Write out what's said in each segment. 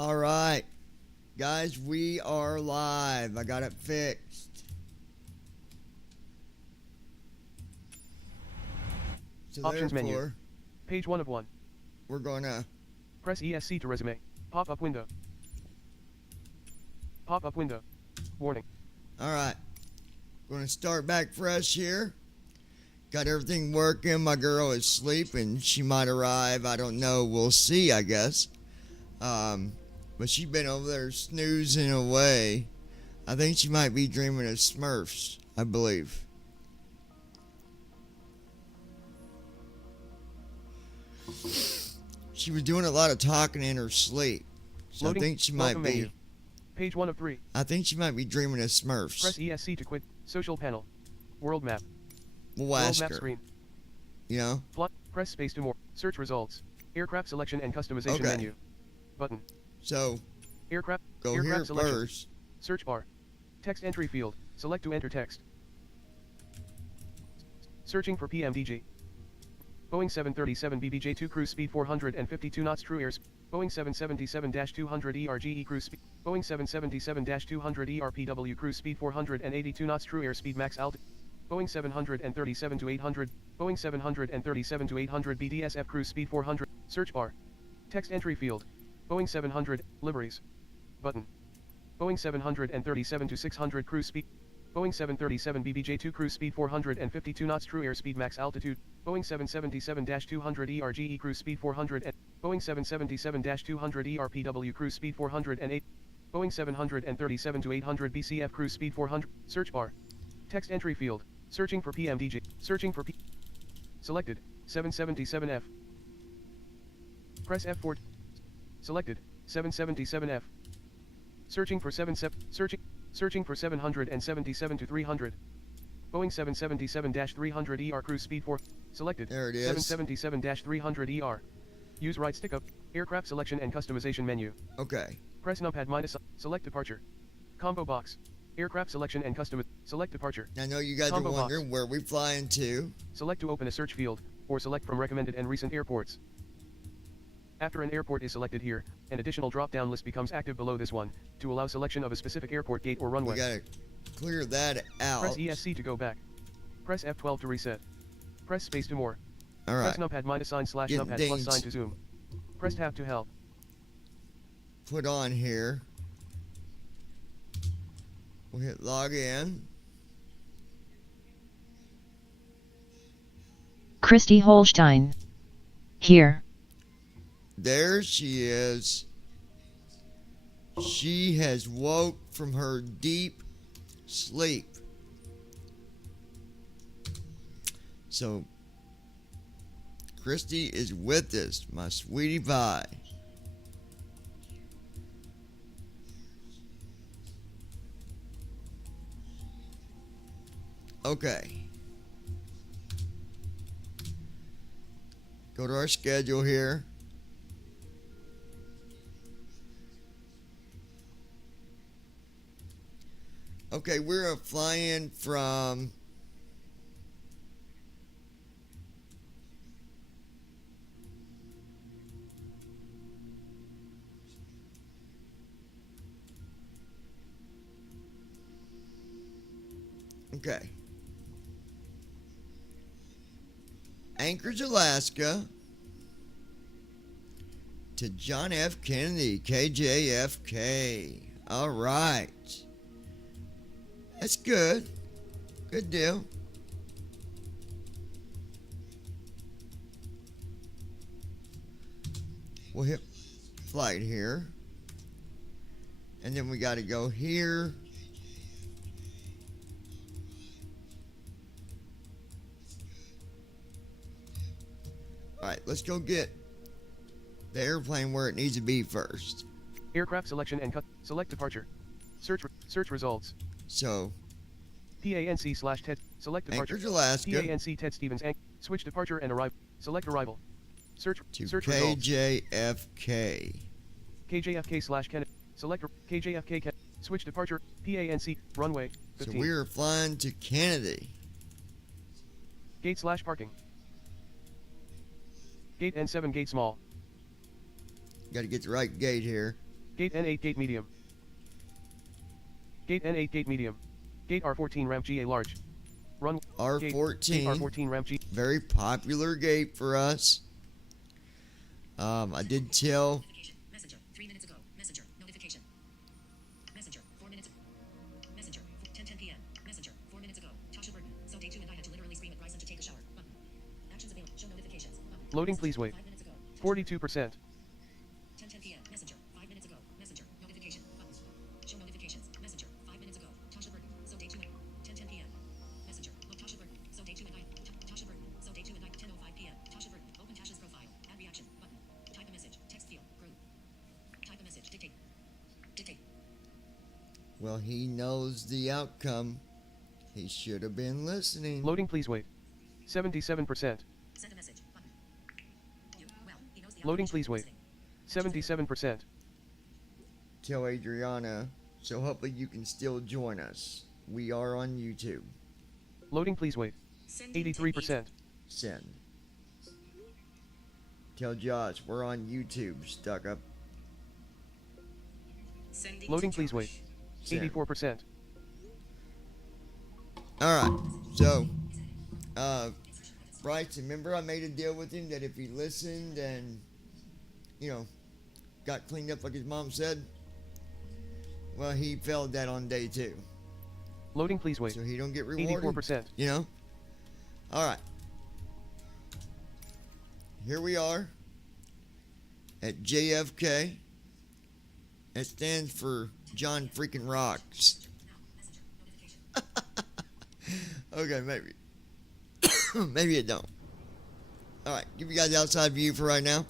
All right, guys, we are live. I got it fixed. So Options therefore, menu. Page 1 of 1. we're going to... Press ESC to resume. Pop-up window. Pop-up window. Warning. All right, going to start back fresh here. Got everything working. My girl is sleeping. She might arrive. I don't know. We'll see, I guess. But she's been over there snoozing away. I think she might be dreaming of Smurfs, I believe. She was doing a lot of talking in her sleep. So Loading. I think she might Welcome be... menu. Page 1 of 3. I think she might be dreaming of Smurfs. Press ESC to quit. Social panel. World map. We'll World ask map her. screen. You know? Plot. Press space to more. Search results. Aircraft selection and customization Okay. menu. Button. So, Aircraft. go aircraft here selection. first. Search bar. Text entry field. Select to enter text. Searching for PMDG. Boeing 737 BBJ-2 cruise speed 452 knots, true airs. Boeing 777-200 ERGE cruise speed. Boeing 777-200 ERPW cruise speed 482 knots, true airspeed max altitude. Boeing 737-800. Boeing 737-800 BDSF cruise speed 400. Search bar. Text entry field. Boeing 700 liveries. Button. Boeing 737-600 cruise speed. Boeing 737 BBJ-2 cruise speed 452 knots, true airspeed max altitude. Boeing 777-200 ERGE cruise speed 400 and Boeing 777-200 ERPW cruise speed 408. Boeing 737-800 BCF cruise speed 400. Search bar. Text entry field. Searching for PMDG. Searching for P. Selected. 777F. Press F4. Selected. 777F. Searching for Searching for 777 to 300. Boeing 777-300 ER cruise speed 4. Selected. There it is. 777-300 ER. Use right stick up. Aircraft selection and customization menu. Okay. Press numpad minus. Select departure. Combo box. Aircraft selection and custom. Select departure. I know you guys Combo are box. wondering where we flying to. Select to open a search field, or select from recommended and recent airports. After an airport is selected here, an additional drop-down list becomes active below this one, to allow selection of a specific airport gate or runway. We gotta clear that out. Press ESC to go back. Press F12 to reset. Press space to more. All right. Press numpad minus sign slash Getting numpad plus dinged. sign to zoom. Press tab to help. Put on here. We'll hit log in. Christy Holstein. Here. There she is. She has woke from her deep sleep. So, Christy is with us, my sweetie pie. Okay. Go to our schedule here. Okay, we're flying from Anchorage, Alaska to John F. Kennedy, KJFK. All right. That's good. Good deal. We'll hit flight here. And then we got to go here. All right, let's go get the airplane where it needs to be first. Aircraft selection and select departure. Search results. So, PANC slash Ted. Select departure. Anchorage, Alaska PANC Ted Stevens. Switch departure and arrival. Select arrival. Search to results. KJFK. KJFK slash Kennedy. Select KJFK. Switch departure. PANC. Runway. 15. So we are flying to Kennedy. Gate slash parking. Gate N7 gate small. Got to get the right gate here. Gate N8 Gate Medium. Gate N8 Gate Medium. Gate R14 Ramp GA Large. Run R14. Gate R14 Ramp G. Very popular gate for us. I did tell. Messenger, 3 minutes ago. Messenger, notification. Messenger, 4 minutes. Messenger, 10 p.m. Messenger, 4 minutes ago. Tasha Burton. So day 2 and I had to literally scream at Bryson to take a shower. Button. Actions available. Show notifications. Button. Loading, please wait. 5 minutes ago. 42%. 10 p.m. Messenger, 5 minutes ago. Messenger, notification. Button. Show notifications. Messenger, 5 minutes ago. Tasha Burton. So day 2 and 10 p.m. Messenger, Tasha Burton. So day 2 and I. Tasha Burton. So day 2 and I. 10:05 p.m. Tasha Burton. Open Tasha's profile. Add reaction. Button. Type a message. Text field. Group. Type a message. Dictate. Dictate. Well, he knows the outcome. He should have been listening. Loading, please wait. 77%. Send a message. Button. You. Well, he knows the Loading, application. please wait. Listening. 77%. Tell Adriana, so hopefully you can still join us. We are on YouTube. Loading, please wait. Sending 83%. Send. Tell Josh, we're on YouTube, stuck up. Sending Loading, to please Josh. wait. Send. 84%. Alright, so, Bryson, remember I made a deal with him that if he listened and, got cleaned up like his mom said? Well, he failed that on day 2. Loading, please wait. So he don't get rewarded. 84%. Alright. Here we are at JFK. It stands for John freaking Rocks. Okay, maybe. Maybe it don't. Alright, give you guys outside view for right now.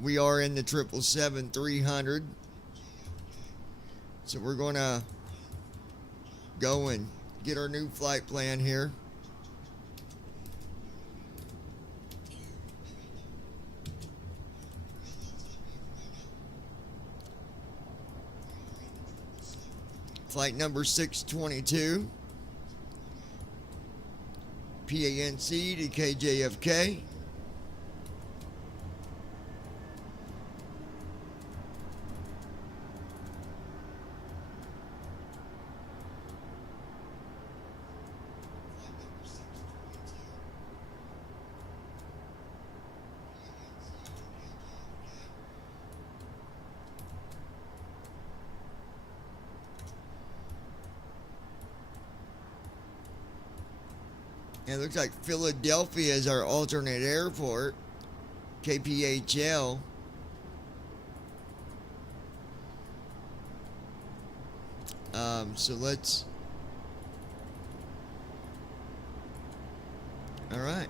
We are in the 777-300. So we're going to go and get our new flight plan here. Flight number 622. PANC to KJFK. And it looks like Philadelphia is our alternate airport. KPHL. So let's... Alright.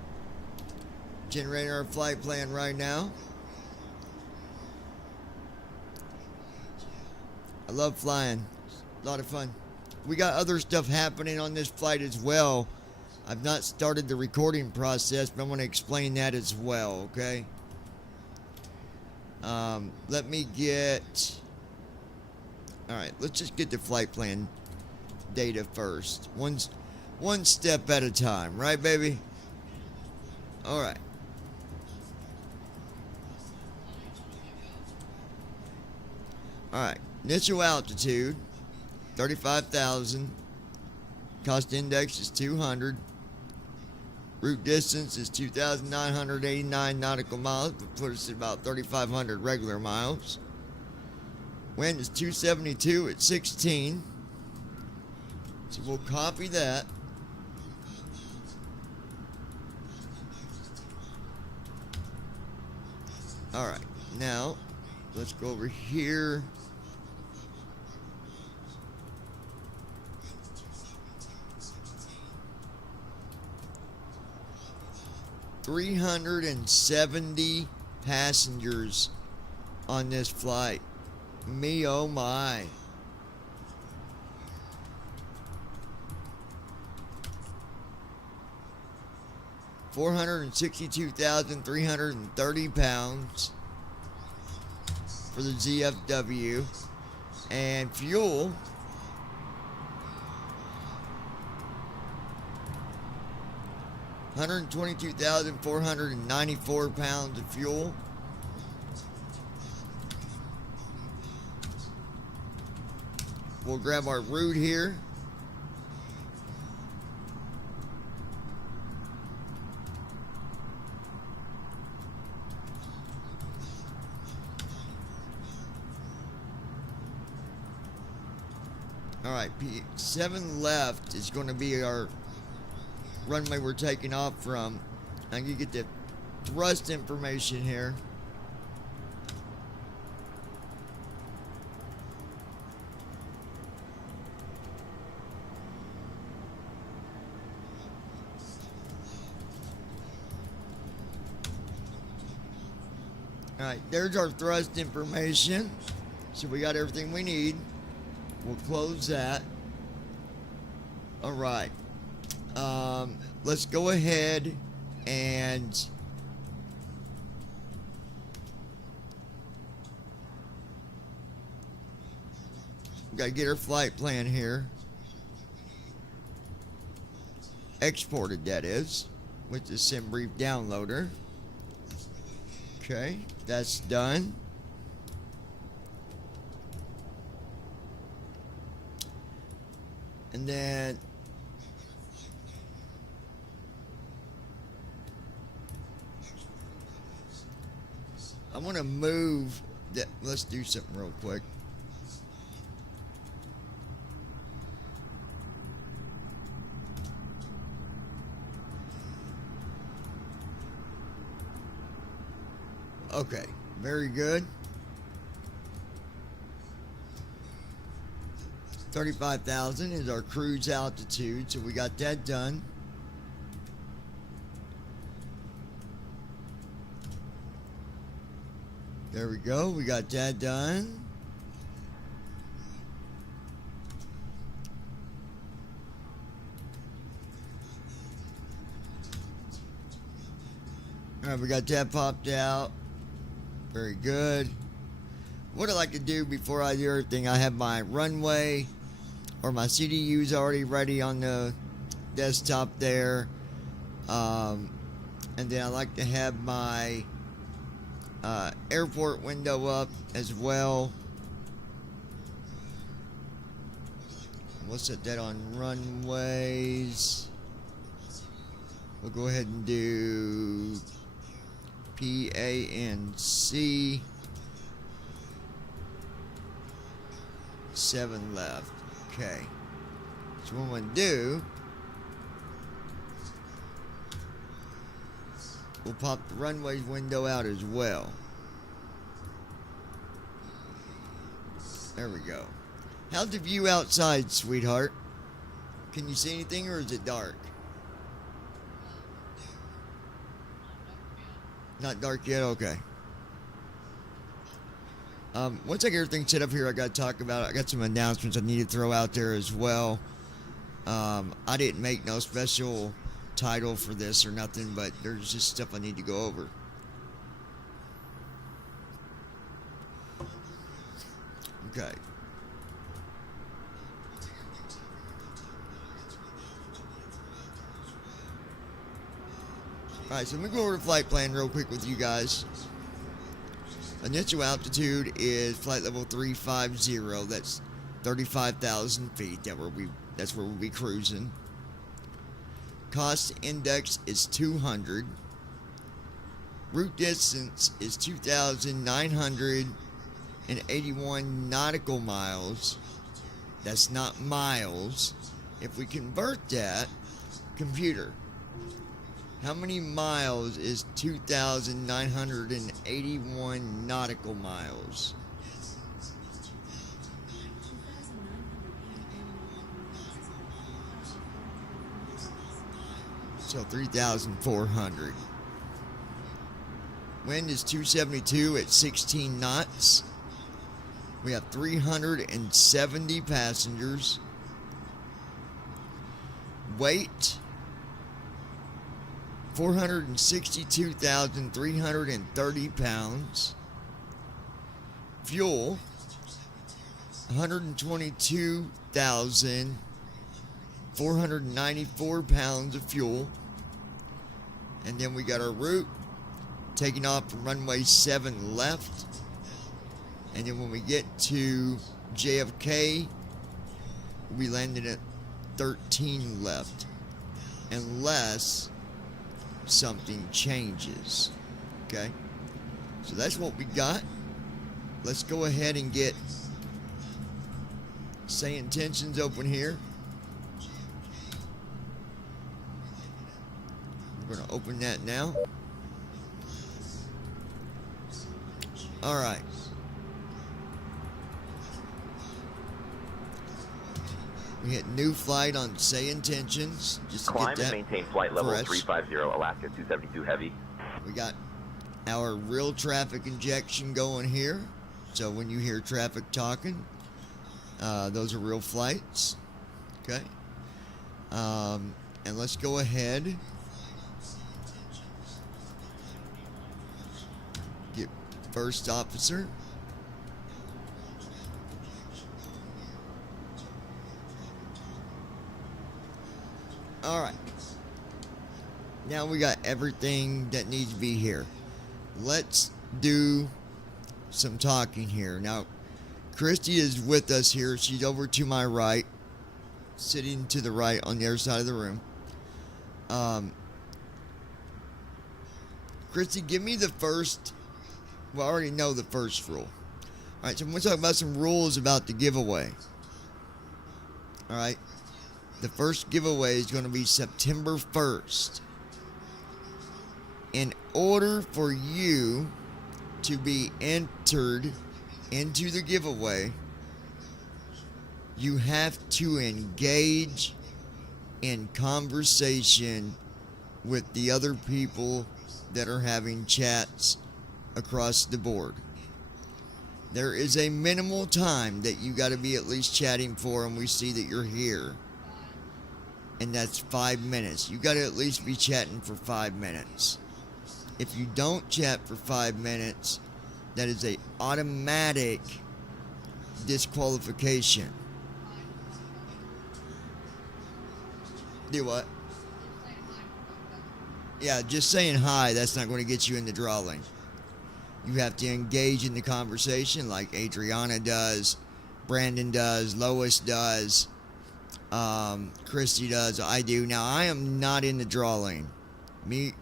Generating our flight plan right now. I love flying. A lot of fun. We got other stuff happening on this flight as well. I've not started the recording process, but I'm going to explain that as well, okay? Let me get... Alright, let's just get the flight plan data first. One step at a time, right, baby? Alright. Alright, initial altitude, 35,000. Cost index is 200. Route distance is 2,989 nautical miles, but put us at about 3,500 regular miles. Wind is 272 at 16. So we'll copy that. Alright, now let's go over here. $370 passengers on this flight. Me, oh my. £462,330 for the ZFW. And fuel, £122,494 of fuel. we'll grab our route here. Alright, P7 left is going to be our runway we're taking off from. I'm going to get the thrust information here. Alright, there's our thrust information. So we got everything we need. We'll close that. Alright. Let's go ahead and we gotta get our flight plan here. Exported, that is, with the SimBrief downloader. Okay, that's done. And then I want to move that. Let's do something real quick. Okay, very good. 35,000 is our cruise altitude, so we got that done. There we go, we got that done. Alright, we got that popped out. Very good. What I like to do before I do everything, I have my runway or my CDUs already ready on the desktop there. And then I like to have my airport window up as well. We'll set that on runways. We'll go ahead and do P, A, and C. 7 left. Okay. So what I'm going to do, we'll pop the runways window out as well. There we go. How's the view outside, sweetheart? Can you see anything, or is it dark? Not dark yet? Okay. Once I get everything set up here, I got to talk about it. I got some announcements I need to throw out there as well. I didn't make no special title for this or nothing, but there's just stuff I need to go over. Okay. Alright, so I'm going to go over the flight plan real quick with you guys. Initial altitude is flight level 350. That's 35,000 feet. That's where we'll be cruising. Cost index is 200. Route distance is 2,981 nautical miles. That's not miles. If we convert that, computer, how many miles is 2,981 nautical miles? So 3,400. Wind is 272 at 16 knots. We have 370 passengers. Weight, 462,330 pounds. Fuel, 122,494 pounds of fuel. And then we got our route, taking off from runway 7 left. And then when we get to JFK, we landed at 13 left. Unless something changes. Okay? So that's what we got. Let's go ahead and get Say Intentions open here. We're going to open that now. Alright. We hit new flight on Say Intentions. Just to Climb get that and maintain flight level fresh. 350, Alaska 272 Heavy. We got our real traffic injection going here. So when you hear traffic talking, those are real flights. Okay. And let's go ahead. Get first officer. All right. Now we got everything that needs to be here. Let's do some talking here. Now, Christy is with us here. She's over to my right, sitting to the right on the other side of the room. Christy, give me the first. Well, I already know the first rule. All right, so I'm going to talk about some rules about the giveaway. All right. The first giveaway is going to be September 1st. In order for you to be entered into the giveaway, you have to engage in conversation with the other people that are having chats across the board. There is a minimal time that you got to be at least chatting for, and we see that you're here. And that's 5 minutes. You got to at least be chatting for 5 minutes. If you don't chat for 5 minutes, that is a automatic disqualification. Do what? Yeah, just saying hi, that's not going to get you in the drawing. You have to engage in the conversation like Adriana does, Brandon does, Lois does, Christy does, I do. Now, I am not in the drawing. Me,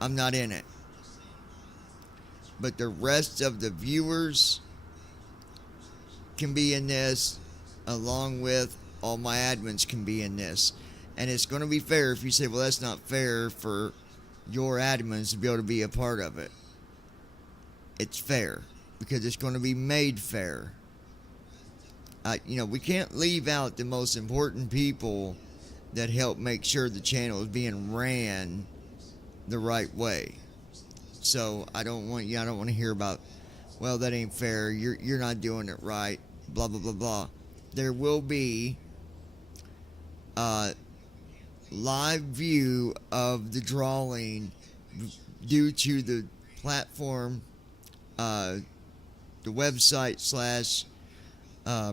I'm not in it. But the rest of the viewers can be in this, along with all my admins can be in this. And it's going to be fair if you say, well, that's not fair for your admins to be able to be a part of it. It's fair because it's going to be made fair. We can't leave out the most important people that help make sure the channel is being ran the right way. So I don't want to hear about, well, that ain't fair. You're not doing it right. Blah blah blah blah. There will be live view of the drawing due to the platform, the website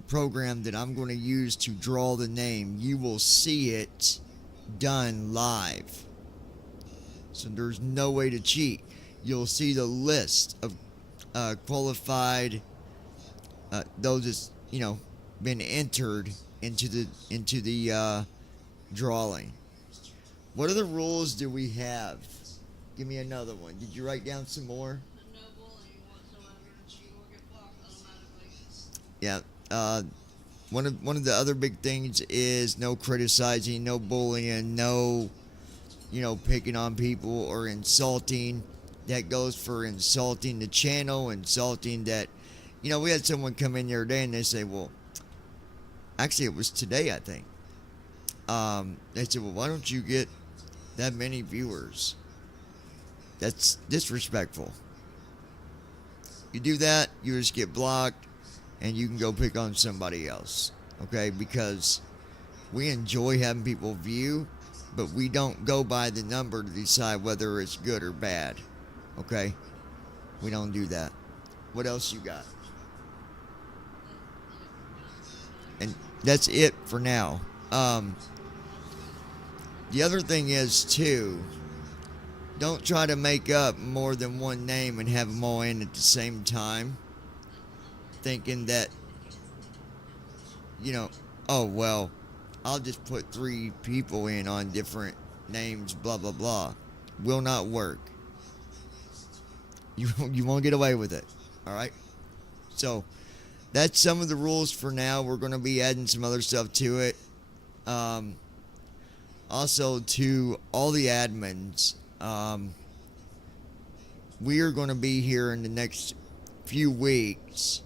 / program that I'm going to use to draw the name. You will see it done live. So there's no way to cheat. You'll see the list of qualified those that's been entered into the drawing. What other rules do we have? Give me another one. Did you write down some more? No bullying whatsoever. You will get blocked automatically. Yeah. One of the other big things is no criticizing, no bullying, no picking on people or insulting. That goes for insulting the channel, insulting that. We had someone come in the other day and they say, well, actually it was today, I think. They said, well, why don't you get that many viewers? That's disrespectful. You do that, you just get blocked and you can go pick on somebody else. Okay? Because we enjoy having people view, but we don't go by the number to decide whether it's good or bad. Okay? We don't do that. What else you got? And that's it for now. The other thing is, too, don't try to make up more than one name and have them all in at the same time, thinking that you know, oh, well, I'll just put 3 people in on different names, blah, blah, blah. Will not work. You won't get away with it. All right? So, that's some of the rules for now. We're going to be adding some other stuff to it. Also, to all the admins, we are going to be here in the next few weeks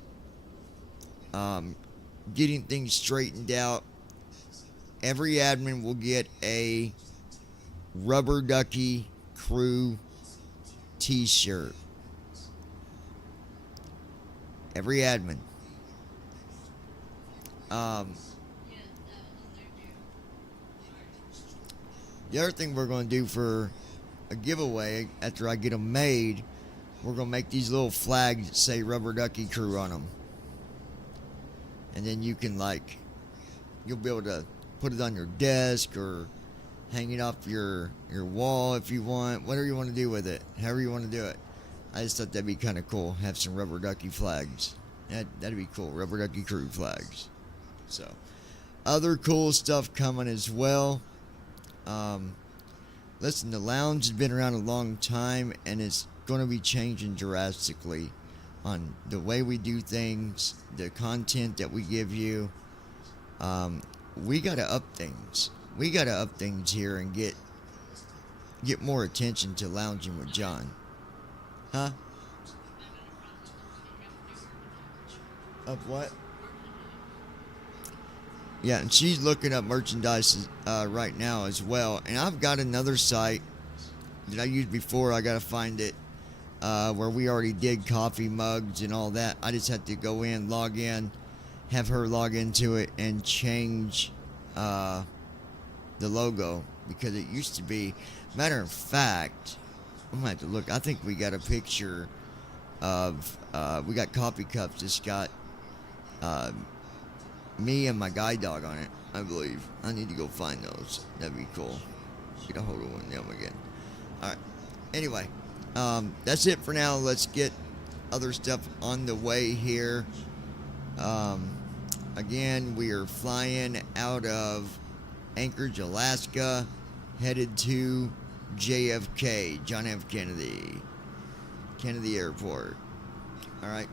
getting things straightened out. Every admin will get a Rubber Ducky Crew t-shirt. Every admin. The other thing we're going to do for a giveaway, after I get them made, we're going to make these little flags that say Rubber Ducky Crew on them. And then you can, like, you'll be able to put it on your desk or hang it off your wall if you want. Whatever you want to do with it. However you want to do it. I just thought that'd be kind of cool. Have some Rubber Ducky flags. That'd be cool. Rubber Ducky Crew flags. So, other cool stuff coming as well. Listen, the lounge has been around a long time, and it's going to be changing drastically on the way we do things, the content that we give you. We got to up things. We got to up things here and get more attention to Lounging with John. Huh? Of what? Yeah, and she's looking up merchandise right now as well. And I've got another site that I used before. I got to find it where we already did coffee mugs and all that. I just had to go in, log in, have her log into it, and change the logo because it used to be. Matter of fact, I'm going to have to look. I think we got a picture of, we got coffee cups that's got me and my guide dog on it, I believe. I need to go find those. That'd be cool. Get a hold of one of them again. Alright. Anyway, that's it for now. Let's get other stuff on the way here. Again, we are flying out of Anchorage, Alaska, headed to JFK, John F. Kennedy Airport. Alright.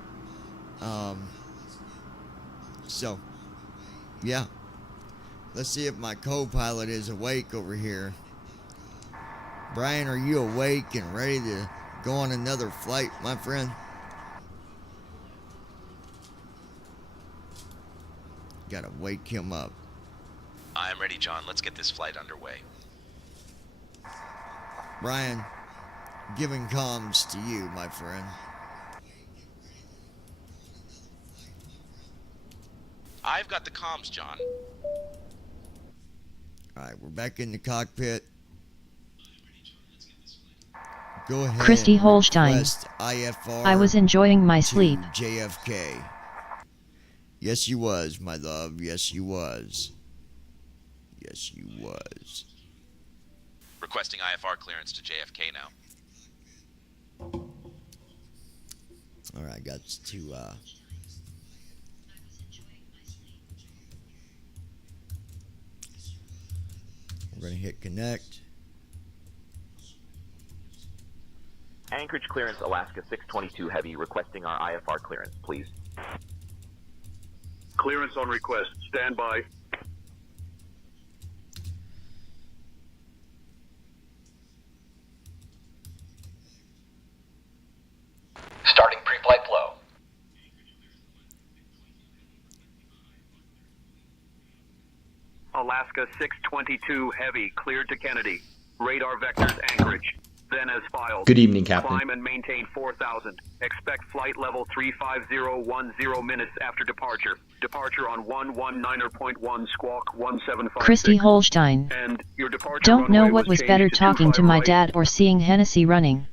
So, yeah. Let's see if my co-pilot is awake over here. Brian, are you awake and ready to go on another flight, my friend? Gotta wake him up. I am ready, John. Let's get this flight underway. Brian, giving comms to you, my friend. I've got the comms, John. Alright, we're back in the cockpit. Go ahead. Christy Holstein. Request IFR I was enjoying my to sleep. JFK. Yes, you was, my love. Yes, you was. Yes, you was. Requesting IFR clearance to JFK now. Alright, got to, we're going to hit connect. Anchorage clearance, Alaska 622 Heavy, requesting our IFR clearance, please. Clearance on request. Stand by. Starting pre-flight flow. Alaska 622 Heavy, cleared to Kennedy. Radar vectors Anchorage. Then as filed. Good evening, Captain. Climb and maintain 4,000. Expect flight level 35010 minutes after departure. Departure on 119.1 squawk 1756. Christy Holstein. And your departure Don't know runway what was changed better, to talking to 25 my right. dad or seeing Hennessy running.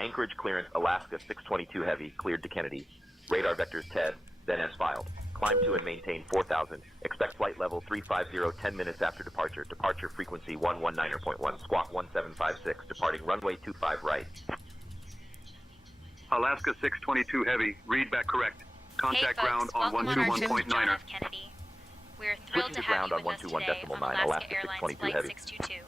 Anchorage clearance, Alaska 622 Heavy, cleared to Kennedy. Radar vectors TED, then as filed. Climb to and maintain 4,000. Expect flight level 350 10 minutes after departure. Departure frequency 119.1 squawk 1756. Departing runway 25 right. Alaska 622 Heavy, read back correct. Contact Hey, ground folks, on welcome on our trip to 121.9. John F. Kennedy. We're thrilled Switching to to have ground you on with us 121 today decimal on 9, Alaska Alaska Airlines 622 Flight Heavy. 622.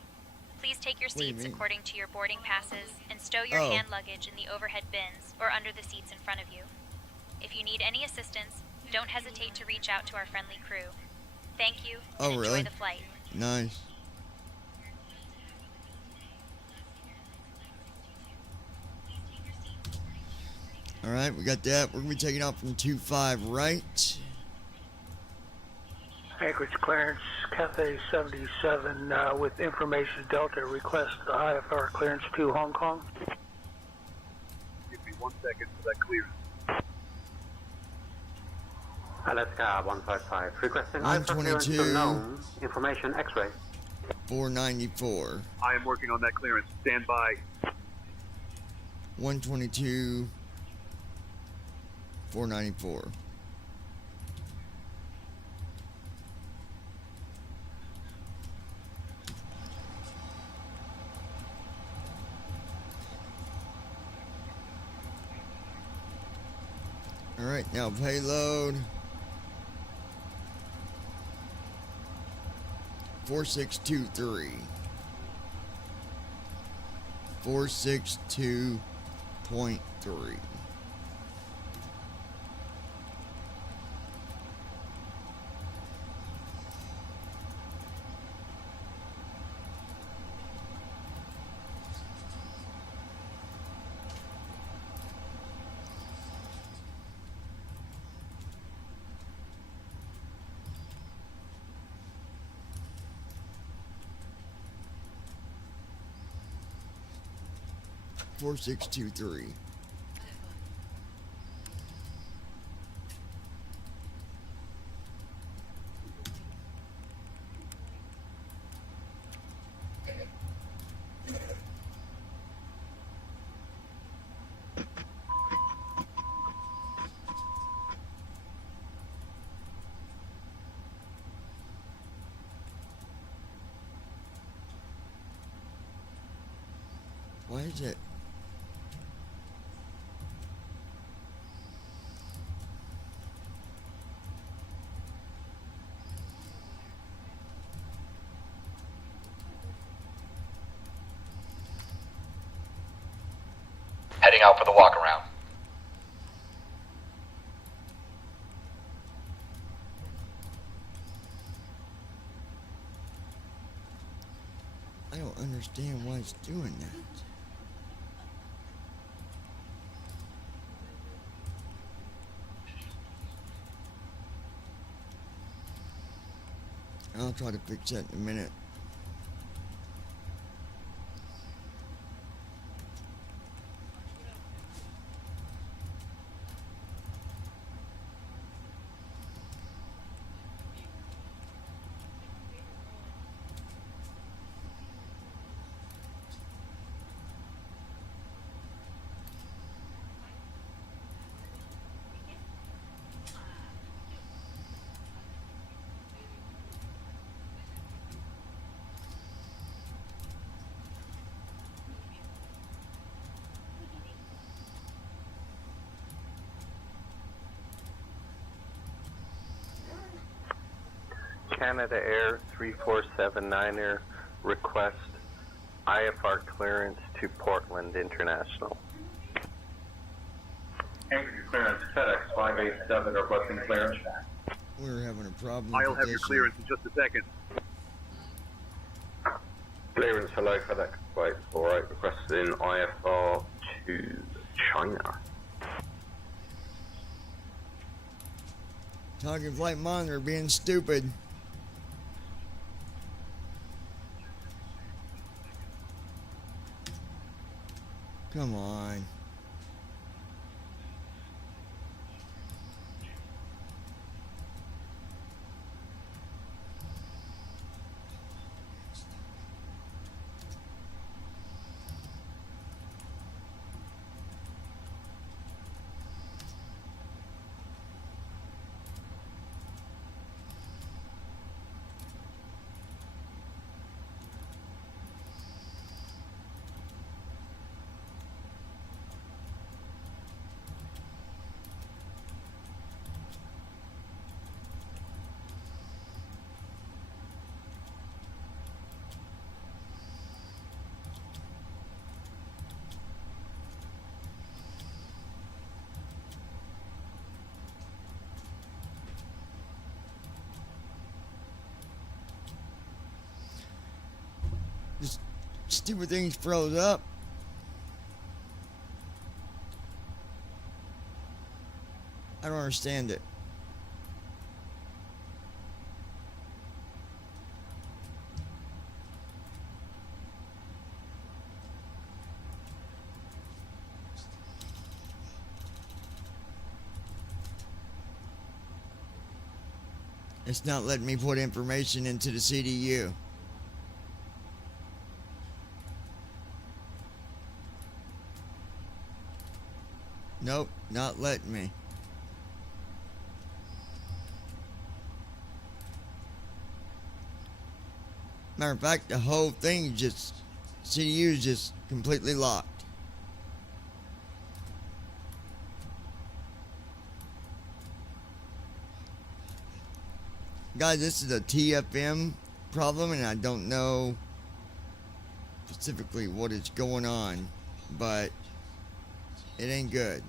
Please take your What do you seats mean? according to your boarding passes and stow your Oh. hand luggage in the overhead bins or under the seats in front of you. If you need any assistance, don't hesitate to reach out to our friendly crew. Thank you, and Oh, enjoy really? the flight. Nice. Alright, we got that. We're going to be taking off from 25 right. Anchorage clearance, Cathay 77 with information Delta request IFR clearance to Hong Kong. Give me 1 second for that clearance. Alaska 155, requesting IFR clearance to 122. known information X-ray. 494. I am working on that clearance. Stand by. 122. 494. Alright, now payload. 4623. 462.3. Four six two three. Why is it? Heading out for the walk around. I don't understand why it's doing that. I'll try to fix that in a minute. Canada Air 3479er request IFR clearance to Portland International. Anchorage clearance, FedEx 587 requesting clearance. We're having a problem. I'll with have your this. clearance in just a second. Clearance, hello FedEx Flight 48, requesting IFR to China. Talking flight monitor being stupid. Come on. stupid things froze up. I don't understand it. It's not letting me put information into the CDU. Nope, not letting me. Matter of fact, the whole thing just, CDU is just completely locked. Guys, this is a TFM problem, and I don't know specifically what is going on, but it ain't good.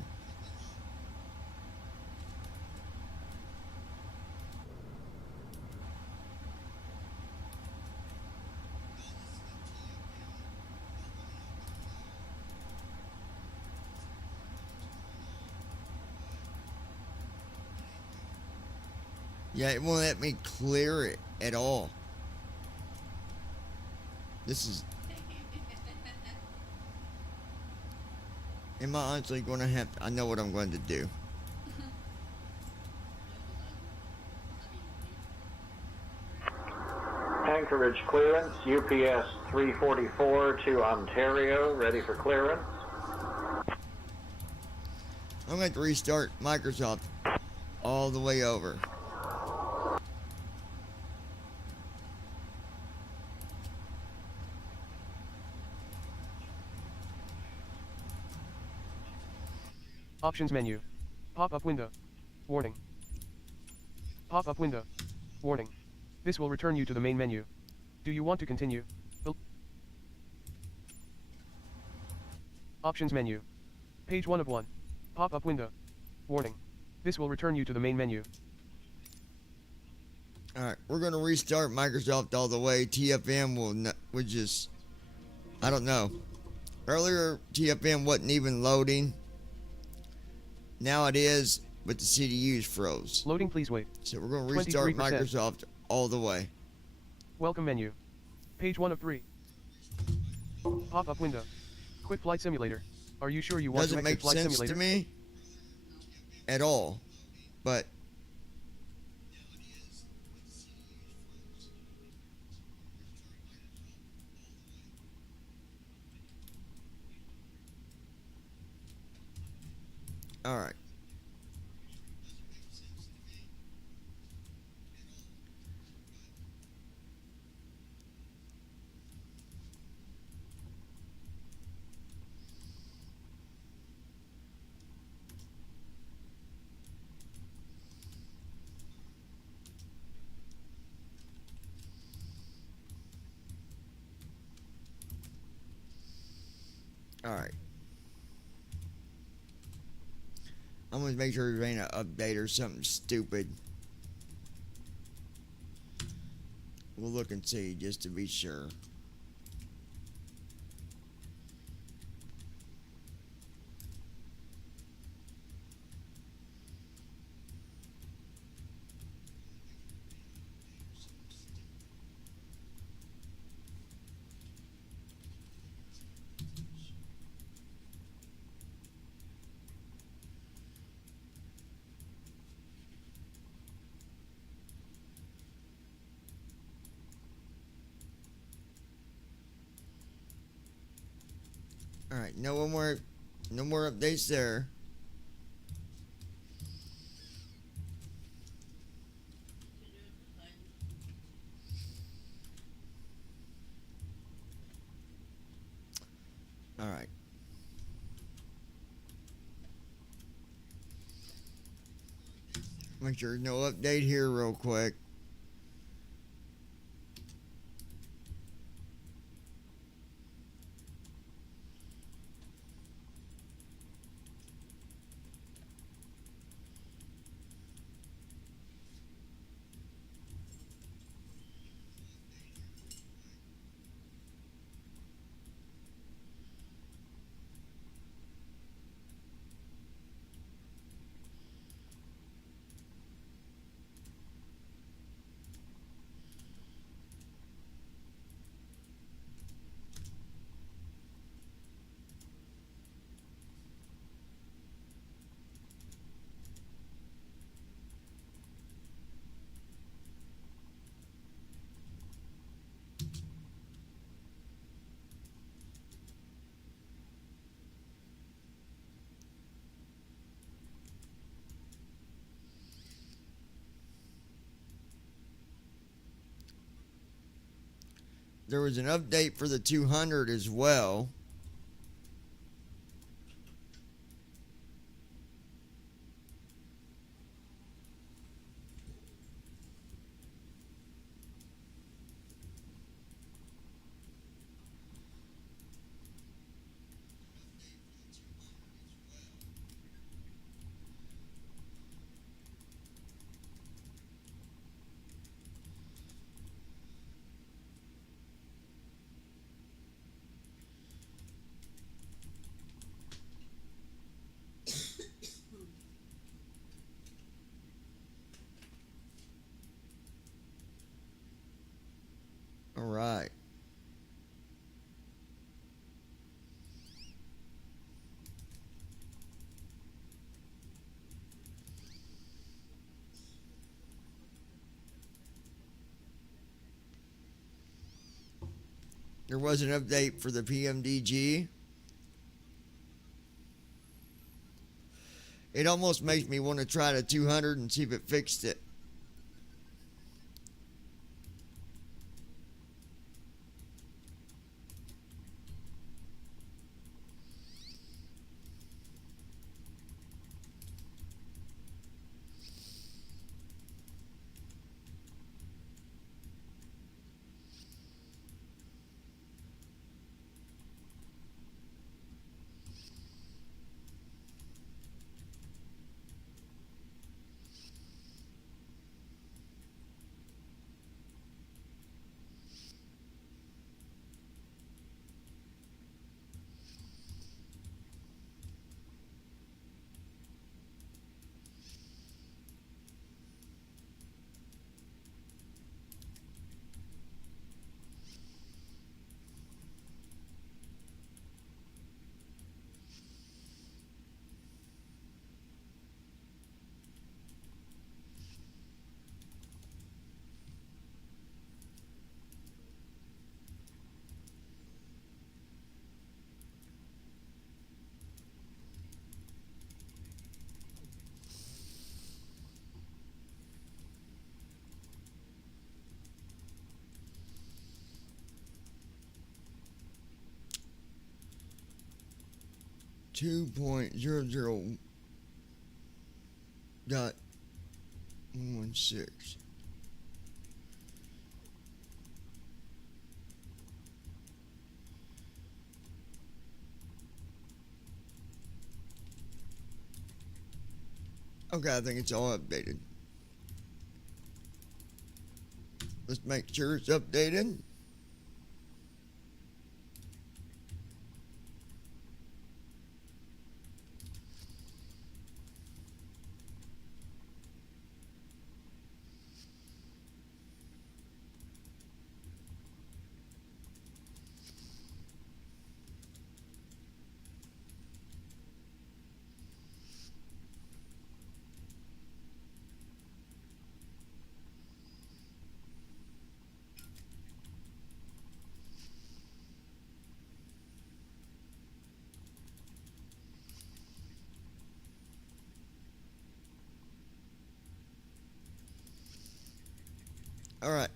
Yeah, it won't let me clear it at all. This is... Am I honestly going to have... I know what I'm going to do. Anchorage clearance, UPS 344 to Ontario, ready for clearance. I'm going to have to restart Microsoft all the way over. Options menu. Pop-up window. Warning. Pop-up window. Warning. This will return you to the main menu. Do you want to continue? Options menu. Page 1 of 1. Pop-up window. Warning. This will return you to the main menu. Alright, we're going to restart Microsoft all the way. TFM will just... I don't know. Earlier, TFM wasn't even loading. Now it is, but the CDU's froze. Loading, please wait. So we're going to restart 23%. Microsoft all the way. Welcome menu. Page 1 of 3. Pop-up window. Quick flight simulator. Are you sure you want Doesn't to make exit flight sense simulator? to me at all. But all right. Alright. I'm going to make sure there ain't an update or something stupid. We'll look and see just to be sure. Alright, no more updates there. Alright. Make sure there's no update here real quick. There was an update for the 200 as well. All right. There was an update for the PMDG. It almost makes me want to try the 200 and see if it fixed it. .00.16. Okay, I think it's all updated. Let's make sure it's updated. All right.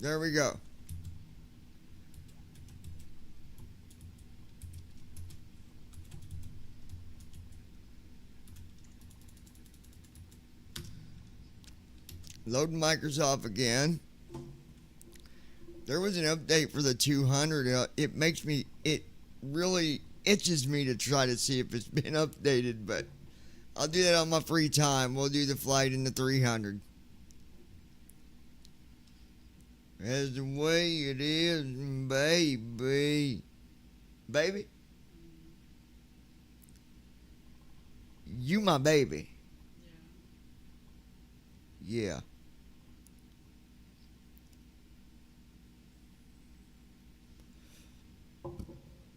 There we go. Loading Microsoft again. There was an update for the 200. It really itches me to try to see if it's been updated, but I'll do that on my free time. We'll do the flight in the 300. That's the way it is, baby. Baby? You my baby. Yeah.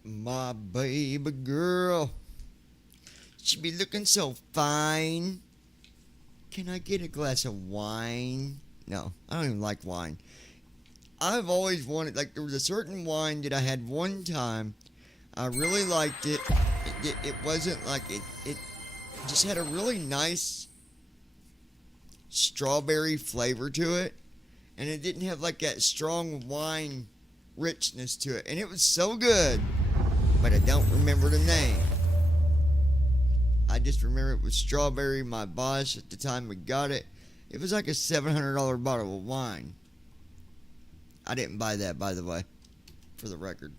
My baby girl. She be looking so fine. Can I get a glass of wine? No, I don't even like wine. I've always wanted, like, there was a certain wine that I had one time. I really liked it. It wasn't like, it just had a really nice strawberry flavor to it. and it didn't have like that strong wine richness to it, and it was so good, but I don't remember the name. I just remember it was strawberry. My boss at the time we got it, it was like a $700 bottle of wine. I didn't buy that, by the way, for the record.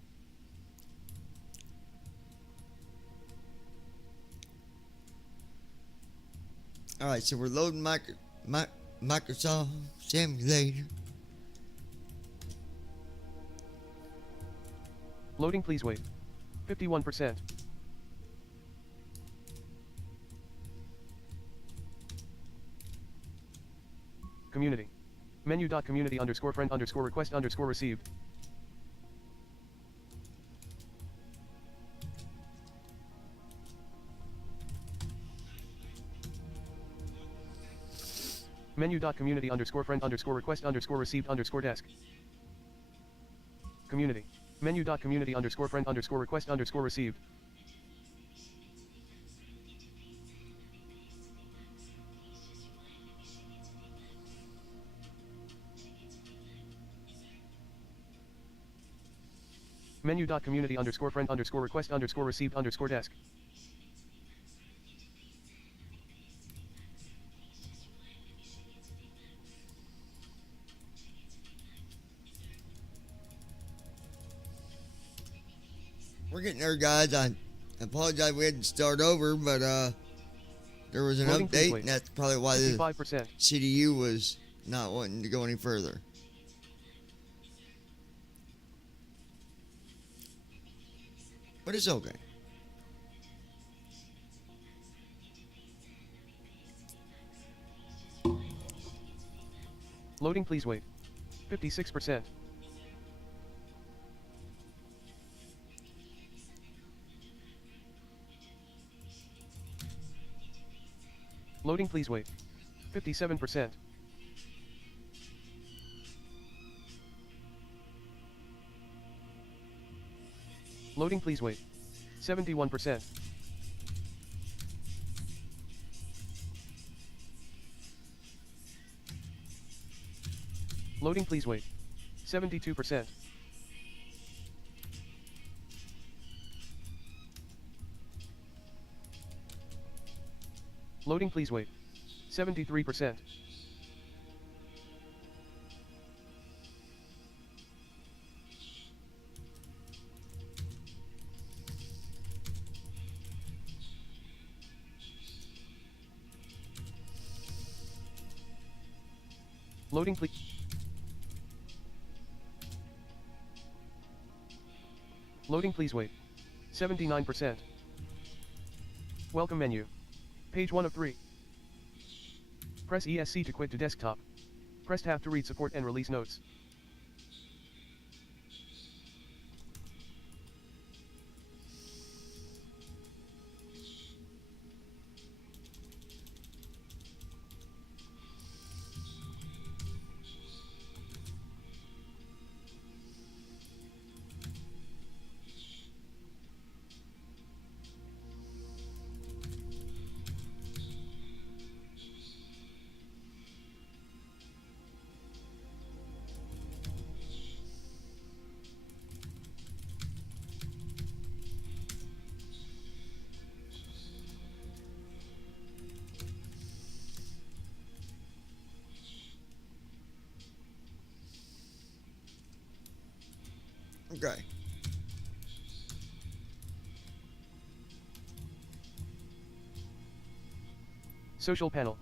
Alright, so we're loading Microsoft Simulator. Loading, please wait. 51%. Community. Menu.community underscore friend underscore request underscore received. Menu.community underscore friend underscore request underscore received underscore desk. Community. Menu.community underscore friend underscore request underscore received. Menu.community underscore friend underscore request underscore received underscore desk. We're getting there, guys. I apologize we had to start over, but there was an Loading, please update, wait. and that's probably why the 55%. CDU was not wanting to go any further. But it's okay. Loading, please wait. 56%. Loading, please wait. 57%. Loading, please wait. 71%. Loading, please wait. 72%. Loading, please wait. 73%. Loading, please. Loading, please wait. 79%. Welcome menu. Page 1 of 3. Press ESC to quit to desktop. Press tab to read support and release notes. Okay. Social panel.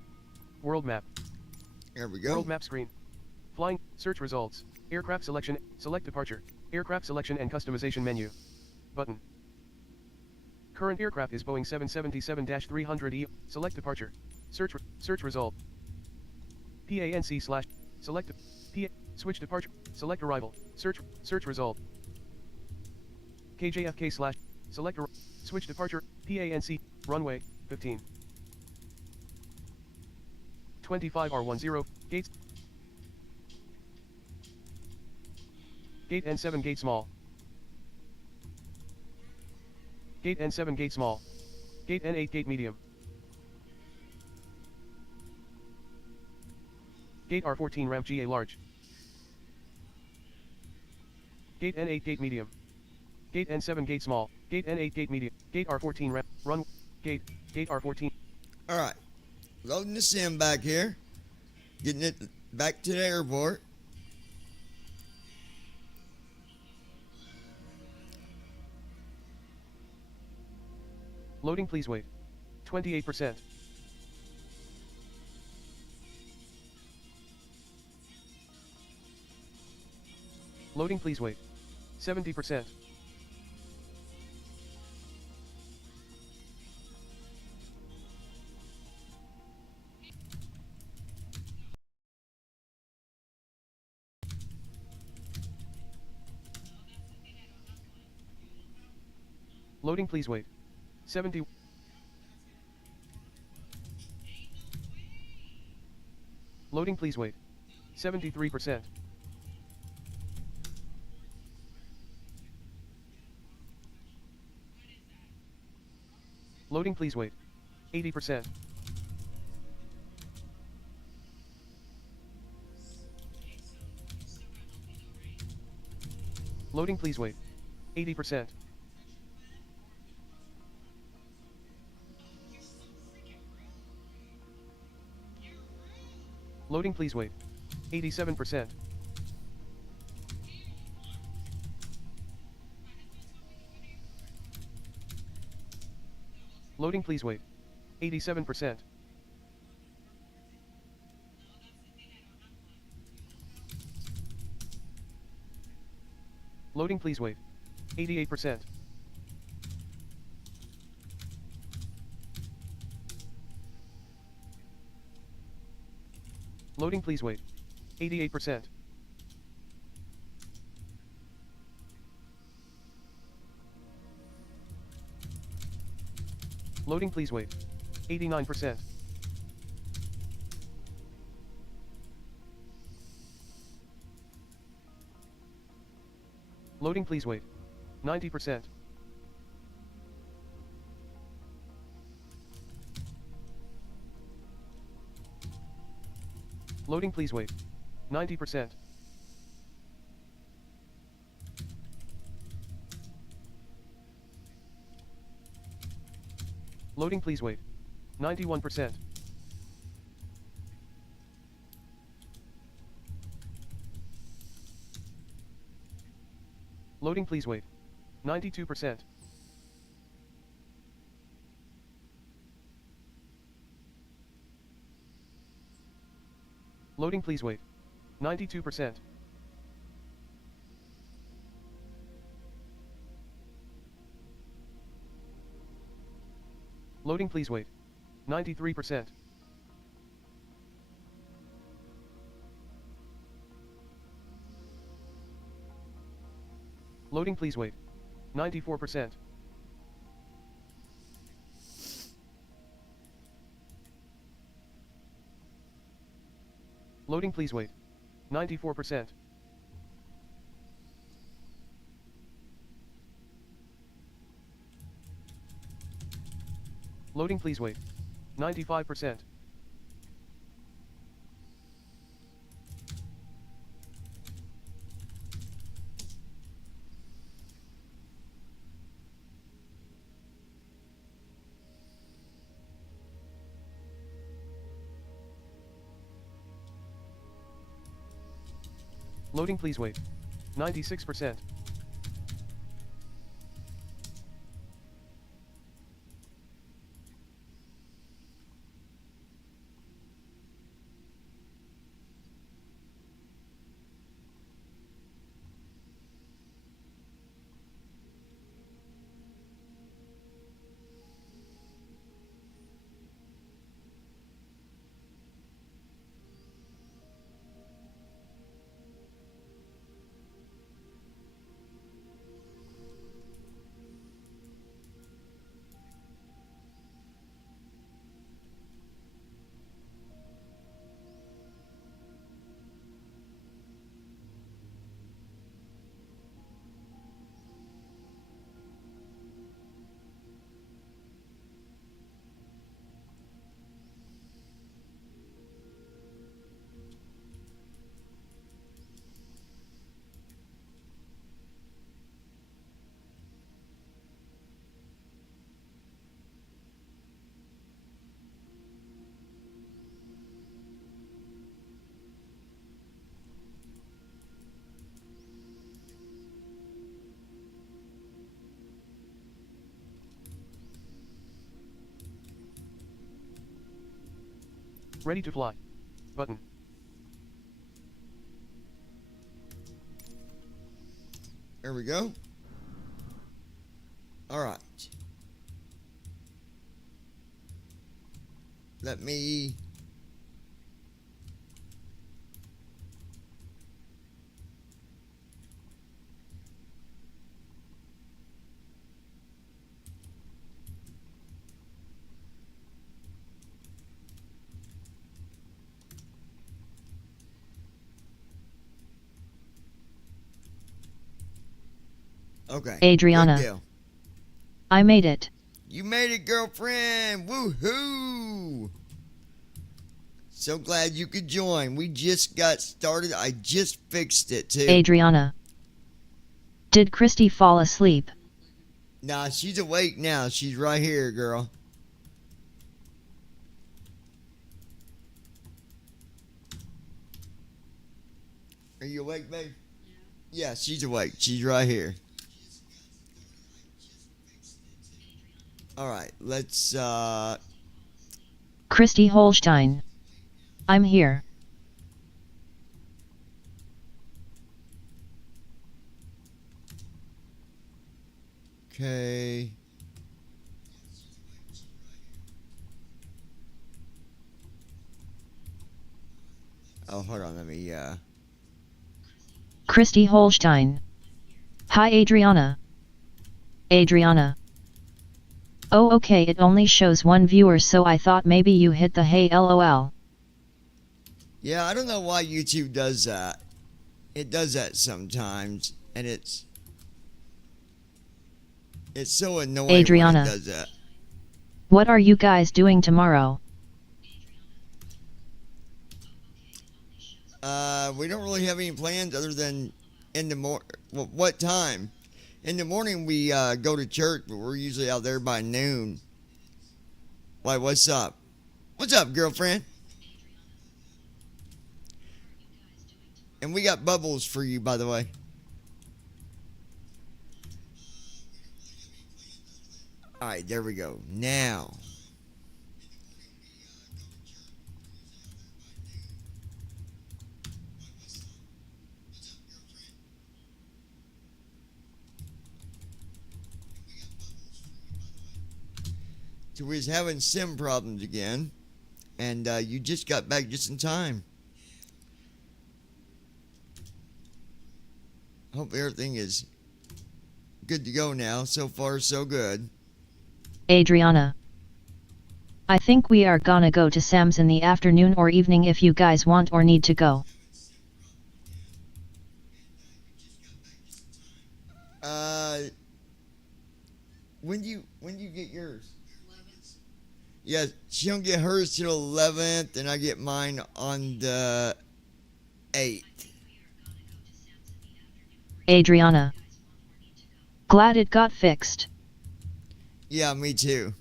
World map. There we go. World map screen. Flying. Search results. Aircraft selection. Select departure. Aircraft selection and customization menu. Button. Current aircraft is Boeing 777-300E. Select departure. Search result. PANC slash. Select. Switch departure. Select arrival. Search result. KJFK slash. Select. Switch departure. PANC. Runway. 15. 25R10. Gates. Gate N7 gate small. Gate N7 gate small. Gate N8 gate medium. Gate R14 ramp GA large. Gate N8 gate medium. Gate N7 gate small. Gate N8 gate medium. Gate R14 ramp. Run. Gate R14. Alright. Loading the sim back here. Getting it back to the airport. Loading, please wait. 28%. Loading, please wait. 70%. Loading, please wait. 70. Loading, please wait. 73%. Loading, please wait. 80%. Loading, please wait. 80%. Loading, please wait. 87%. Loading, please wait. 87%. Loading, please wait. 88%. Loading, please wait. 88%. Loading, please wait. 89%. Loading, please wait. 90%. Loading, please wait. 90%. Loading, please wait. 91%. Loading, please wait. 92%. Loading, please wait. 92%. Loading, please wait. 93%. Loading, please wait. 94%. Loading, please wait. 94%. Loading, please wait. 95%. Loading, please wait. 96%. Ready to fly. Button. There we go. Alright. Let me... Okay. Adriana. Good deal. I made it. You made it, girlfriend. Woohoo! So glad you could join. We just got started. I just fixed it, too. Adriana. Did Christy fall asleep? Nah, she's awake now. She's right here, girl. Are you awake, babe? Yeah, she's awake. She's right here. Alright, let's, Christy Holstein. I'm here. Okay. Oh, hold on. Let me, Christy Holstein. Hi Adriana. Adriana. Oh okay, it only shows one viewer, so I thought maybe you hit the hey lol. Yeah, I don't know why YouTube does that. It does that sometimes, and it's so annoying Adriana. when it does that. What are you guys doing tomorrow? We don't really have any plans other than in the what time? In the morning we go to church, but we're usually out there by noon. Why, what's up? What's up, girlfriend? And we got bubbles for you, by the way. Alright, there we go. Now. So we was having sim problems again, and you just got back just in time. Hope everything is good to go now. So far, so good. Adriana. I think we are gonna go to Sam's in the afternoon or evening if you guys want or need to go. When you get yours? Yeah, she don't get hers till 11th, and I get mine on the 8th. Adriana. Glad it got fixed. Yeah, me too.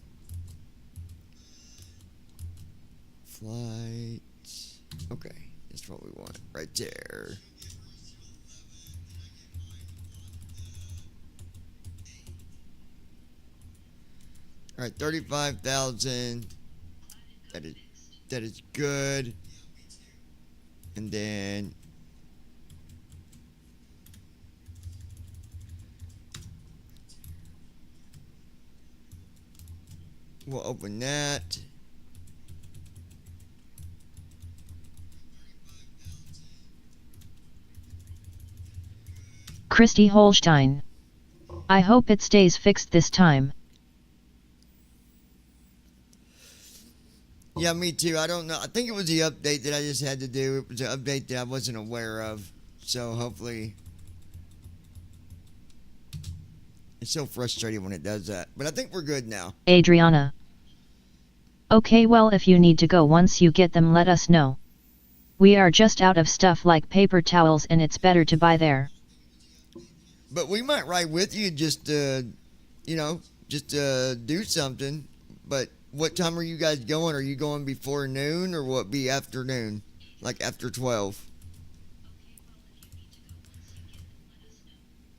Flight. Okay, that's what we want right there. All right, 35,000. That is good. And then we'll open that. Christy Holstein. I hope it stays fixed this time. Yeah, me too. I don't know. I think it was the update that I just had to do. It was an update that I wasn't aware of. So hopefully... It's so frustrating when it does that. But I think we're good now. Adriana. Okay, well if you need to go once you get them let us know. We are just out of stuff like paper towels and it's better to buy there. But we might ride with you just just do something. But what time are you guys going? Are you going before noon or what be afternoon? Like after 12?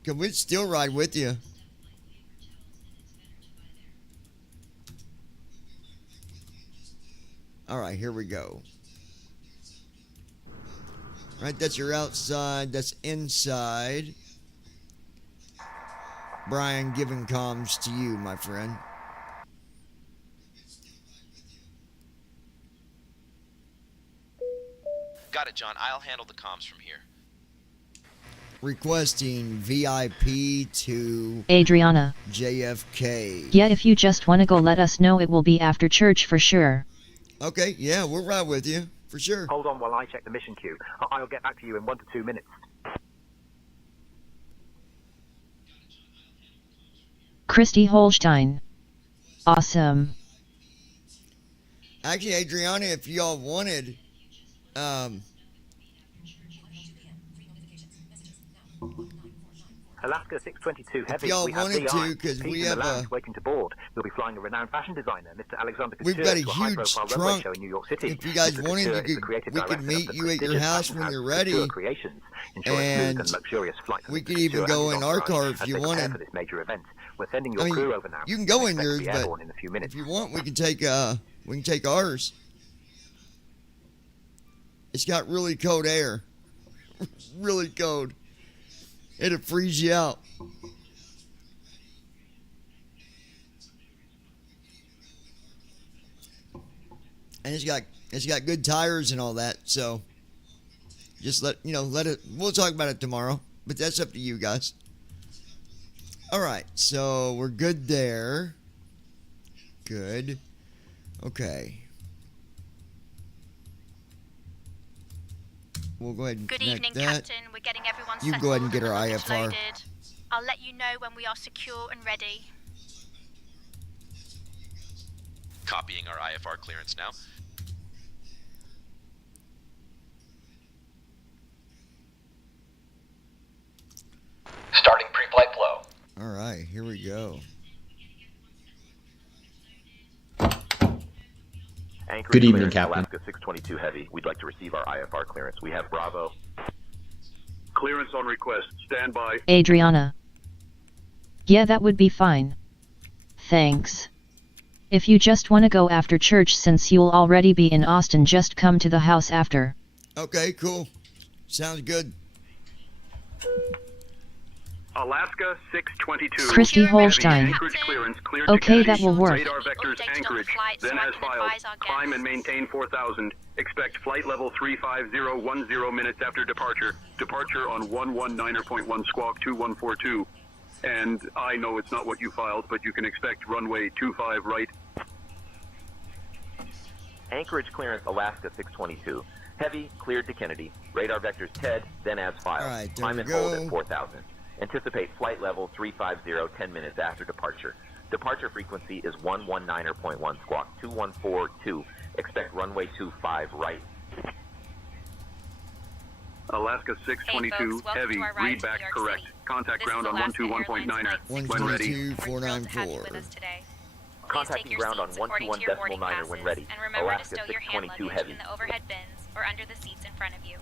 Can we still ride with you? Alright, here we go. Right, that's your outside. That's inside. Brian, giving comms to you, my friend. Got it, John. I'll handle the comms from here. Requesting VIP to Adriana. JFK. Yeah, if you just wanna go, let us know. It will be after church for sure. Okay, yeah, we're right with you, for sure. Hold on while I check the mission queue. I'll get back to you in 1 to 2 minutes. Christy Holstein. Awesome. Actually, Adriana, if y'all wanted, Alaska 622 Heavy. y'all We have wanted DI. to, 'cause Peace we in the have lounge a- waiting to board. We'll be flying a renowned fashion designer, Mr. Alexander we've Couture, got a to a huge high-profile runway trunk. show in New York City. If you guys Mr. wanted, Couture you is the could, creative we could director of meet the you at your prestigious house fashion when house you're Couture ready. Creations. Enjoy a And smooth and luxurious flight. we could even go in our car if you Prepare wanted. for this major event. We're sending your I mean, crew over now. you can go in Expect to yours, be but airborne in a few minutes. if you want, we can take ours. It's got really cold air. Really cold. It'll freeze you out. And it's got good tires and all that, so just let it. We'll talk about it tomorrow, but that's up to you guys. All right, so we're good there. Good. Okay. We'll go ahead and Good connect evening, that. Captain. We're getting everyone You settled can go ahead and get the our luggage IFR. loaded. I'll let you know when we are secure and ready. Copying our IFR clearance now. Starting pre-flight flow. All right, here we go. Anchorage Good evening, clearance, Captain. Alaska 622 Heavy. We'd like to receive our IFR clearance. We have Bravo. Clearance on request. Stand by. Adriana. Yeah, that would be fine. Thanks. If you just wanna go after church, since you'll already be in Austin, just come to the house after. Okay, cool. Sounds good. Alaska 622. Christy Holstein. Anchorage clearance cleared Okay, to that will work. Radar vectors anchorage. Then as filed. Climb and maintain 4000. Expect flight level 35010 minutes after departure. Departure on 119.1 squawk 2142. And I know it's not what you filed, but you can expect runway 25 right. Anchorage clearance, Alaska 622. Heavy, cleared to Kennedy. Radar vectors TED, then as filed. All right, there Climb we and hold go. at 4000. Anticipate flight level 350 10 minutes after departure. Departure frequency is 119.1 squawk 2142. Expect runway 25 right. Alaska 622 Hey, folks, welcome Heavy. to our ride Read to back New York correct. City. Contact This is ground on Alaska 121.9er. Airlines Flight When ready. 122.494. With us today. Please take Contacting your ground on seats according to your boarding 121.9er when passes, ready. and remember Alaska to stow your hand 622 luggage Heavy. in the overhead bins or under the seats in front of you.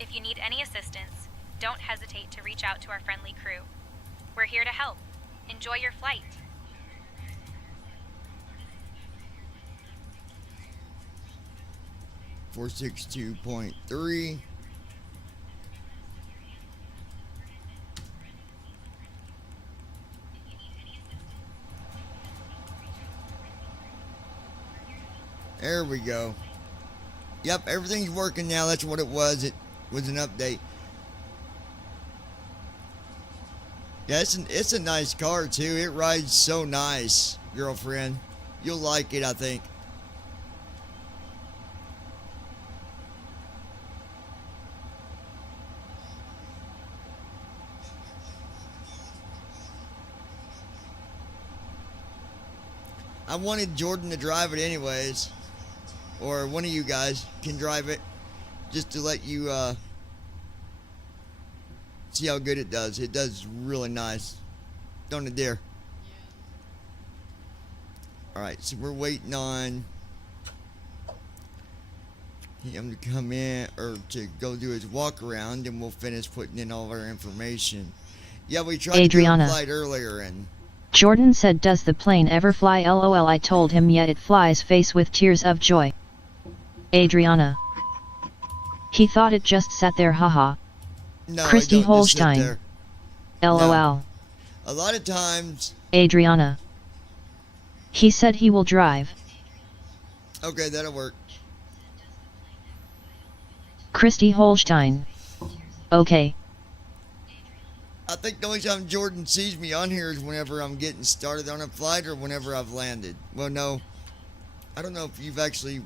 If you need any assistance, don't hesitate to reach out to our friendly crew. We're here to help. Enjoy your flight. Four 462.3. There we go. Yep, everything's working now. That's what it was. It was an update. Yeah, it's a nice car too. It rides so nice, girlfriend. You'll like it, I think. I wanted Jordan to drive it anyways. Or one of you guys can drive it. Just to let you see how good it does. It does really nice. Don't it, dear? Alright, so we're waiting on him to come in, or to go do his walk around, and we'll finish putting in all of our information. Yeah, we tried Adriana. to do a flight earlier, and Jordan said, does the plane ever fly? LOL. I told him, yet it flies. Face with tears of joy. Adriana. He thought it just sat there, haha. No, Christy I don't just sit Holstein. there. LOL. A lot of times. Adriana. He said he will drive. Okay, that'll work. Christy Holstein. Okay. I think the only time Jordan sees me on here is whenever I'm getting started on a flight or whenever I've landed. Well, no. I don't know if you've actually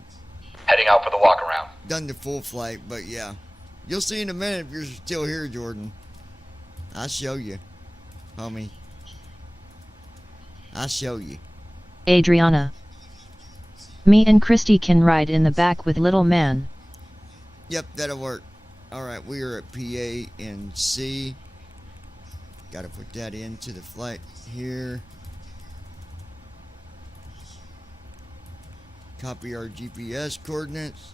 Heading out for the walk around. done the full flight, but yeah. You'll see in a minute if you're still here, Jordan. I'll show you, homie. I'll show you. Adriana. Me and Christy can ride in the back with little man. Yep, that'll work. Alright, we are at PA and C. Gotta put that into the flight here. Copy our GPS coordinates.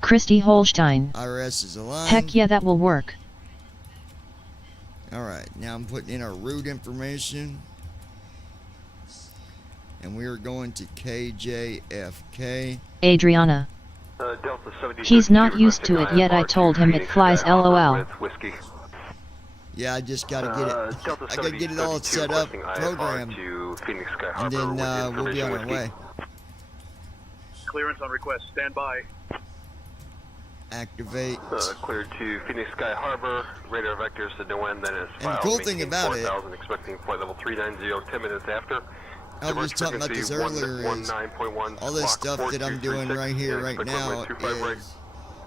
Christy Holstein. IRS is aligned. Heck yeah, that will work. Alright, now I'm putting in our route information. And we are going to KJFK. Adriana. Delta 72. He's not used to it yet. I told him it flies LOL. Yeah, I just gotta get it. I gotta get it all set up, programmed, and then we'll be on our way. Clearance on request. Stand by. Activate. Cleared to Phoenix Sky Harbor. Radar vectors to Nguyen, then is And the cool thing about it, 4,000, expecting flight level 390, 10 minutes after. I was just talking about this earlier, is all this stuff that I'm doing right here, right now, is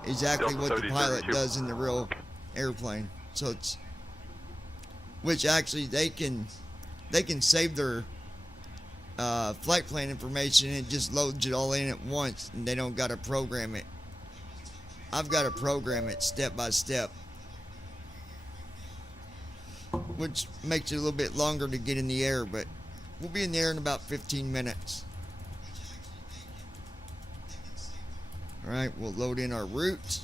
exactly what the pilot does in the real airplane. So it's, which actually they can save their flight plan information and it just loads it all in at once, and they don't gotta program it. I've gotta program it step by step, which makes it a little bit longer to get in the air, but we'll be in the air in about 15 minutes. Alright, we'll load in our route.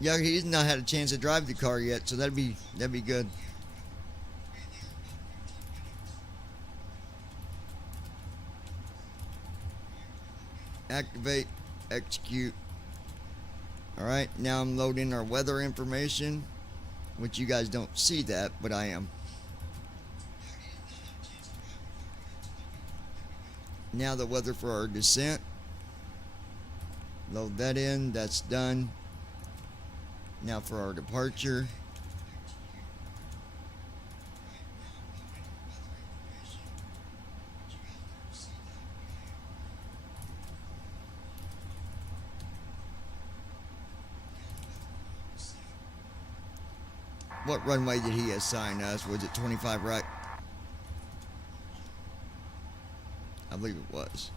Yeah, he's not had a chance to drive the car yet, so that'd be good. Activate, execute. Alright, now I'm loading our weather information, which you guys don't see that, but I am. Now the weather for our descent. Load that in, that's done. Now for our departure. What runway did he assign us? Was it 25 right? I believe it was.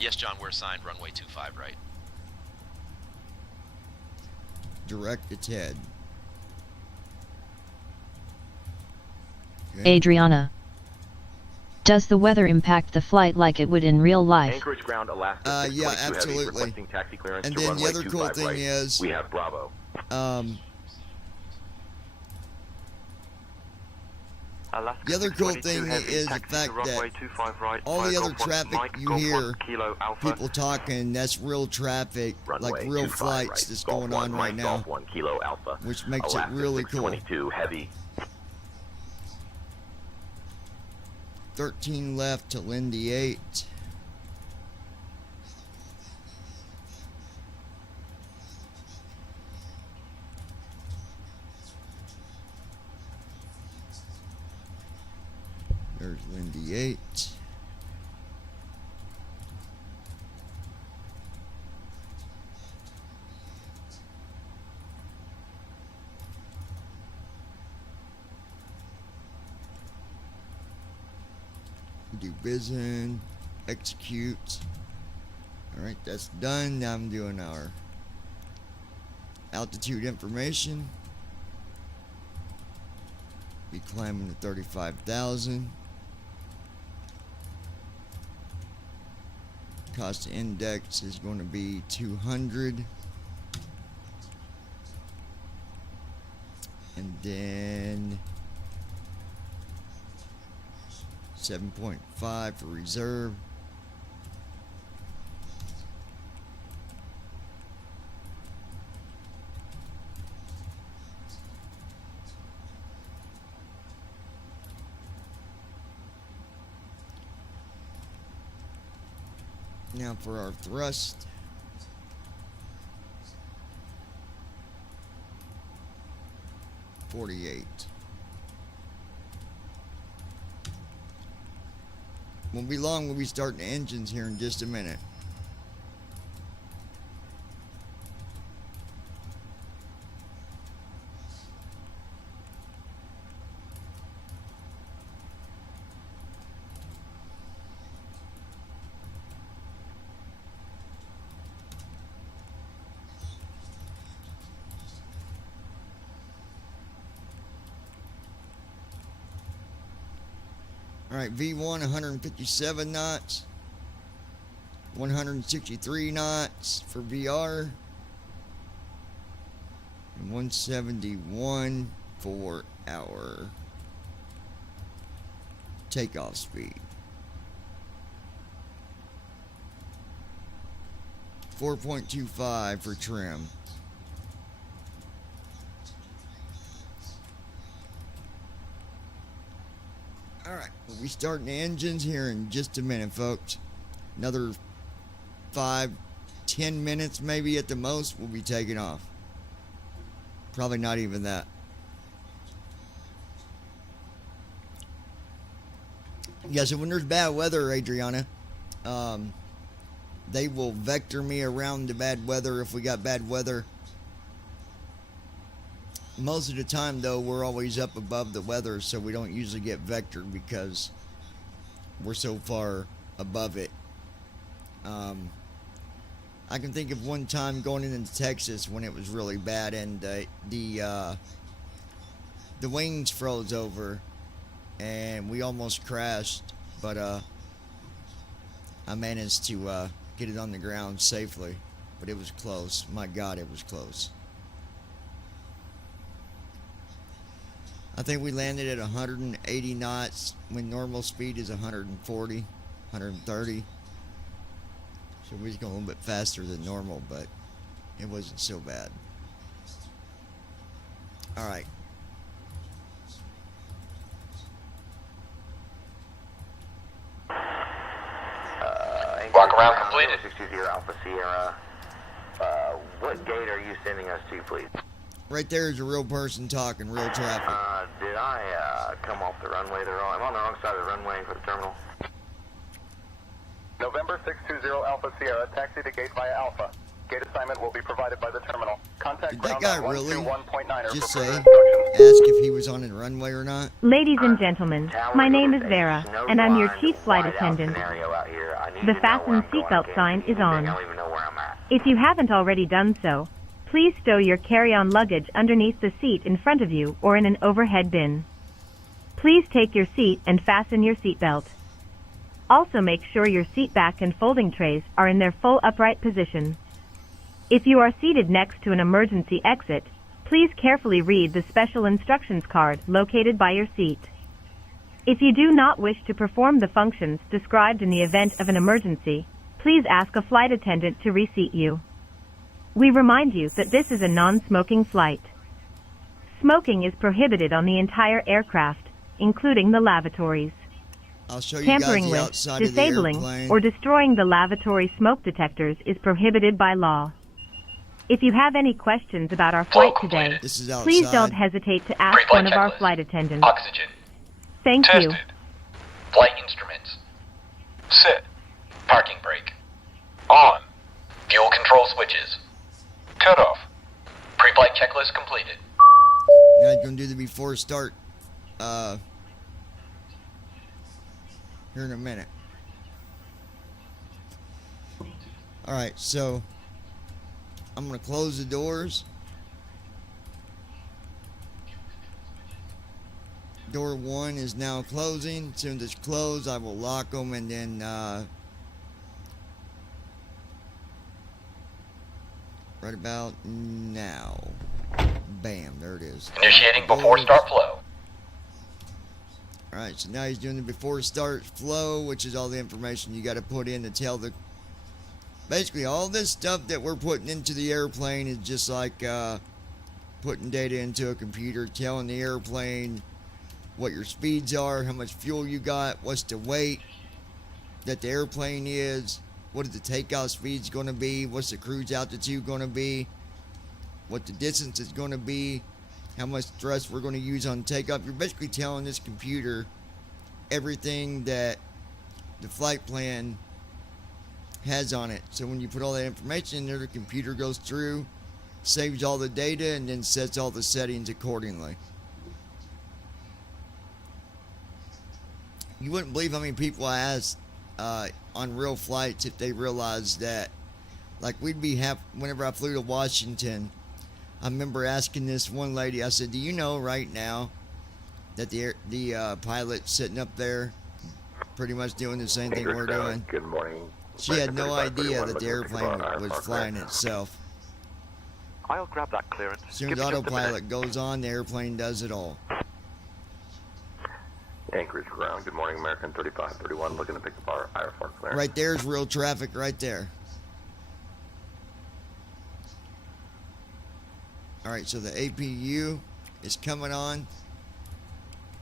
Yes, John, we're assigned runway 25 right. Direct to Ted. Okay. Adriana. Does the weather impact the flight like it would in real life? Anchorage ground, Alaska. Yeah, absolutely. Heavy, taxi clearance and to then the other cool right. thing is we have Bravo. The other cool thing is the fact that all the other traffic you hear, people talking, that's real traffic, like real flights that's going on right now, which makes it really cool. 22 heavy. 13 left to Lindy 8. There's Lindy 8. Do vision, execute. Alright, that's done. Now I'm doing our altitude information. Be climbing to 35,000. Cost index is going to be 200. And then 7.5 for reserve. Now for our thrust. $48. Won't be long. We'll be starting the engines here in just a minute. Alright, V1 157 knots, 163 knots for VR, and 171 for our takeoff speed. 4.25 for trim. Alright, we'll be starting the engines here in just a minute, folks. Another 5-10 minutes maybe at the most, we'll be taking off. Probably not even that. Yeah, so when there's bad weather, Adriana, they will vector me around the bad weather if we got bad weather. Most of the time, though, we're always up above the weather, so we don't usually get vectored because we're so far above it. I can think of one time going into Texas when it was really bad and the wings froze over and we almost crashed, but I managed to get it on the ground safely, but it was close. My God, it was close. I think we landed at 180 knots when normal speed is 140, 130. So we was going a little bit faster than normal, but it wasn't so bad. Alright. Walk around completed. 620 Alpha Sierra. What gate are you sending us to, please? Right there is a real person talking, real traffic. Did I come off the runway the wrong? I'm on the wrong side of the runway for the terminal. November 620 Alpha Sierra, taxi to gate via Alpha. Gate assignment will be provided by the terminal. Contact Did that ground guy on really 121.9er just for say, further instructions. ask if he was on the runway or not? Ladies and gentlemen, my name is Vera, and I'm your chief flight attendant. The fasten seatbelt sign is on. If you haven't already done so, please stow your carry-on luggage underneath the seat in front of you or in an overhead bin. Please take your seat and fasten your seatbelt. Also make sure your seat back and folding trays are in their full upright position. If you are seated next to an emergency exit, please carefully read the special instructions card located by your seat. If you do not wish to perform the functions described in the event of an emergency, please ask a flight attendant to reseat you. We remind you that this is a non-smoking flight. Smoking is prohibited on the entire aircraft, including the lavatories. I'll show you Tampering guys the with, outside disabling, of the airplane. or destroying the lavatory smoke detectors is prohibited by law. If you have any questions about our flight today, please don't hesitate to ask one of our flight attendants. Oxygen. Thank you. Flight instruments. Set. Parking brake. On. Fuel control switches. Cut off. Pre-flight checklist completed. Now I'm going to do the before start here in a minute. Alright, so I'm going to close the doors. Door 1 is now closing. As soon as it's closed, I will lock them and then right about now. Bam, there it is. Initiating before start flow. Alright, so now he's doing the before start flow, which is all the information you got to put in to tell the... Basically, all this stuff that we're putting into the airplane is just like putting data into a computer, telling the airplane what your speeds are, how much fuel you got, what's the weight that the airplane is, what is the takeoff speed's going to be, what's the cruise altitude going to be, what the distance is going to be, how much thrust we're going to use on takeoff. You're basically telling this computer everything that the flight plan has on it. So when you put all that information in there, the computer goes through, saves all the data, and then sets all the settings accordingly. You wouldn't believe how many people I asked on real flights if they realized that, like, whenever I flew to Washington, I remember asking this one lady, I said, do you know right now that the pilot's sitting up there pretty much doing the same thing we're doing? Good morning. She had no idea that the airplane was flying itself. I'll grab that clearance. As soon as autopilot goes on, the airplane does it all. Anchorage ground. Good morning, American 3531. Looking to pick up our IFR clearance. Right there's real traffic right there. Alright, so the APU is coming on.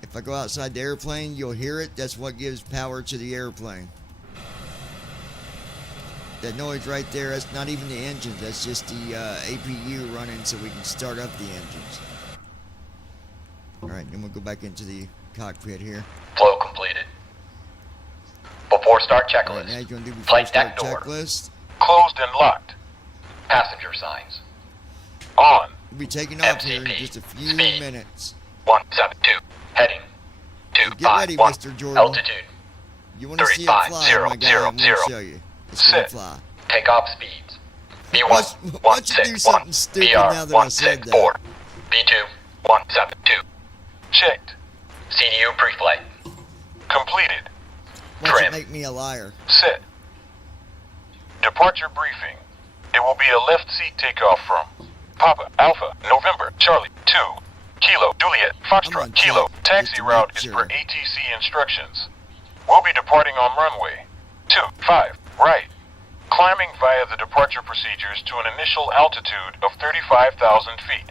If I go outside the airplane, you'll hear it. That's what gives power to the airplane. That noise right there, that's not even the engines. That's just the APU running so we can start up the engines. Alright, then we'll go back into the cockpit here. Flow completed. Before start checklist. Right, now you're going to do before Flight start deck door. checklist. Closed and locked. Passenger signs. On. We'll be taking off here in just a few minutes. 172. Heading. So get ready, 251. Mr. Jordan. Altitude. You want to see it fly, my guy? I'm going to show you. It's going to fly. Takeoff speeds. B1, Why don't you do something stupid now that I said that? B2, 172. Checked. CDU pre-flight. Completed. Why don't you make me a liar? Set. Departure briefing. It will be a left seat takeoff from Papa, Alpha, November, Charlie, 2, Kilo, Juliet, Foxtrot, Kilo. Taxi route is per ATC instructions. We'll be departing on runway 25, right. Climbing via the departure procedures to an initial altitude of 35,000 feet.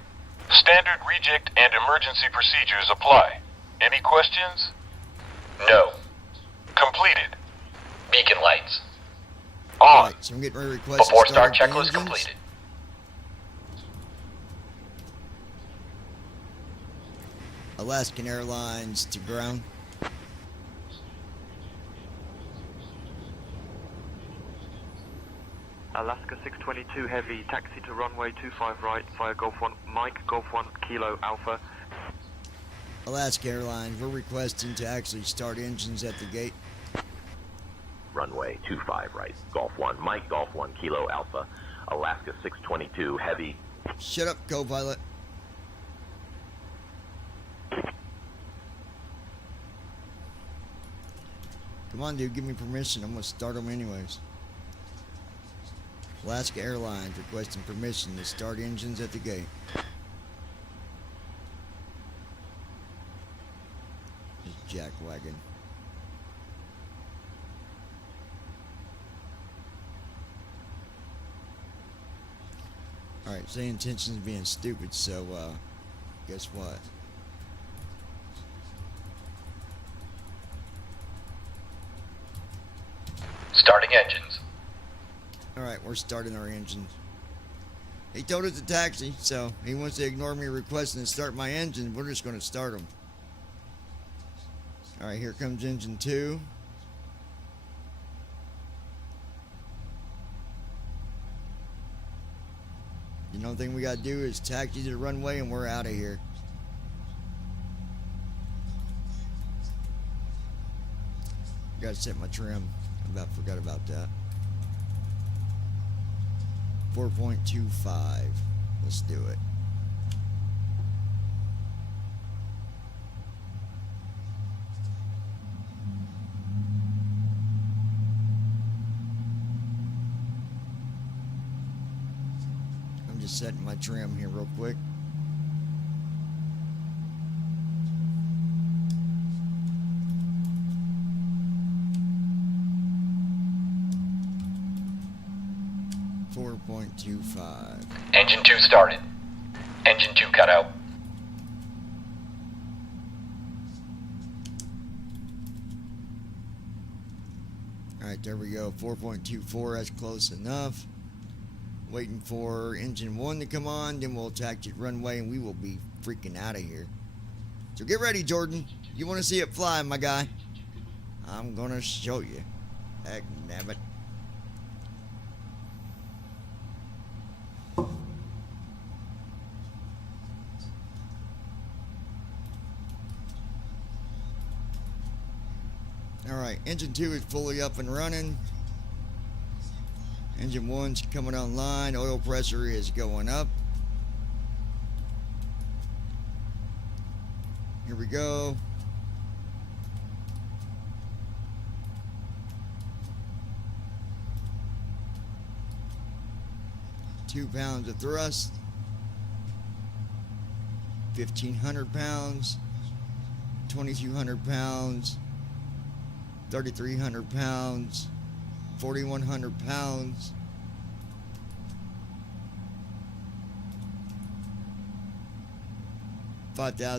Standard reject and emergency procedures apply. Any questions? No. Completed. Beacon lights. On. Right, so I'm getting ready to request Before to start start checklist engines. completed. Alaskan Airlines to ground. Alaska 622 Heavy, taxi to runway 25 right via Golf 1, Mike, Golf 1, Kilo, Alpha. Alaska Airlines, we're requesting to actually start engines at the gate. Runway 25 right, Golf 1, Mike, Golf 1, Kilo, Alpha. Alaska 622 Heavy. Shut up, co-pilot. Come on, dude, give me permission. I'm going to start them anyways. Alaska Airlines requesting permission to start engines at the gate. This jackwagon. Alright, say intentions of being stupid, so, guess what? Starting engines. Alright, we're starting our engines. He told us to taxi, so he wants to ignore me requesting to start my engine. We're just going to start them. Alright, here comes engine 2. The only thing we got to do is taxi to the runway and we're out of here. Got to set my trim. I forgot about that. 4.25. Let's do it. I'm just setting my trim here real quick. 4.25. Engine 2 started. Engine 2 cut out. Alright, there we go. 4.24, that's close enough. Waiting for engine 1 to come on, then we'll taxi runway and we will be freaking out of here. So get ready, Jordan. You want to see it fly, my guy? I'm gonna show you. Heck, damn it. Alright, engine 2 is fully up and running. Engine 1's coming online. Oil pressure is going up. Here we go. £2 of thrust. 1,500 pounds. 2,200 pounds. 3,300 pounds. 4,100 pounds.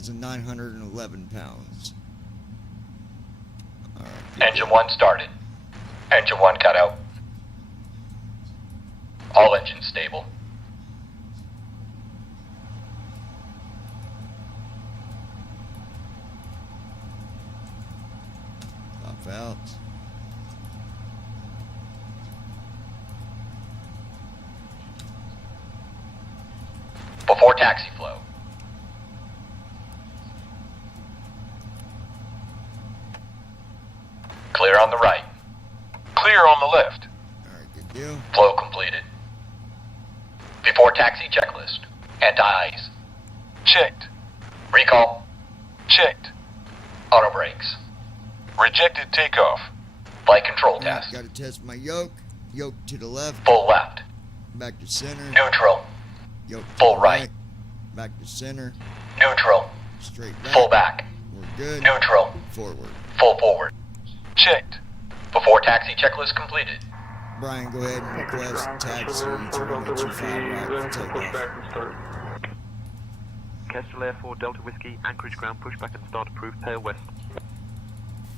£5,911. All right, Engine 1 started. Engine 1 cut out. All engines stable. Off out. Before taxi flow. Clear on the right. Clear on the left. Alright, good deal. Flow completed. Before taxi checklist. Anti-ice. Checked. Recall. Checked. Auto brakes. Rejected takeoff. Flight control test. Got to test my yoke. Yoke to the left. Full left. Back to center. Neutral. Yoke to Full the right. Back to center. Neutral. Straight back. Full back. We're good. Neutral. Forward. Full forward. Checked. Before taxi checklist completed. Brian, go ahead and request taxi to runway 25 right for takeoff. Kestrel Air 4 Delta Whiskey, Anchorage ground pushback and start approved, tail west.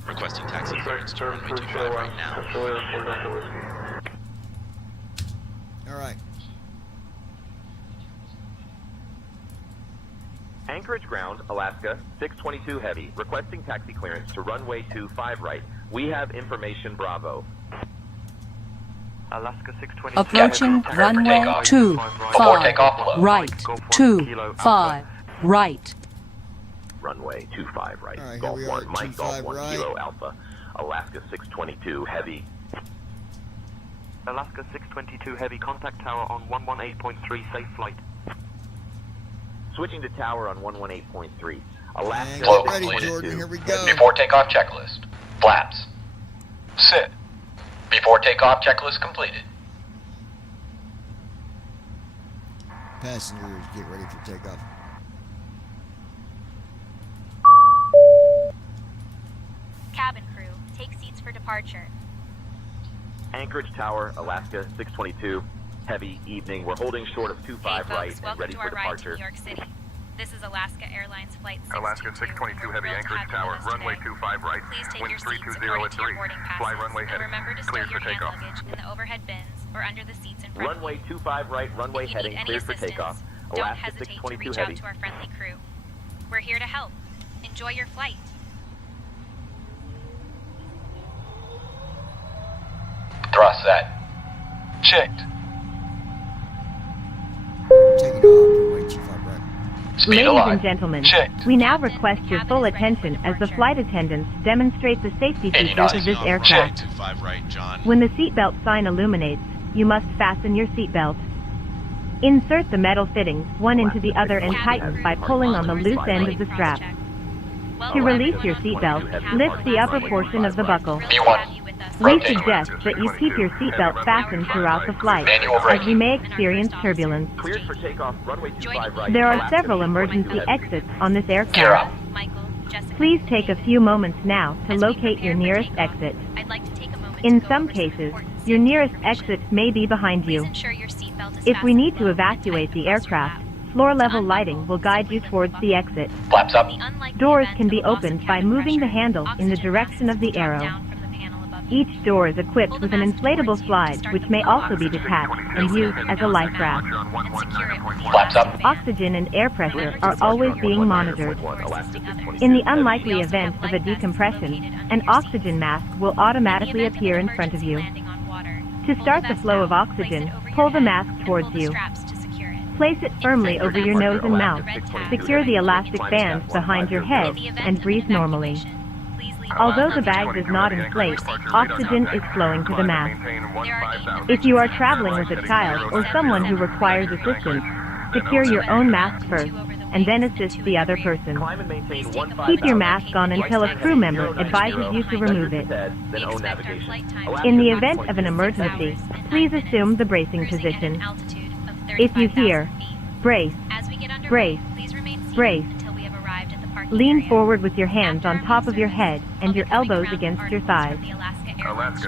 Requesting taxi clearance to runway 25 right now. Alright. Anchorage ground, Alaska, 622 heavy, requesting taxi clearance to runway 25 right. We have information, Bravo. Alaska 622 Approaching runway 25 right, 25 right. Runway 25 right. Alright, Golf here we 1, are, Mike, Golf 25 1, right. Kilo Alpha. Alaska 622 heavy. Alaska 622 heavy, contact tower on 118.3, safe flight. Switching to tower on 118.3. Alaska Flow Ready, completed. Jordan, here we go. Before takeoff checklist. Flaps. Set. Before takeoff checklist completed. Passengers, get ready for takeoff. Cabin crew, take seats for departure. Anchorage Tower, Alaska 622 heavy, evening. We're holding short of 25 hey right folks, and welcome ready to for our ride to departure. New York City. This is Alaska Airlines Flight 622. Alaska 622 heavy, Anchorage Tower, runway 25 right, Please take wind your seats 320 according at to your 3, boarding passes. fly runway And heading, remember to stow cleared your for hand takeoff. luggage in the overhead bins or under the seats in front Runway of you. 25 right, runway If you heading, need any cleared for assistance, takeoff. don't Alaska hesitate to 622 reach heavy. out to our friendly crew. We're here to help. Enjoy your flight. Thrust set. Checked. Taking off, runway 25 right. Speed Ladies alive. and gentlemen, Checked. we now request your full attention as the flight attendants demonstrate the safety features of this aircraft. 25 right, John. When the seatbelt sign illuminates, you must fasten your seatbelt. Insert the metal fittings one into the other and tighten by pulling on the loose end of the strap. To release your seatbelt, lift the upper portion of the buckle. B1. We Rotate. suggest that you keep your seatbelt fastened throughout the flight, Manual as braking. we may experience turbulence. Cleared for takeoff, runway 25 right. There are Alaska several 622 emergency heavy. exits on this Gear up. aircraft. Michael, Jessica, Please take a few moments now to As we locate your prepare for nearest takeoff, exit. I'd like to take a moment In to go some over cases, important your safety nearest information. exit may be behind Please you. ensure your seatbelt If we need to evacuate the aircraft, floor-level lighting will guide you towards the exit. Flaps up. Doors can be opened by moving the handle in the direction of the arrow. Each door is equipped with an inflatable slide, which may also be detached and used as a life raft. Flaps up. Oxygen and air pressure are always being monitored. In the unlikely event of a decompression, an oxygen mask will automatically appear in front of you. To start the flow of oxygen, pull the mask towards you. Place it firmly over your nose and mouth. Secure the elastic bands behind your head and breathe normally. Although the bag does not inflate, oxygen is flowing to the mask. If you are traveling with a child or someone who requires assistance, secure your own mask first, and then assist the other person. Keep your mask on until a crew member advises you to remove it. In the event of an emergency, please assume the bracing position. If you hear, brace, brace, brace, lean forward with your hands on top of your head and your elbows against your thighs.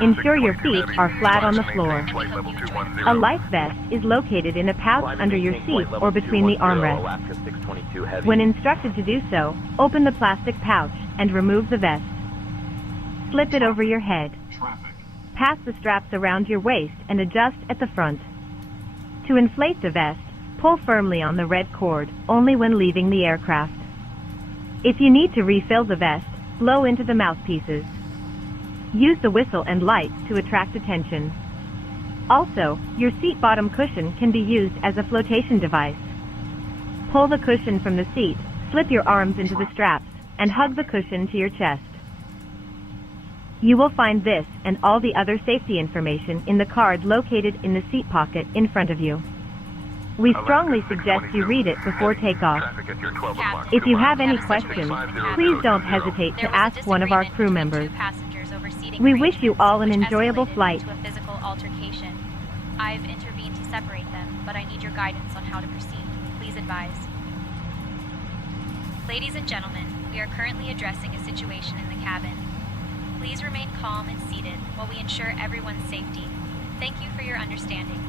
Ensure your feet are flat on the floor. A life vest is located in a pouch under your seat or between the armrests. When instructed to do so, open the plastic pouch and remove the vest. Slip it over your head. Pass the straps around your waist and adjust at the front. To inflate the vest, pull firmly on the red cord, only when leaving the aircraft. If you need to refill the vest, blow into the mouthpieces. Use the whistle and light to attract attention. Also, your seat bottom cushion can be used as a flotation device. Pull the cushion from the seat, slip your arms into the straps, and hug the cushion to your chest. You will find this and all the other safety information in the card located in the seat pocket in front of you. We strongly suggest you read it before takeoff. If you have any questions, please don't hesitate to ask one of our crew members. We wish you all an enjoyable flight. I've intervened to separate them, but I need your guidance on how to proceed. Please advise. Ladies and gentlemen, we are currently addressing a situation in the cabin. Please remain calm and seated while we ensure everyone's safety. Thank you for your understanding.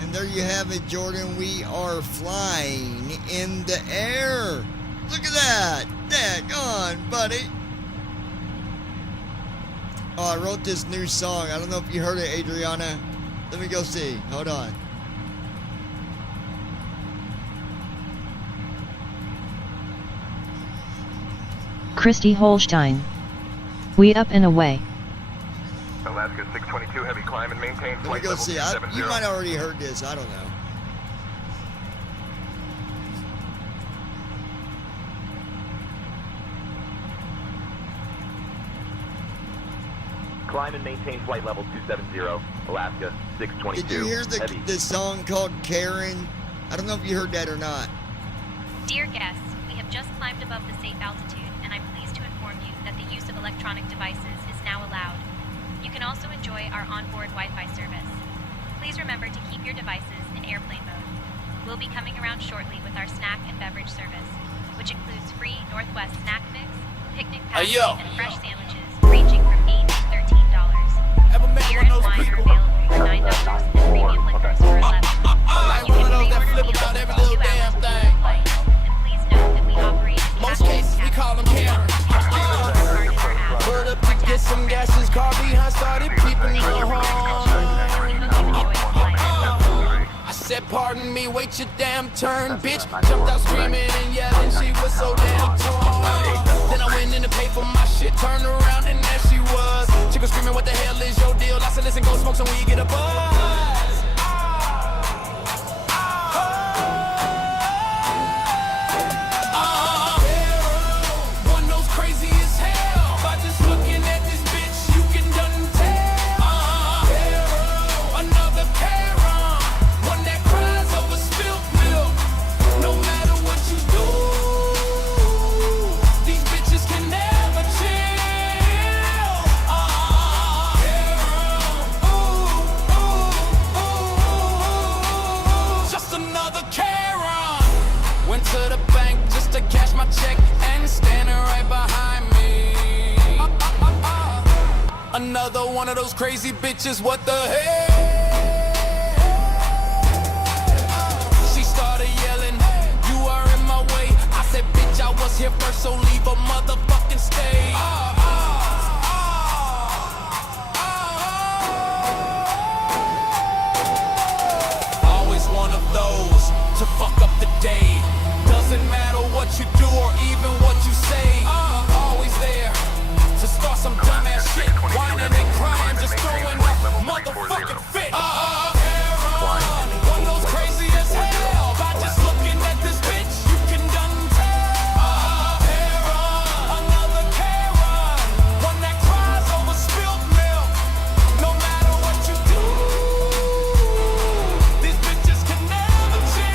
And there you have it, Jordan. We are flying in the air. Look at that. Daggone, buddy. Oh, I wrote this new song. I don't know if you heard it, Adriana. Let me go see. Hold on. Christy Holstein. We up and away. Alaska 622 heavy climb and maintain Let me flight go level see. 270. You might already heard this. I don't know. Climb and maintain flight level 270, Alaska 622. Did you hear heavy. the song called Karen? I don't know if you heard that or not. Dear guests, we have just climbed above the safe altitude, and I'm pleased to inform you that the use of electronic devices is now allowed. You can also enjoy our onboard Wi-Fi service. Please remember to keep your devices in airplane mode. We'll be coming around shortly with our snack and beverage service, which includes free Northwest snack mix, picnic packs, and fresh sandwiches ranging from $8 to $13. Beer and wine are available for $9 and premium liquors for $11. You can pre-order meals up to 2 hours before the flight. And please note that we operate in Most cases we call them Karen. Put up to get some gas, his car behind started peeping the horn. I said, pardon me, wait your damn turn, bitch. Jumped out screaming and yelling, she was so damn torn. Then I went in to pay for my shit, turned around and there she was. Chicken screaming, what the hell is your deal? I said, listen, go smoke some weed, get a buzz. check and standing right behind me. Another one of those crazy bitches, what the hell? She started yelling, you are in my way. I said, bitch, I was here first, so leave a motherfucking stay. Always one of those to fuck up the day. Doesn't matter what you do or even what you say. Always there to start some dumbass shit. Whining and crying, just throwing a motherfucking fit. One goes crazy as hell by just looking at this bitch. You can done tell. Another Karen, one that cries over spilled milk. No matter what you do, these bitches can never chill.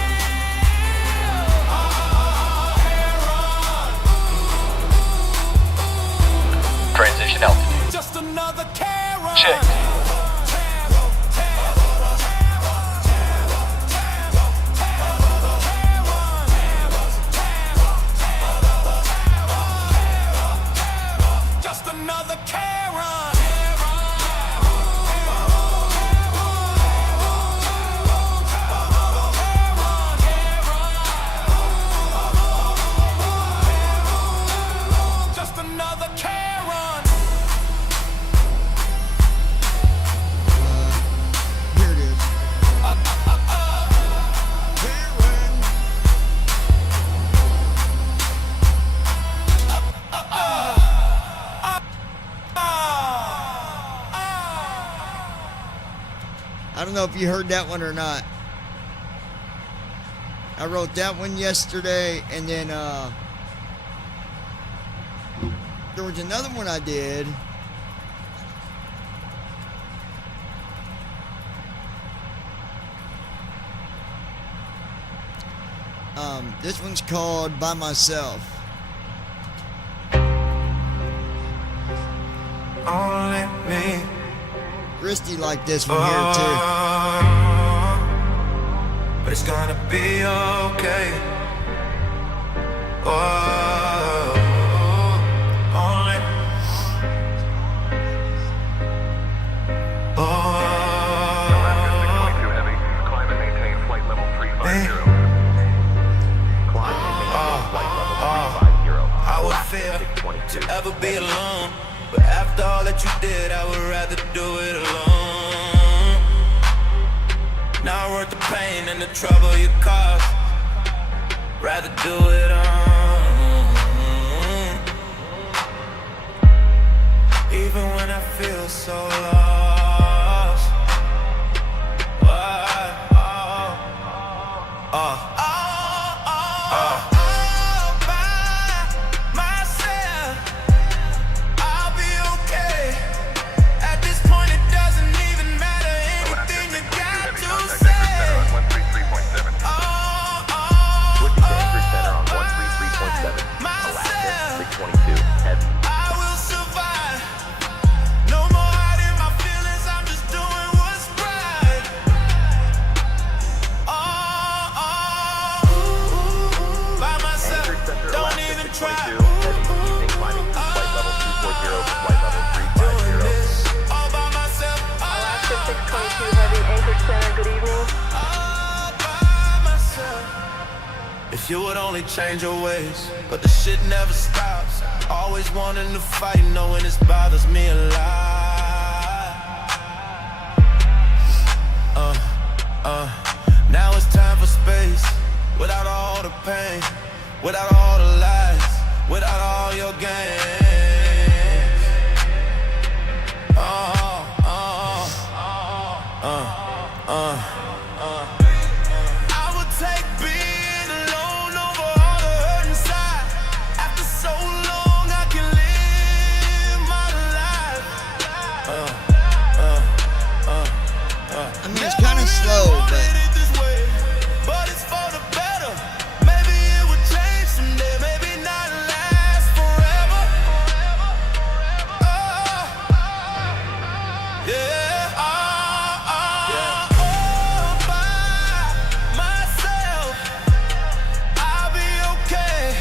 Transition altitude. Just another Karen. Check. Just another Karen. Just another Karen. Here it is. Karen. I don't know if you heard that one or not. I wrote that one yesterday, and then there was another one I did. This one's called By Myself. Only me. Christy liked this one here too. But it's gonna be okay. Only. Climb and maintain flight level 350. I would fear to ever be alone, but after all that you did, I would rather do it alone. Not worth the pain and the trouble you caused. Rather do it on. Even when I feel so lost. If you would only change your ways, but the shit never stops. Always wanting to fight, knowing this bothers me a lot. Now it's time for space, without all the pain, without all the lies, without all your games. I would take being alone over all the hurt inside. After so long, I can live my life. I mean, it's kind of slow, But it's for the better. Maybe it would change someday. Maybe not last forever. Yeah. All by myself, I'll be okay.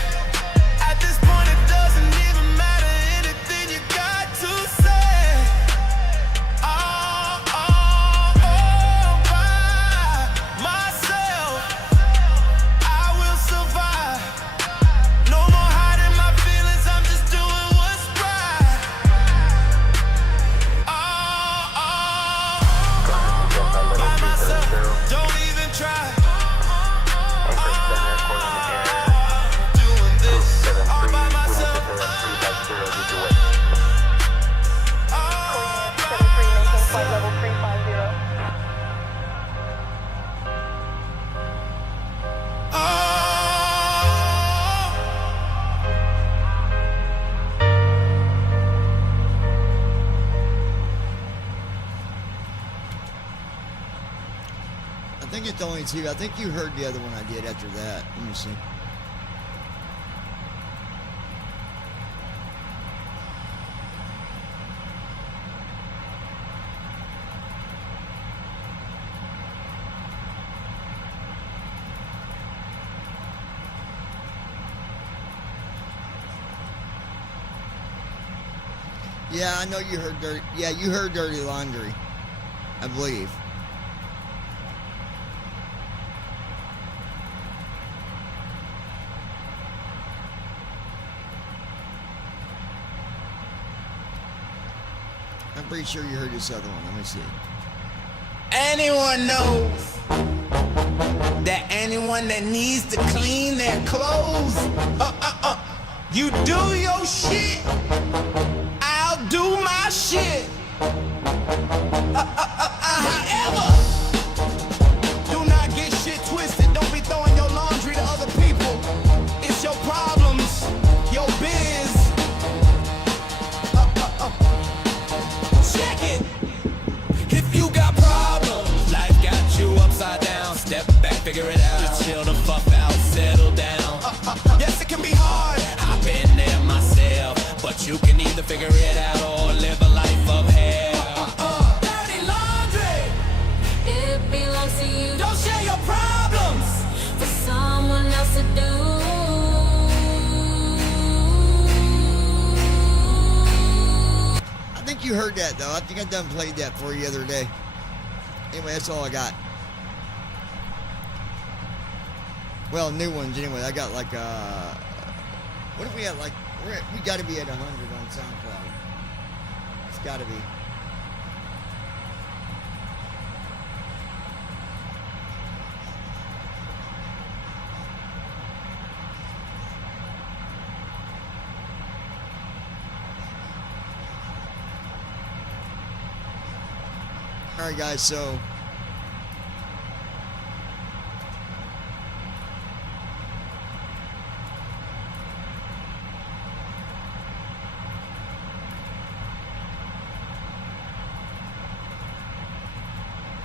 think it's only 2. I think you heard the other one I did after that. Let me see. Yeah, I know you heard dirty. Yeah, you heard Dirty Laundry, I believe. I'm pretty sure you heard this other one. Let me see. Anyone knows that anyone that needs to clean their clothes, you do your shit, I'll do my shit. However, do not get shit twisted. Don't be throwing your laundry to other people. It's your problems, your biz. Check it. If you got problems, life got you upside down. Step back, figure it out. Just chill the fuck out, settle down. Yes, it can be hard. I've been there myself, but you can either figure it out or live a life of hell. Dirty laundry, it belongs to you. Don't share your problems for someone else to do. I think you heard that though. I think I done played that for you the other day. Anyway, that's all I got. Well, new ones anyway. I got like what if we had like we got to be at 100 on SoundCloud. It's got to be. All right, guys. So.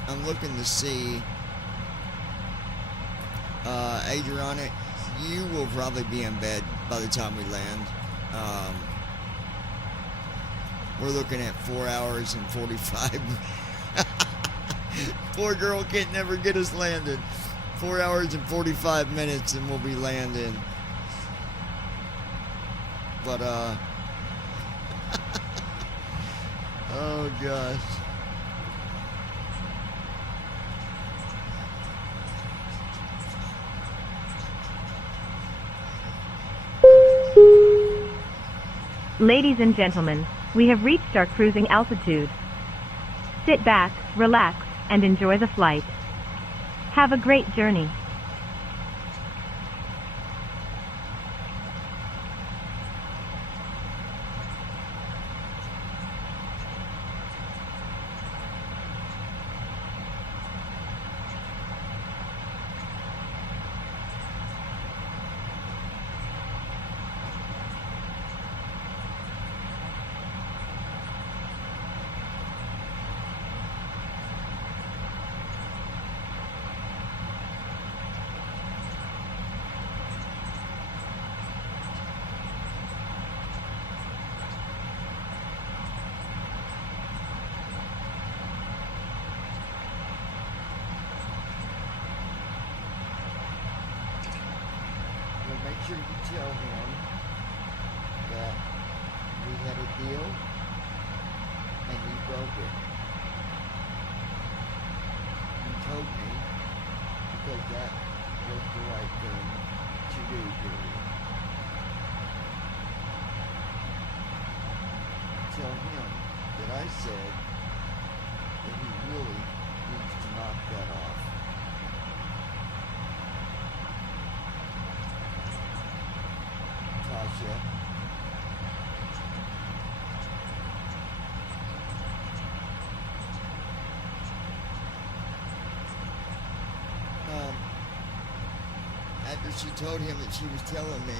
I'm looking to see, Adriana, you will probably be in bed by the time we land. We're looking at 4 hours and 45. Poor girl can't never get us landed. 4 hours and 45 minutes and we'll be landing. But, oh gosh. Ladies and gentlemen, we have reached our cruising altitude. Sit back, relax, and enjoy the flight. Have a great journey. Make sure you tell him that we had a deal and he broke it. He told me because that was the right thing to do, period. Tell him that I said that he really needs to knock that off. Tasha. After she told him that she was telling me,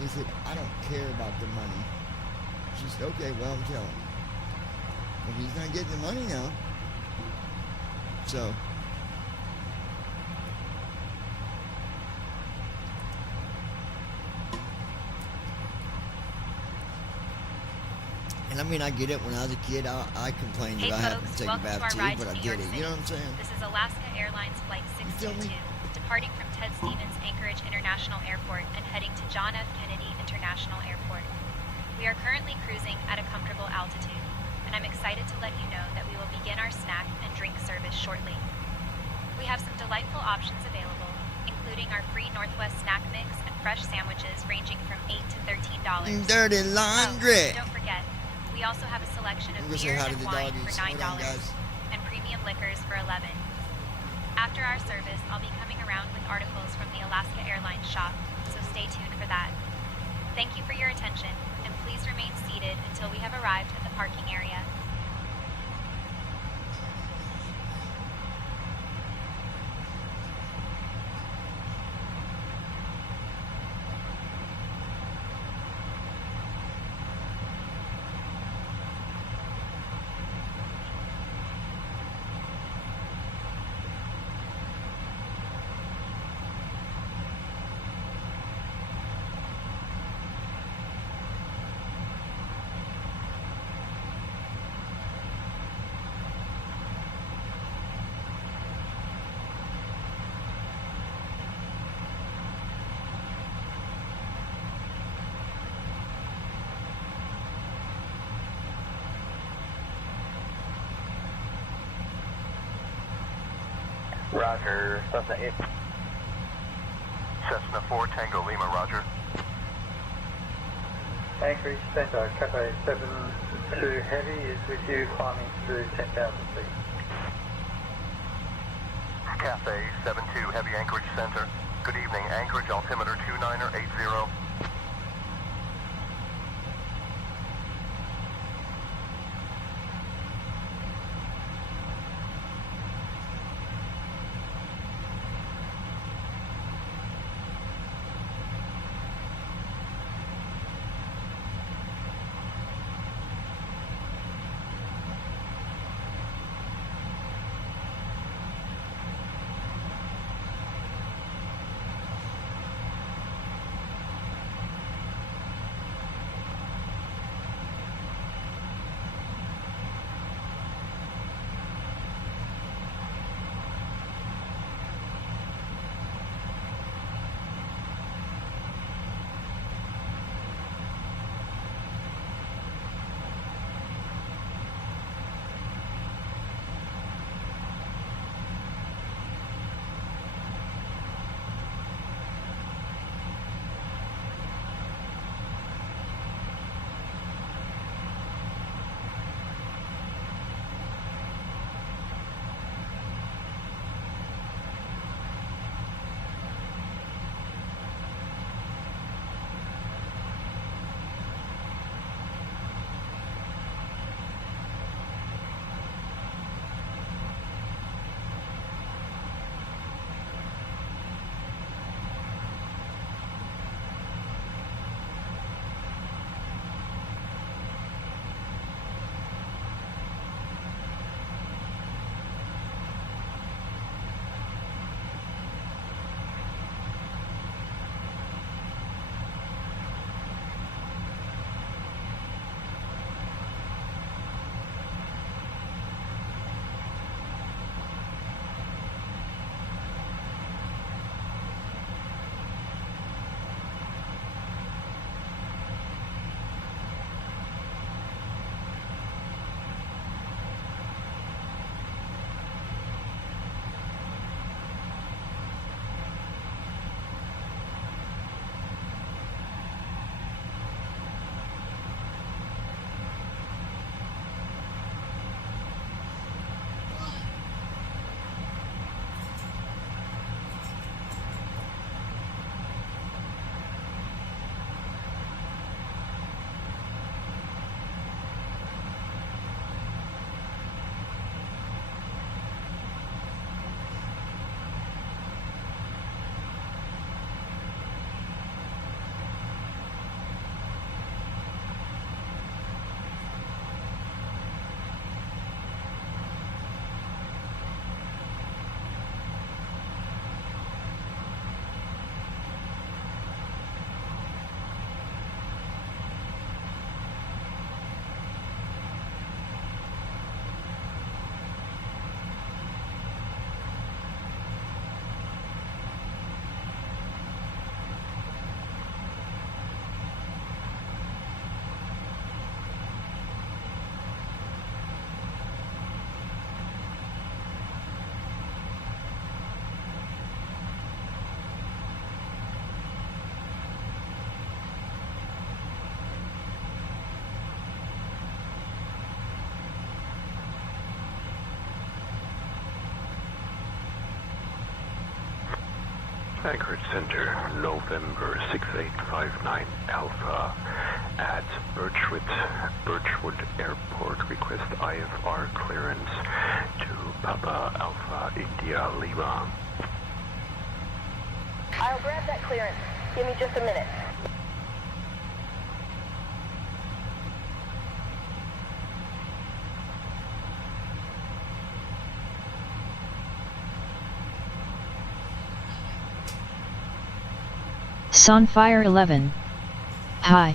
he said, I don't care about the money. She said, okay, well, I'm telling you. Well, he's not getting the money now. So, And I mean, I get it. When I was a kid, I complained Hey that I had to folks, take a welcome to bath our too, ride but to I New get York it. City. You know what I'm saying? This is Alaska Airlines Flight 622, departing from Ted Stevens Anchorage International Airport and heading to John F. Kennedy International Airport. We are currently cruising at a comfortable altitude, and I'm excited to let you know that we will begin our snack and drink service shortly. We have some delightful options available, including our free Northwest snack mix and fresh sandwiches ranging from $8 to $13. Dirty laundry. Oh, don't forget, we also have a selection of I'm gonna say beer hi to and the wine doggies. for $9 Hold on, guys. and premium liquors for $11. After our service, I'll be coming around with articles from the Alaska Airlines shop, so stay tuned for that. Thank you for your attention, and please remain seated until we have arrived at the parking area. Roger, Cessna 8. Cessna 4 Tango Lima, roger. Anchorage Center, Cafe 72 Heavy is with you climbing through 10,000 feet. Cafe 72 Heavy Anchorage Center. Good evening, Anchorage altimeter 2980. Anchorage Center, November 6859 Alpha at Birchwood Airport. Request IFR clearance to Papa Alpha India Lima. I'll grab that clearance. Give me just a minute. Sunfire 11. Hi.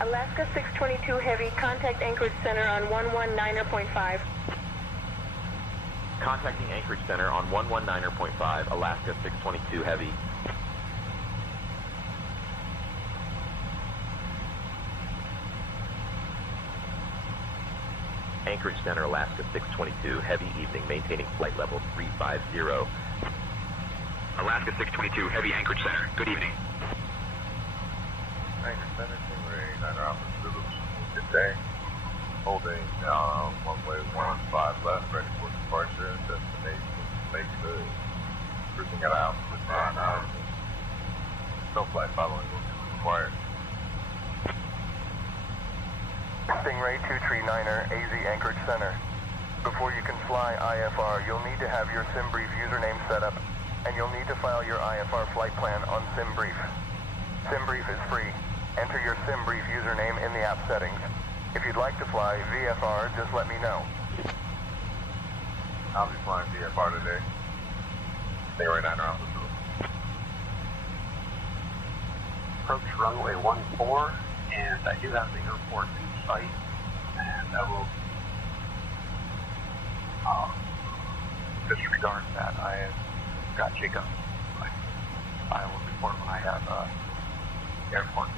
Alaska 622 Heavy, contact Anchorage Center on 119.5. Contacting Anchorage Center on 119.5, Alaska 622 Heavy. Anchorage Center, Alaska 622 Heavy, evening, maintaining flight level 350. Alaska 622 Heavy, Anchorage Center. Good evening. Anchorage Center, Stingray 9 Alpha Zulu. Good day. Holding runway 15 left, ready for departure. Destination Lakewood. Cruising at altitude 9,000. No flight following will be required. Stingray 239er, AZ Anchorage Center. Before you can fly IFR, you'll need to have your SimBrief username set up, and you'll need to file your IFR flight plan on SimBrief. SimBrief is free. Enter your SimBrief username in the app settings. If you'd like to fly VFR, just let me know. I'll be flying VFR today. Stingray 9 Alpha Zulu. Approach runway 14, and I do have the airport in sight, and I will disregard that. I have got Jacob. I will report when I have airport.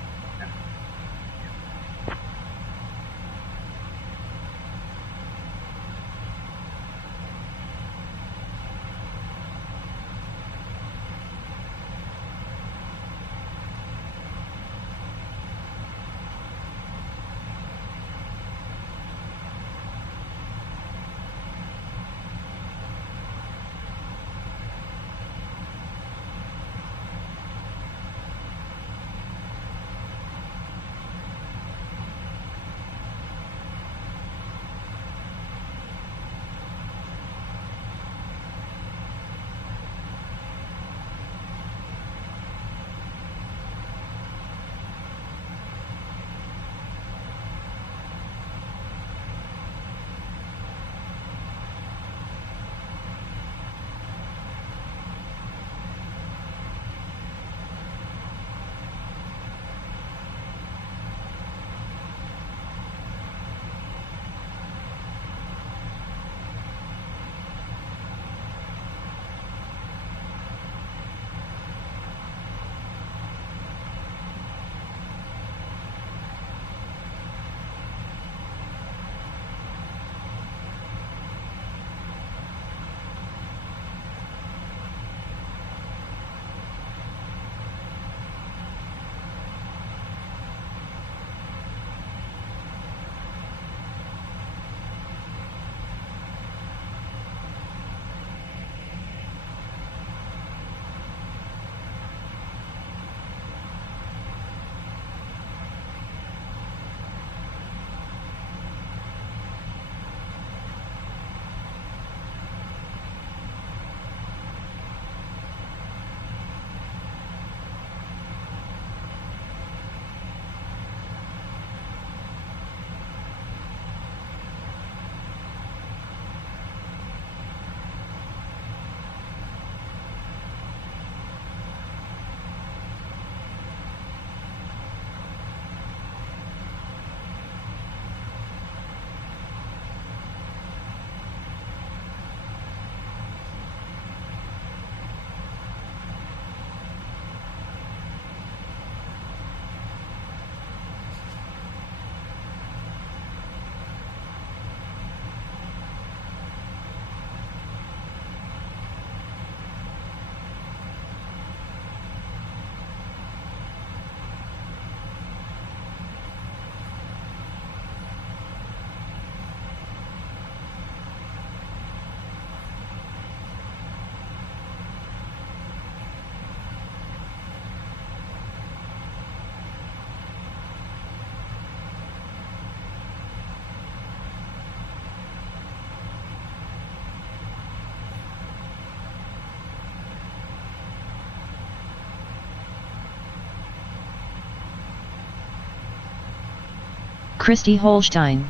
Christy Holstein.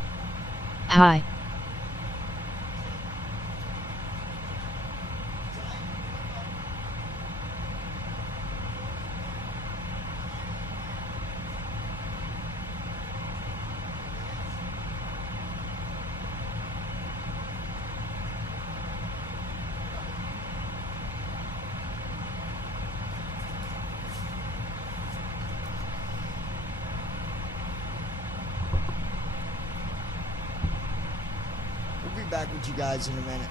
Hi. We'll be back with you guys in a minute.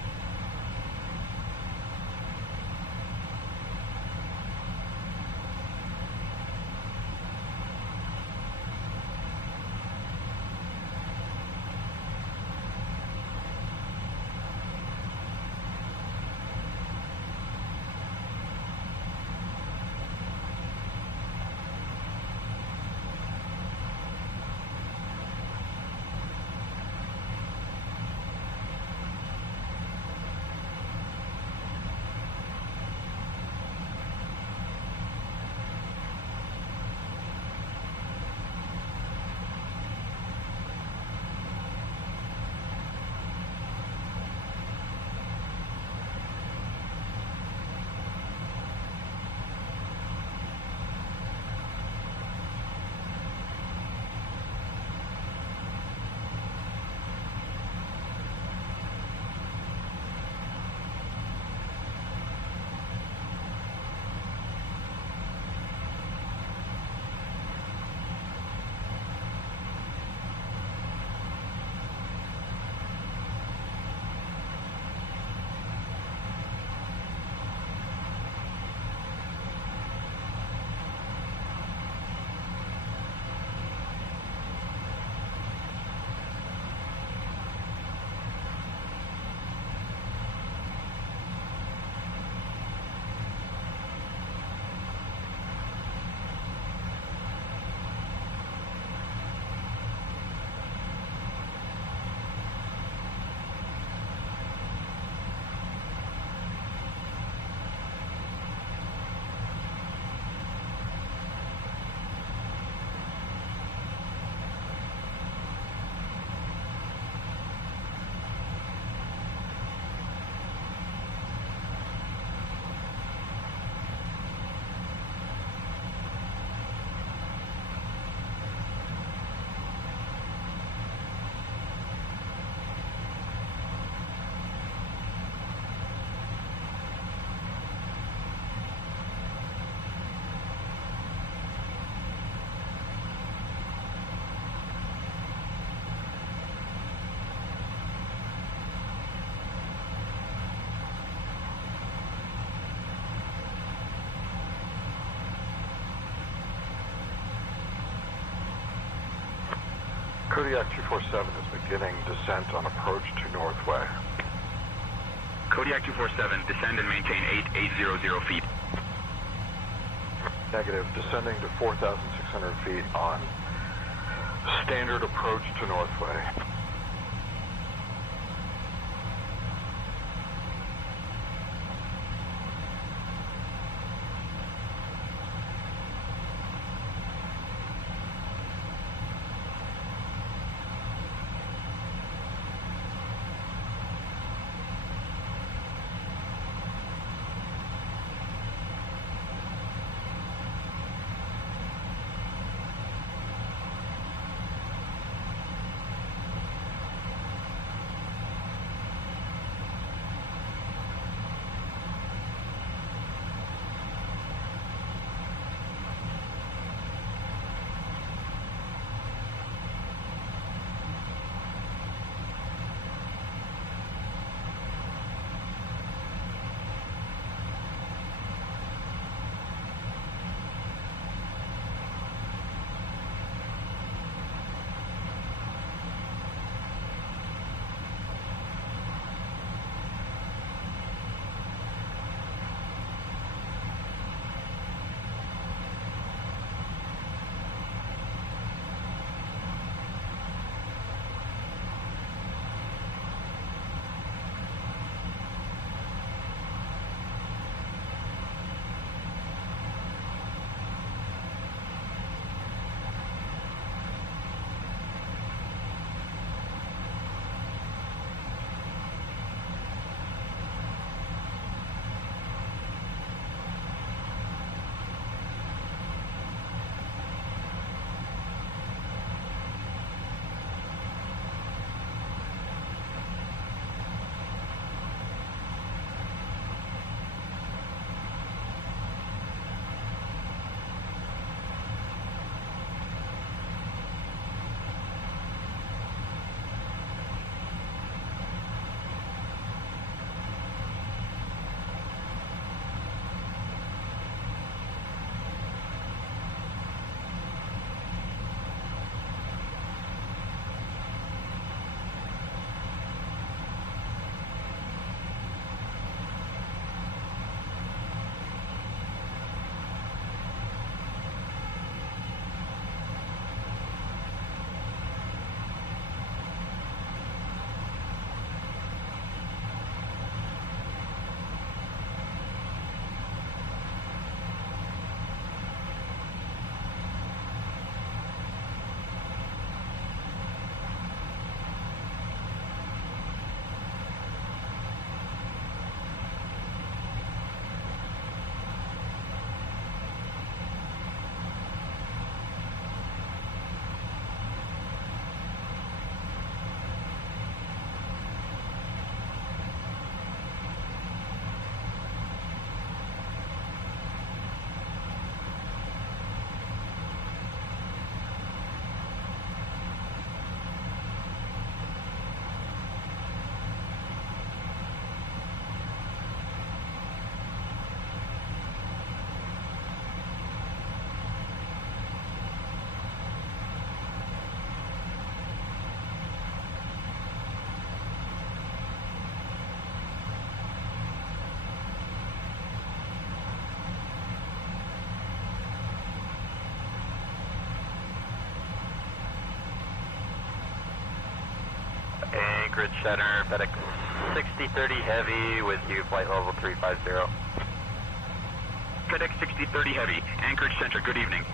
Kodiak 247 is beginning descent on approach to Northway. Kodiak 247, descend and maintain 8800 feet. Negative, descending to 4,600 feet on standard approach to Northway. Anchorage Center, FedEx 6030 Heavy with you, flight level 350. FedEx 6030 Heavy, Anchorage Center, good evening.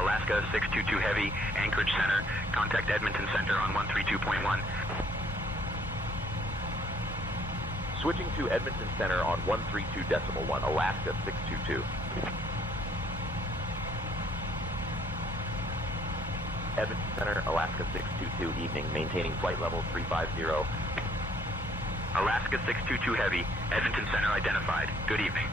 Alaska 622 Heavy, Anchorage Center. Contact Edmonton Center on 132.1. Switching to Edmonton Center on 132.1, Alaska 622. Edmonton Center, Alaska 622, evening, maintaining flight level 350. Alaska 622 Heavy, Edmonton Center identified. Good evening.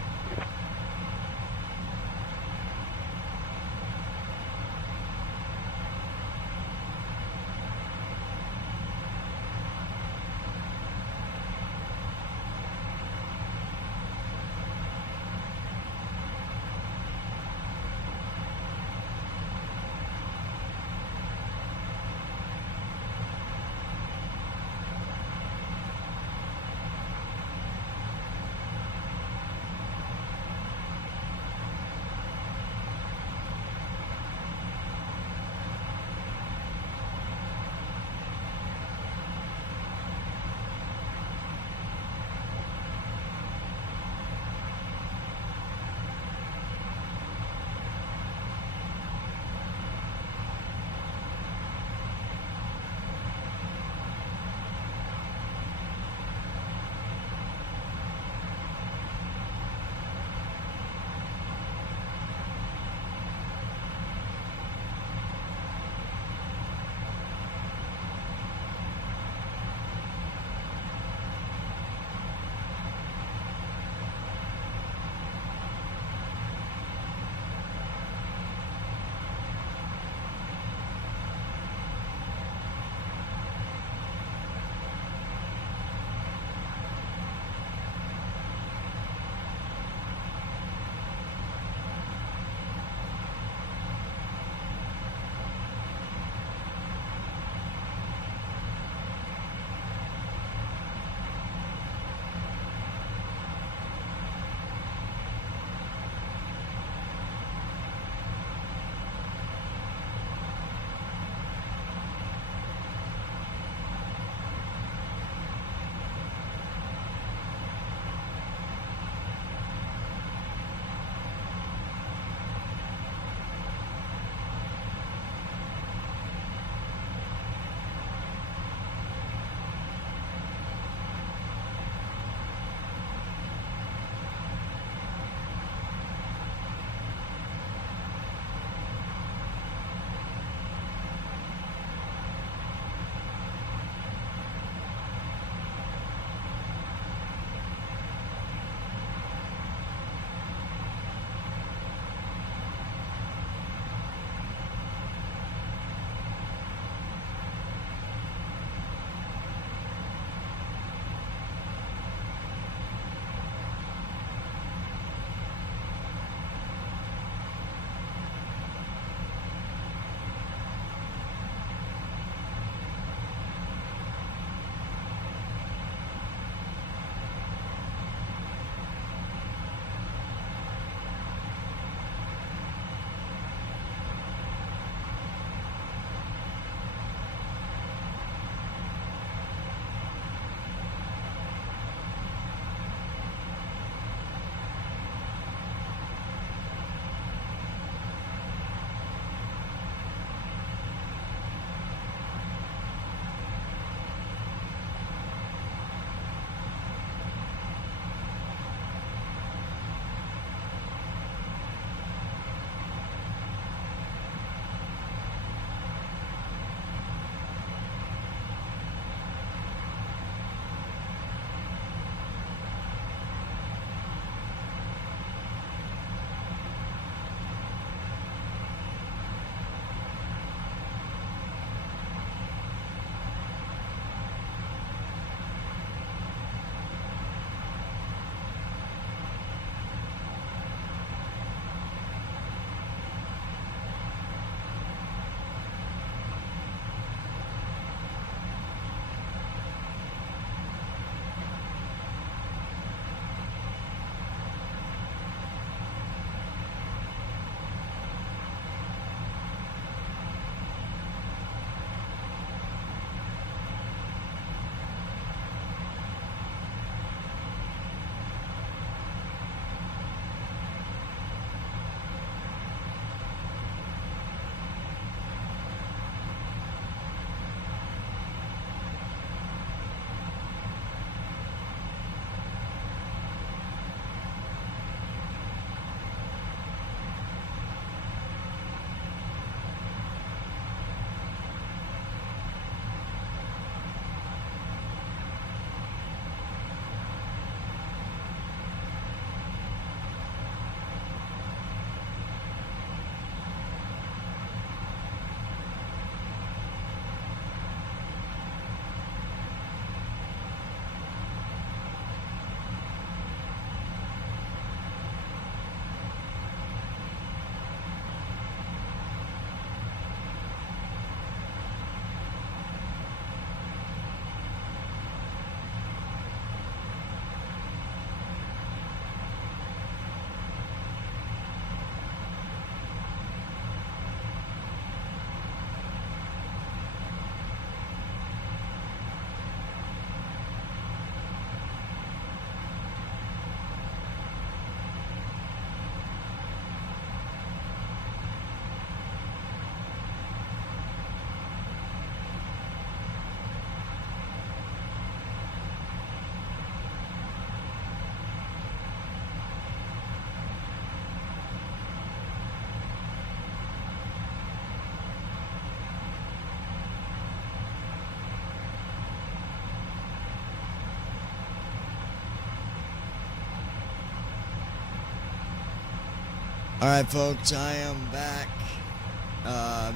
Alright folks, I am back.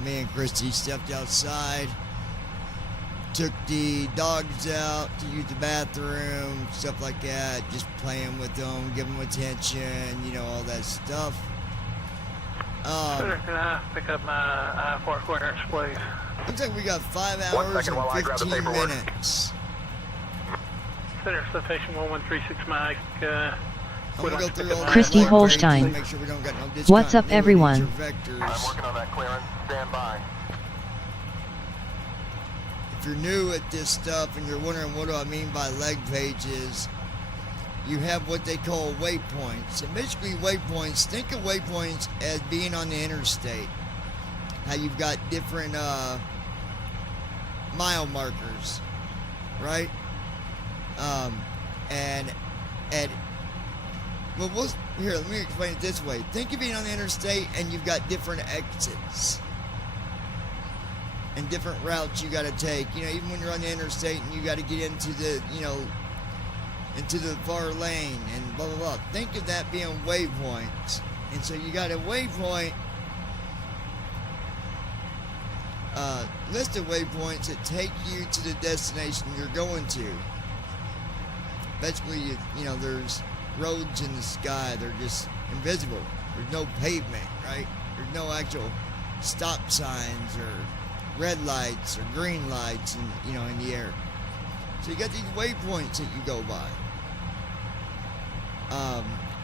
Me and Christy stepped outside, took the dogs out to use the bathroom, stuff like that, just playing with them, give them attention, you know, all that stuff. Sir, can I pick up my I-4 clearance, please? Looks like we got 5 hours and 15 minutes. Center Station 1136 Mike. I'm gonna go through all Christy Holstein. make sure we don't got no What's up, discontinuities everyone? or vectors. I'm working on that clearance. Stand by. If you're new at this stuff and you're wondering what do I mean by leg pages, you have what they call waypoints. And basically waypoints, think of waypoints as being on the interstate. How you've got different mile markers, right? Here, let me explain it this way. Think of being on the interstate and you've got different exits and different routes you got to take. You know, even when you're on the interstate and you got to get into the, you know, into the far lane and blah, blah, blah. Think of that being waypoints. And so you got a waypoint, list of waypoints that take you to the destination you're going to. Basically, you know, there's roads in the sky. They're just invisible. There's no pavement, right? There's no actual stop signs or red lights or green lights in the air. So you got these waypoints that you go by.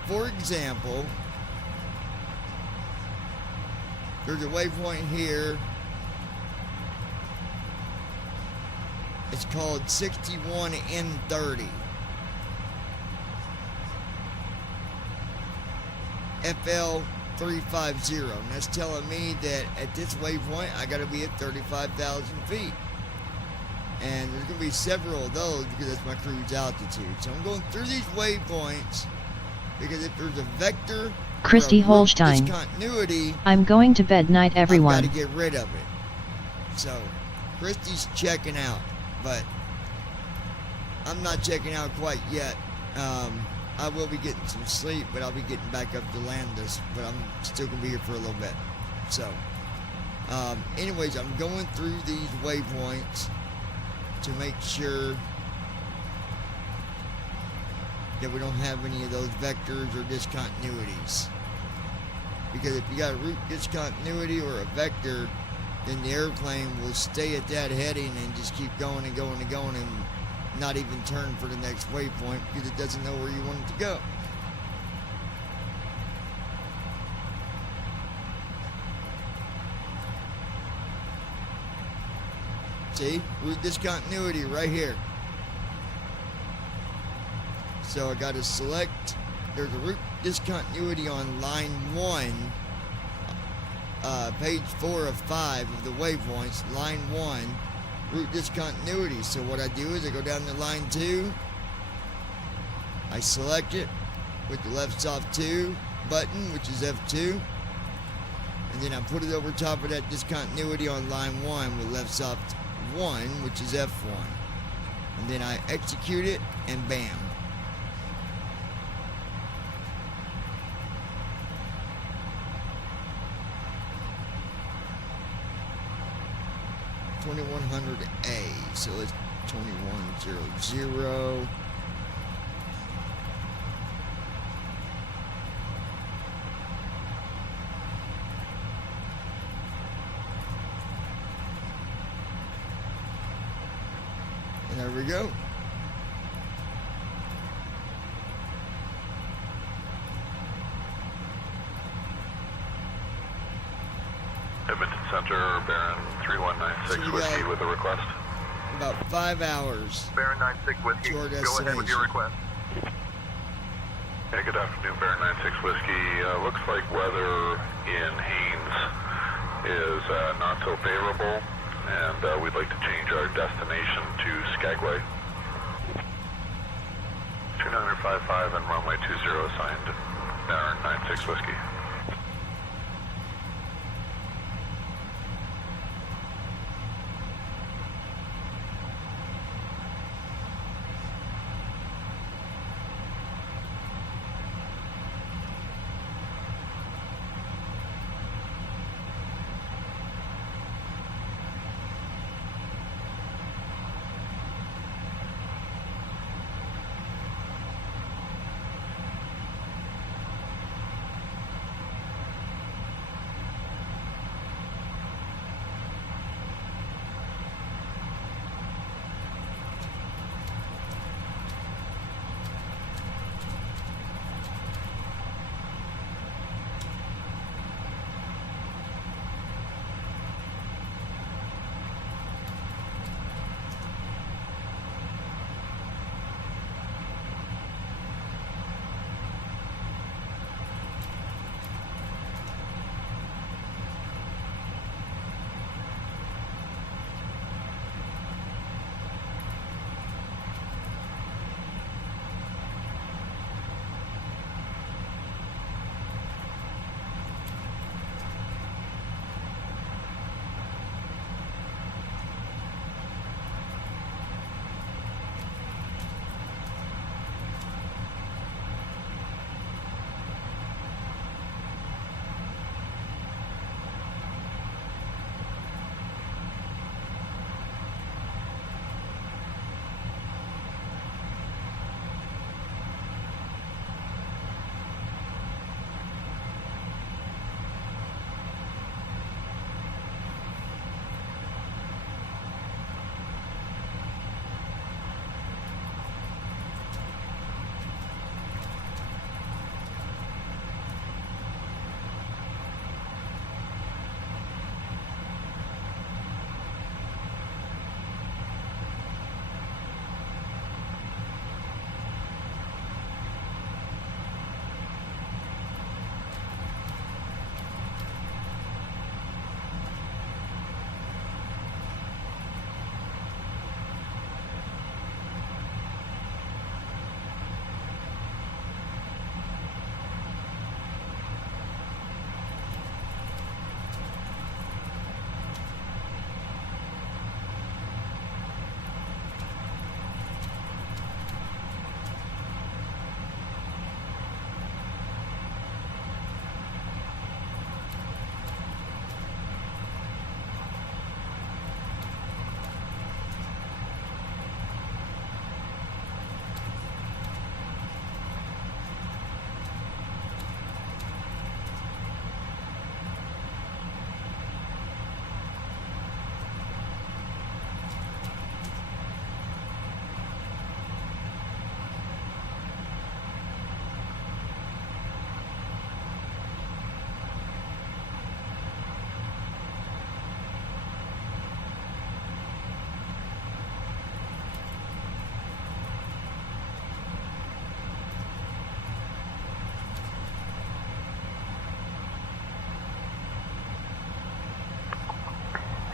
For example, there's a waypoint here. It's called 61N30. FL 350, and that's telling me that at this waypoint I got to be at 35,000 feet, and there's going to be several of those because that's my cruise altitude. So I'm going through these waypoints because if there's a vector, Christy Holstein. Discontinuity, I'm going to bed night, everyone. I've got to get rid of it. So Christy's checking out, but I'm not checking out quite yet. I will be getting some sleep, but I'll be getting back up to Landis, but I'm still going to be here for a little bit. So, anyways, I'm going through these waypoints to make sure that we don't have any of those vectors or discontinuities. Because if you got a route discontinuity or a vector, then the airplane will stay at that heading and just keep going and going and going and not even turn for the next waypoint because it doesn't know where you want it to go. See, route discontinuity right here. So I got to select, there's a route discontinuity on line 1, page 4 of 5 of the waypoints, line 1. Route discontinuity. So what I do is I go down to line 2, I select it with the left soft 2 button, which is F2, and then I put it over top of that discontinuity on line 1 with left soft 1, which is F1, and then I execute it and bam. A, so it's 2100. And there we go. Edmonton Center, Baron 3196 Whiskey with a request. About 5 hours. Baron 96 Whiskey, go ahead with your request. Hey, good afternoon, Baron 96 Whiskey. Looks like weather in Haines is not so favorable, and we'd like to change our destination to Skagway. 2955 and runway 20 assigned, Baron 96 Whiskey.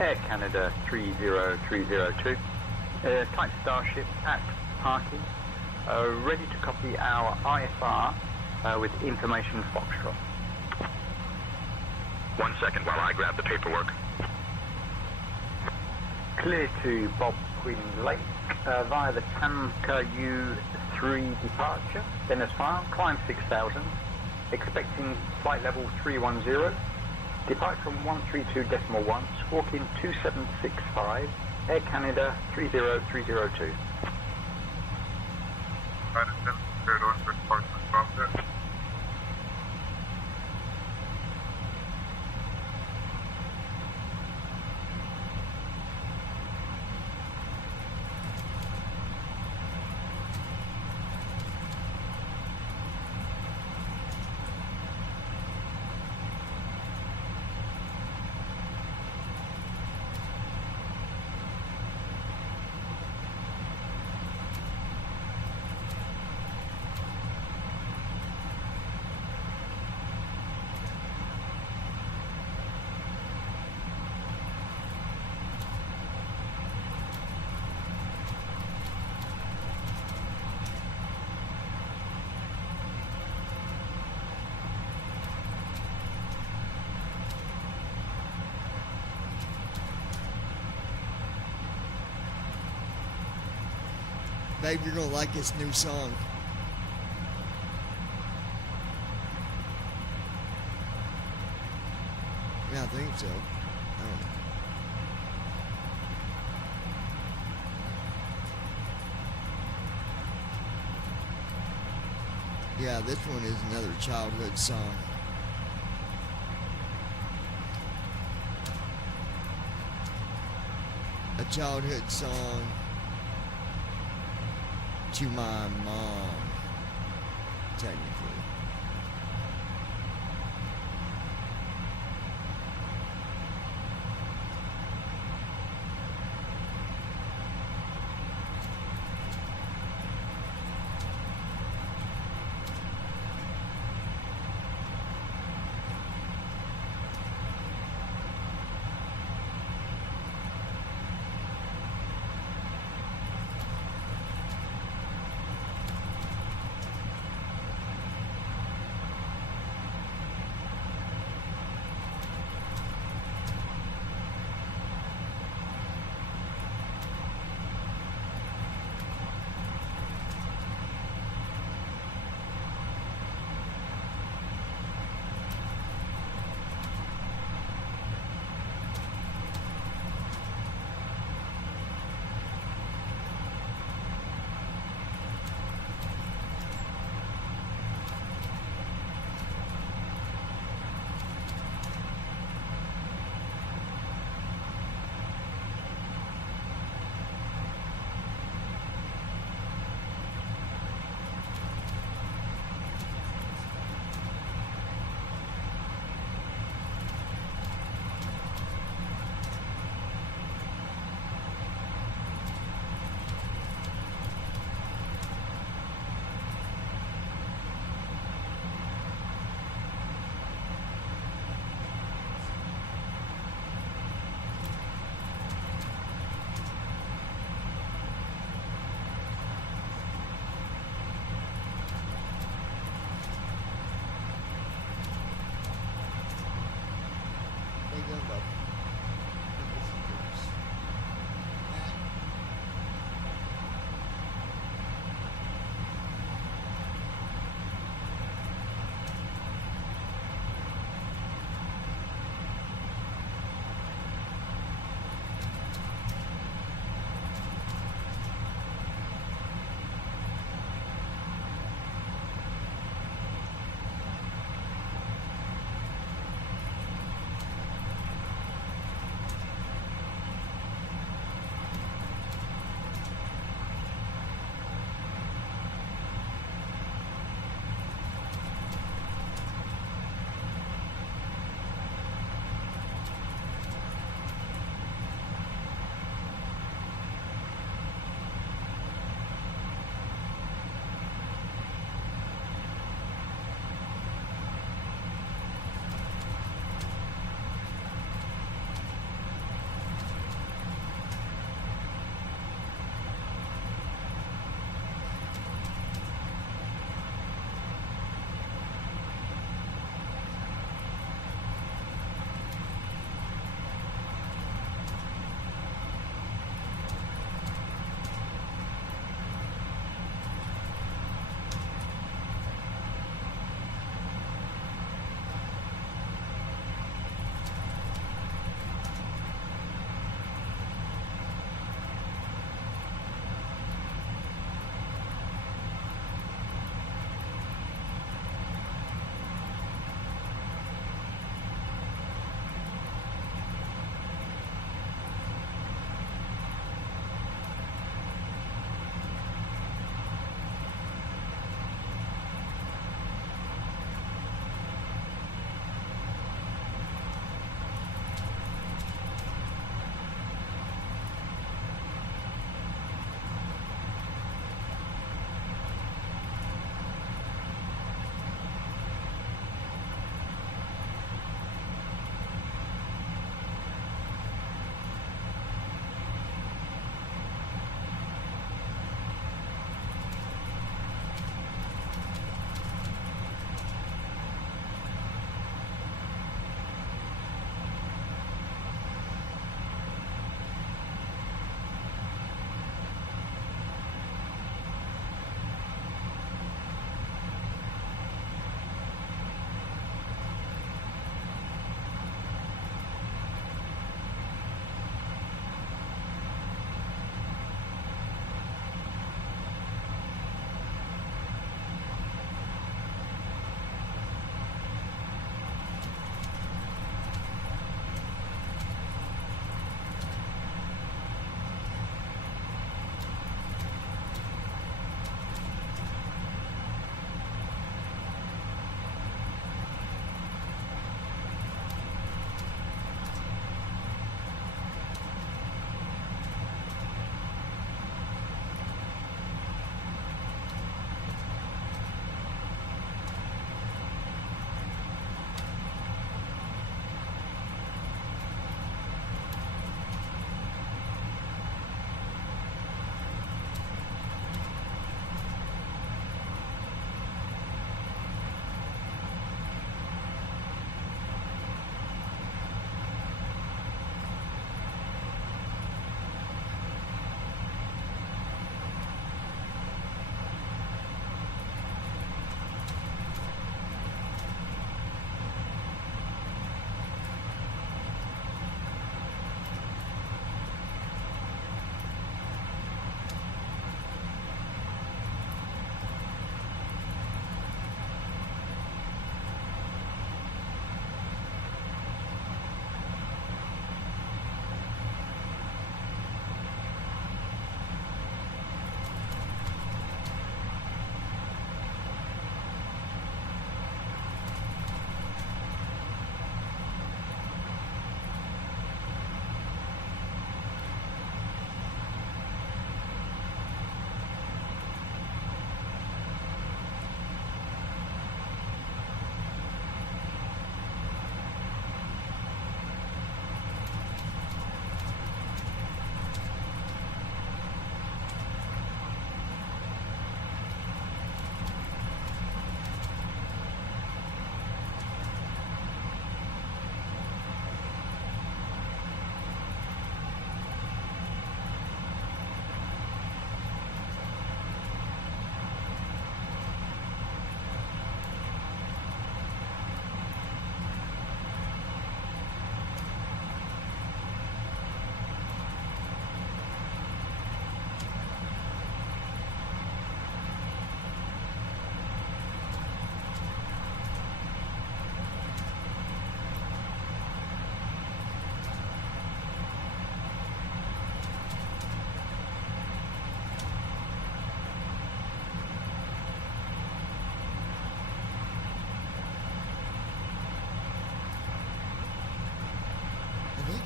Air Canada 30302. Type Starship at parking. Ready to copy our IFR with information Foxtrot. 1 second while I grab the paperwork. Clear to Bob Quinn Lake via the Tamka U3 departure. Then as file, climb 6000. Expecting flight level 310. Depart from 132.1, squawk in 2765, Air Canada 30302. Babe, you're gonna like this new song. Yeah, I think so. I don't know. Yeah, this one is another childhood song. A childhood song to my mom, technically.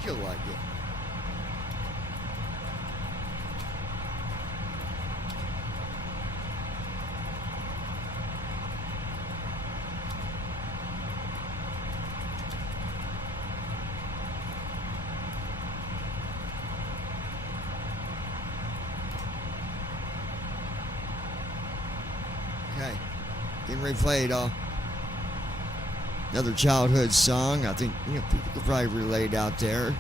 feel like it. Okay, getting ready to play it all. Another childhood song. I think people could probably relate out there,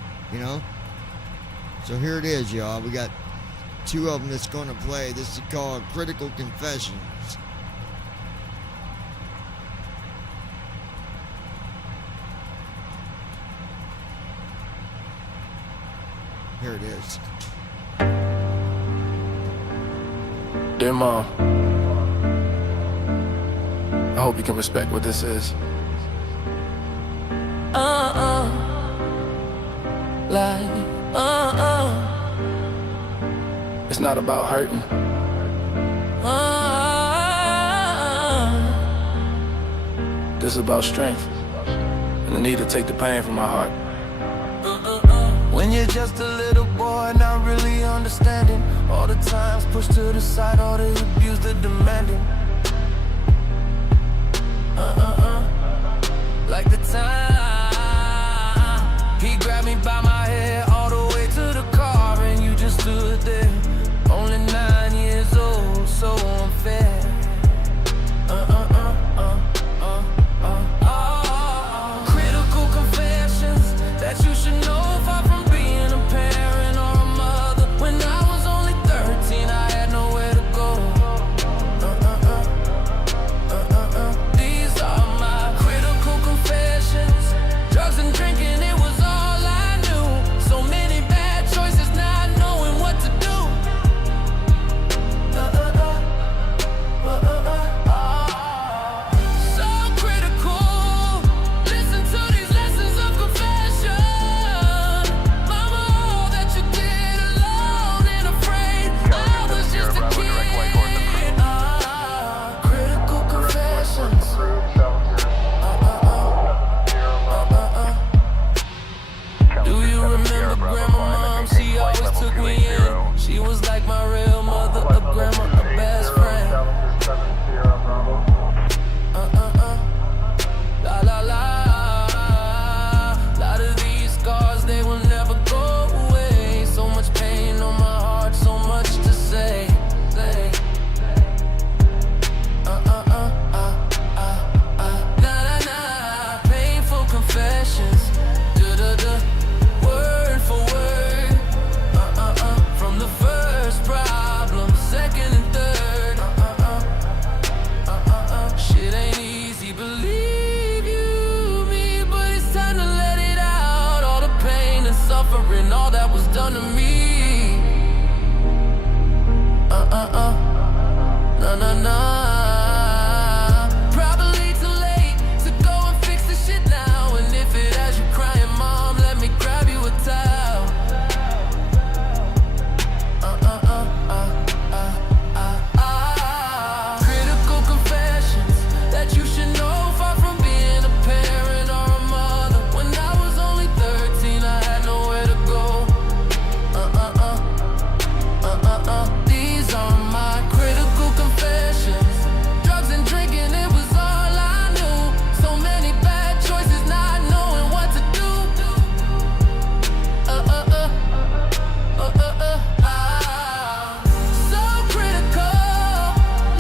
So here it is, y'all. We got two of them that's going to play. This is called Critical Confessions. Here it is. Dear Mom, I hope you can respect what this is. It's not about hurting. This is about strength and the need to take the pain from my heart. When you're just a little boy, not really understanding all the times pushed to the side, all the abuse, the demanding. Like the time he grabbed me by my hair all the way to the car, and you just stood there, only 9 years old, so unfair. Critical confessions that you should know, far from being a parent or a mother. When I was only 13, I had nowhere to go. These are my critical confessions. Drugs and drinking, it was all I knew. So many bad choices, not knowing what to do. So critical. Listen to these lessons of confession. Mama, all that you did alone and afraid. I was just a kid. Critical confessions. Do you remember Grandma Mom? She always took me in. She was like my real mother, a grandma, a best friend. La la la. Lot of these scars, they will never go away. So much pain on my heart, so much to say. Na na na. Painful confessions. Word for word. From the first problem, second and third. Shit ain't easy, believe you me, but it's time to let it out. All the pain and suffering, all that was done to me. Na na na. Probably too late to go and fix the shit now. And if it has you crying, Mom, let me grab you a towel. Critical confessions that you should know, far from being a parent or a mother. When I was only 13, I had nowhere to go. These are my critical confessions. Drugs and drinking, it was all I knew. So many bad choices, not knowing what to do. So critical.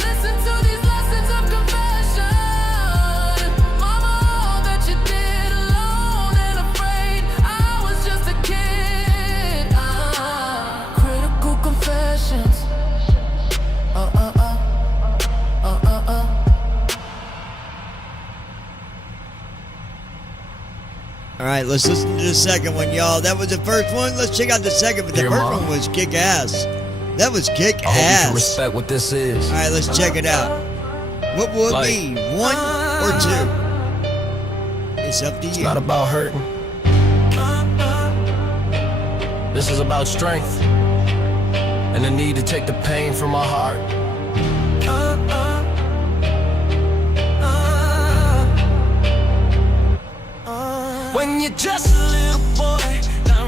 Listen to these lessons of confession. Mama, all that you did alone and afraid. I was just a kid. Critical confessions. All right, let's listen to the second one, y'all. That was the first one. Let's check out the second, but the Dear first Mom, one was kick ass. That was kick I hope you can ass. respect what this is. All right, let's check it out. What will it be? 1 or 2? It's up to you. It's not about hurting. This is about strength and the need to take the pain from my heart. When you're just a little boy, not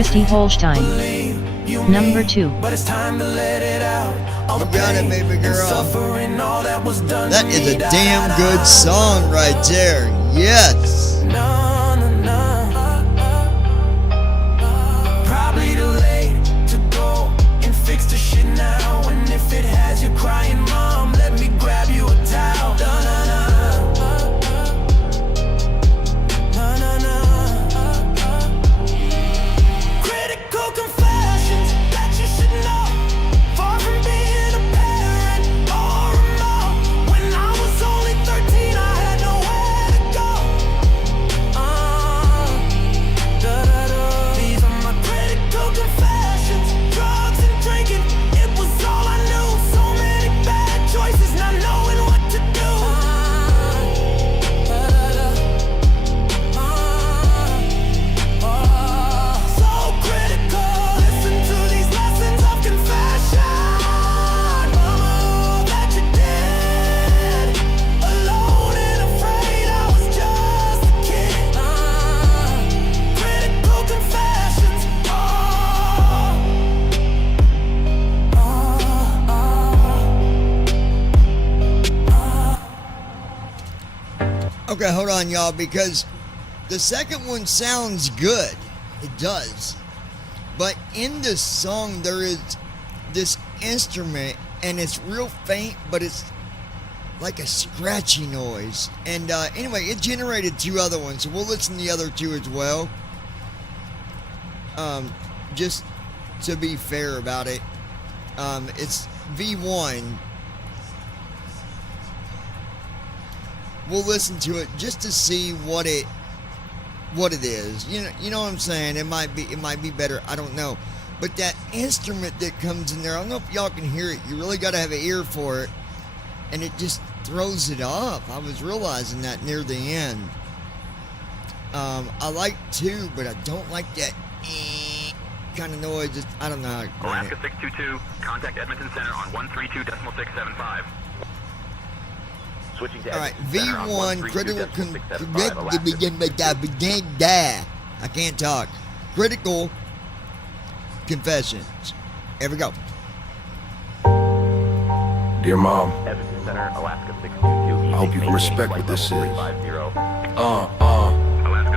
Christy Holstein. Number 2. But it's time to let it out. You got it, baby girl. That is a damn good song right there. Yes. Probably too late to go and fix the shit now. And if it has you crying, mom, let me grab you a towel. Critical confessions that you should know. Far from being a parent or a mom. When I was only 13, I had nowhere to go. These are my critical confessions. Drugs and drinking, it was all I knew. So many bad choices, not knowing what to do. So critical, listen to these lessons of confession. Mama, that you did. Alone and afraid, I was just a kid. Critical confessions. Okay, hold on, y'all, because the second one sounds good. It does. But in this song, there is this instrument, and it's real faint, but it's like a scratchy noise. And anyway, it generated 2 other ones, so we'll listen to the other 2 as well. Just to be fair about it. It's V1. We'll listen to it just to see what it is. You know what I'm saying? It might be better. I don't know. But that instrument that comes in there, I don't know if y'all can hear it. You really got to have an ear for it, and it just throws it off. I was realizing that near the end. I like 2, but I don't like that kind of noise. Just, I don't know how to explain Alaska it. 622, contact Edmonton Center on 132.675. Switching to All right, Edmonton Center on V1 critical 132.675, I can't talk. Critical confessions. Here we go. Dear Mom, Edmonton Center, Alaska 622. I hope you can respect what this is. Alaska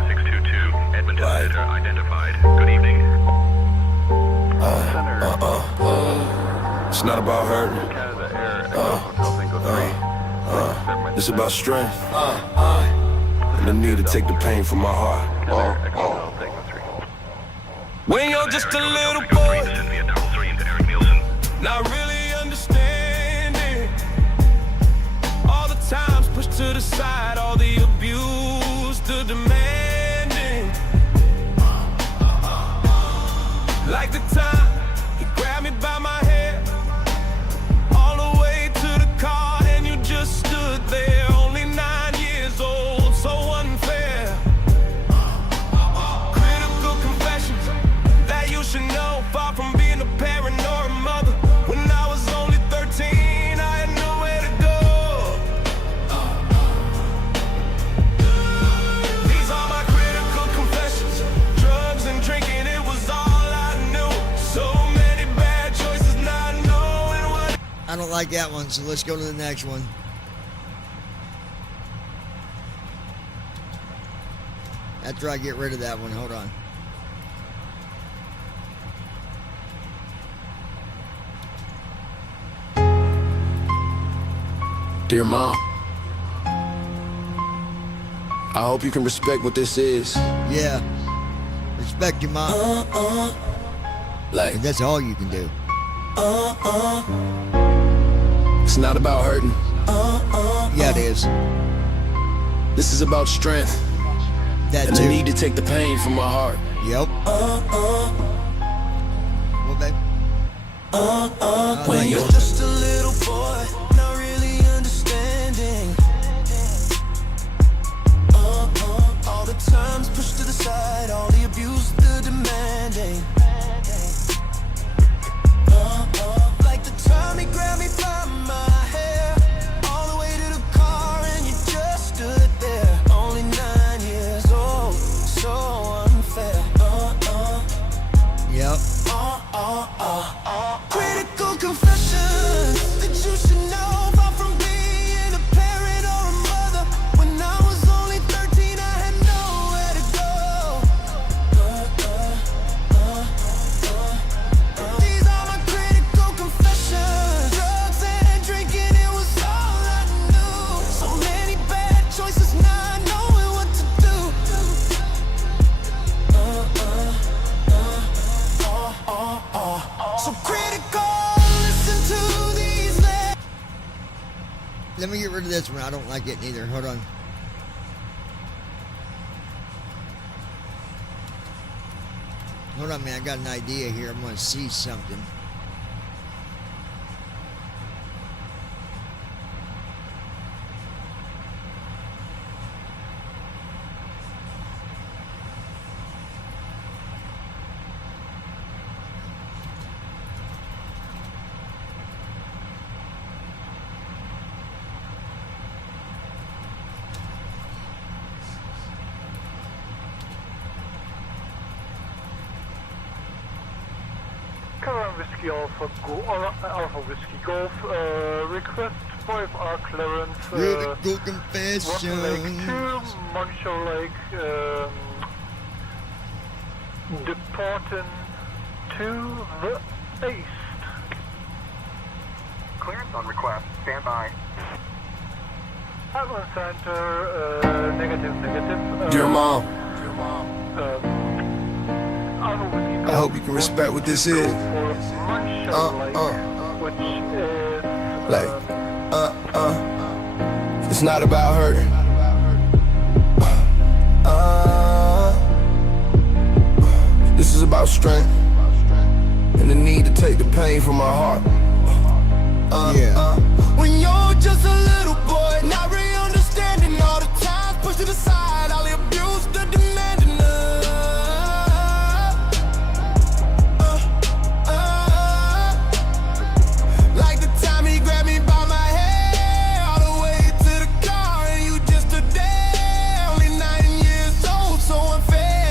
622, Edmonton Center identified. Good evening. It's not about hurting. Canada Air, Hotel Bingo 3. It's about strength. And the need to take the pain from my heart. When you're just a little boy, not really understanding all the times pushed to the side, all the abuse, the demanding. Like the time he grabbed me by my hair, all the way to the car, and you just stood there, only 9 years old, so unfair. Critical confessions that you should know, far from being a parent or a mother. When I was only 13, I had nowhere to go. These are my critical confessions. Drugs and drinking, it was all I knew. So many bad choices, not knowing what. I don't like that one, so let's go to the next one. After I get rid of that one, hold on. Dear Mom, I hope you can respect what this is. Yeah. Respect your mom. Like, that's all you can do. It's not about hurting. Yeah, it is. This is about strength. That and too. the need to take the pain from my heart. Yep. Well, babe. When you're just a little boy, not really understanding. All the times pushed to the side, all the abuse, the demanding. Like the time he grabbed me by my hair, all the way to the car, and you just stood there, only 9 years old, so unfair. let me get rid of this one. I don't like it neither. Hold on. Hold on, man. I got an idea here. I'm going to see something. Whiskey Alpha Whiskey Golf, request 5R clearance, Critical confession. Lake 2, Moncho Lake, departing to the east. Clearance on request, stand by. Atlan Center, negative. Dear Mom, Alpha Whiskey Golf, I hope you can respect what this is. which is Like, it's not about hurting. This is about strength and the need to take the pain from my heart. When you're just a little boy, not really understanding all the times pushed to the side, all the abuse, the demanding like the time he grabbed me by my hair all the way to the car and you just stood there, only 9 years old, so unfair.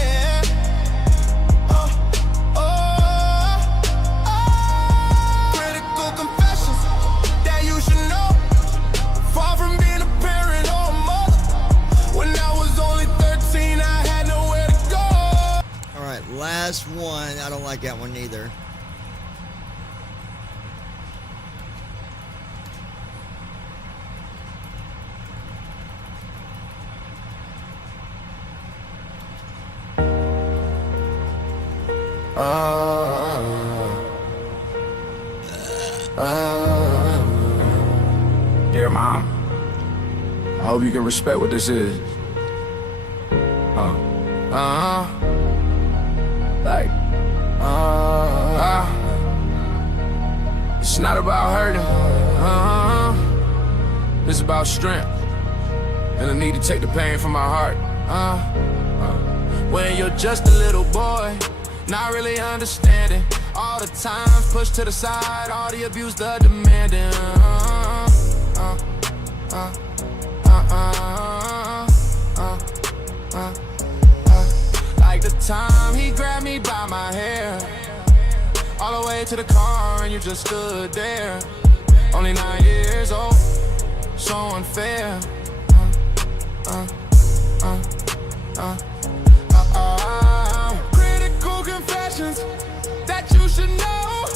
Critical confessions that you should know. Far from being a parent or a mother. When I was only 13, I had nowhere to go. All right, last one. I don't like that one either. Dear Mom, I hope you can respect what this is. Like, it's not about hurting. It's about strength and the need to take the pain from my heart. When you're just a little boy, not really understanding all the times pushed to the side, all the abuse, the demanding. Like the time he grabbed me by my hair, all the way to the car and you just stood there, only 9 years old, so unfair. Critical confessions that you should know.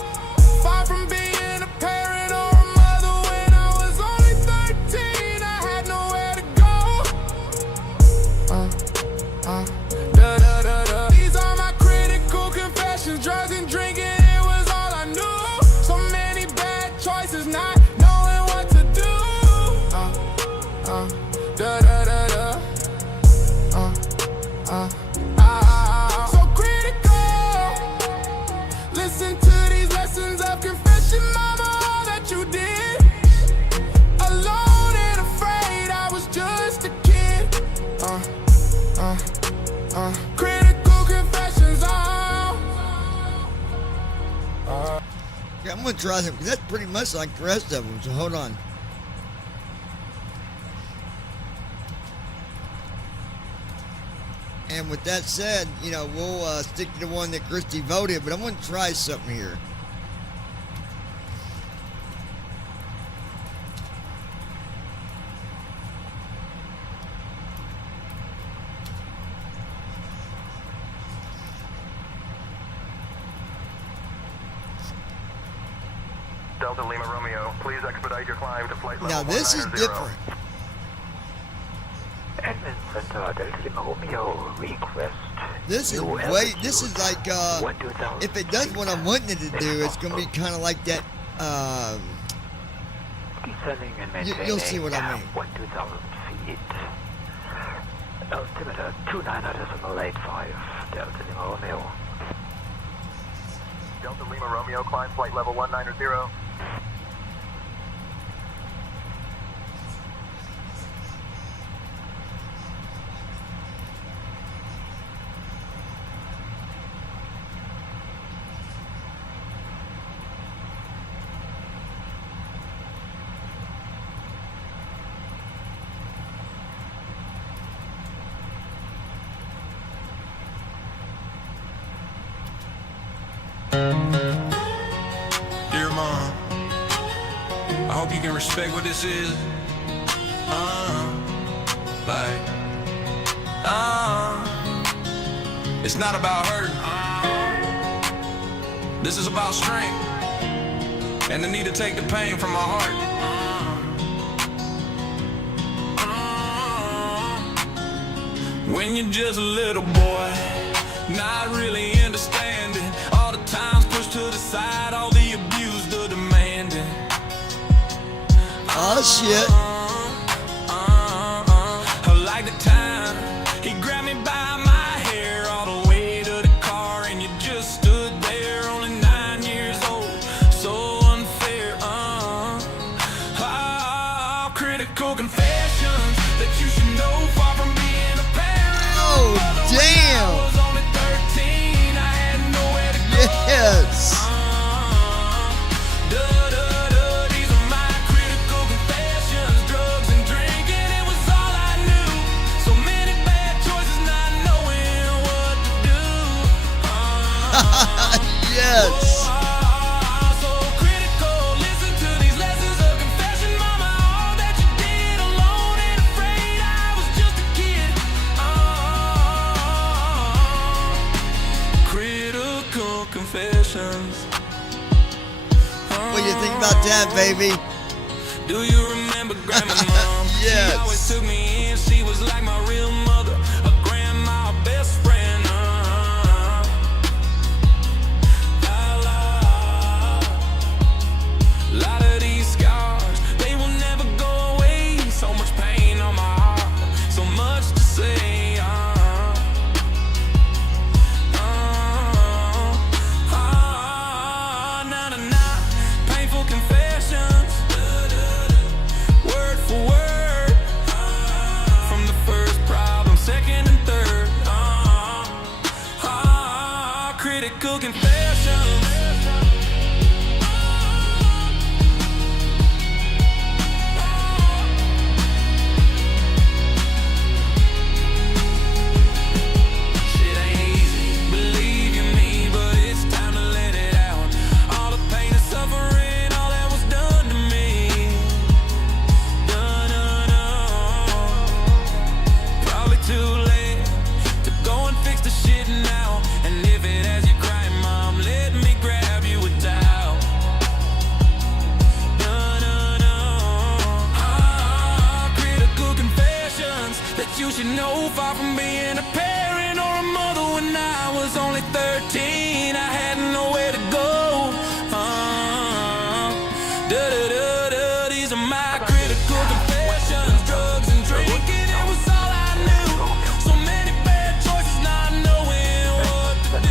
Far from being a parent or a mother, when I was only 13, I had nowhere to go. These are my critical confessions. Drugs and drinking, it was all I knew. So many bad choices, not knowing what to do. So critical. Listen to these lessons of confession, mama, all that you did. Alone and afraid, I was just a kid. Critical confessions. Okay, I'm going to try them because that's pretty much like the rest of them, so hold on. And with that said, you know, we'll stick to the one that Christy voted, but I'm going to try something here. Delta Lima Romeo, please expedite your climb to flight level Now this is 190. different. Admin Center, Delta Lima Romeo, request. This is this is like, if it does what I'm wanting it to do, it's going to be kind of like that, Descending and maintaining You'll see what I mean. 2,000 feet. Altimeter 29.85. Delta Lima Romeo. Delta Lima Romeo, climb flight level 190. Dear Mom, I hope you can respect what this is. It's not about hurt. This is about strength and the need to take the pain from my heart. When you're just a little boy, not really understanding all the times pushed to the side, all the abuse, the demanding. Oh shit. Like the time he grabbed me by my hair all the way to the car, and you just stood there, only 9 years old, so unfair. Critical confessions that you should know, far from being a parent. Oh damn. I was only 13, I had nowhere to go. Yes. These are my critical confessions. Drugs and drinking, it was all I knew. So many bad choices, not knowing what to do. Yes. So critical, listen to these lessons of confession, Mama. All that you did alone and afraid, I was just a kid. Critical confessions. What do you think about that, baby? Do you remember Grandma Mom? Yes. She always took me in. She was like my real mother, a grandma, best friend. A lot of these scars, they will never go away. So much pain on my heart, so much to say. Painful confessions, word for word, from the first problem, second and third. Critical confessions. Shit ain't easy, believe you me, but it's time to let it out. All the pain and suffering, all that was done to me. Probably too late to go and fix the shit now. And if it has you crying, Mom, let me grab you a towel. Critical confessions that you should know, far from being a parent or a mother. When I was only 13, I had nowhere to go. These are my critical confessions. Drugs and drinking, it was all I knew. So many bad choices, not knowing what to do.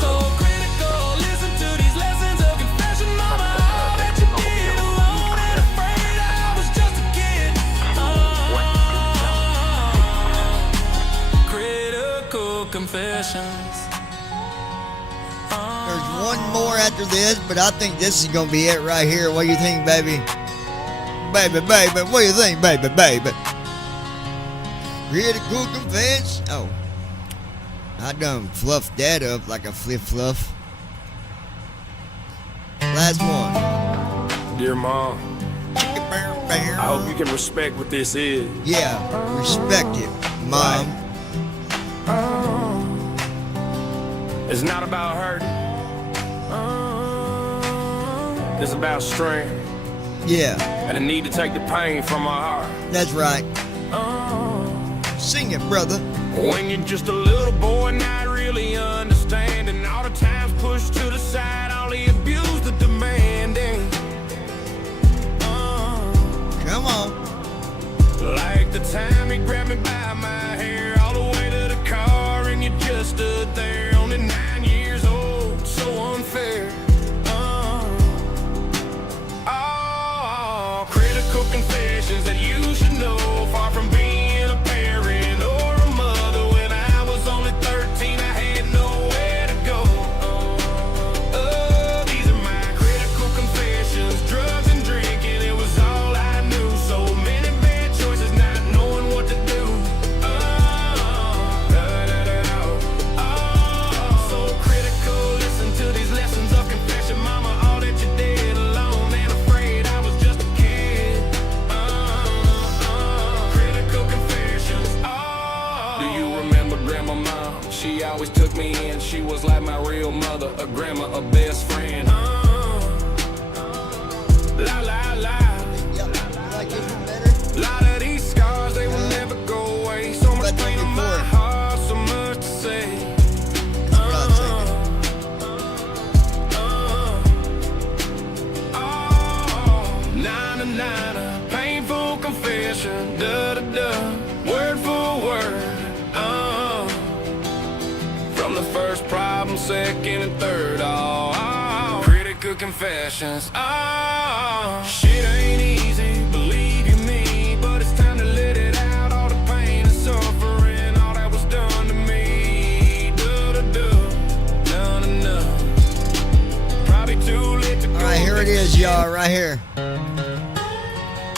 So critical, listen to these lessons of confession, Mama. All that you did alone and afraid, I was just a kid. Critical confessions. There's one more after this, but I think this is gonna be it right here. What do you think, baby? Baby, baby, what do you think, baby, baby? Critical confession. Oh, I done fluffed that up like a fluff. Last one. Dear Mom, I hope you can respect what this is. Yeah, respect it, Mom. It's not about hurt. It's about strength. Yeah, And the need to take the pain from my heart. that's right. Sing it, brother. When you're just a little boy, not really understanding all the times pushed to the side, all the only 9 years old, so unfair. Oh, critical confessions that you should know. Far from being a parent or a mother, when I was only 13, I had nowhere to go. Oh, these are my critical confessions. Drugs and drinking, it was all I knew. So many bad choices, not knowing what to do. So critical, listen to these lessons of confession. Mama, all that you did alone and afraid I was just a kid. Critical confessions. Do you remember Grandma Mom? She always took me in. She was like my real mother, a grandma, a best friend. La la la. Lot of these scars, they will never go away. So much pain in my heart, so much to say. Nine, painful confession, da da da, word for word. From the first problem, second and third, critical confessions. Shit ain't easy, believe you me, but it's time to let it out. All the pain and suffering, all that was done to me. Da da da, no no no. Probably too late to go. All right, here it is, y'all, right here.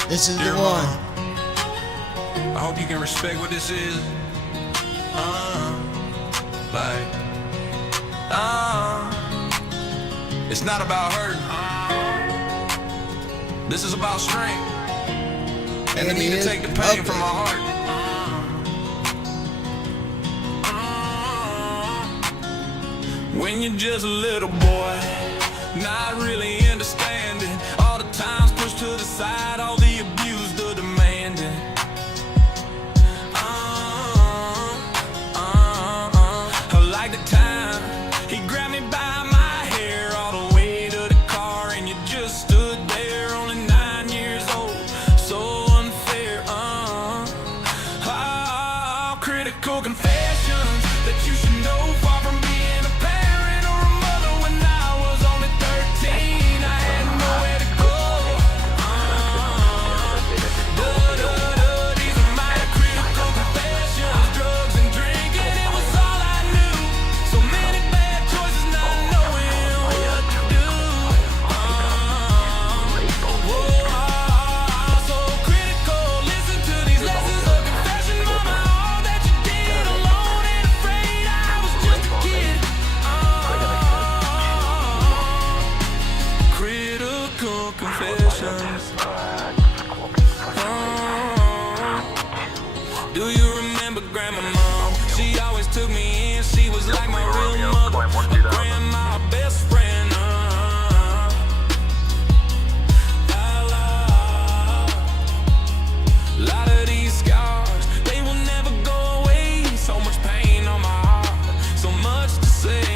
This is the one. I hope you can respect what this is. It's not about hurt. This is about strength. And the need to take the pain from my heart. When you're just a little boy, not really understanding all the times pushed to the side, all the abuse, the demanding. Like the time he grabbed me by my hair all the way to the car, and you just stood there, only 9 years old, so unfair. Critical confessions that you should know. Far from being a parent or a mother, when I was only 13, I had nowhere to go. These are my critical confessions. Drugs and drinking, it was all I knew. So many bad choices, not knowing what to do. So critical, listen to these lessons of confession. Mama, all that you did alone and afraid I was just a kid. Critical confessions. Do you remember Grandma Mom? She always took me in. She was like my real mother, a grandma, a best friend. Lot of these scars, they will never go away. So much pain on my heart, so much to say.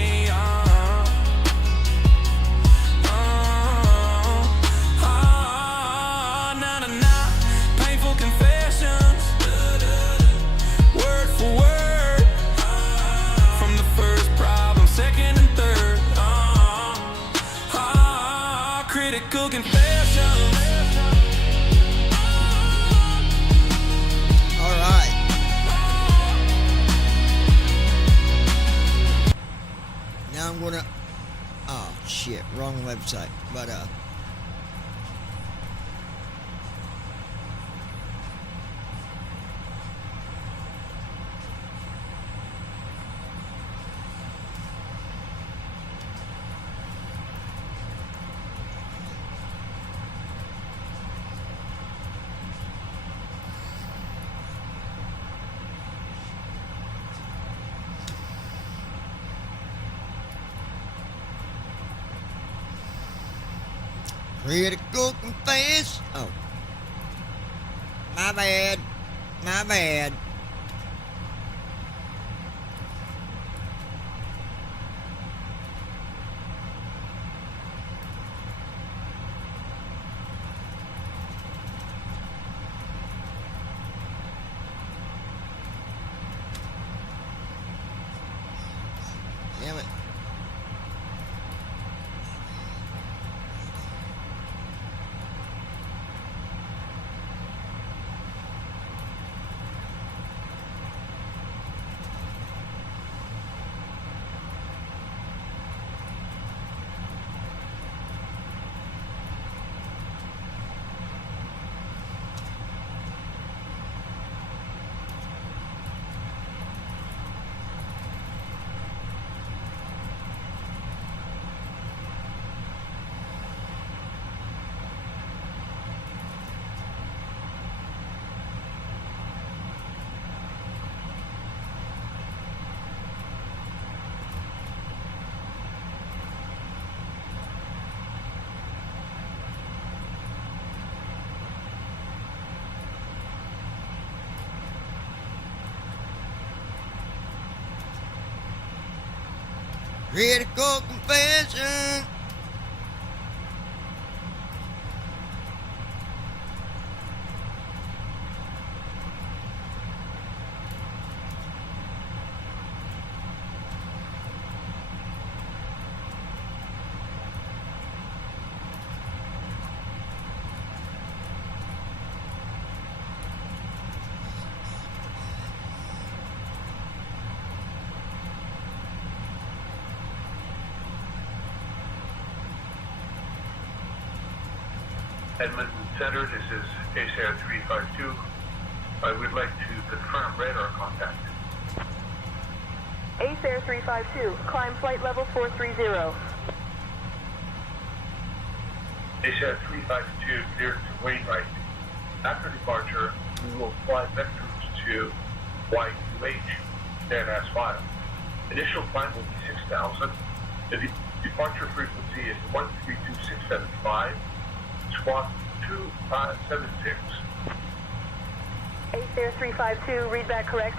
Painful confessions, word for word. From the first problem, second and third. Critical confessions. All right. Now I'm gonna. Oh shit! Wrong website. But critical confess. Oh, my bad. My bad. Damn it. Critical confession. Edmonton Center, this is ACR 352. I would like to confirm radar contact. ACR 352, climb flight level 430. ACR 352 cleared to Wainwright. After departure, we will fly vectors to Y2H, then as filed. Initial climb will be 6,000. The departure frequency is 132675. Squawk 2576. ACR 352, read back correct.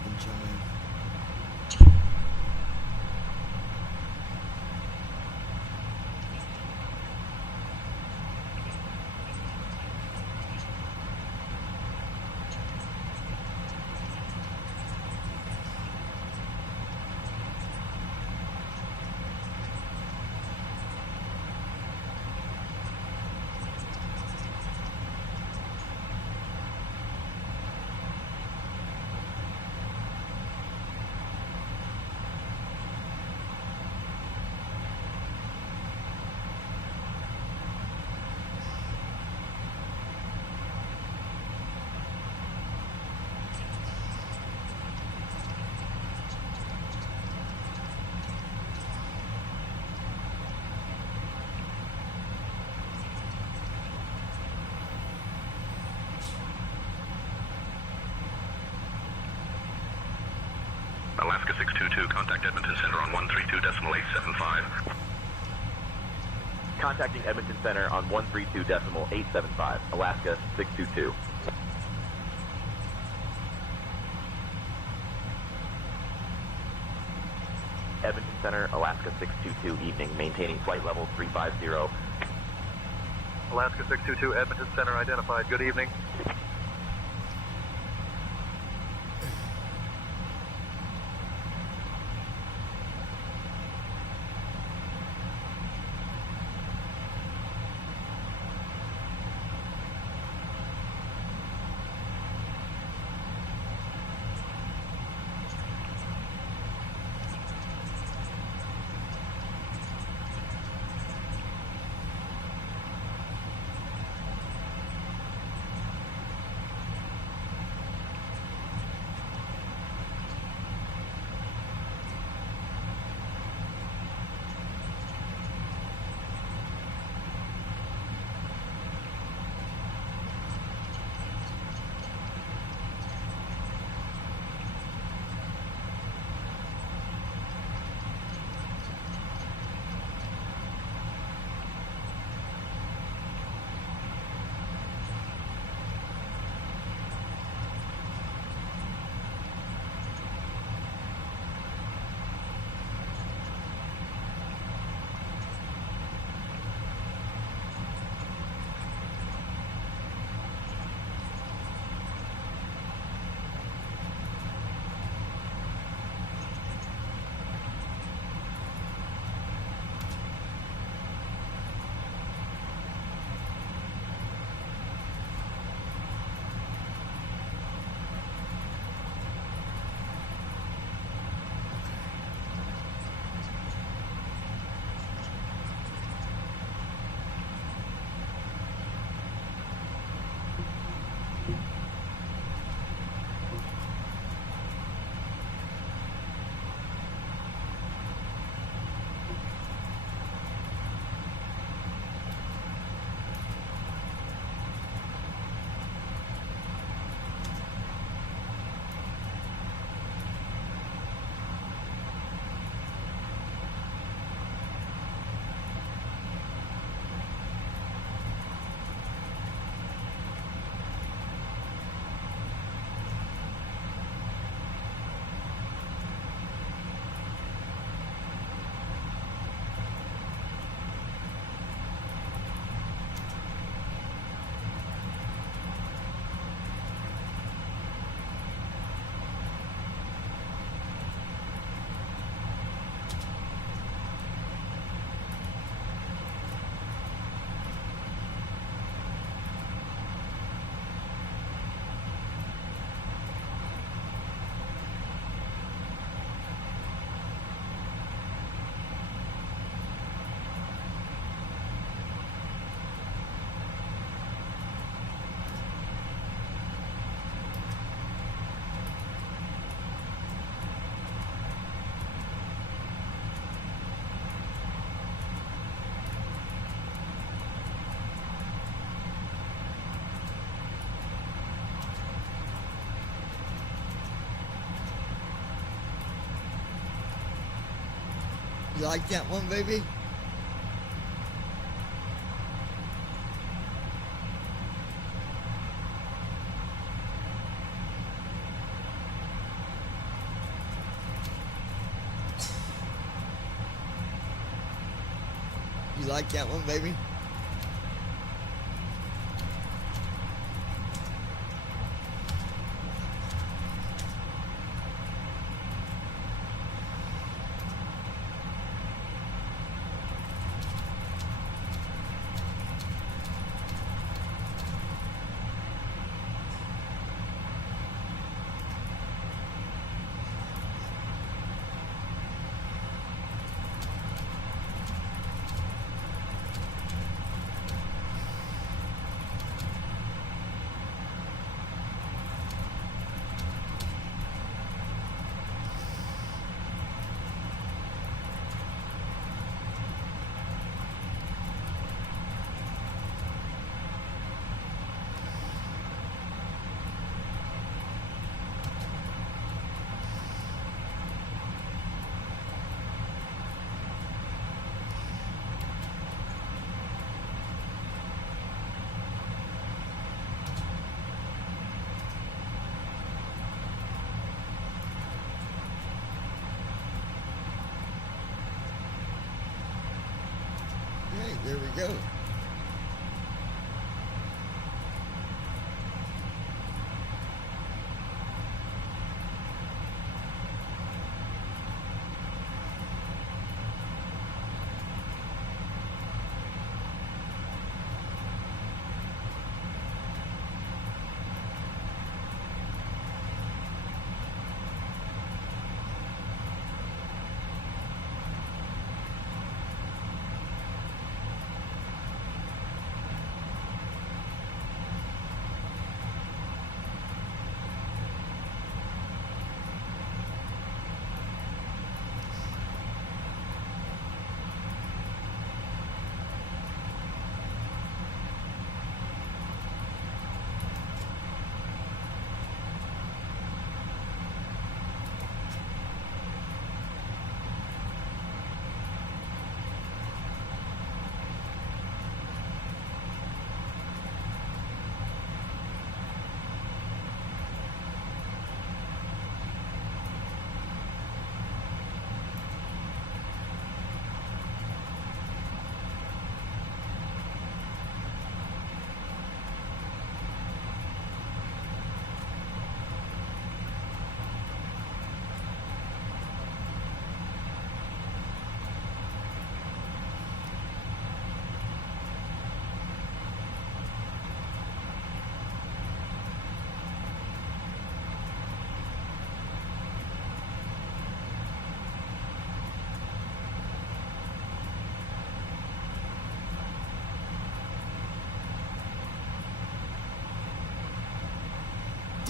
open chime. Alaska 622, contact Edmonton Center on 132.875. Contacting Edmonton Center on 132.875. Alaska 622. Edmonton Center, Alaska 622, evening, maintaining flight level 350. Alaska 622, Edmonton Center identified. Good evening. You like that one, baby? like that one, baby? Okay, there we go.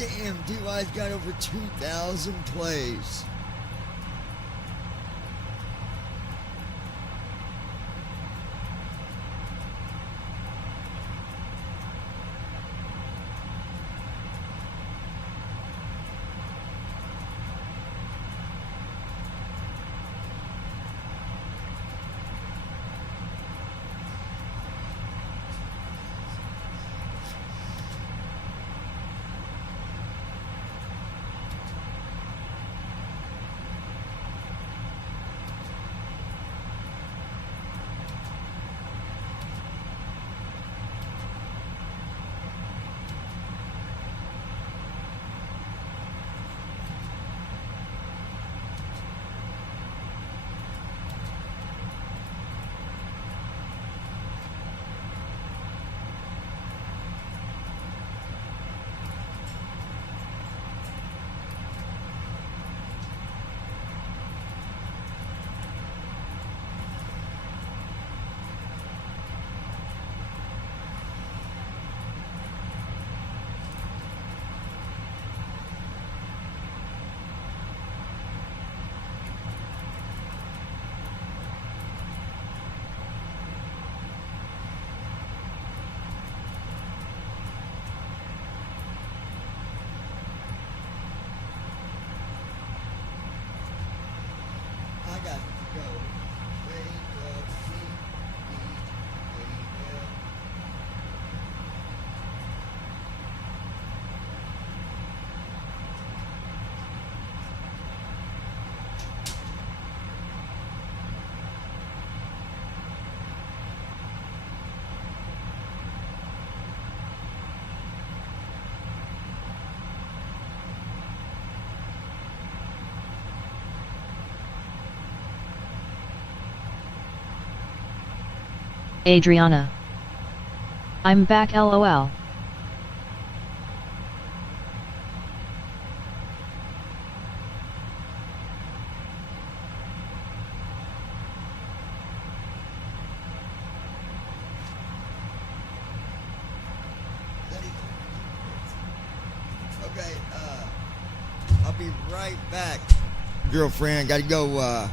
Damn, DUI's got over 2,000 plays. Adriana. I'm back lol. Okay, I'll be right back. Girlfriend, gotta go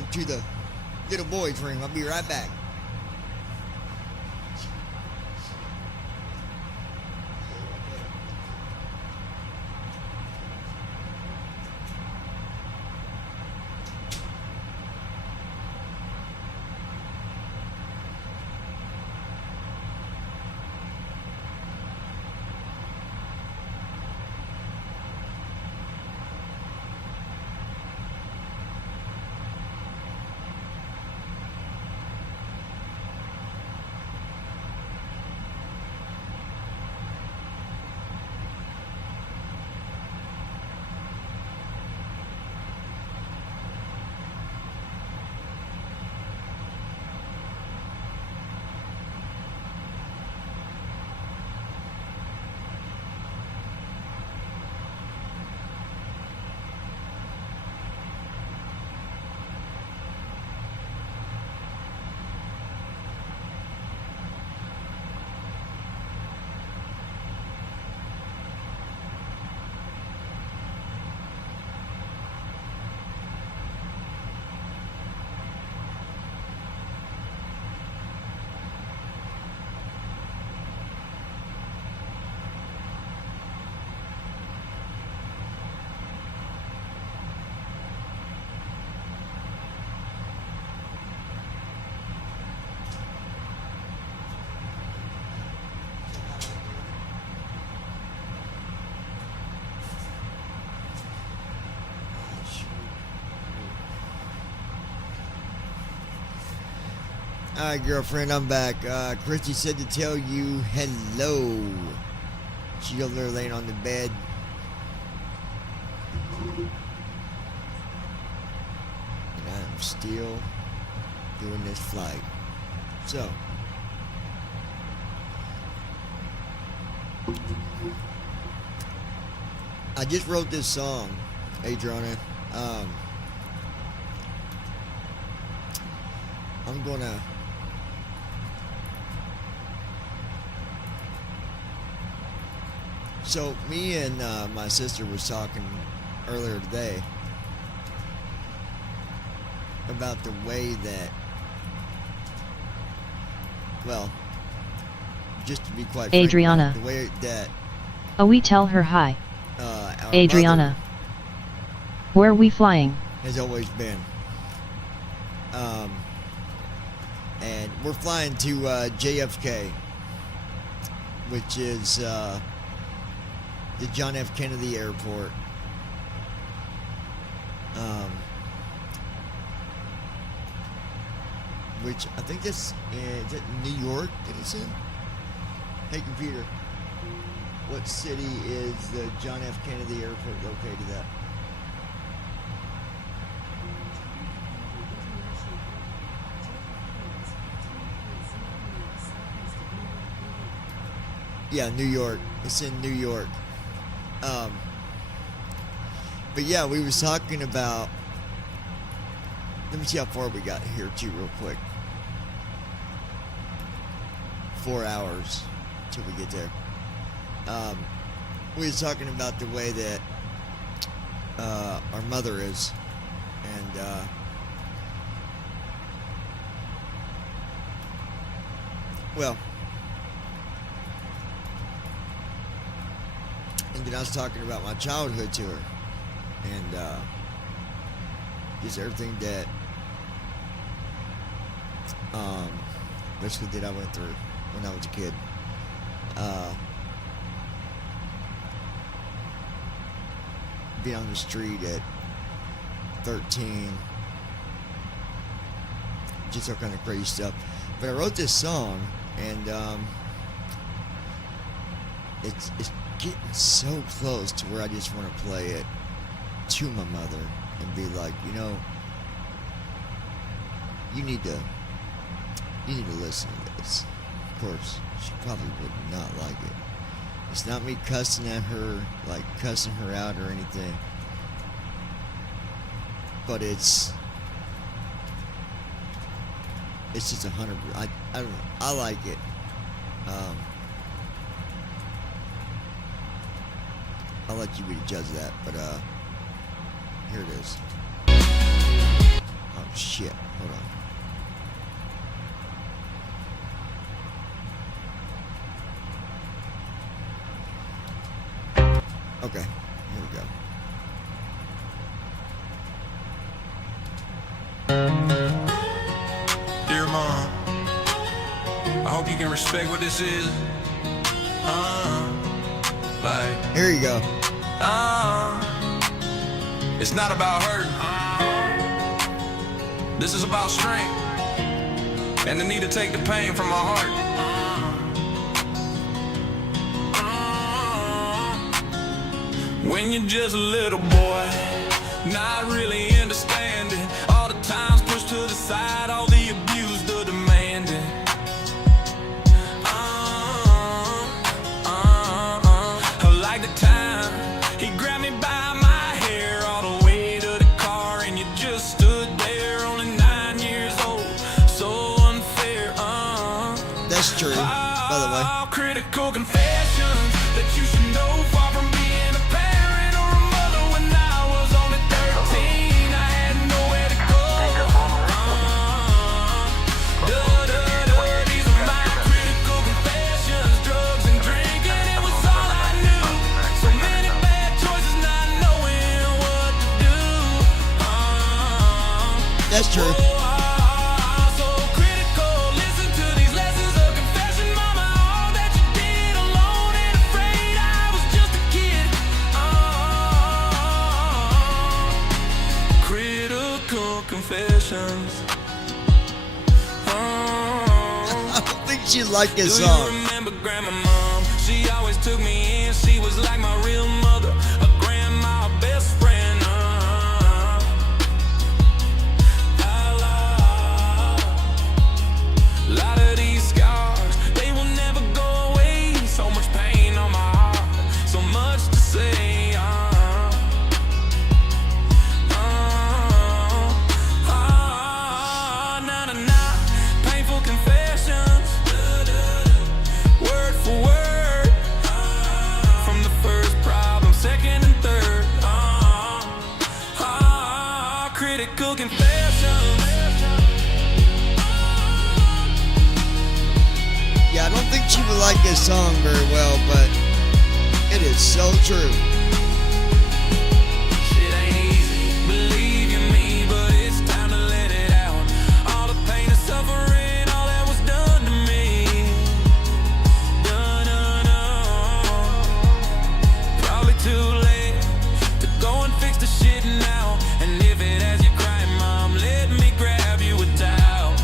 to the little boy's room. I'll be right back. Alright, girlfriend, I'm back. Christy said to tell you hello. She's over there laying on the bed. And I'm still doing this flight. So, I just wrote this song, Adriana. I'm gonna So me and my sister was talking earlier today about the way that, well, just to be quite frank, Adriana. the way that Oh, we tell her hi. our Adriana. Where we flying? has always been. And we're flying to JFK, which is the John F. Kennedy Airport. Which I think is it New York that it's in? Hey computer, what city is the John F. Kennedy Airport located at? Yeah, New York. It's in New York. But yeah, we was talking about. Let me see how far we got here too, real quick. 4 hours till we get there. We was talking about the way that our mother is, and well. And then I was talking about my childhood to her, and just everything that basically that I went through when I was a kid. Being on the street at 13, just all kind of crazy stuff. But I wrote this song, and it's getting so close to where I just want to play it to my mother and be like, you know, you need to You need to listen to this. Of course, she probably would not like it. It's not me cussing at her, like cussing her out or anything. But it's just 100%. I don't know. I like it. I'll let you be the judge of that, but here it is. Oh shit! Hold on. Okay, here we go. Dear Mom, I hope you can respect what this is. Like, here you go. It's not about hurt. This is about strength and the need to take the pain from my heart. When you're just a little boy, not really understanding all the times pushed to the side, all the abuse, the demanding. Like the time he grabbed me by my hair all the way to the car, and you just stood there, only 9 years old, so unfair. That's true, by the way. Critical confessions that you should know, far from being a parent or a mother. When I was only 13, I had nowhere to go. These are my critical confessions. Drugs and drinking, it was all I knew. So many bad choices, not knowing what to do. That's true. So critical, listen to these lessons of confession, Mama. All that you did, alone and afraid. I was just a kid. Critical confessions. I don't think she liked this Do song. you remember Grandma Mom? She always took me in. She was like my real mother, a grandma, a best friend. A lot of these scars, they will never go away. So much pain on my heart, so much to say. Painful confessions, word for word, from the first problem, second and third. Critical confessions. Yeah, I don't think she would like this song very well, but it is so true. Shit ain't easy, believe you me, but it's time to let it out. All the pain and suffering, all that was done to me. Probably too late to go and fix the shit now. And if it has you crying, Mom, let me grab you a towel.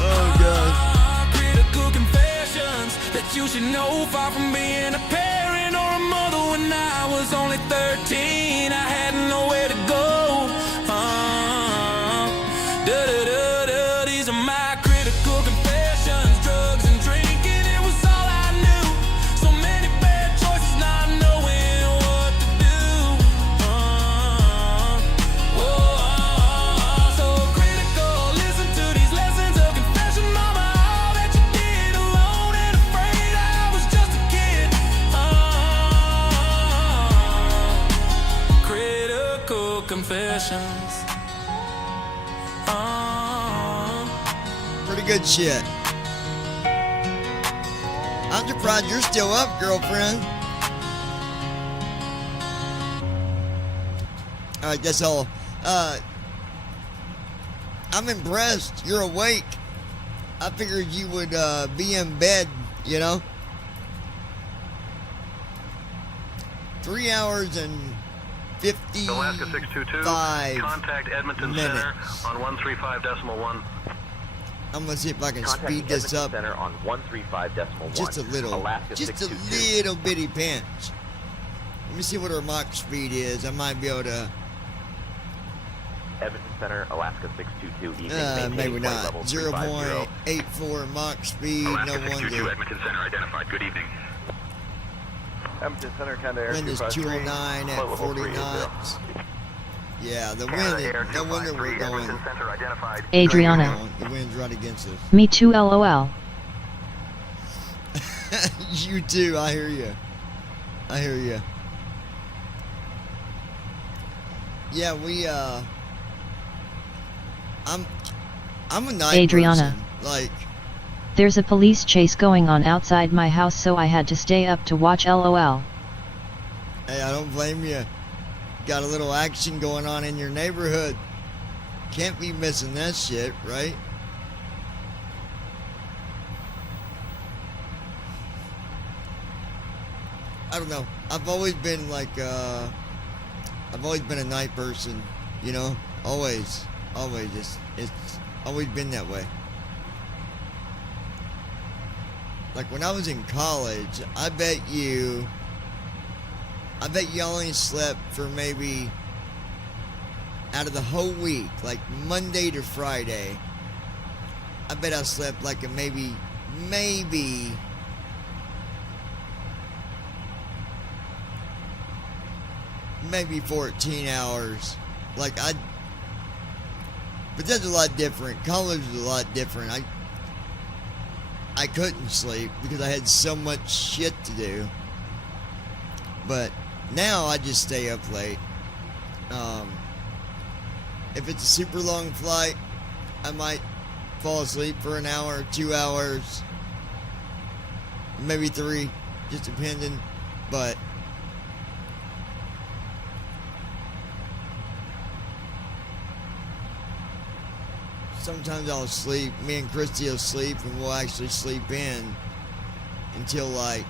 Oh god. Critical confessions that you should know, far from being a parent or a mother. When I was only 13, I had nowhere to go. These are my critical confessions. Drugs and drinking, it was all I knew. So many bad choices, not knowing what to do. So critical, listen to these lessons of confession, Mama. All that you did, alone and afraid. I was just a kid. Critical confessions. Pretty good shit. I'm surprised you're still up, girlfriend. Alright, that's all. I'm impressed. You're awake. I figured you would be in bed, you know? 3 hours and 55 Alaska 622, contact Edmonton Center on 135.1. I'm gonna see if I can Contact speed this Edmonton up Center on 135.1. just a little, Alaska just a 622. little bitty pinch. Let me see what our Mach speed is. I might be able to Edmonton Center, Alaska 622, evening, maintain maybe flight not. level 350. 0.84 Mach speed, Alaska no 622, wonder. Edmonton Center identified. Good evening. Edmonton Center, Canada Air Wind is 209 at 40 knots. Yeah, the wind, no wonder we're going. Center identified. Adriana. The wind's right against us. Me too, lol. You too, I hear you. I hear you. Yeah, I'm a night Adriana. person. Like, There's a police chase going on outside my house, so I had to stay up to watch, lol. hey, I don't blame you. Got a little action going on in your neighborhood. Can't be missing that shit, right? I don't know. I've always been like, I've always been a night person, you know? Always. It's always been that way. Like when I was in college, I bet you only slept for maybe, out of the whole week, like Monday to Friday, I bet I slept like a maybe 14 hours. But that's a lot different. College was a lot different. I couldn't sleep because I had so much shit to do. But now I just stay up late. If it's a super long flight, I might fall asleep for an hour, 2 hours, maybe 3, just depending. But sometimes I'll sleep. Me and Christy will sleep, and we'll actually sleep in until like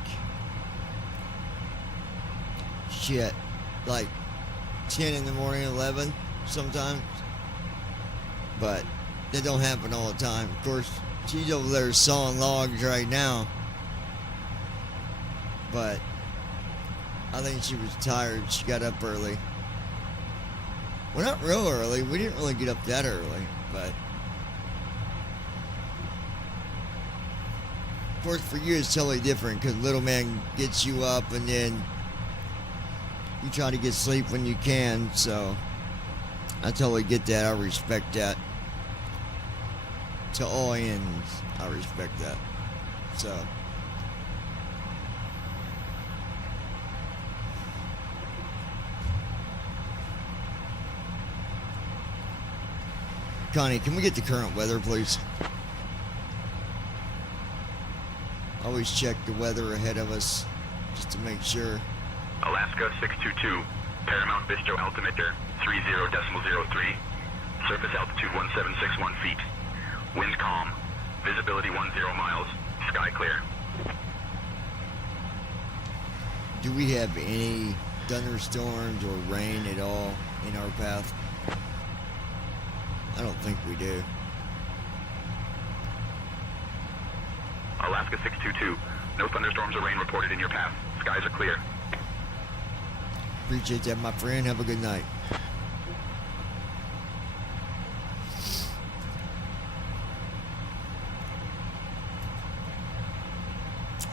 10 in the morning, 11 sometimes. But that don't happen all the time. Of course, she's over there sawing logs right now. But I think she was tired. She got up early. Well, not real early. We didn't really get up that early, but of course, for you it's totally different because little man gets you up and then you try to get sleep when you can. So I totally get that. I respect that. To all ends, I respect that. So Connie, can we get the current weather, please? Always check the weather ahead of us, just to make sure. Alaska 622, Paramount Bistro altimeter 30.03, surface altitude 1761 feet, wind calm, visibility 10 miles, sky clear. Do we have any thunderstorms or rain at all in our path? I don't think we do. Alaska 622, no thunderstorms or rain reported in your path. Skies are clear. Appreciate that, my friend. Have a good night.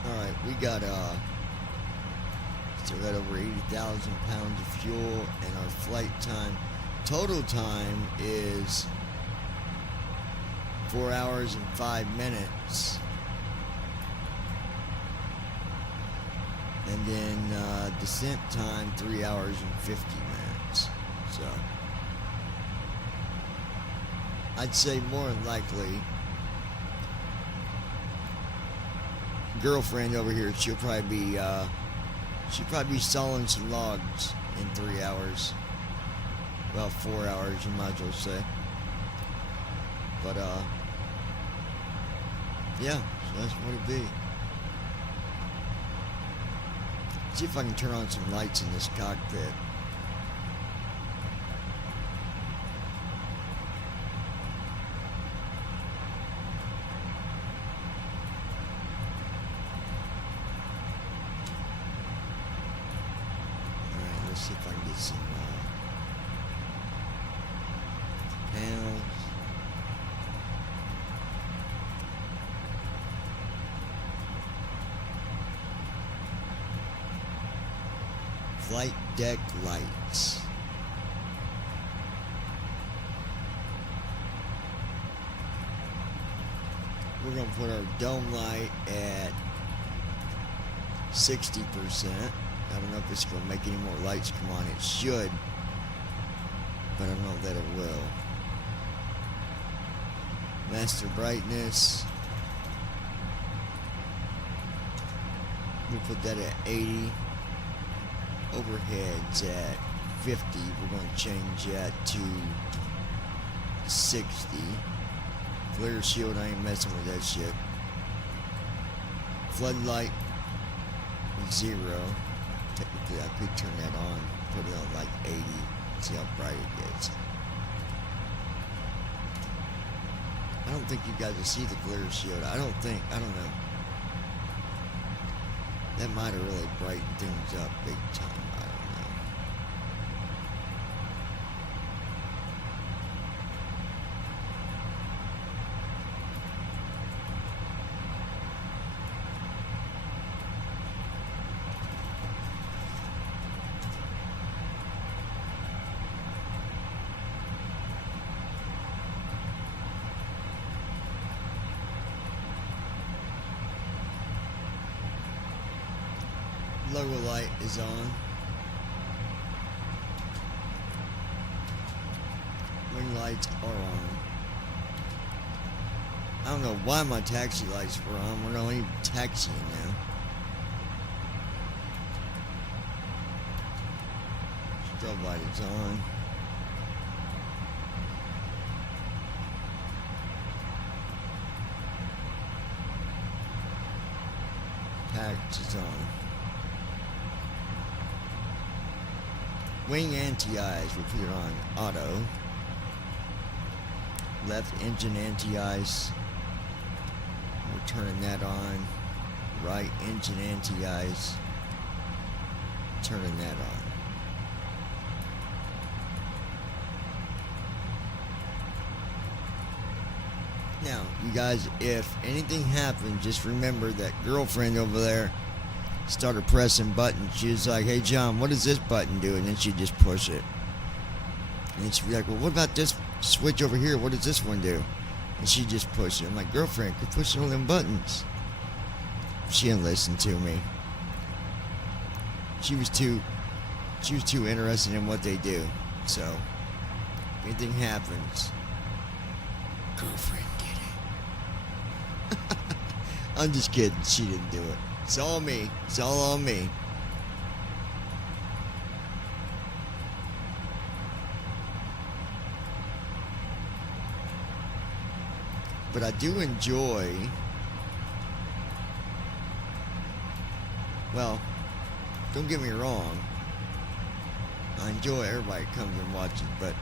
Alright, we got still got over 80,000 pounds of fuel, and our flight time, total time, is 4 hours and 5 minutes. And then descent time 3 hours and 50 minutes. So I'd say more than likely girlfriend over here, she'll probably be sawing some logs in 3 hours. Well, 4 hours, you might as well say. But yeah, so that's what it'd be. See if I can turn on some lights in this cockpit. Alright, let's see if I can get some flight deck lights. We're going to put our dome light at 60%. I don't know if it's going to make any more lights come on. It should, but I don't know that it will. Master brightness. We'll put that at 80. Overheads at 50. We're going to change that to 60. Flare shield, I ain't messing with that shit. Floodlight, 0. Technically, I could turn that on, put it on like 80, see how bright it gets. I don't think you guys will see the flare shield. I don't know. That might have really brightened things up big time. I don't know. Logo light is on. Wing lights are on. I don't know why my taxi lights were on. We're not even taxiing now. Strobe light is on. Package is on. Wing anti-ice, we'll put it on auto. Left engine anti-ice, we're turning that on. Right engine anti-ice, turning that on. Now, you guys, if anything happens, just remember that girlfriend over there started pressing buttons. She was like, hey John, what does this button do? And then she'd just push it. And then she'd be like, well, what about this switch over here? What does this one do? And she'd just push it. I'm like, girlfriend, quit pushing all them buttons. She didn't listen to me. She was too interested in what they do. So, if anything happens, girlfriend did it. I'm just kidding. She didn't do it. It's all me. It's all on me. But I do enjoy, well, don't get me wrong, I enjoy everybody comes and watches, but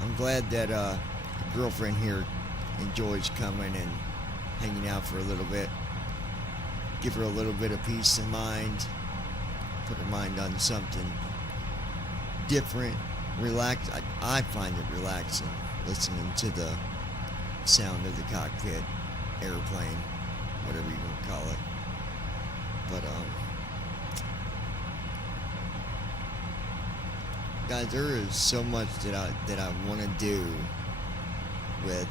I'm glad that the girlfriend here enjoys coming and hanging out for a little bit. Give her a little bit of peace of mind, put her mind on something different, relax. I find it relaxing listening to the sound of the cockpit, airplane, whatever you want to call it. But guys, there is so much that I want to do with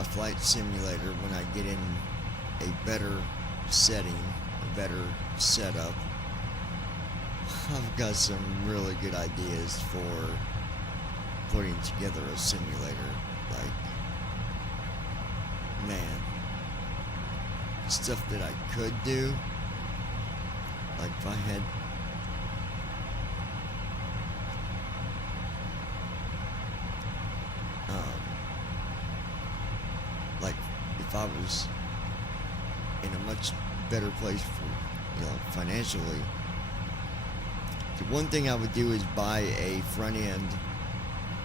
a flight simulator when I get in a better setting, a better setup. I've got some really good ideas for putting together a simulator. Like, man, stuff that I could do, like if I had like if I was in a much better place for, financially, the one thing I would do is buy a front end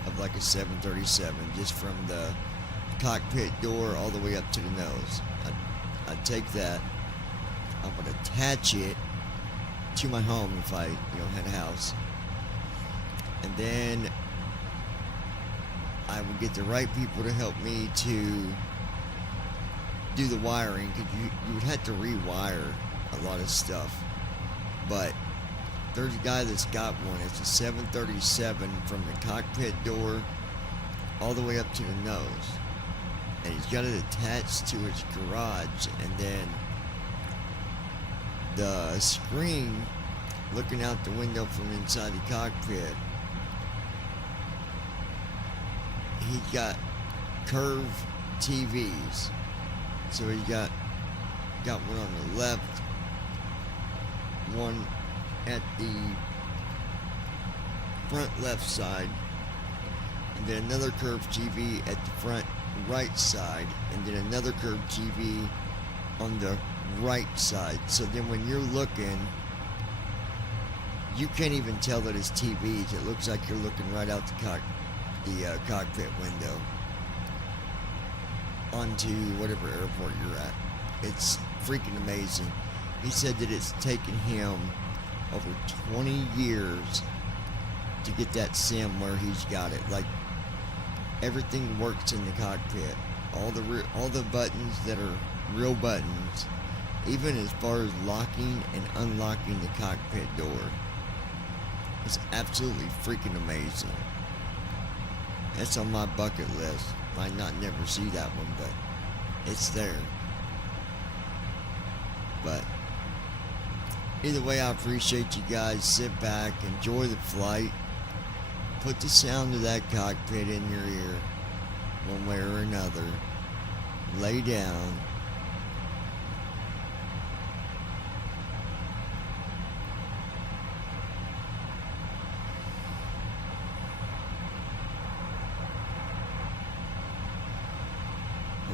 of like a 737, just from the cockpit door all the way up to the nose. I'd take that, I would attach it to my home if I, had a house, and then I would get the right people to help me to do the wiring, because you would have to rewire a lot of stuff, but there's a guy that's got one. It's a 737 from the cockpit door all the way up to the nose. And he's got it attached to his garage, and then the screen looking out the window from inside the cockpit, he got curved TVs. So he got one on the left, one at the front left side, and then another curved TV at the front right side, and then another curved TV on the right side. So then when you're looking, you can't even tell that it's TVs. It looks like you're looking right out the cockpit window onto whatever airport you're at. It's freaking amazing. He said that it's taken him over 20 years to get that sim where he's got it. Like, everything works in the cockpit. All the buttons that are real buttons, even as far as locking and unlocking the cockpit door. It's absolutely freaking amazing. That's on my bucket list. Might not never see that one, but it's there. But either way, I appreciate you guys. Sit back, enjoy the flight. Put the sound of that cockpit in your ear, one way or another. Lay down.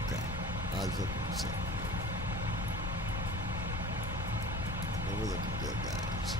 Okay, I was looking at something. Well, we're looking good, guys.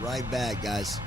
Right back, guys.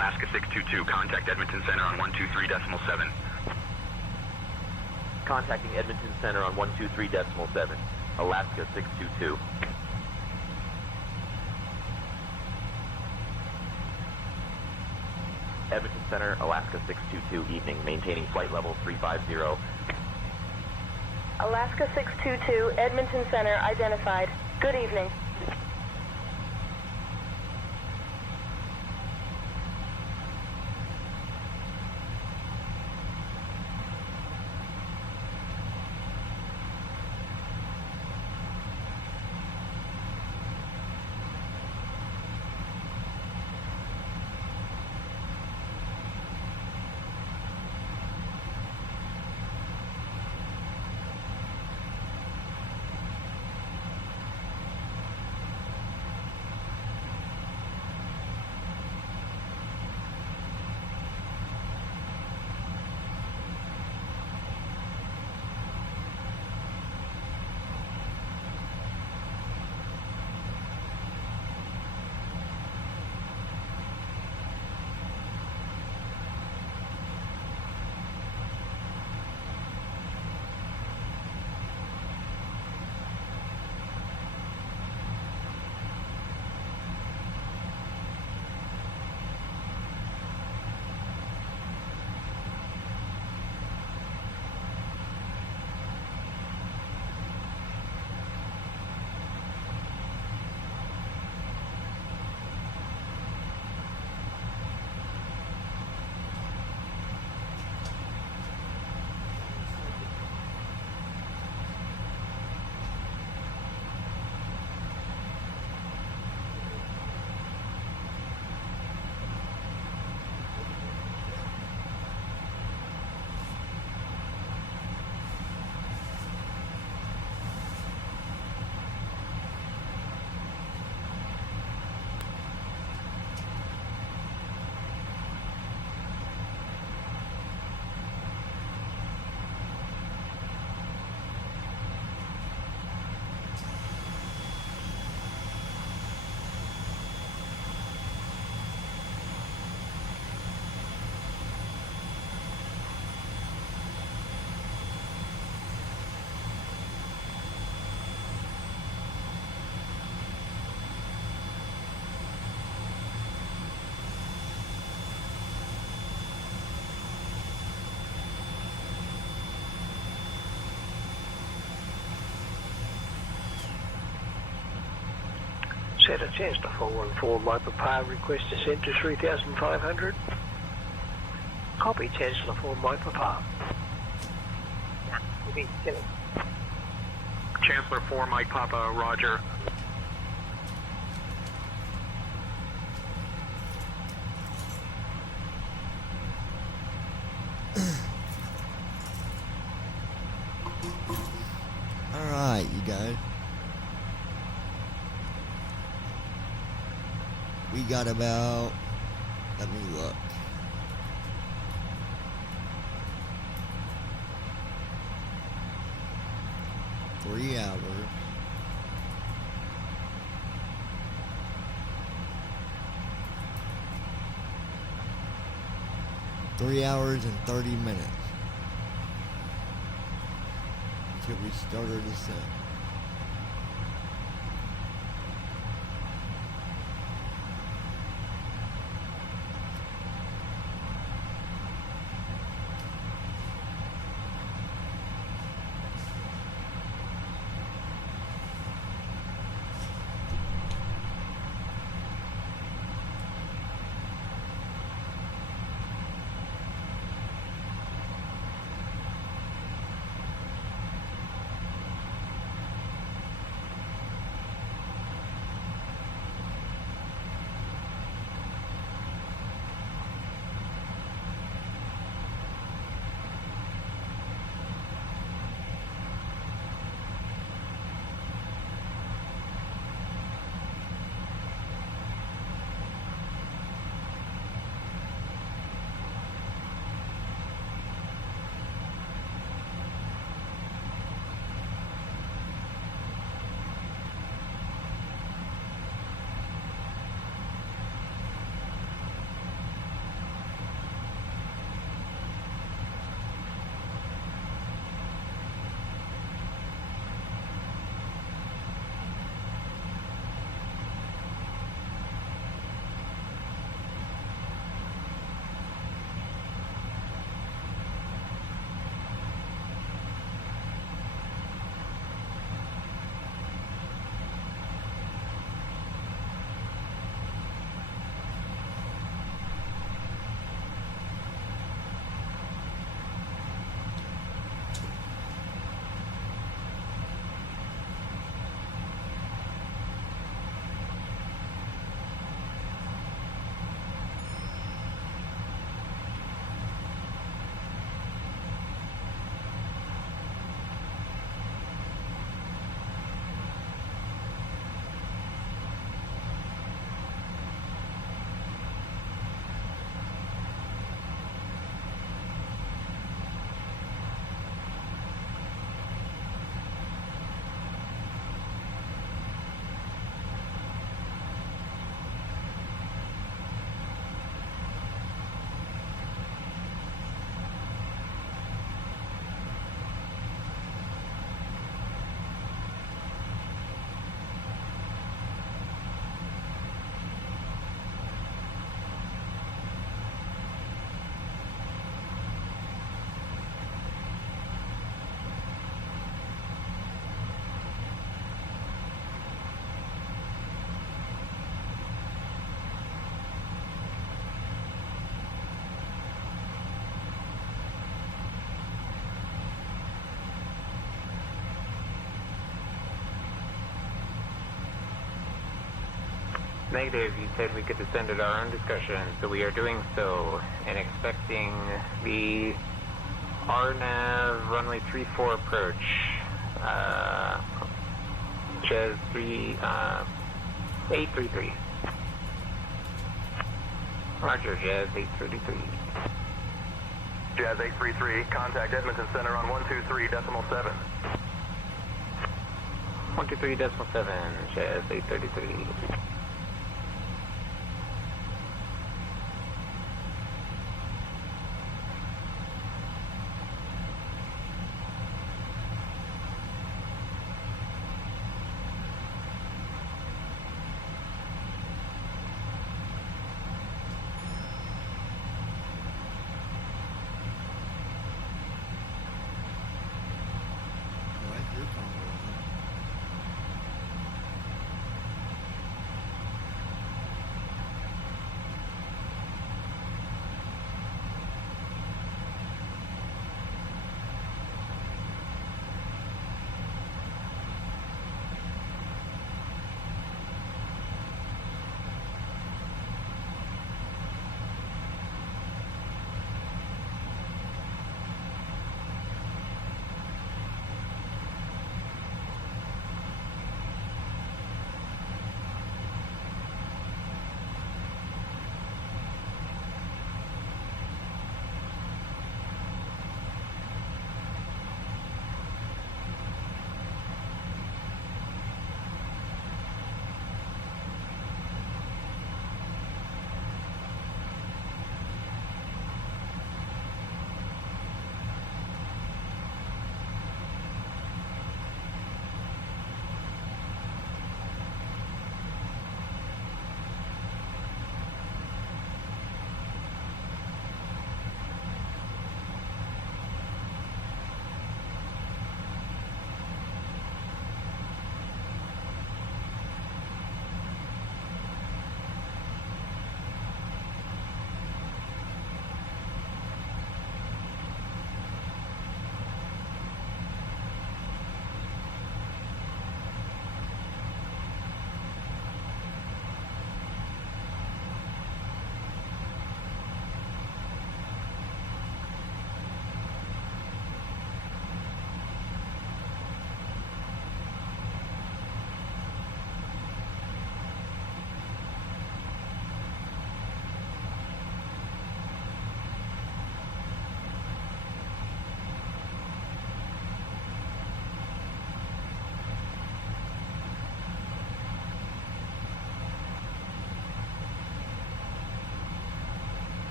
Alaska 622, contact Edmonton Center on 123.7. Contacting Edmonton Center on 123.7. Alaska 622. Edmonton Center, Alaska 622, evening, maintaining flight level 350. Alaska 622, Edmonton Center, identified. Good evening. Set a Cessna 414, my Papa, request to send to 3,500. Copy, Chancellor 4, my Papa. Chancellor 4, Mike Papa, roger. Alright, you guys. We got about, let me look. Three hours. 3 hours and 30 minutes until we start our descent. Negative, you said we could descend at our own discretion, so we are doing so, and expecting the RNAV runway 34 approach. Jazz 833. Roger, Jazz 833. Jazz 833, contact Edmonton Center on 123.7. 123.7, Jazz 833.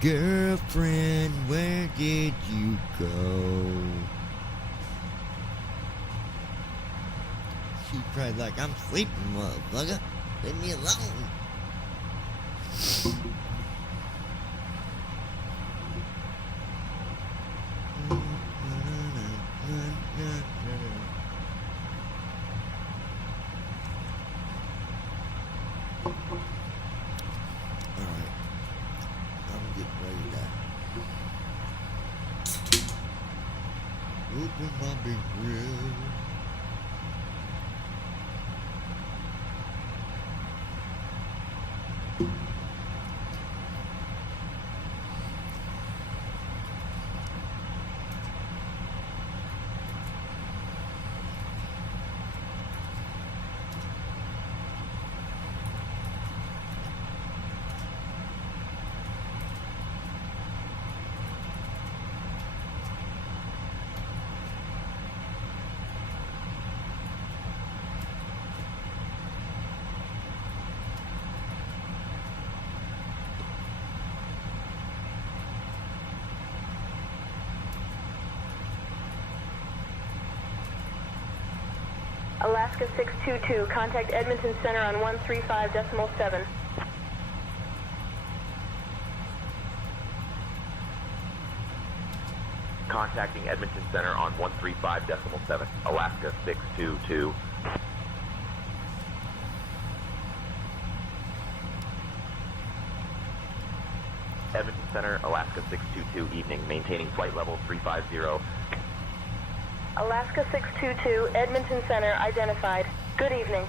Girlfriend, where did you go? She's probably like, I'm sleeping, motherfucker. Leave me alone. Alright. I'm getting ready to open my big grill. Alaska 622, contact Edmonton Center on 135.7. Contacting Edmonton Center on 135.7. Alaska 622. Edmonton Center, Alaska 622, evening, maintaining flight level 350. Alaska 622, Edmonton Center, identified. Good evening.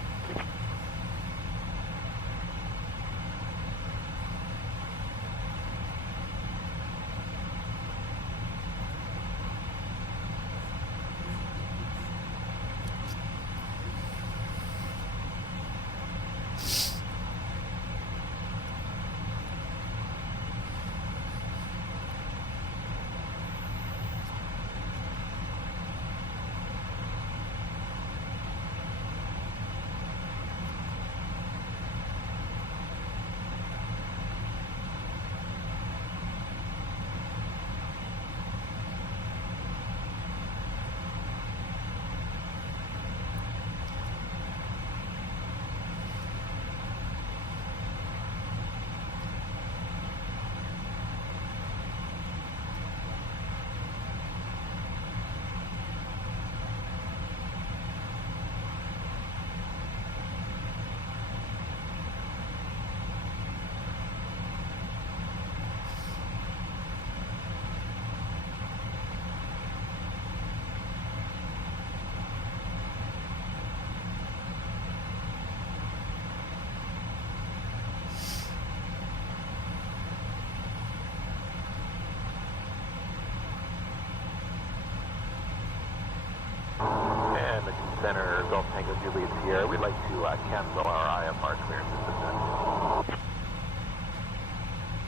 Center, Gulf Tango Juliet Sierra. We'd like to cancel our IFR clearance assistance.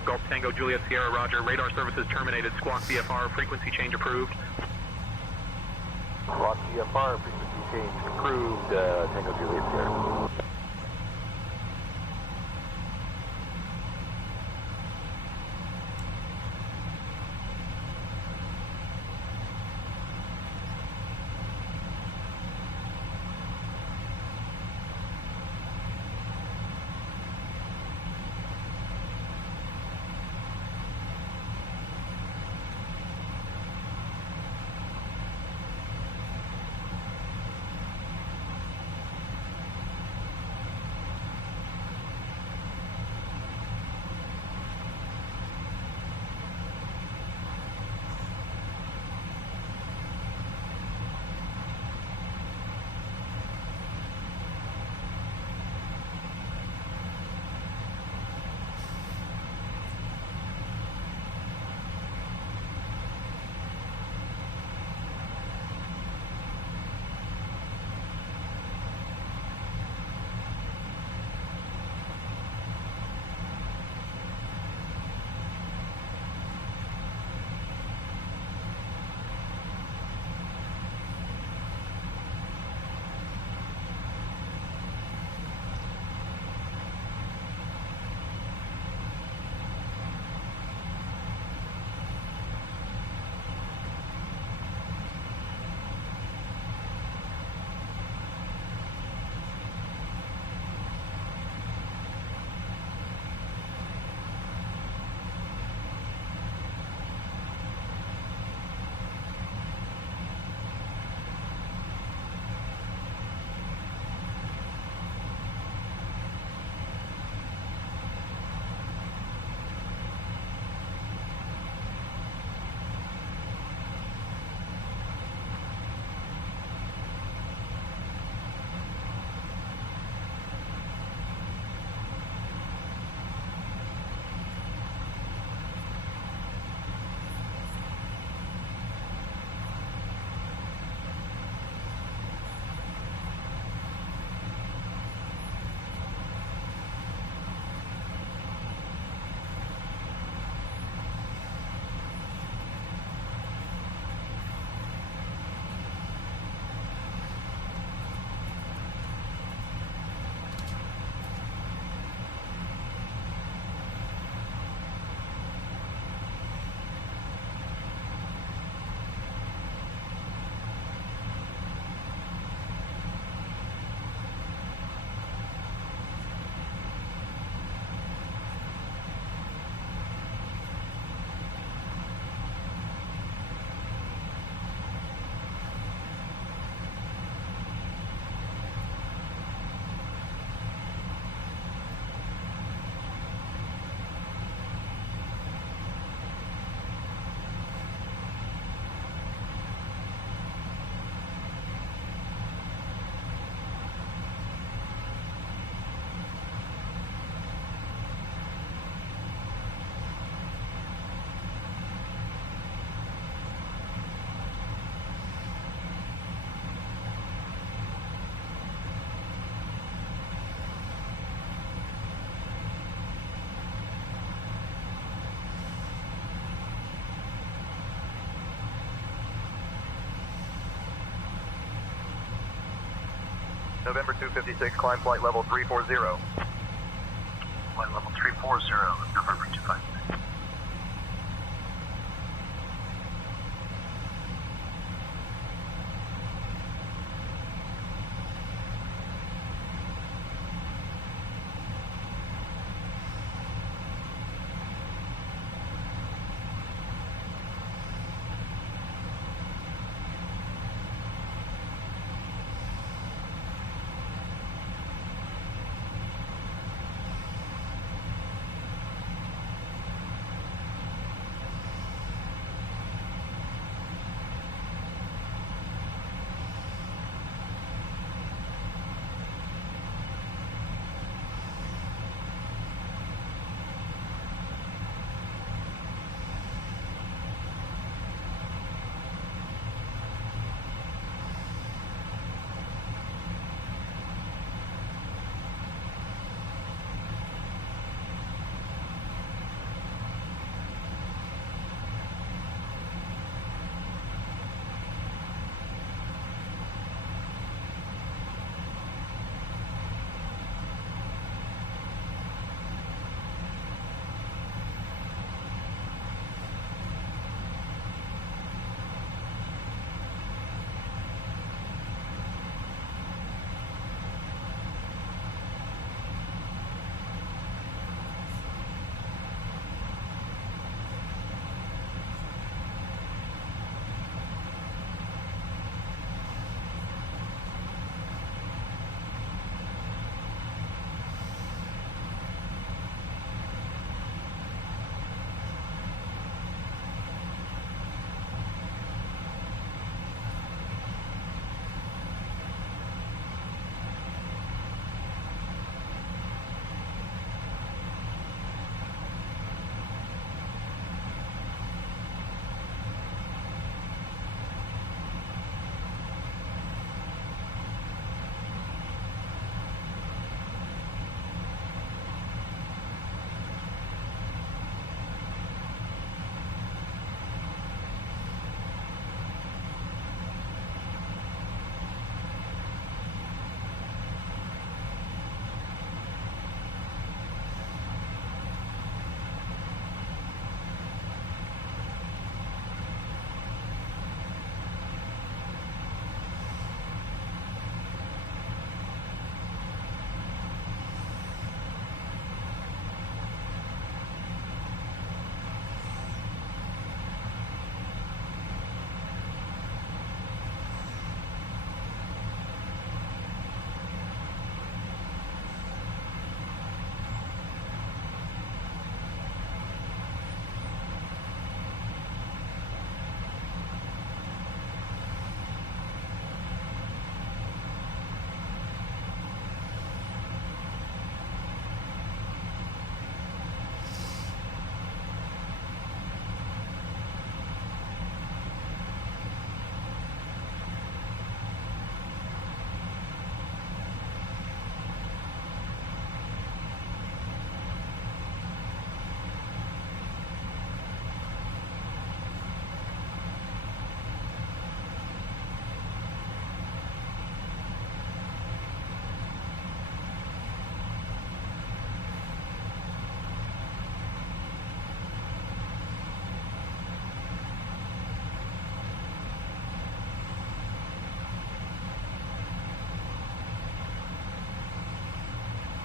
Gulf Tango Juliet Sierra, roger. Radar services terminated. Squawk VFR, frequency change approved. Squawk VFR, frequency change approved. Tango Juliet Sierra. November 256, climb flight level 340. Flight level 340, November 256.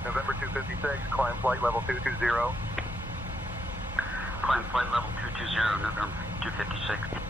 November 256, climb flight level 220. Climb flight level 220, November 256.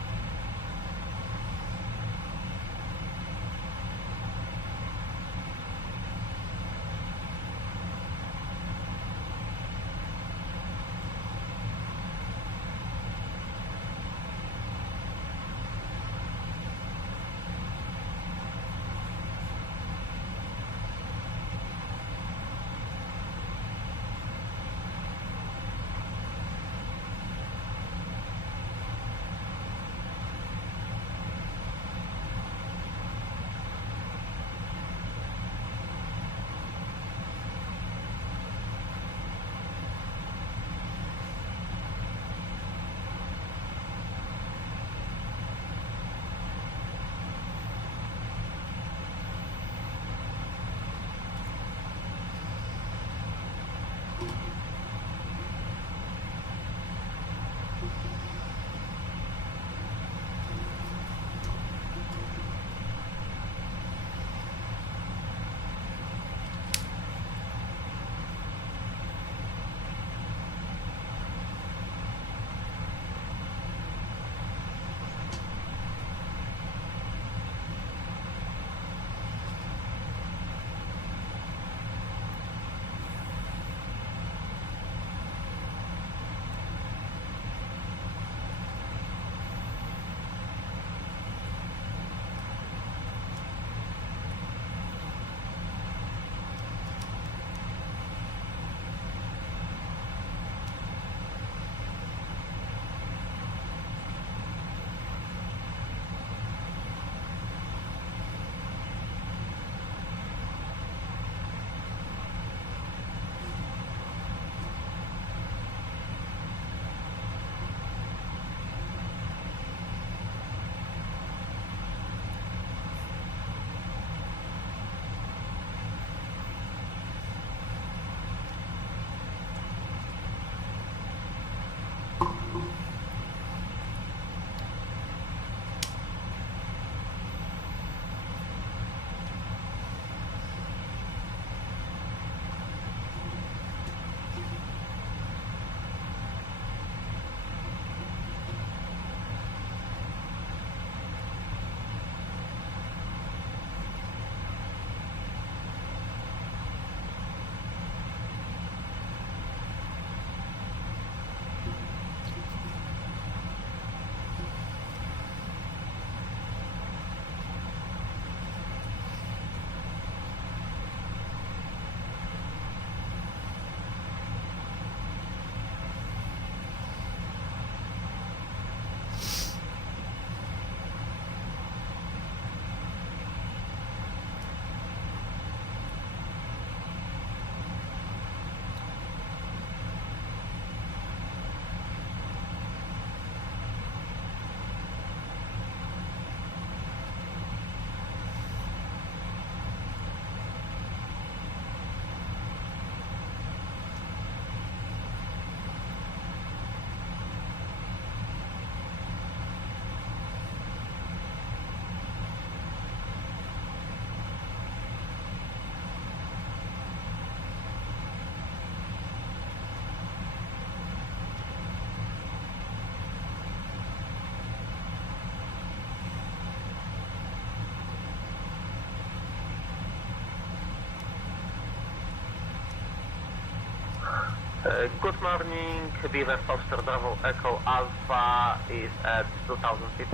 Good morning, Beaver Foster Bravo Echo Alpha is at 2000 feet.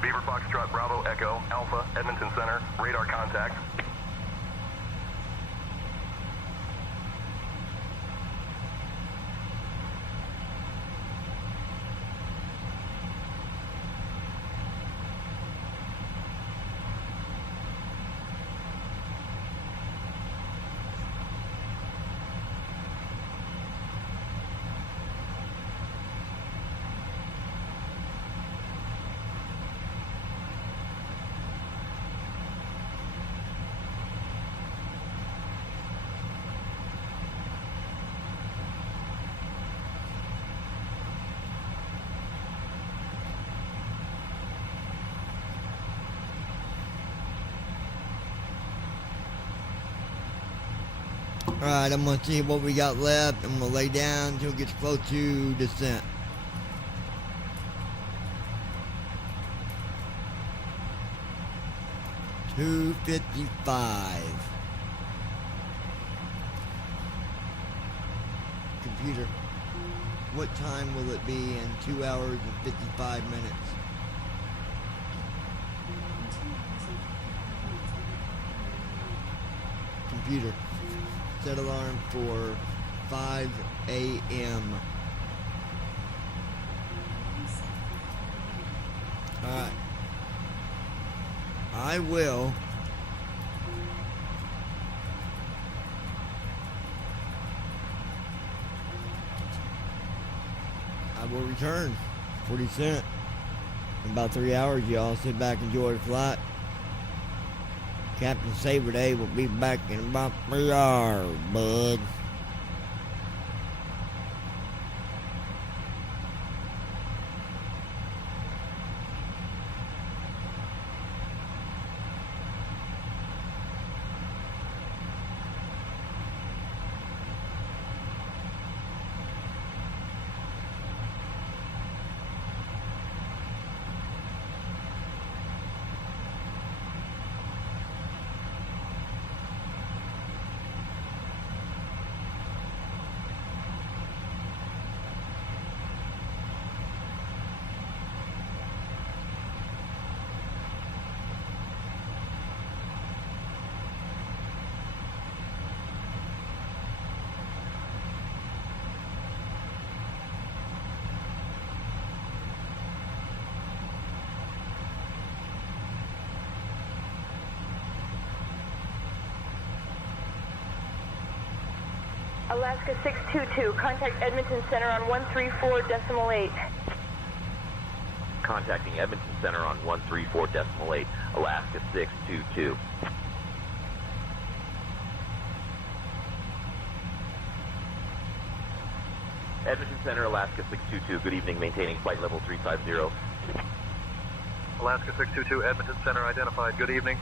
Beaver Foxtrot Bravo Echo Alpha Edmonton Center, radar contact. Alright, I'm gonna see what we got left. I'm gonna lay down until it gets close to descent. $2:55. Computer, what time will it be in 2 hours and 55 minutes? Computer, set alarm for 5 a.m. Alright. I will return 40 cents in about 3 hours. Y'all sit back, enjoy the flight. Captain Saber Day will be back in about 3 hours, bud. Alaska 622, contact Edmonton Center on 134.8. Contacting Edmonton Center on 134.8, Alaska 622. Edmonton Center, Alaska 622. Good evening, maintaining flight level 350. Alaska 622, Edmonton Center identified. Good evening.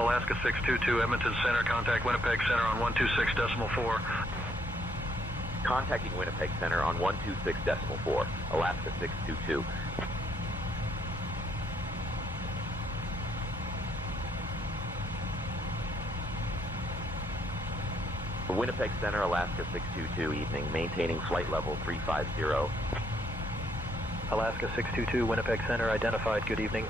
Alaska 622, Edmonton Center, contact Winnipeg Center on 126.4. Contacting Winnipeg Center on 126.4, Alaska 622. Winnipeg Center, Alaska 622, evening, maintaining flight level 350. Alaska 622, Winnipeg Center, identified. Good evening.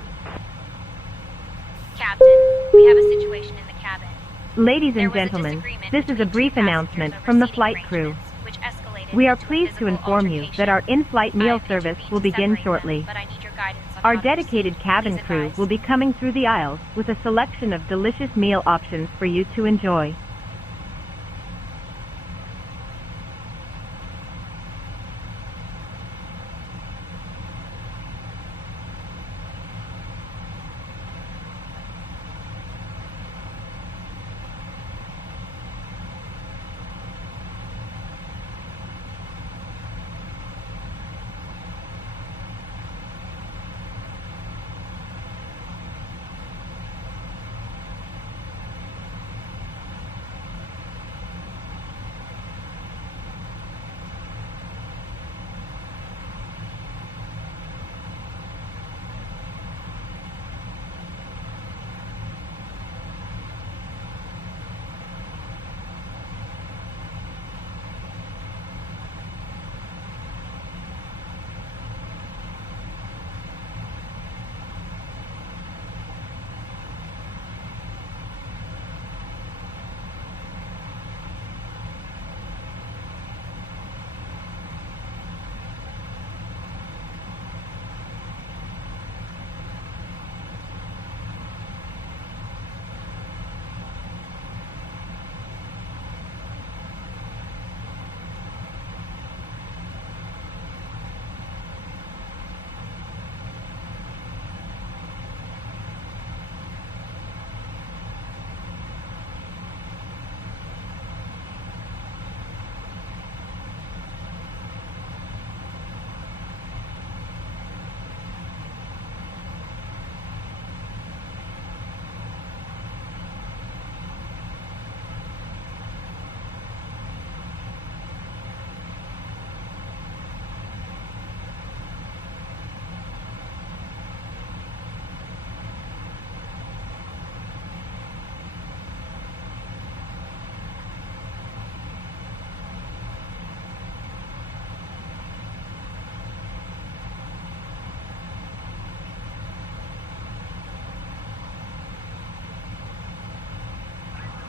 Captain, we have a situation in the cabin. Ladies and gentlemen, this is a brief announcement from the flight crew. We are pleased to inform you that our in-flight meal service will begin shortly. Our dedicated cabin crew will be coming through the aisles with a selection of delicious meal options for you to enjoy.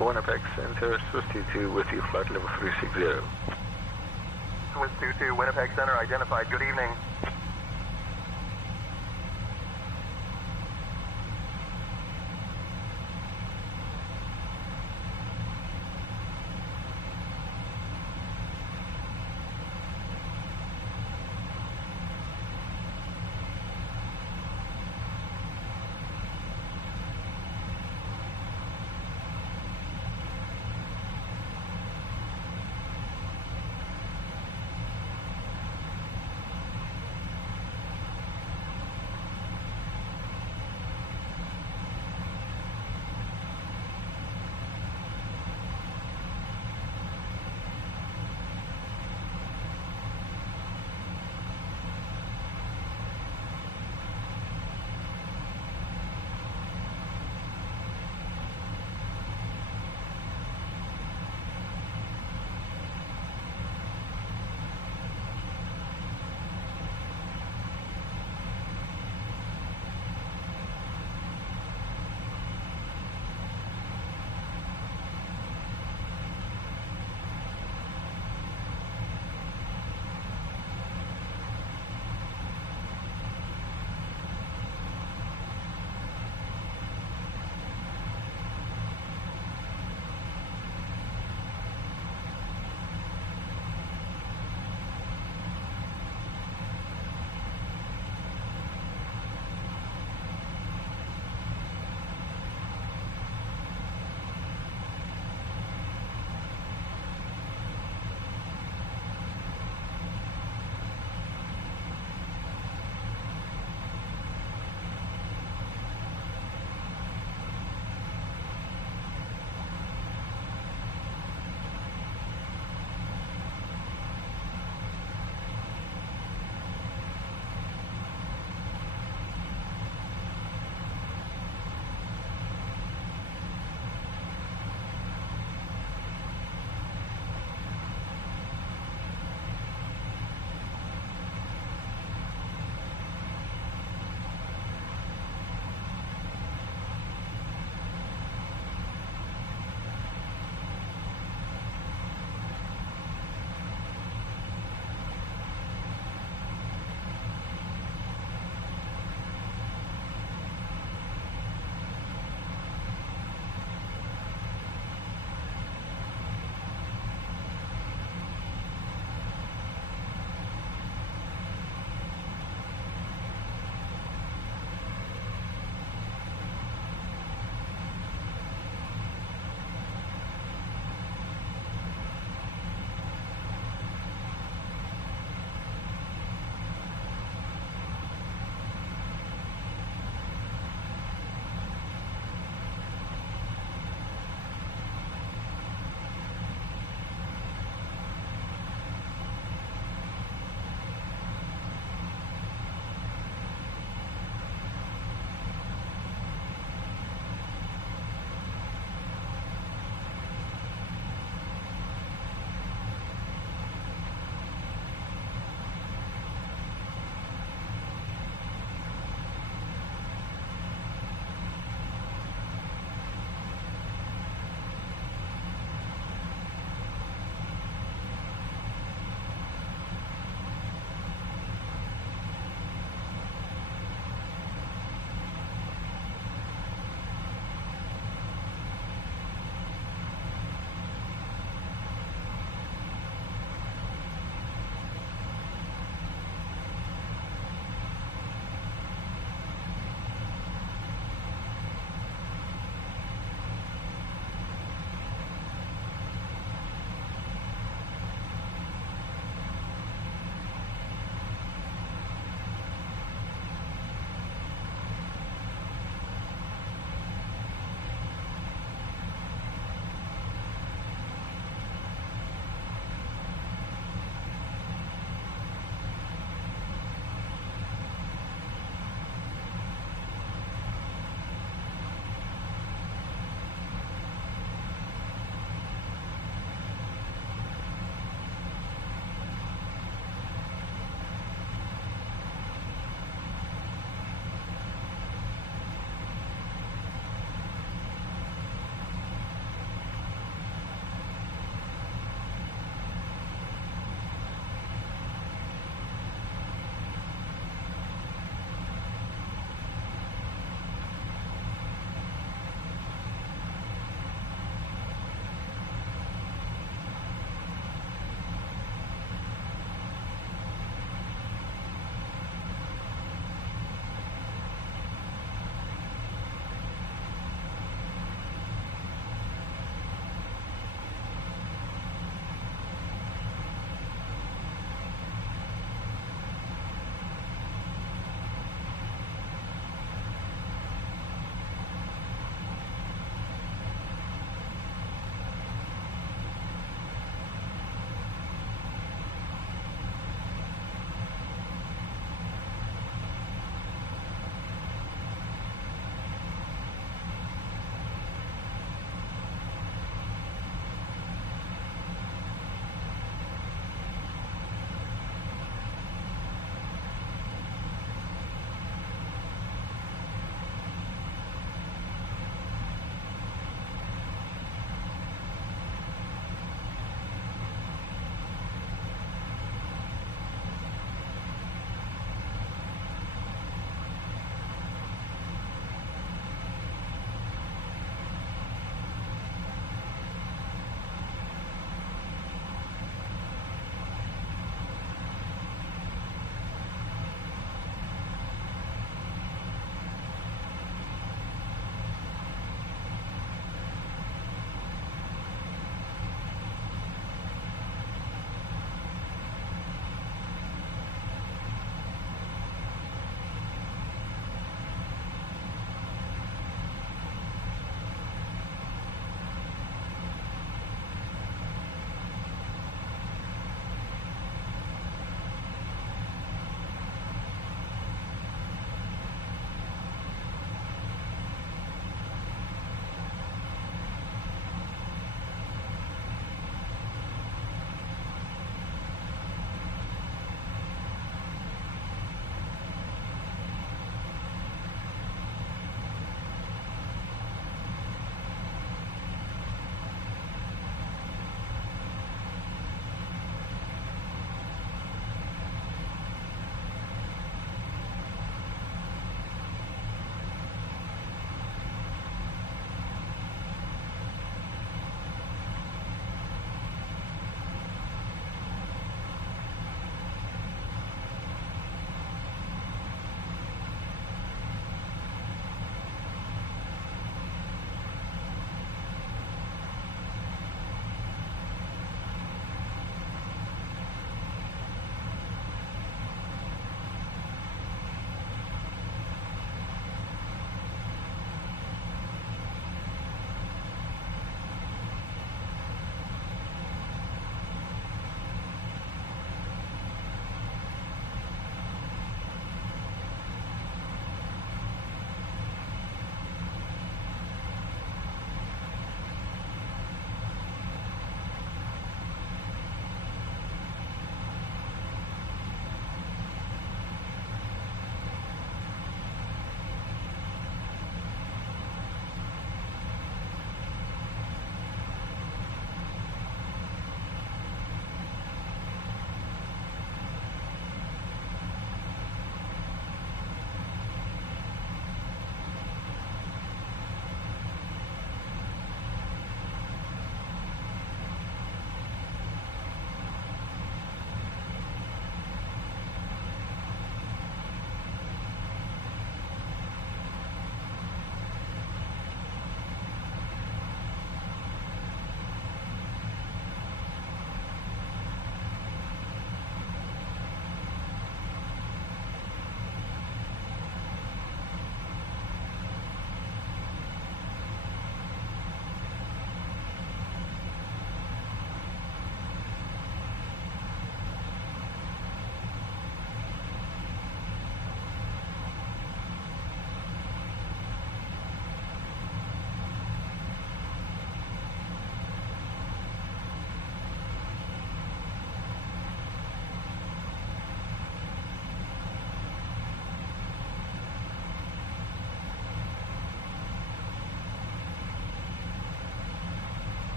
Winnipeg Center, Swiss 22 with you, flight level 360. Swiss 22, Winnipeg Center, identified. Good evening.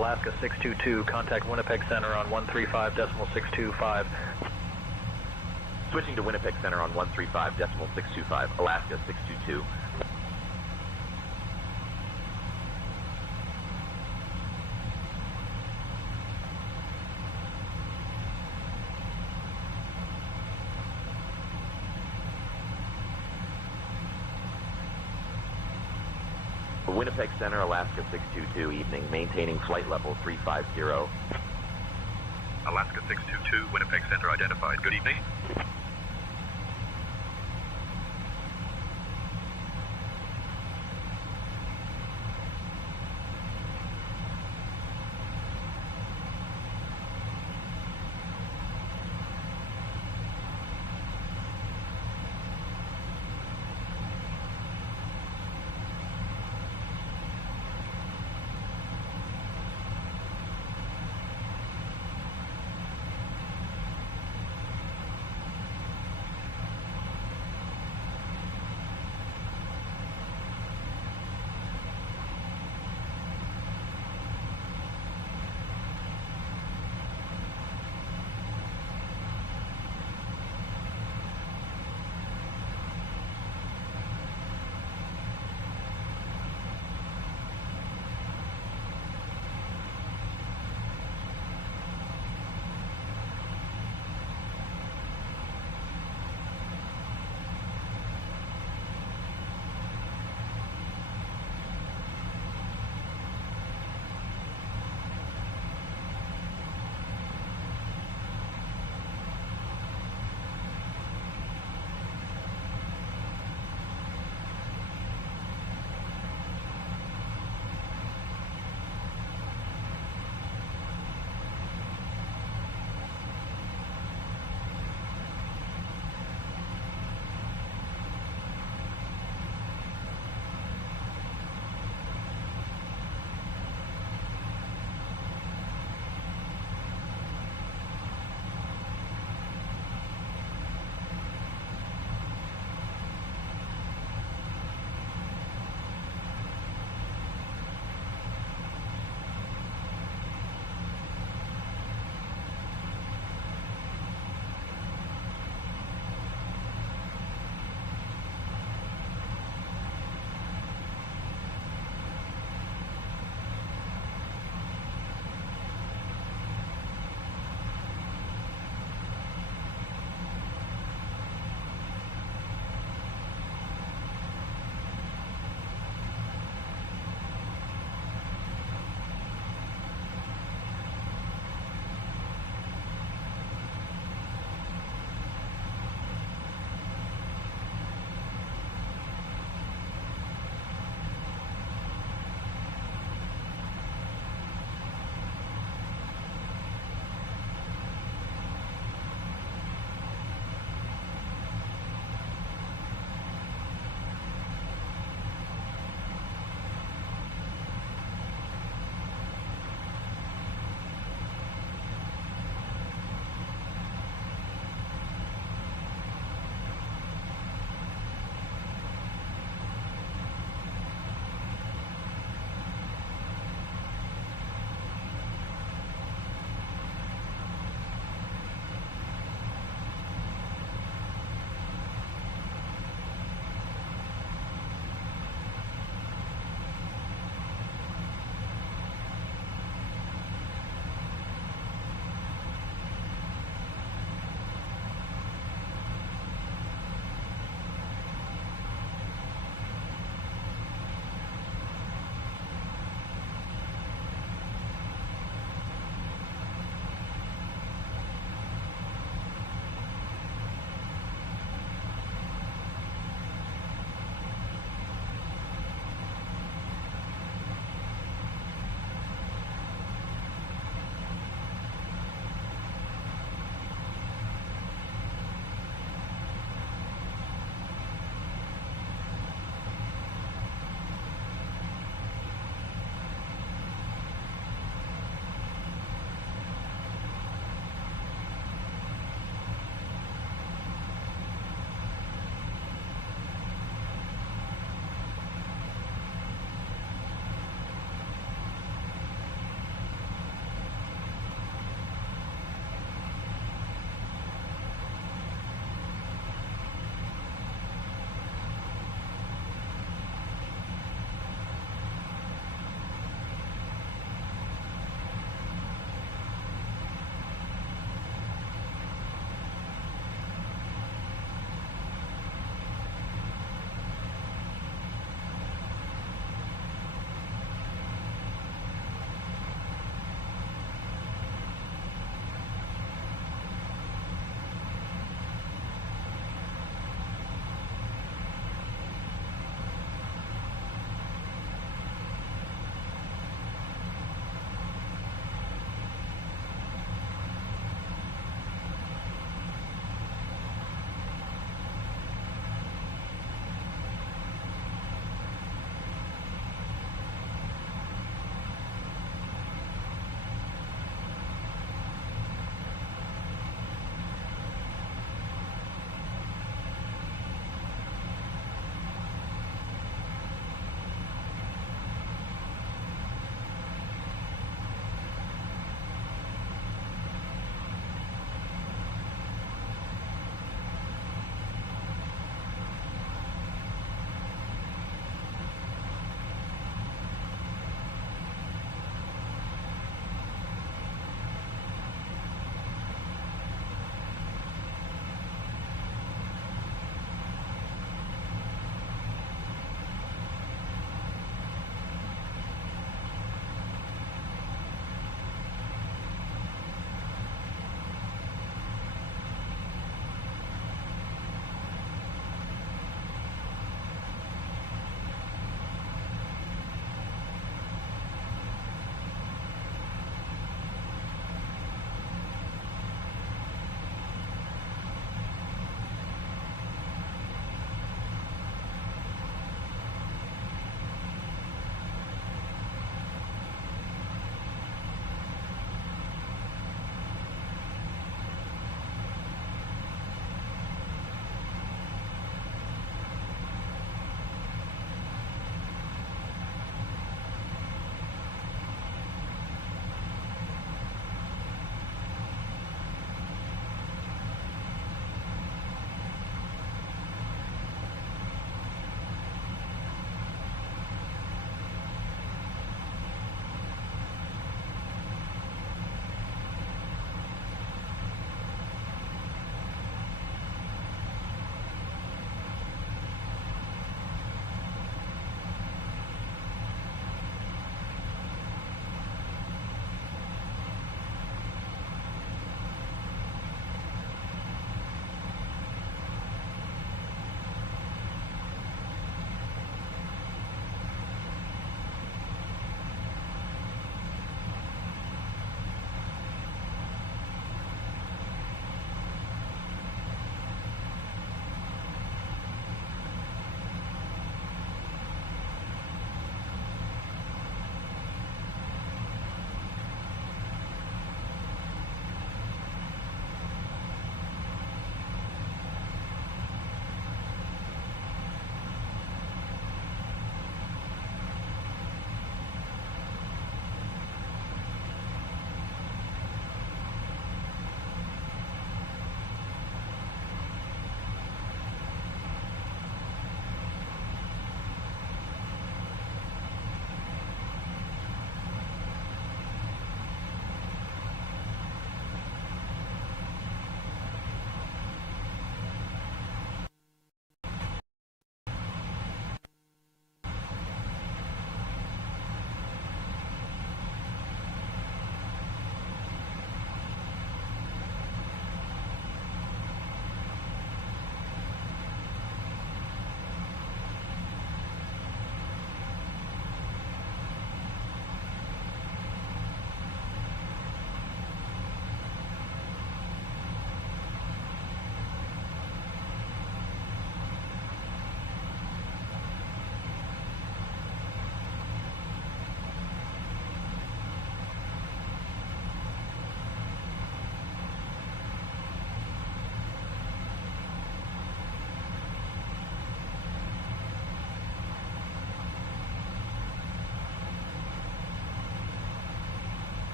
Alaska 622, contact Winnipeg Center on 135.625. Switching to Winnipeg Center on 135.625, Alaska 622. Winnipeg Center, Alaska 622, evening, maintaining flight level 350. Alaska 622, Winnipeg Center identified. Good evening.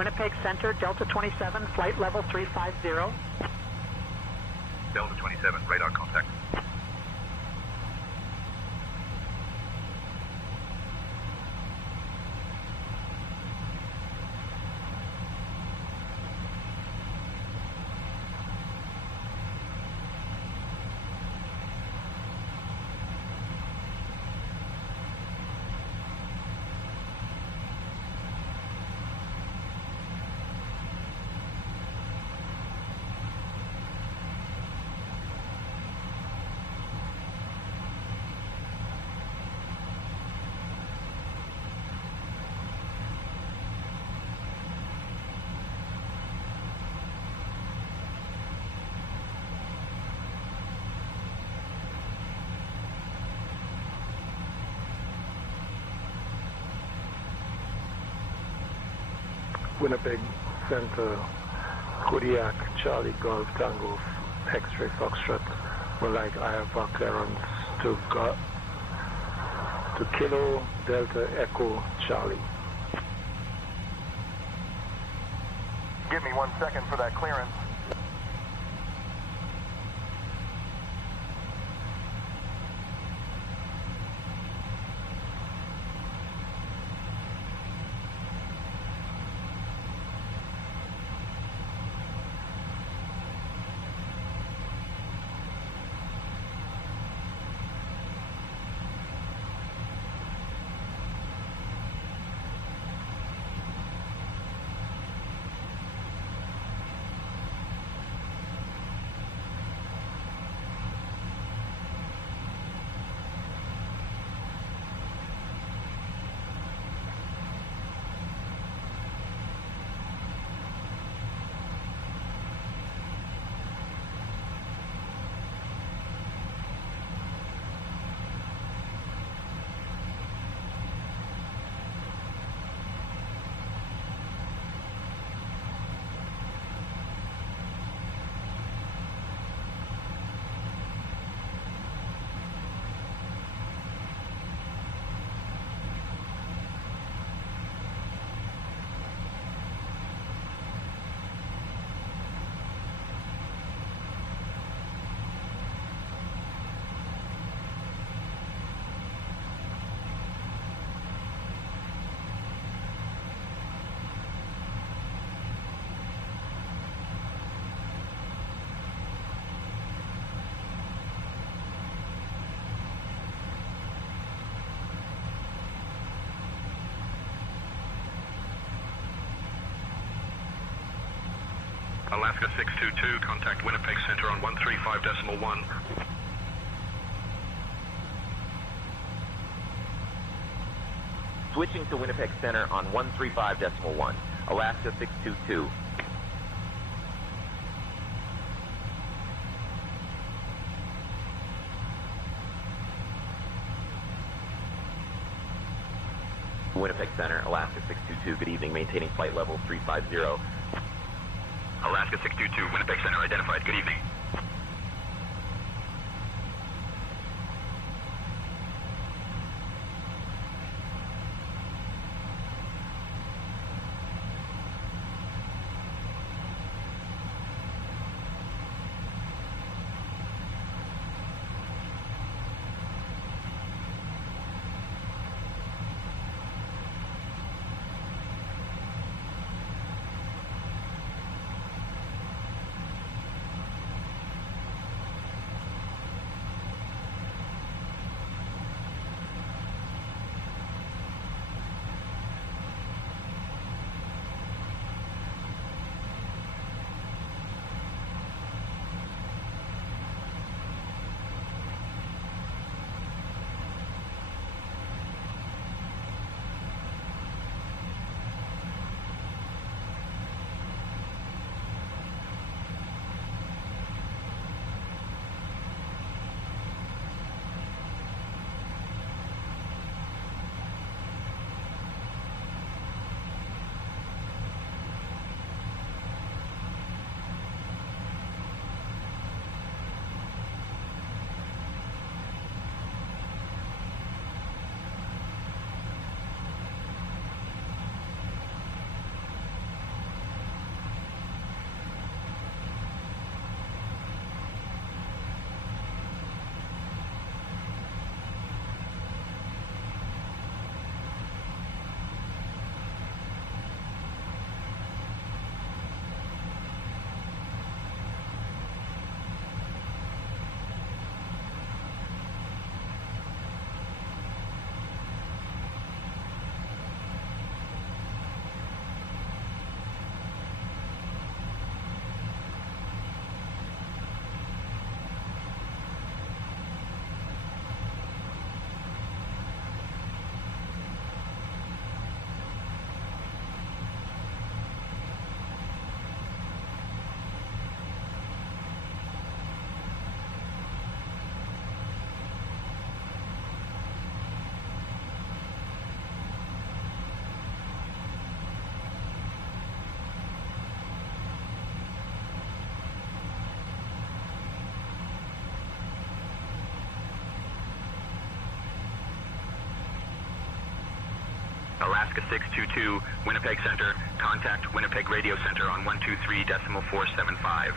Winnipeg Center, Delta 27, flight level 350. Delta 27, radar contact. Winnipeg Center, Kodiak, Charlie Golf, Tango, X-Ray Foxtrot, would like IFR clearance to Kilo Delta Echo Charlie. Give me 1 second for that clearance. Alaska 622, contact Winnipeg Center on 135.1. Switching to Winnipeg Center on 135.1. Alaska 622. Winnipeg Center, Alaska 622. Good evening. Maintaining flight level 350. Alaska 622, Winnipeg Center identified. Good evening. Alaska 622, Winnipeg Center. Contact Winnipeg Radio Center on 123.475.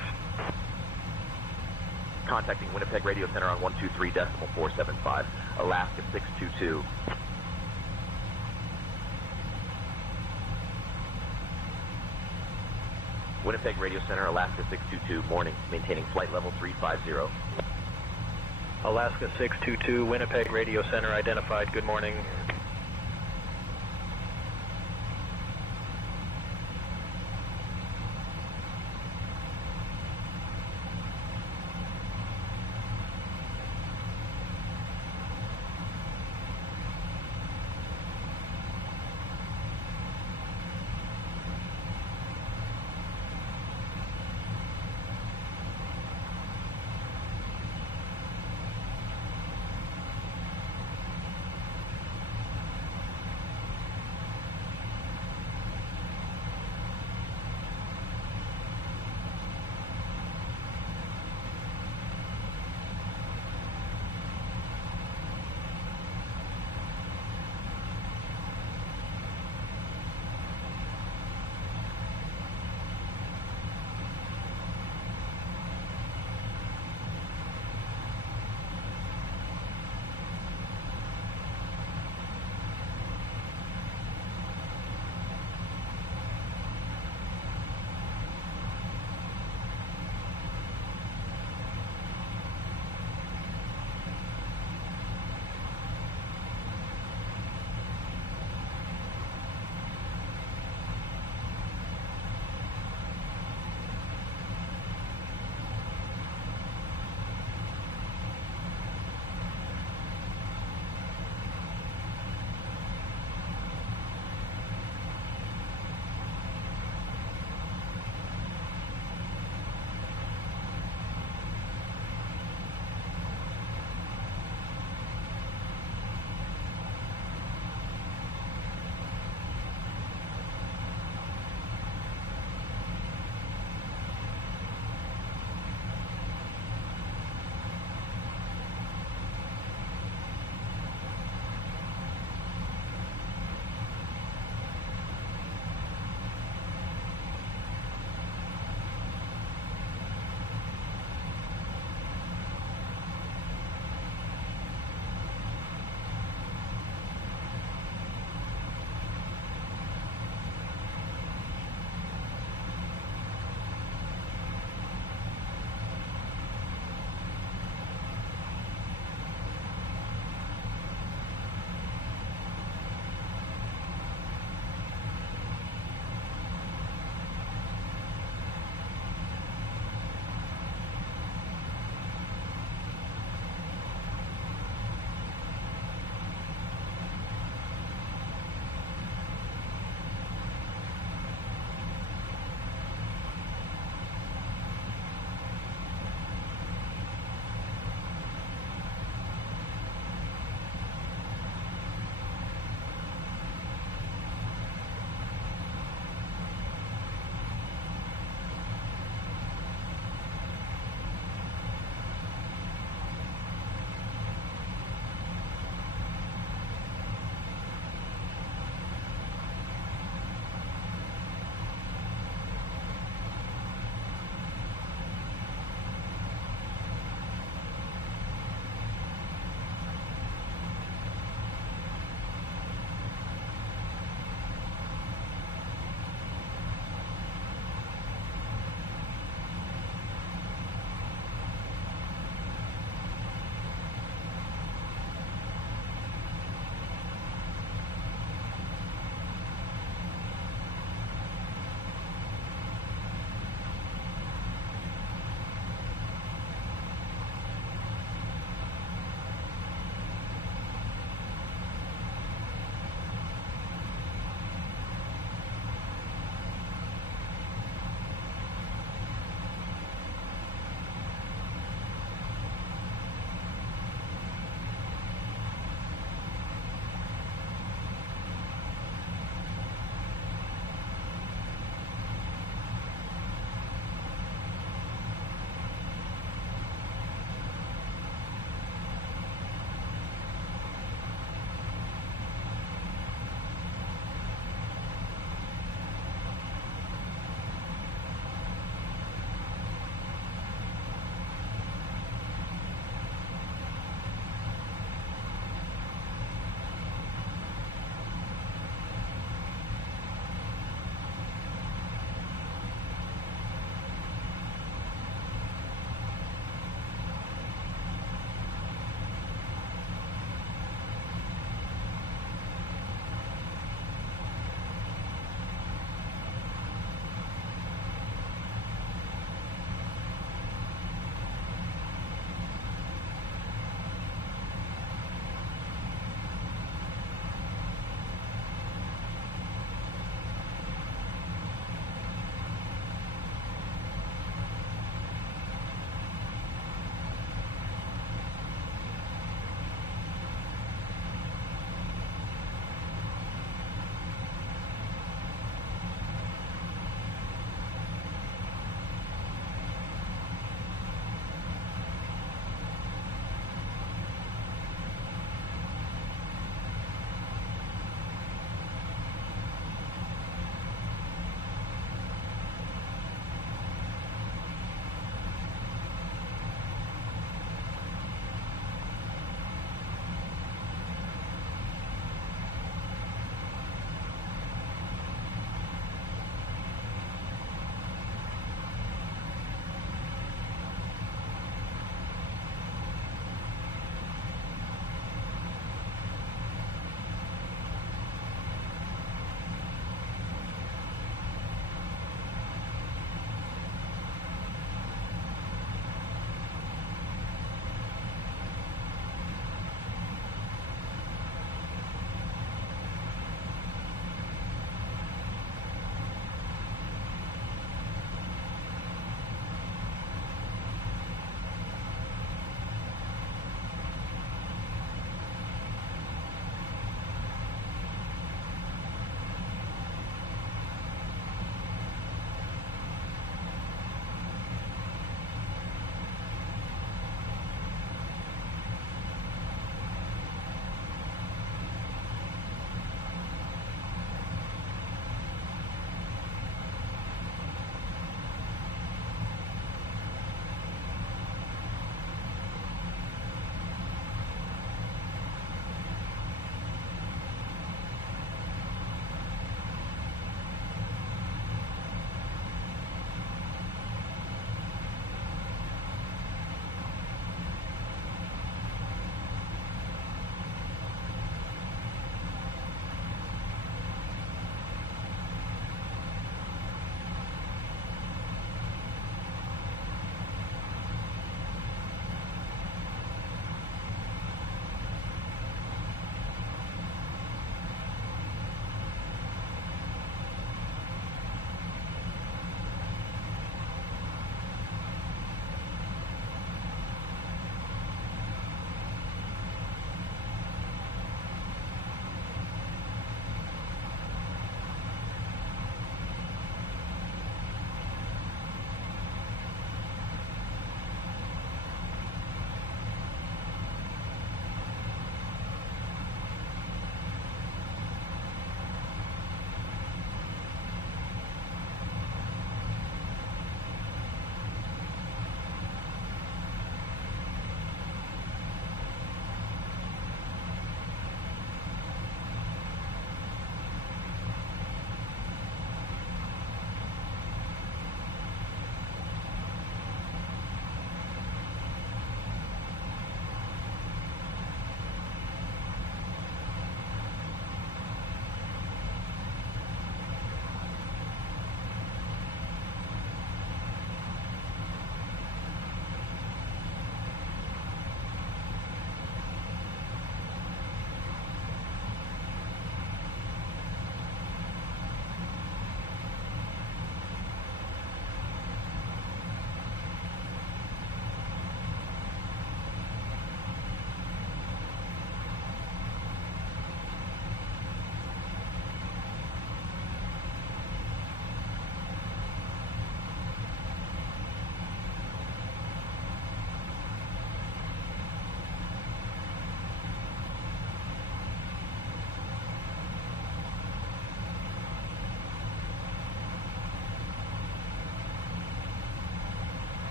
Contacting Winnipeg Radio Center on 123.475. Alaska 622. Winnipeg Radio Center, Alaska 622, morning, maintaining flight level 350. Alaska 622, Winnipeg Radio Center identified. Good morning.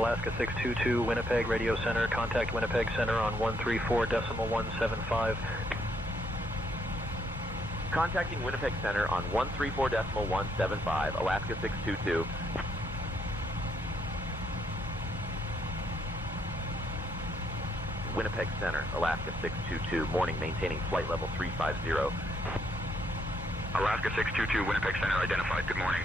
Alaska 622, Winnipeg Radio Center. Contact Winnipeg Center on 134.175. Contacting Winnipeg Center on 134.175, Alaska 622. Winnipeg Center, Alaska 622, morning, maintaining flight level 350. Alaska 622, Winnipeg Center identified. Good morning.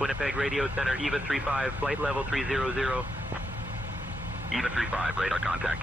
Winnipeg Radio Center, EVA 35, flight level 300. EVA 35, radar contact.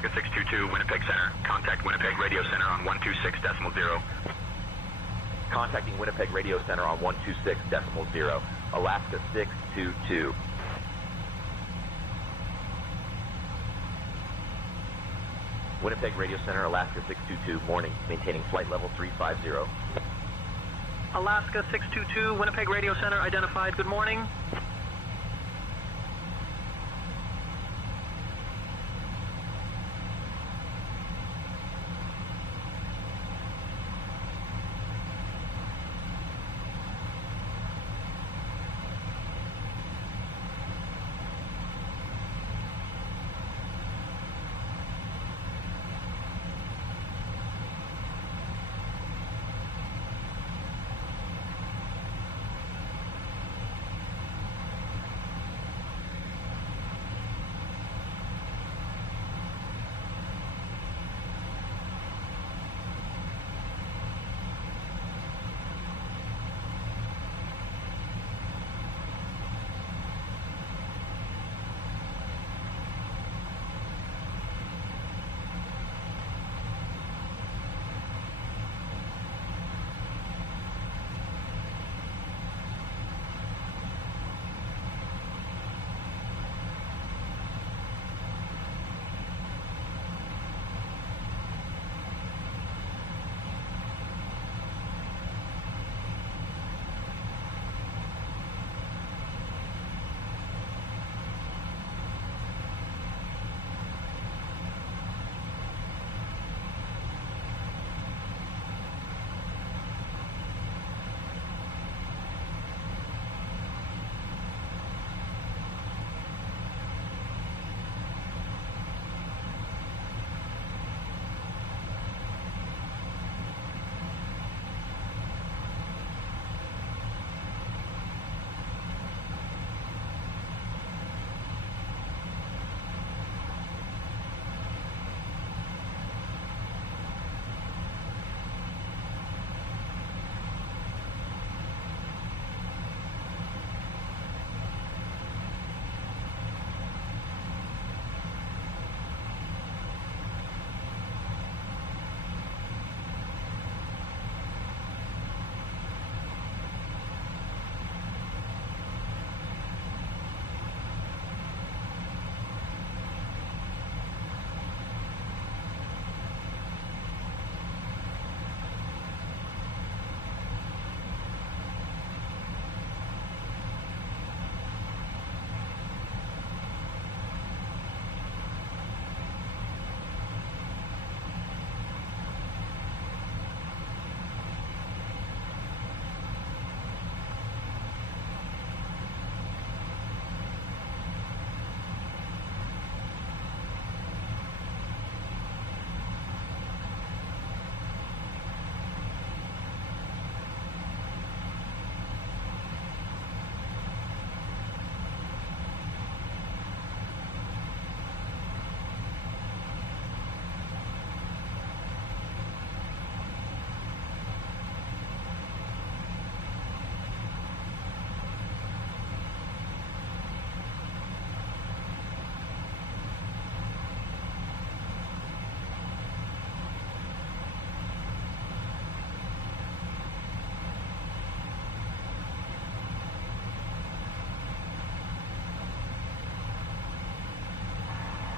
Alaska 622, Winnipeg Center. Contact Winnipeg Radio Center on 126.0. Contacting Winnipeg Radio Center on 126.0. Alaska 622. Winnipeg Radio Center, Alaska 622, morning, maintaining flight level 350. Alaska 622, Winnipeg Radio Center identified. Good morning.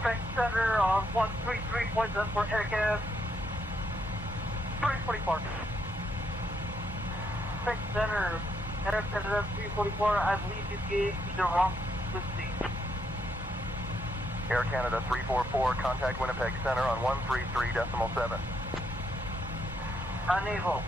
Expect center on 133.7 for aircraft. 344. Expect center, aircraft 344, I believe you gave me the wrong listing. Air Canada 344, contact Winnipeg Center on 133.7. Unable.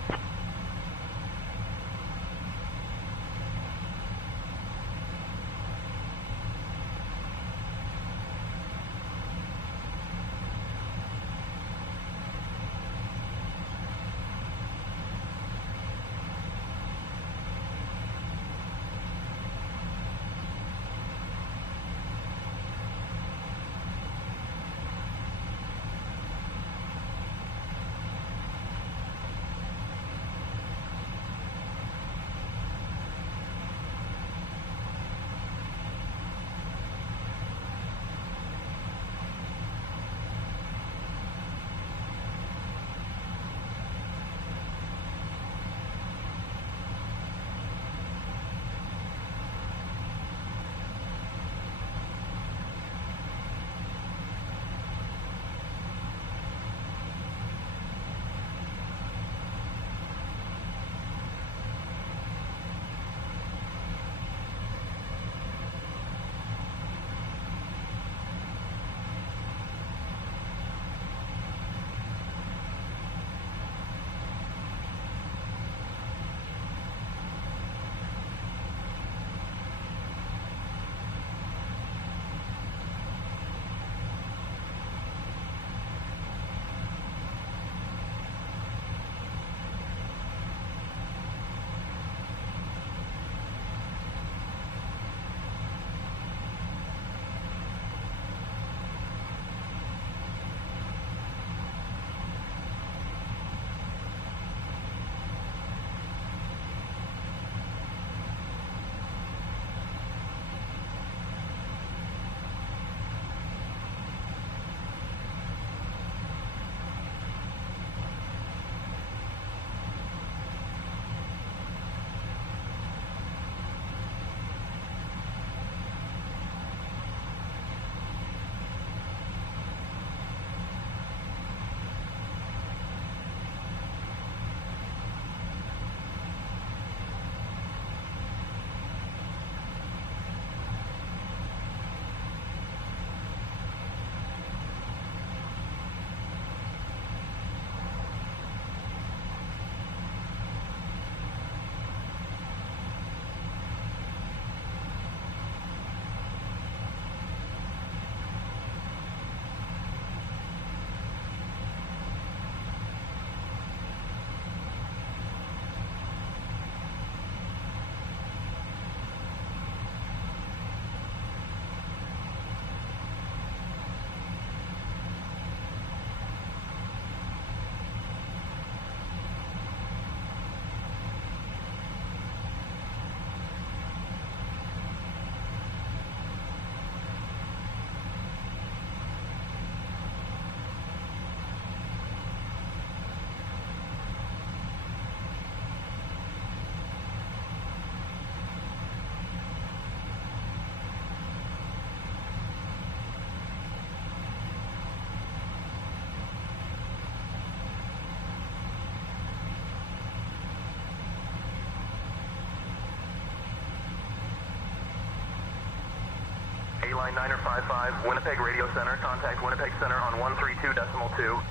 Line 955, Winnipeg Radio Center. Contact Winnipeg Center on 132.2.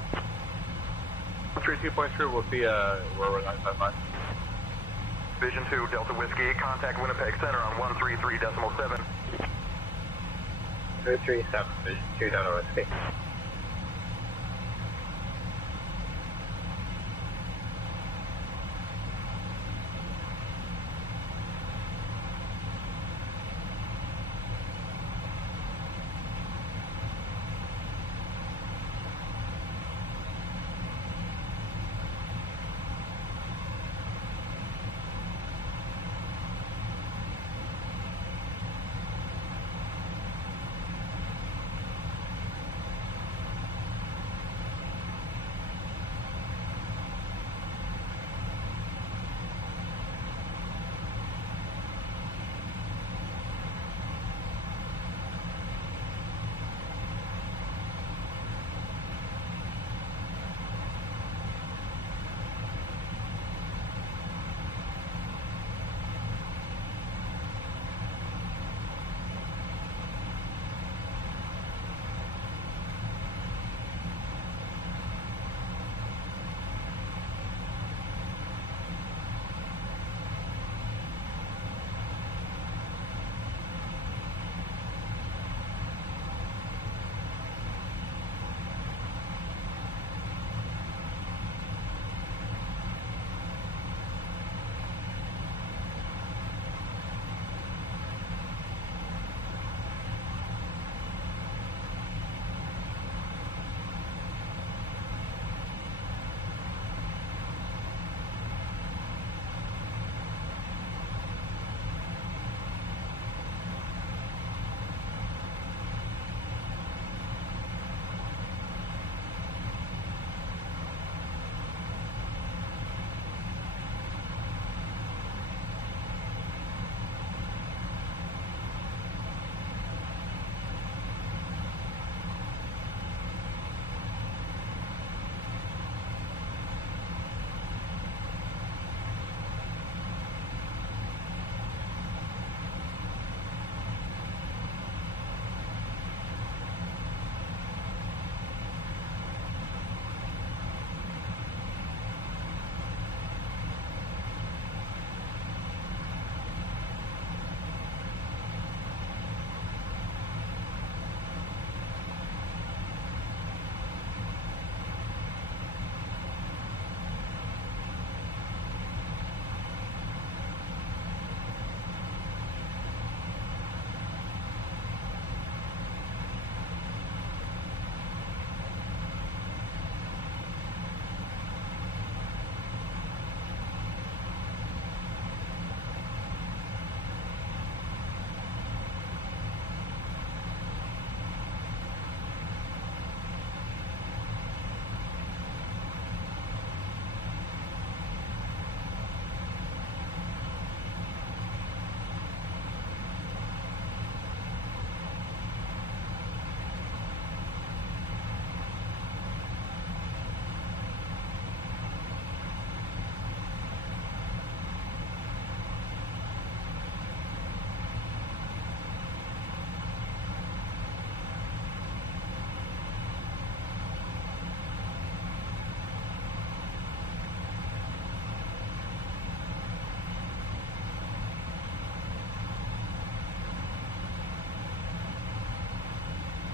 132.3 will be where 955. Vision 2, Delta Whiskey. Contact Winnipeg Center on 133.7. 237, Vision 2, Delta Whiskey.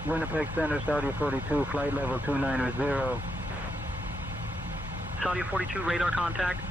Winnipeg Center, Saudi 42, flight level 290. Saudi 42, radar contact.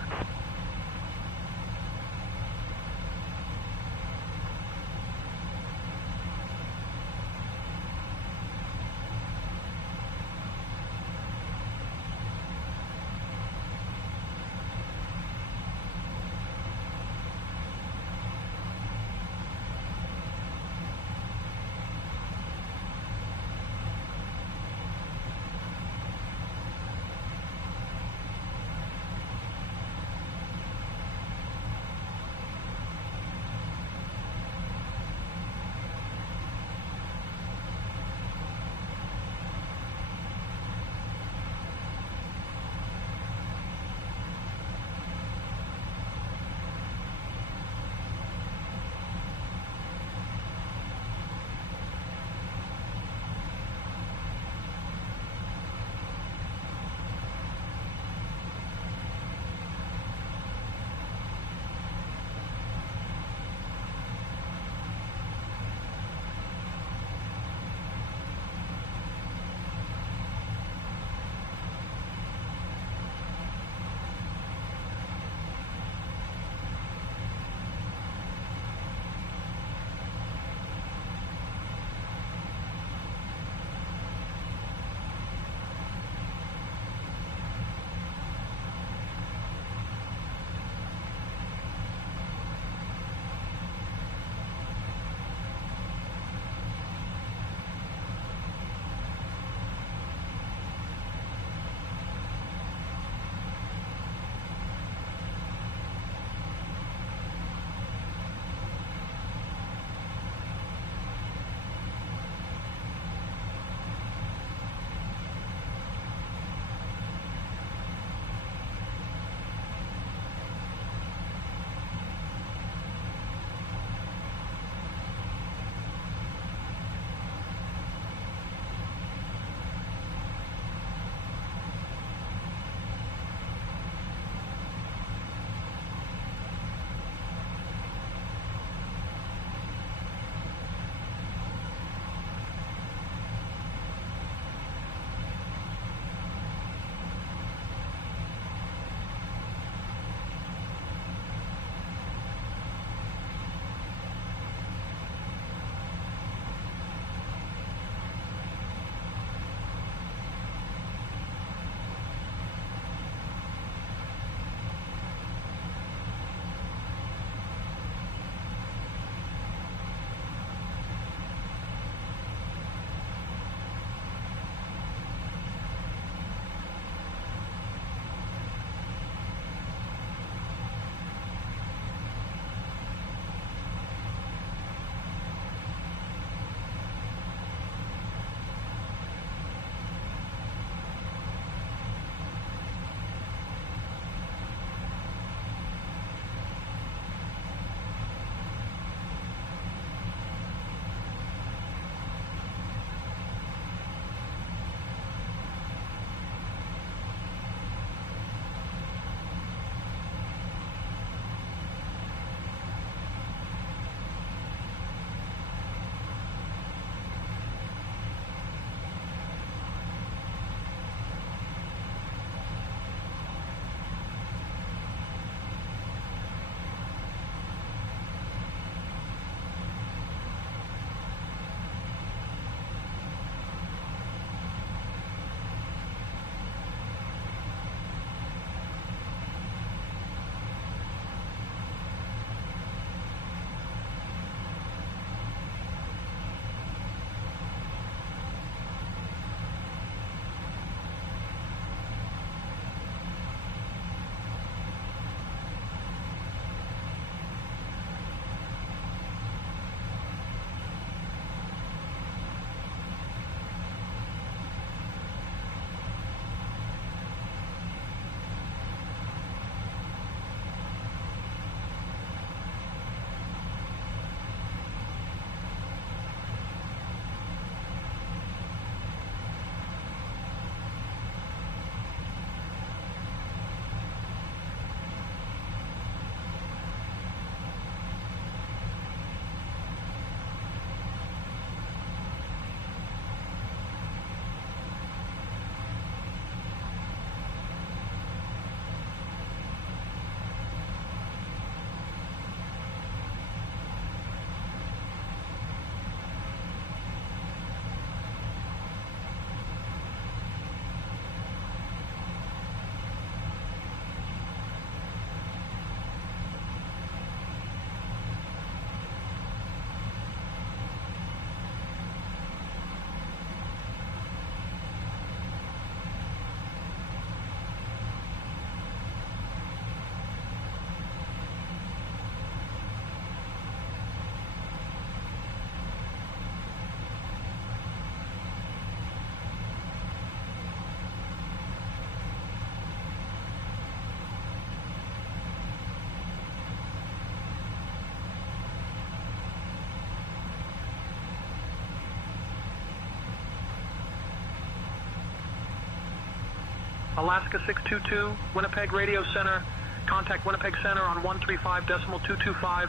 Alaska 622, Winnipeg Radio Center. Contact Winnipeg Center on 135.225.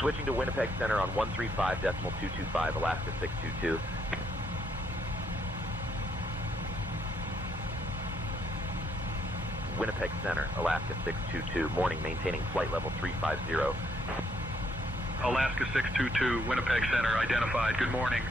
Switching to Winnipeg Center on 135.225, Alaska 622. Winnipeg Center, Alaska 622, morning, maintaining flight level 350. Alaska 622, Winnipeg Center, identified. Good morning.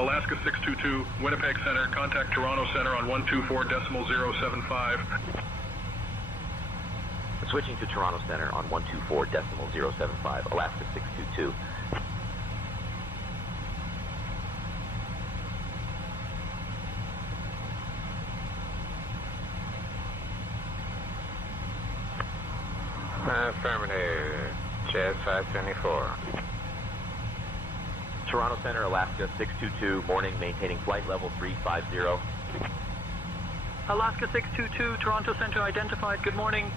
Alaska 622, Winnipeg Center, contact Toronto Center on 124.075. Switching to Toronto Center on 124.075, Alaska 622. Affirmative. Jazz 574. Toronto Center, Alaska 622, morning, maintaining flight level 350. Alaska 622, Toronto Center identified. Good morning.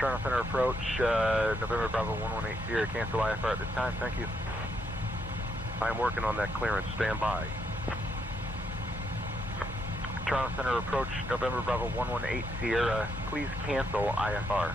Toronto Center approach, November Bravo 118 Sierra, cancel IFR at this time, thank you. I am working on that clearance, stand by. Toronto Center approach, November Bravo 118 Sierra, please cancel IFR.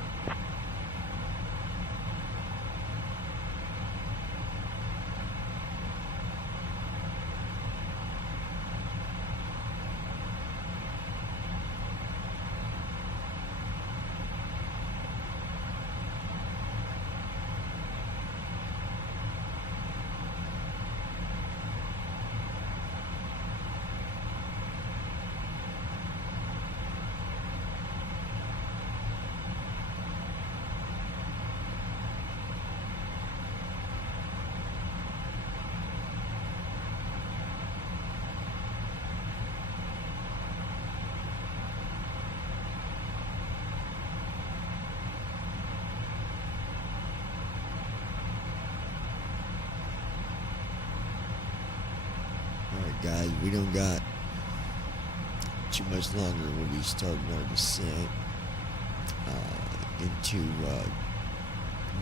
Alright guys, we don't got too much longer. We'll be starting our descent into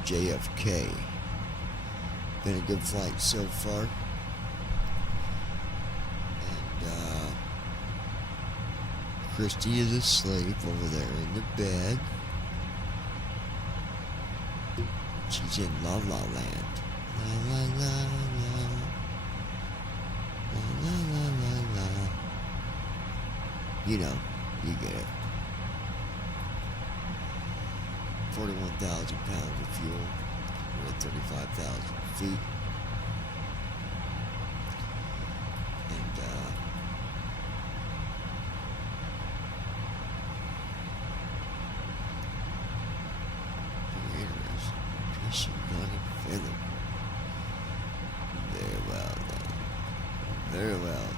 JFK. Been a good flight so far. And Christy is asleep over there in the bed. She's in La La Land. La la la la. La la la la la. You know, you get it. 41,000 pounds of fuel. We're at 35,000 feet. And very interesting. Fish and not a feather. Very well done. Very well done.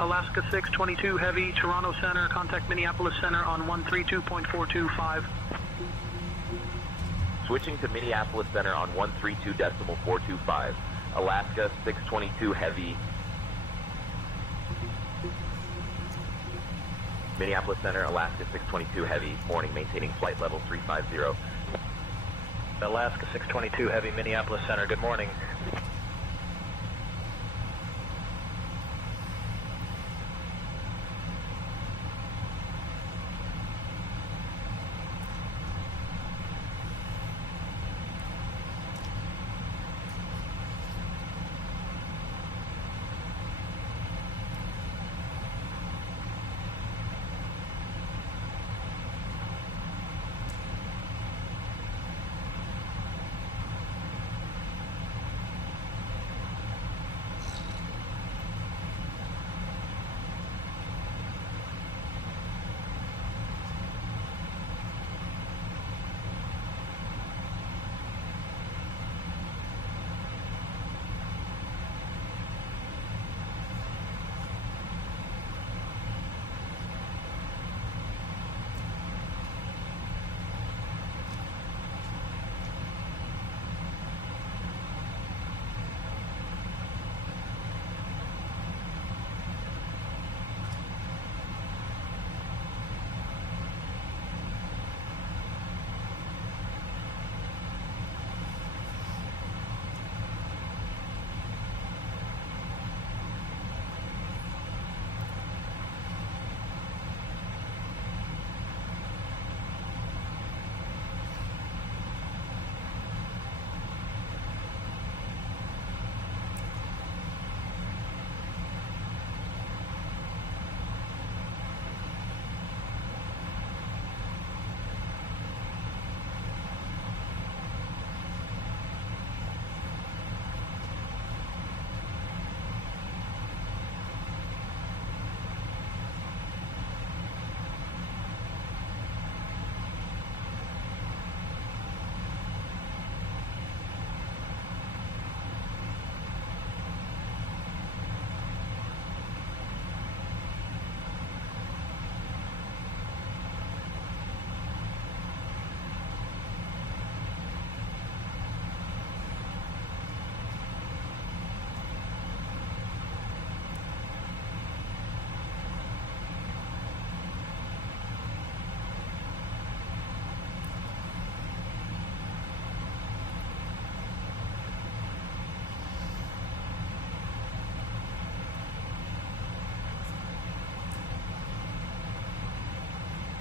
Alaska 622 Heavy, Toronto Center, contact Minneapolis Center on 132.425. Switching to Minneapolis Center on 132.425. Alaska 622 Heavy. Minneapolis Center, Alaska 622 Heavy, morning, maintaining flight level 350. Alaska 622 Heavy, Minneapolis Center, good morning.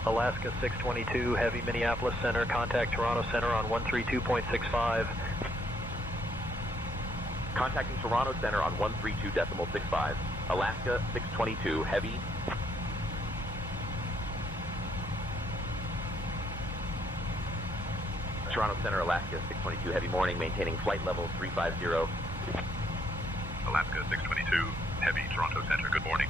Alaska 622 Heavy, Minneapolis Center, contact Toronto Center on 132.65. Contacting Toronto Center on 132.65. Alaska 622 Heavy. Toronto Center, Alaska 622 Heavy, morning, maintaining flight level 350. Alaska 622 Heavy, Toronto Center, good morning.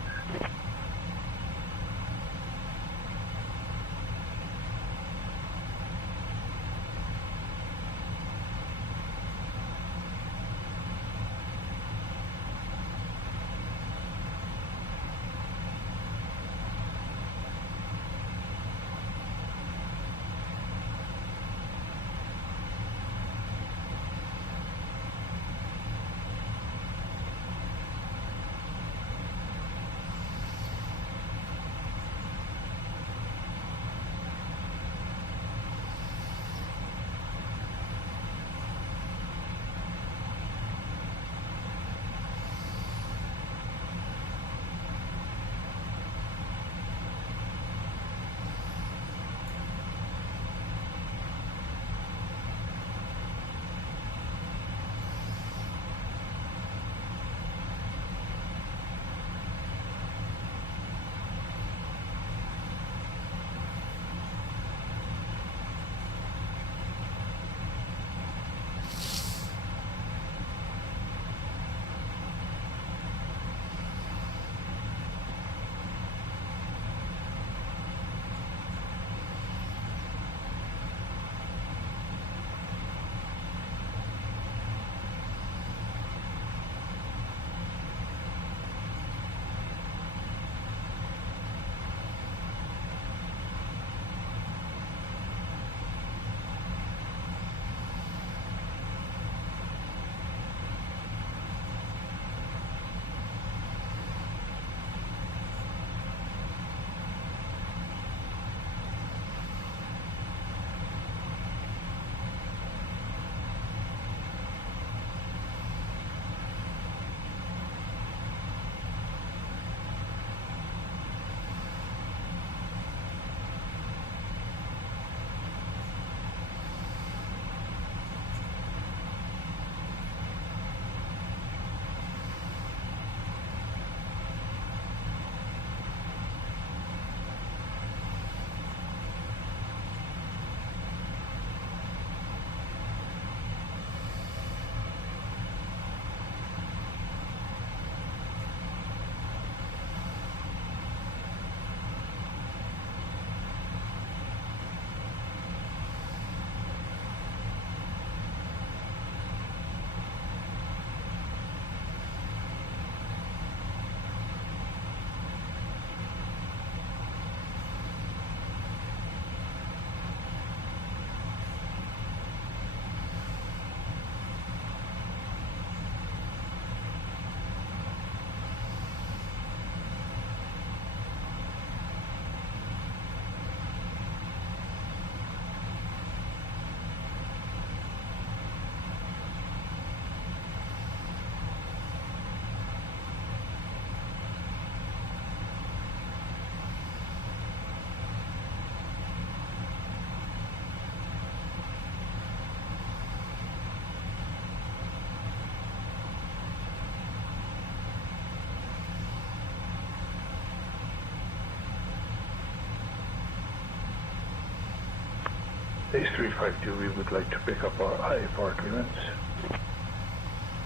Base 352, we would like to pick up our IFR clearance.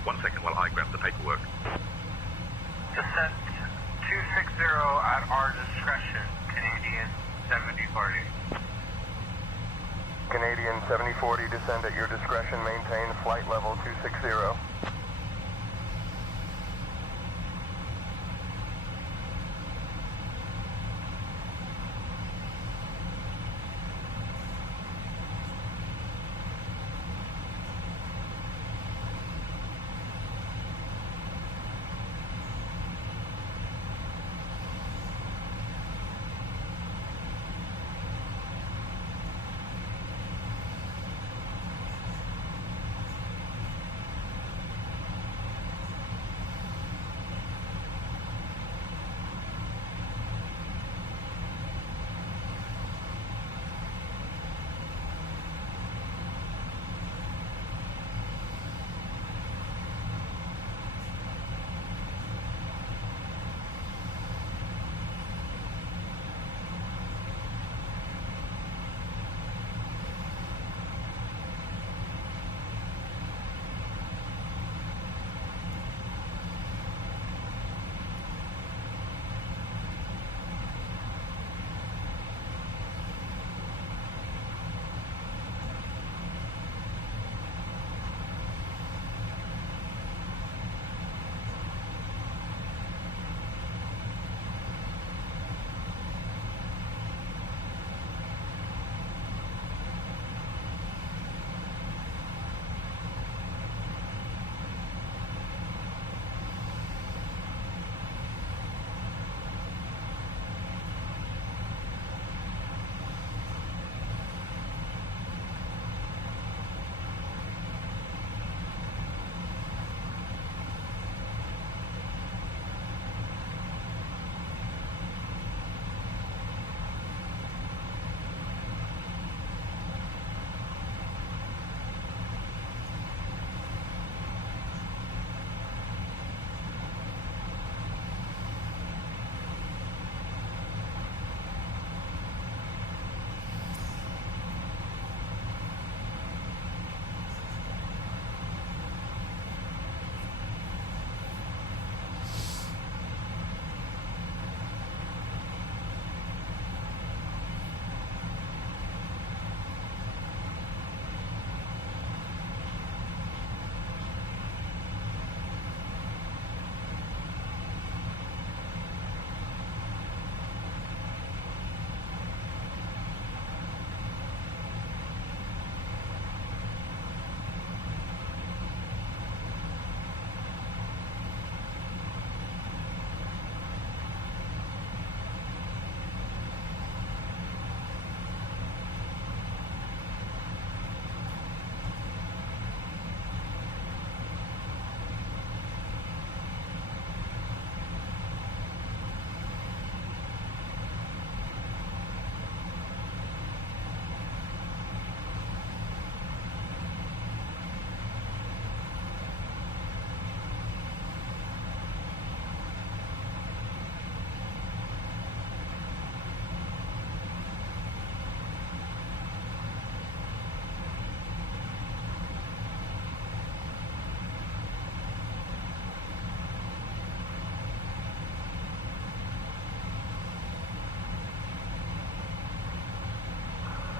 1 second while I grab the paperwork. Descent 260 at our discretion, Canadian 7040. Canadian 7040, descend at your discretion, maintain flight level 260.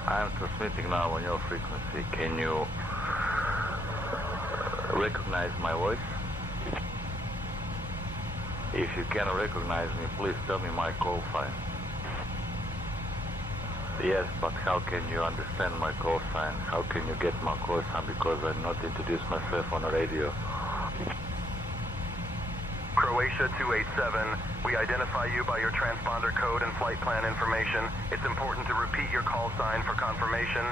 I am transmitting now on your frequency. Can you recognize my voice? If you can recognize me, please tell me my call sign. Yes, but how can you understand my call sign? How can you get my call sign? Because I'm not introduced myself on the radio. Croatia 287, we identify you by your transponder code and flight plan information. It's important to repeat your call sign for confirmation.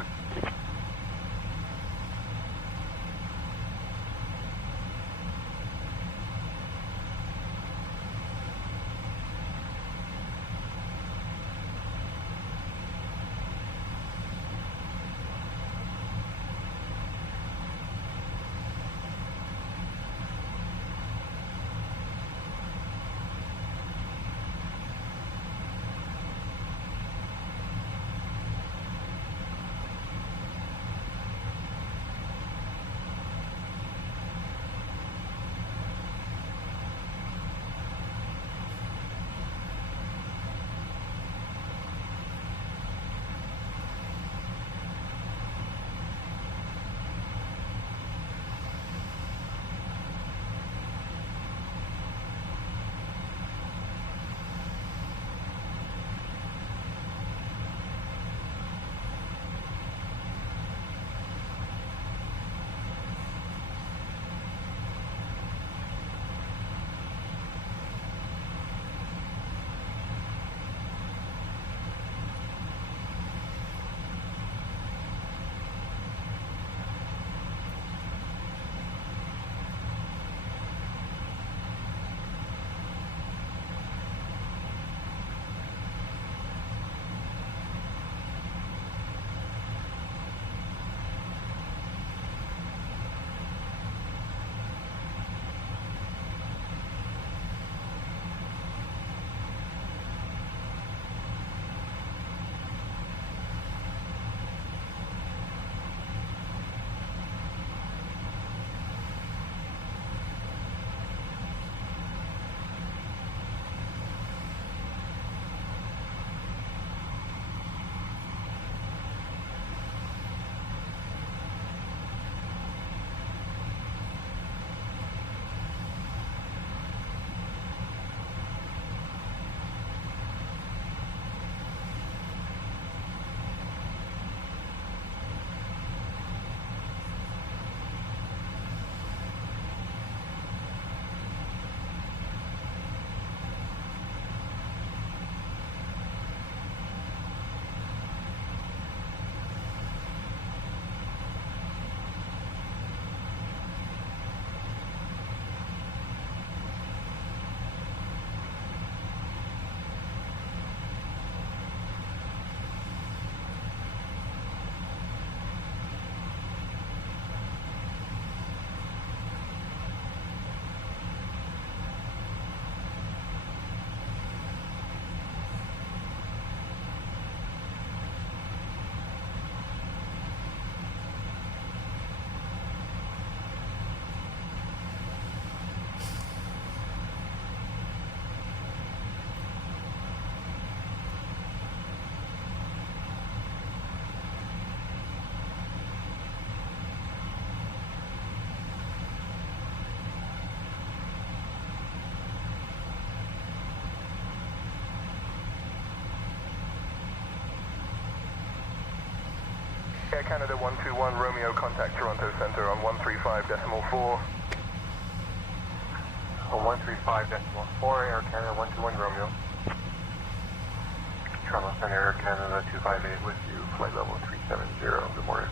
Air Canada 121 Romeo, contact Toronto Center on 135.4. On 135.4, Air Canada 121 Romeo. Toronto Center, Air Canada 258 with you, flight level 370. Good morning.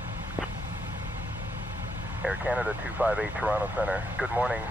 Air Canada 258 Toronto Center. Good morning.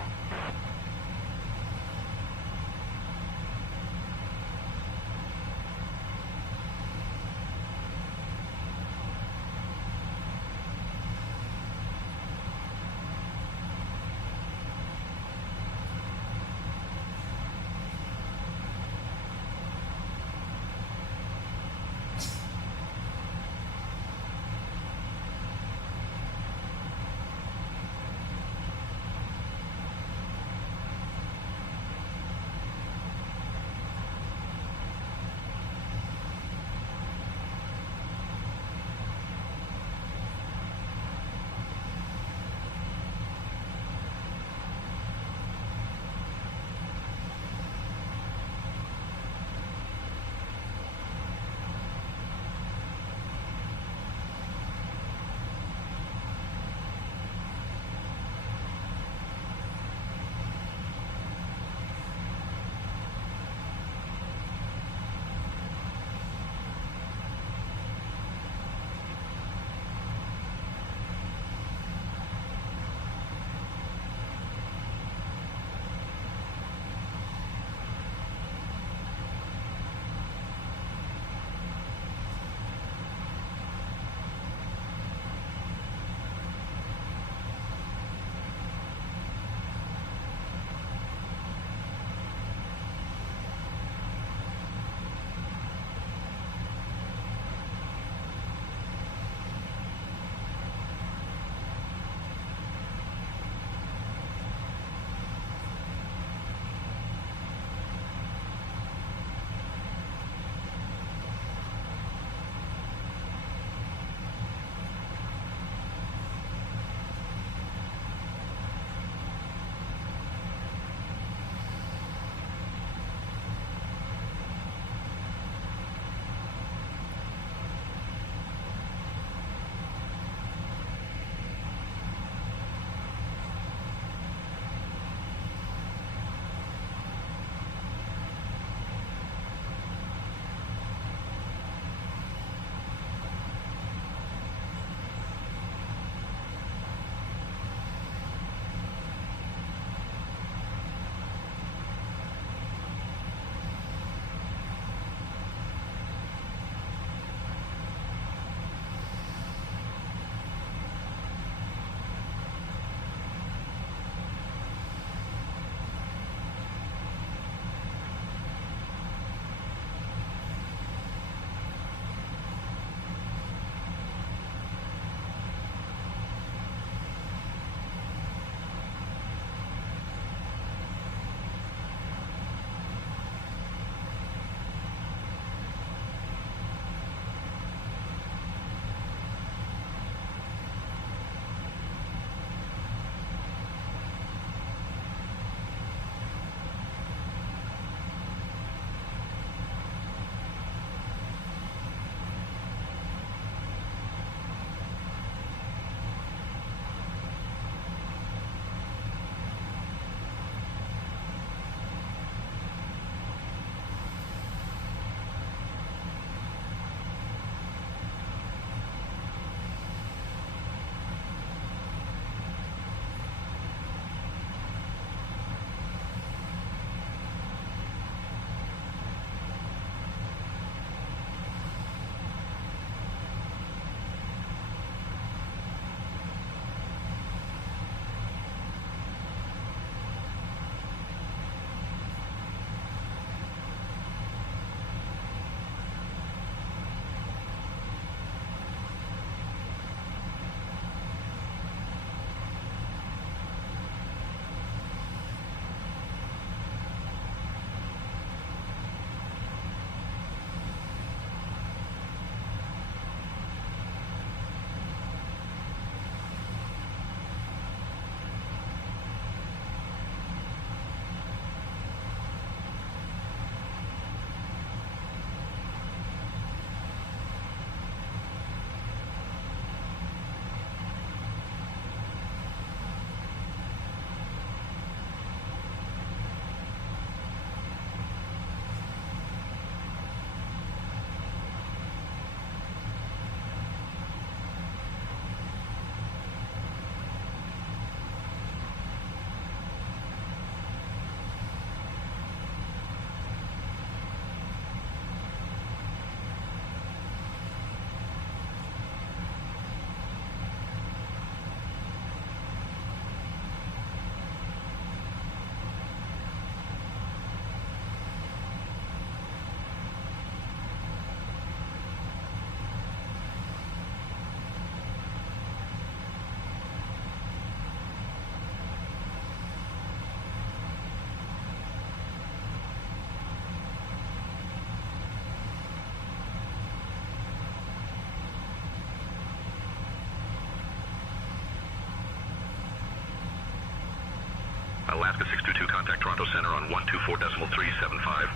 Alaska 622, contact Toronto Center on 124.375.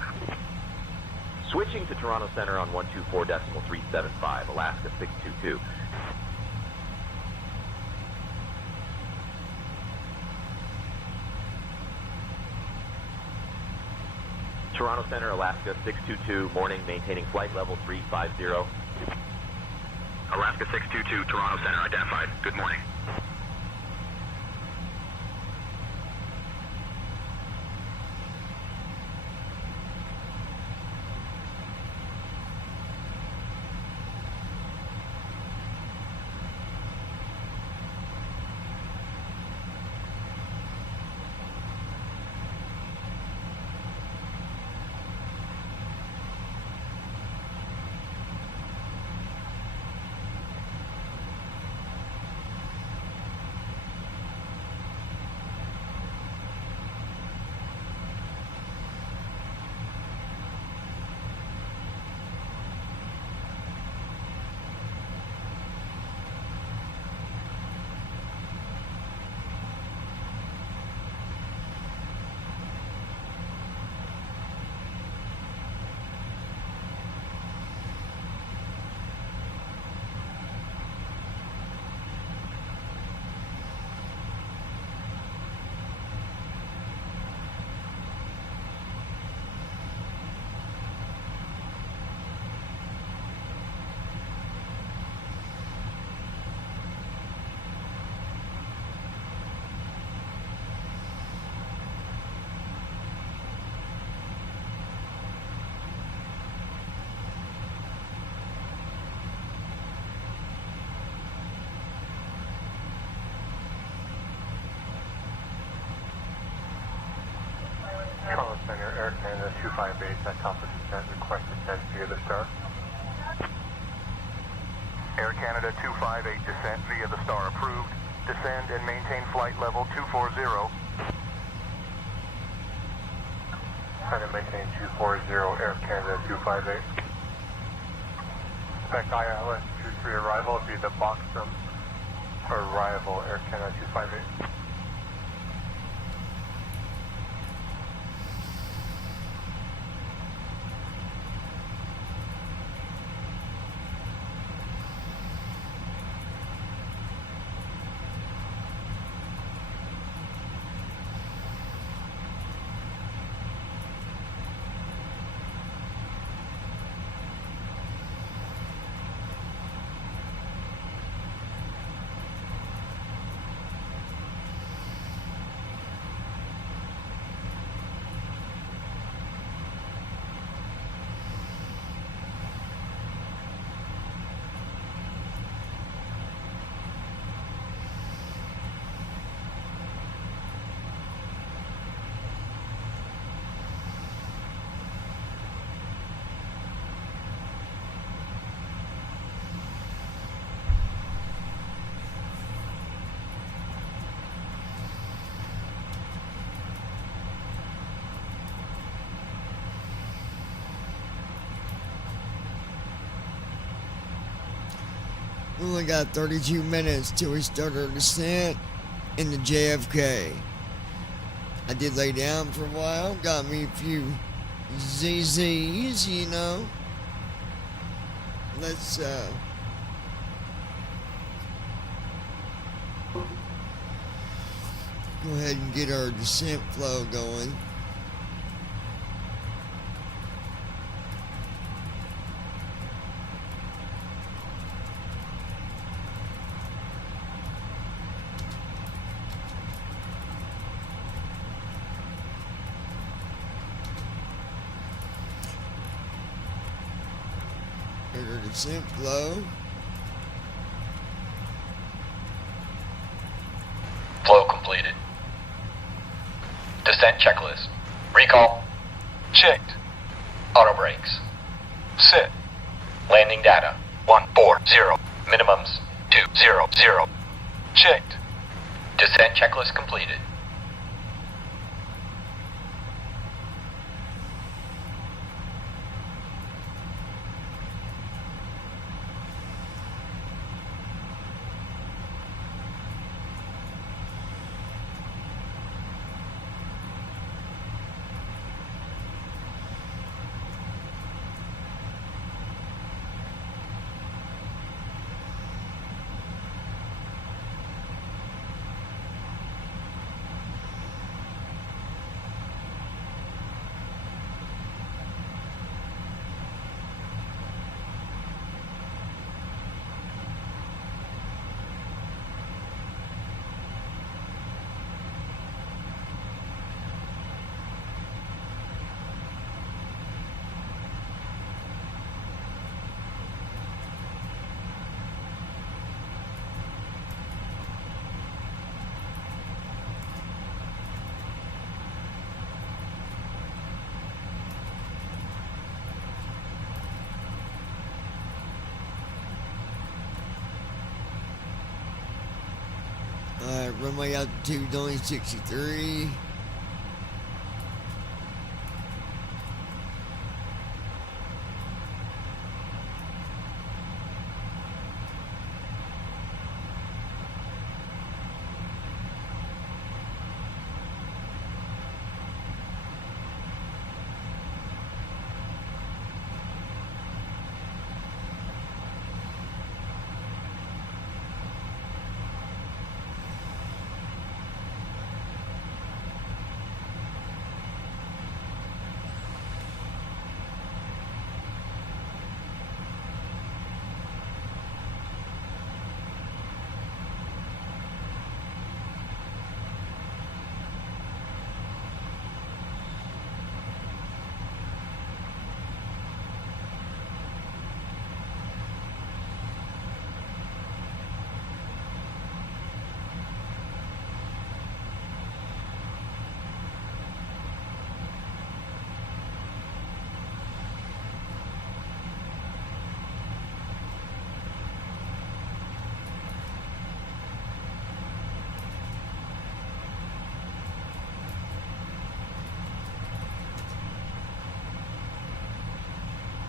Switching to Toronto Center on 124.375, Alaska 622. Toronto Center, Alaska 622, morning, maintaining flight level 350. Alaska 622, Toronto Center identified. Good morning. Toronto Center, Air Canada 258, that top of descent, request descent via the Star. Air Canada 258, descent via the Star approved. Descend and maintain flight level 240. Descend and maintain 240, Air Canada 258. Expect ILS 23 arrival, be the box from arrival, Air Canada 258. We only got 32 minutes till we start our descent into JFK. I did lay down for a while, got me a few ZZs, you know. Let's go ahead and get our descent flow going. Descent flow. Flow completed. Descent checklist. Recall. Checked. Auto brakes. Set. Landing data. 140. Minimums 200. Checked. Descent checklist completed. Runway altitude only 63.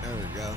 There we go.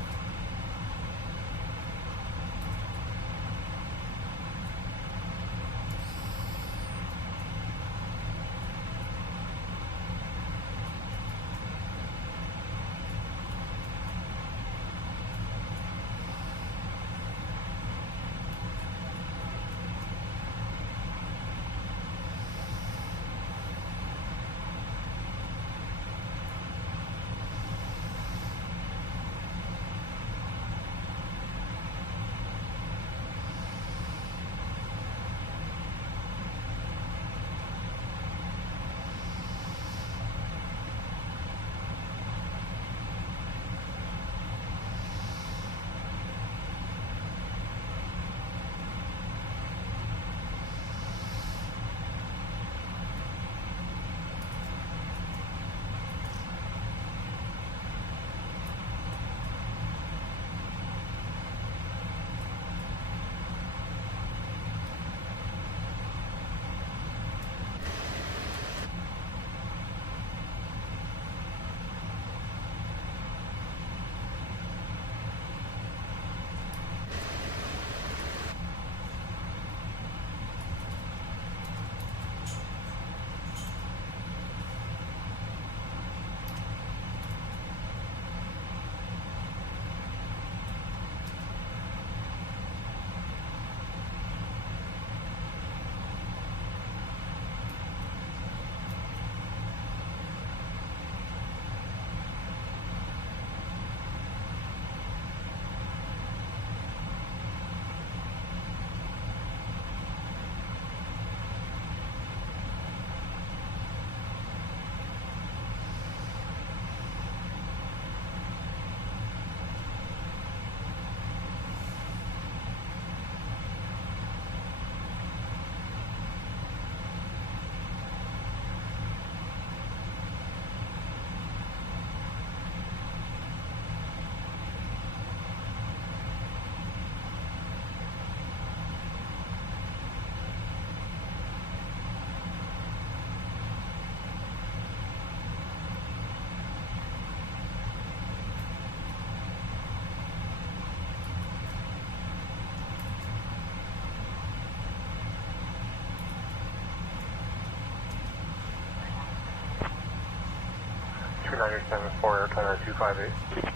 Air Canada 258.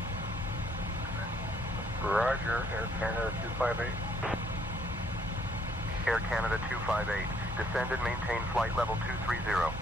Roger, Air Canada 258. Air Canada 258. Descend and maintain flight level 230.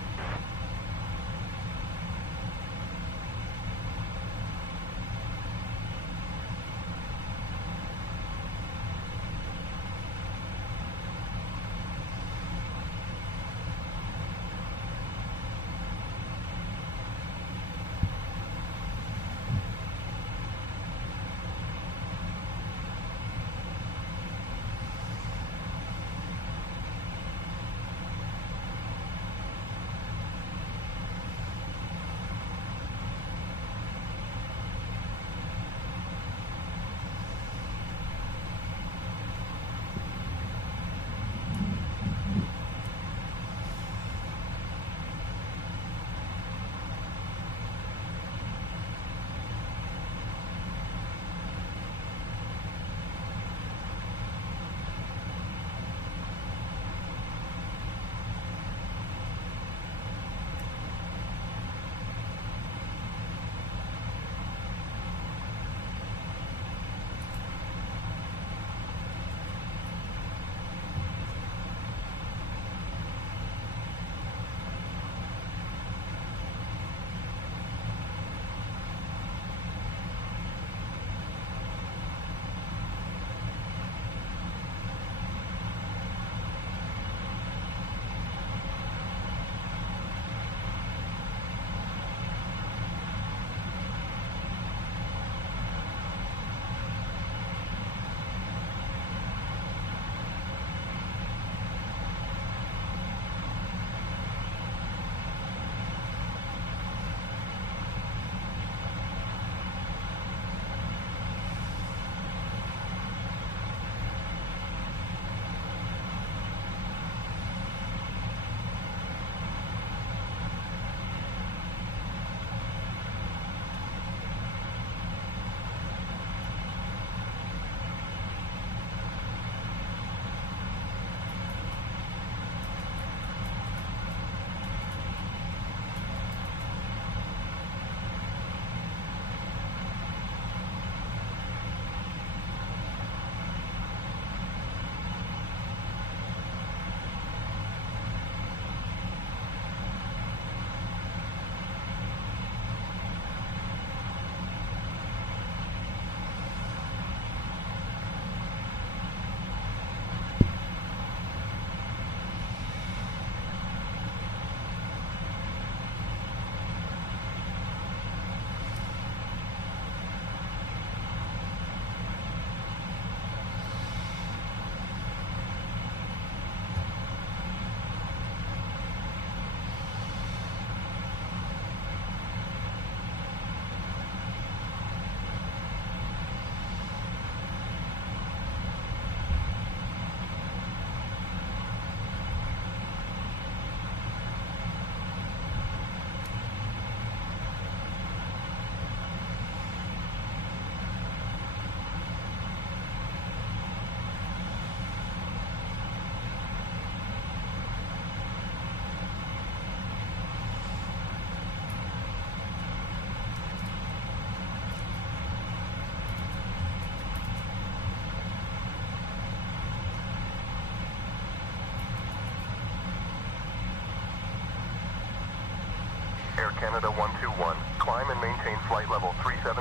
Air Canada 121, climb and maintain flight level 370.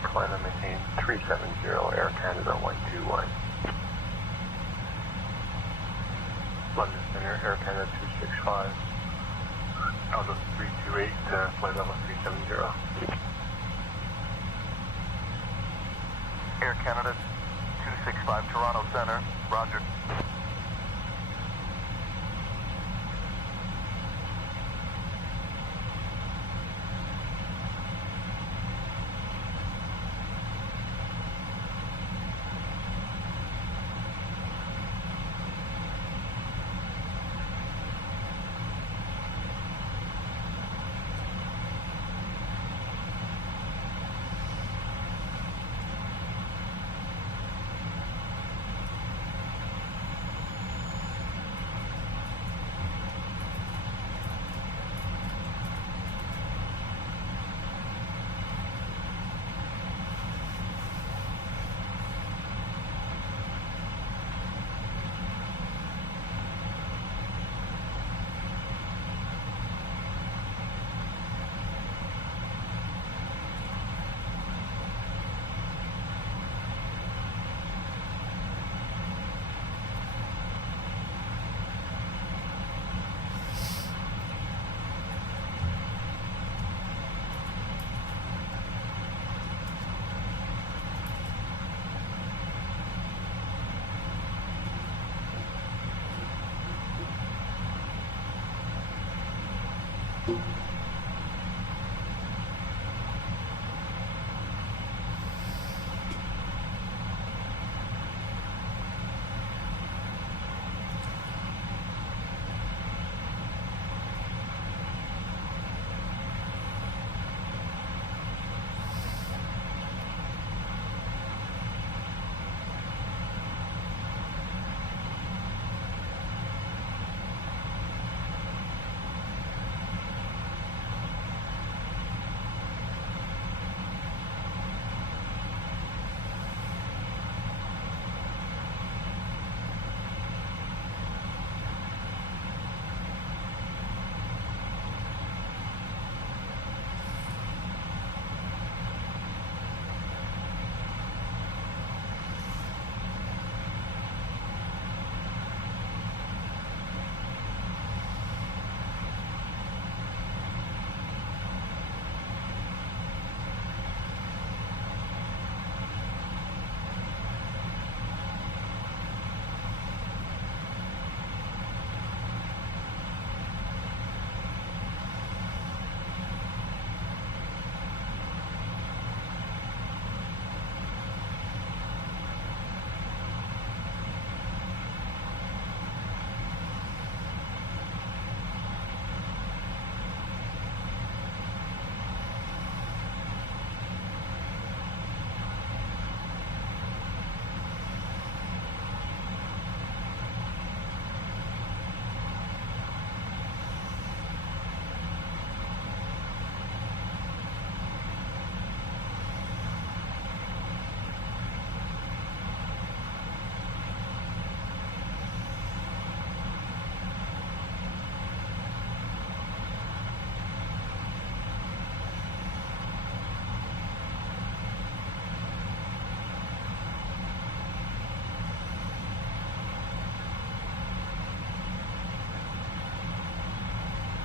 Climb and maintain 370, Air Canada 121. London Center, Air Canada 265. Out of 328, flight level 370. Air Canada 265, Toronto Center, roger.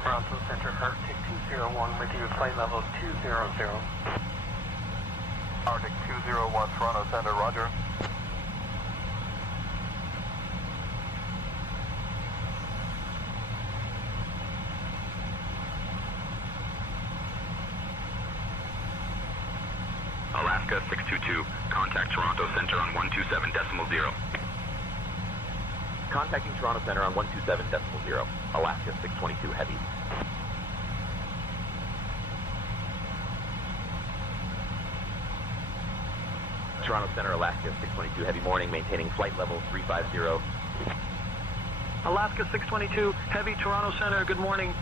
Toronto Center, Arctic 201 with you, flight level 200. Arctic 201, Toronto Center, roger. Alaska 622, contact Toronto Center on 127.0. Contacting Toronto Center on 127.0. Alaska 622 Heavy. Toronto Center, Alaska 622 Heavy morning, maintaining flight level 350. Alaska 622, Heavy, Toronto Center, good morning.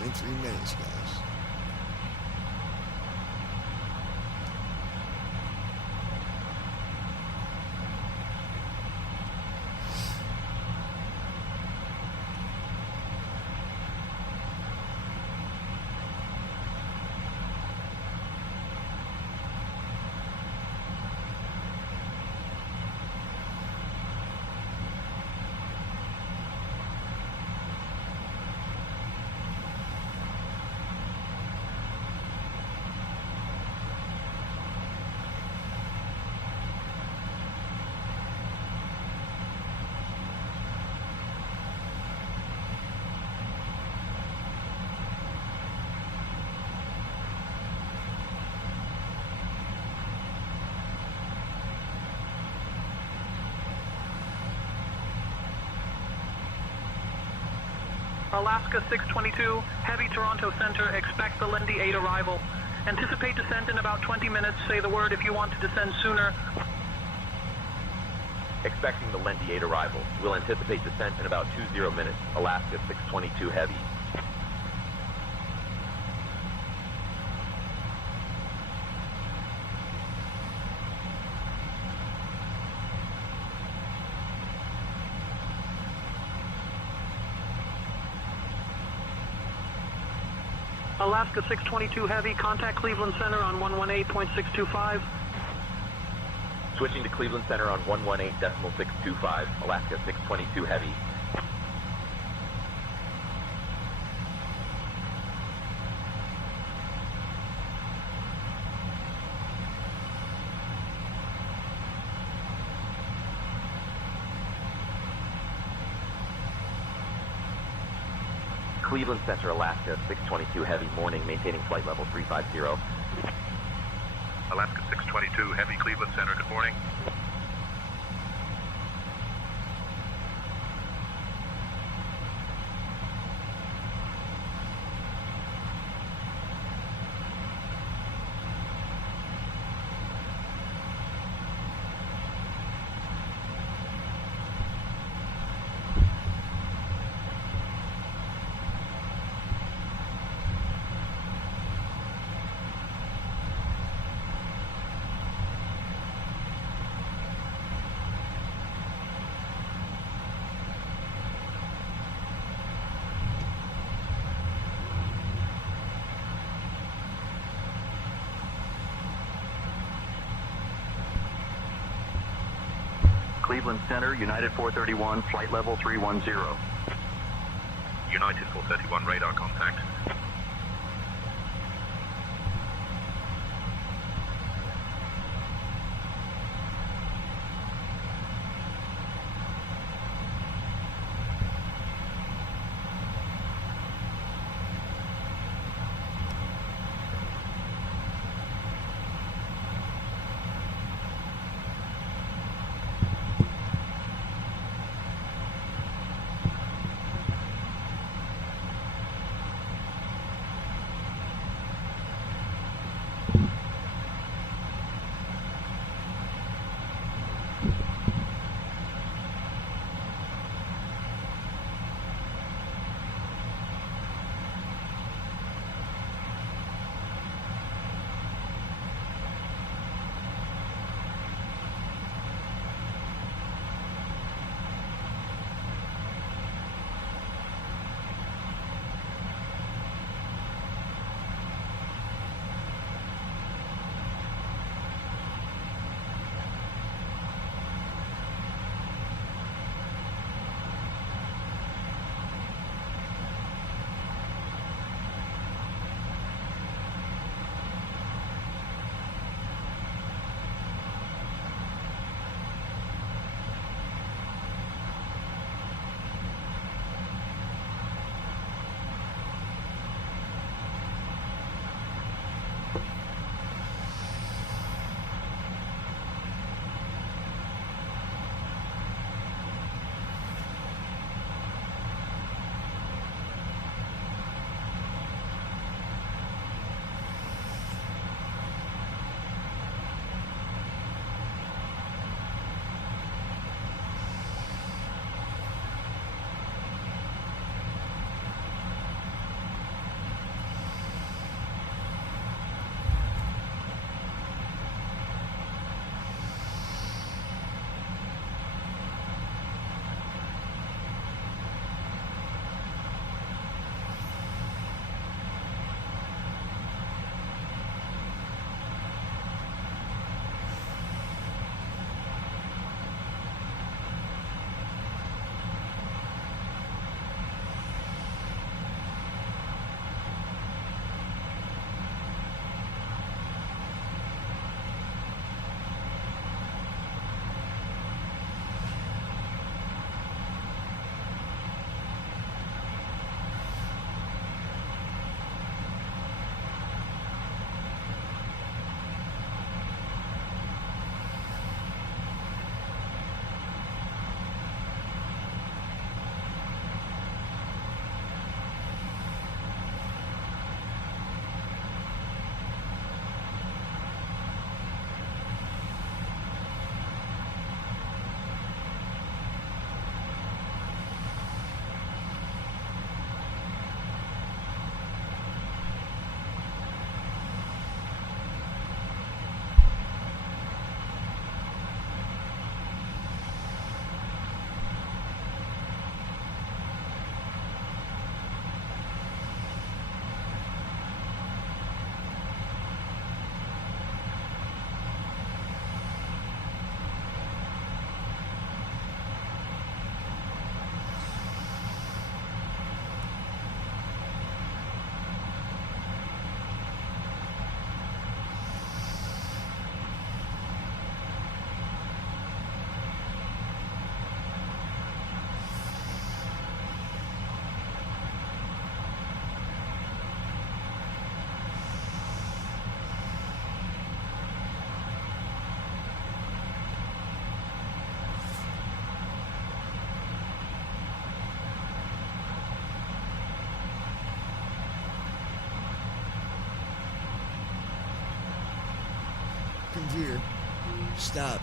23 minutes, guys. Alaska 622, Heavy Toronto Center, expect the Lindy 8 arrival. Anticipate descent in about 20 minutes. Say the word if you want to descend sooner. Expecting the Lindy 8 arrival. We'll anticipate descent in about 20 minutes. Alaska 622 Heavy. Alaska 622 Heavy, contact Cleveland Center on 118.625. Switching to Cleveland Center on 118.625. Alaska 622 Heavy. Cleveland Center, Alaska 622 Heavy, morning, maintaining flight level 350. Alaska 622 Heavy, Cleveland Center, good morning. Cleveland Center, United 431, flight level 310. United 431, radar contact. computer. Stop.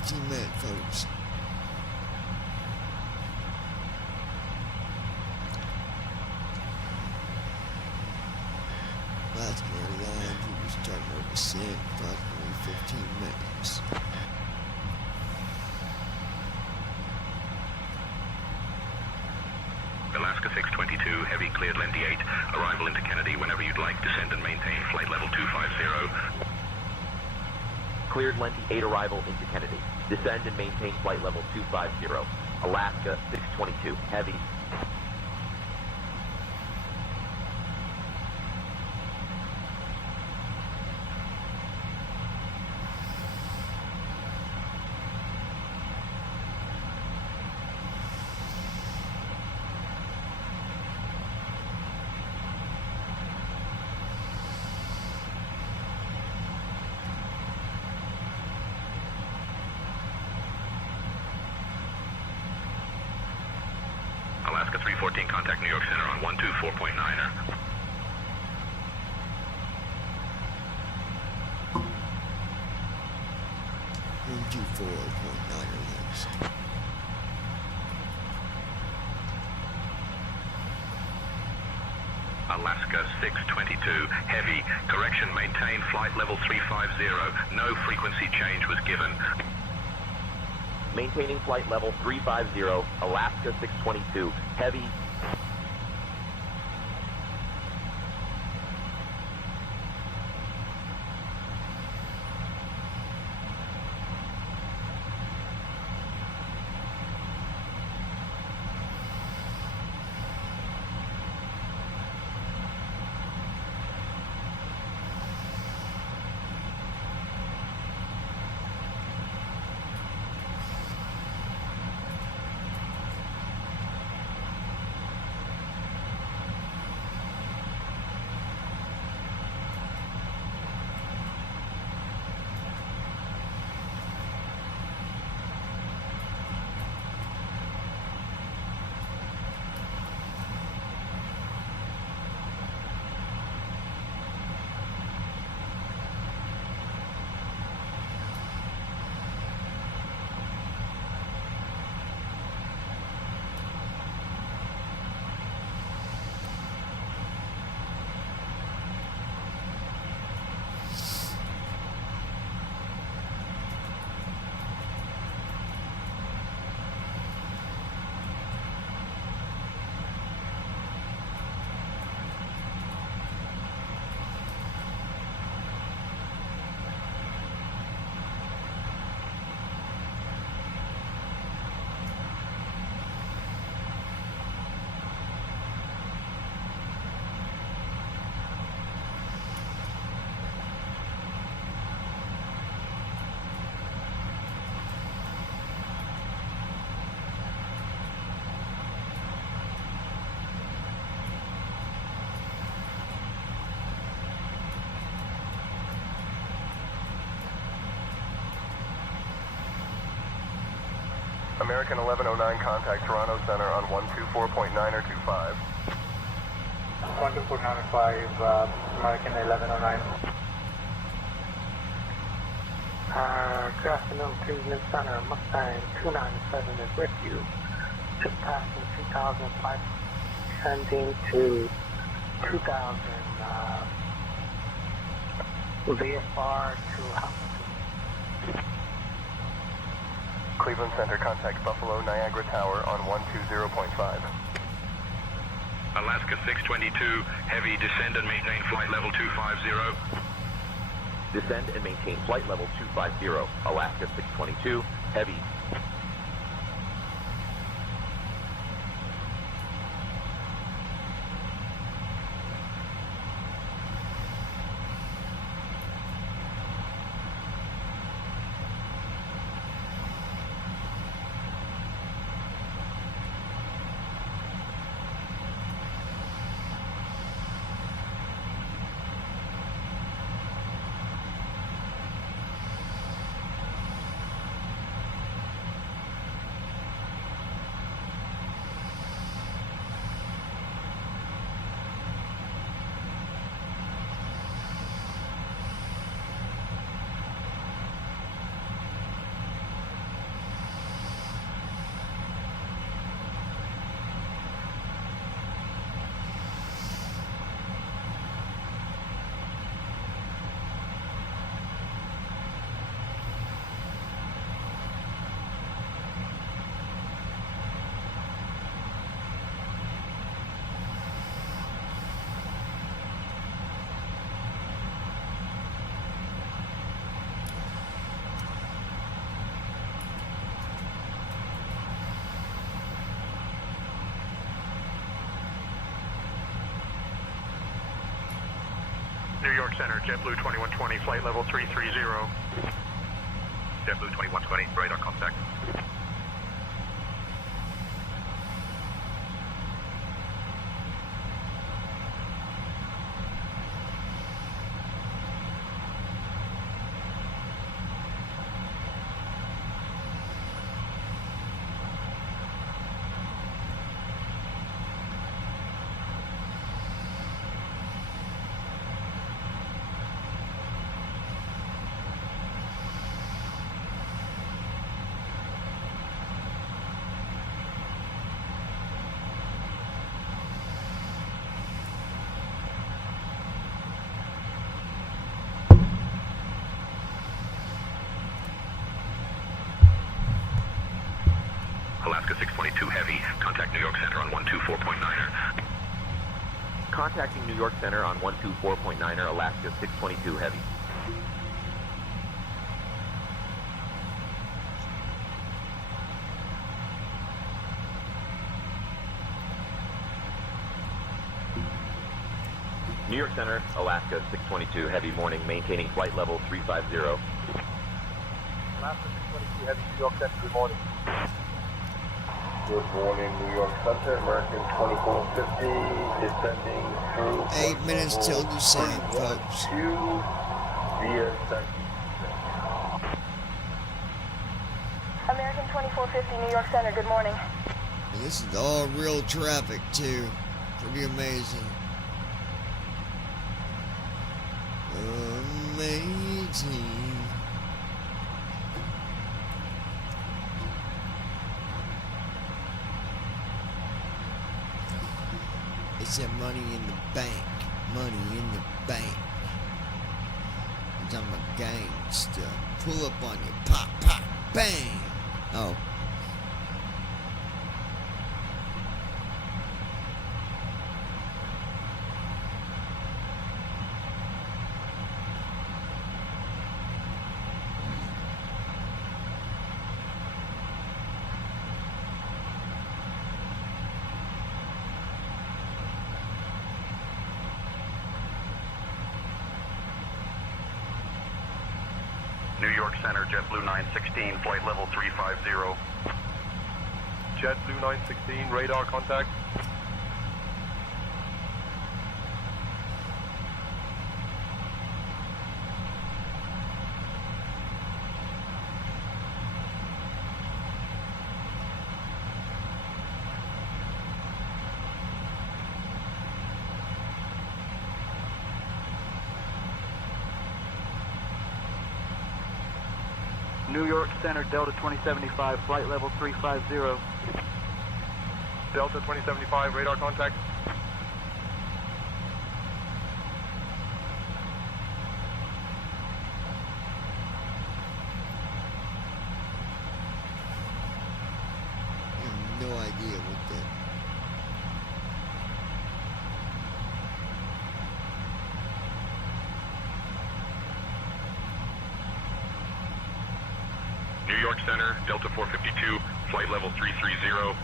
15 minutes, folks. Alaska Airlines will be starting our descent approximately 15 minutes. Alaska 622, heavy cleared Lindy 8. Arrival into Kennedy whenever you'd like. Descend and maintain flight level 250. Cleared Lindy 8 arrival into Kennedy. Descend and maintain flight level 250. Alaska 622, heavy. Alaska 314, contact New York Center on 124.9er. Alaska 622, heavy, correction, maintain flight level 350. No frequency change was given. Maintaining flight level 350, Alaska 622, heavy. American 1109, contact Toronto Center on 124.9 or 25. 124.95, American 1109. Good afternoon, Cleveland Center, Mustang 297 is with you. Just passing 2005, sending to 2000, VFR to Hamilton. Cleveland Center, contact Buffalo Niagara Tower on 120.5. Alaska 622, heavy, descend and maintain flight level 250. Descend and maintain flight level 250, Alaska 622, heavy. New York Center, JetBlue 2120, flight level 330. JetBlue 2120, radar contact. Alaska 622 Heavy, contact New York Center on 124.9er. Contacting New York Center on 124.9er, Alaska 622 Heavy. New York Center, Alaska 622 Heavy, morning, maintaining flight level 350. Alaska 622 Heavy, New York Center, good morning. Good morning, New York Center, American 2450, descending through... 8 minutes till descent, folks. Via Saki. American 2450, New York Center, good morning. And this is all real traffic, too. Pretty amazing. Amazing. It's that money in the bank. Money in the bank. I'm a gangster. Pull up on you. Pop, pop, bang. Oh. New York Center, JetBlue 916, flight level 350. JetBlue 916, radar contact. New York Center, Delta 2075, flight level 350. Delta 2075, radar contact. No idea what that... New York Center, Delta 452, flight level 330.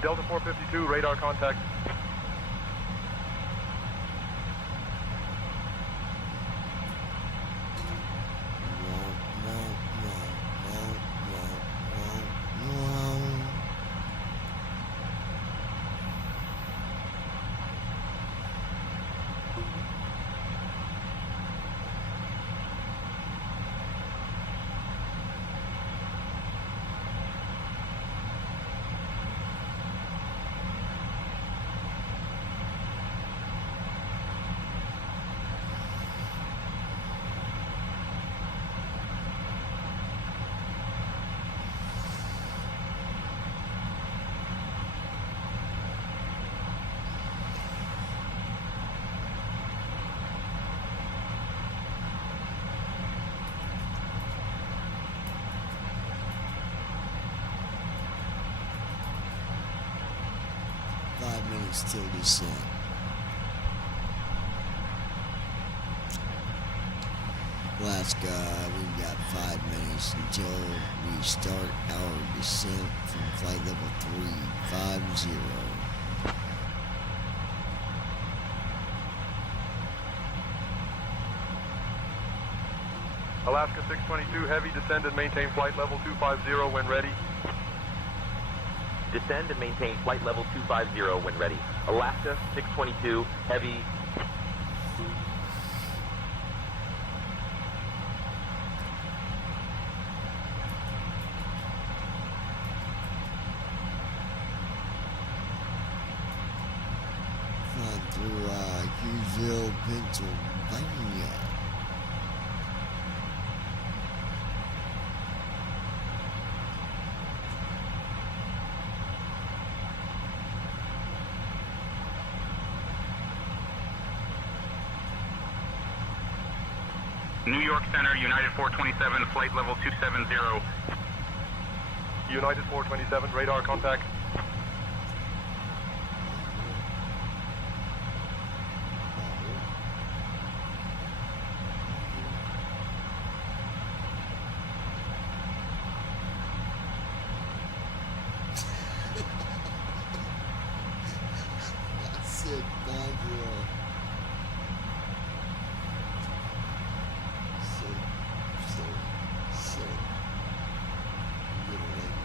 Delta 452, radar contact. Till descent. Alaska, we've got 5 minutes until we start our descent from flight level 350. Alaska 622 Heavy, descend and maintain flight level 250 when ready. Descend and maintain flight level 250 when ready. Alaska 622 Heavy. Flying through Hughesville, Pennsylvania. New York Center, United 427, flight level 270. United 427, radar contact. I said 50. So, little lady.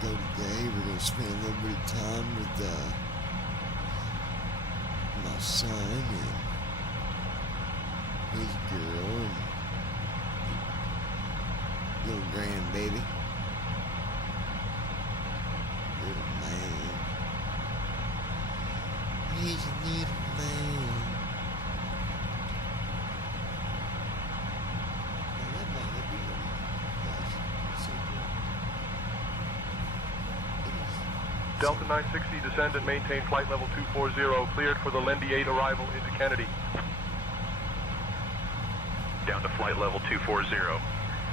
Go today, we're going to spend a little bit of time with my son and his girl and little grandbaby. Little man. He's a little man. Now, that might not be what he does. So good. Delta 960, descend and maintain flight level 240, cleared for the Lindy 8 arrival into Kennedy. Down to flight level 240.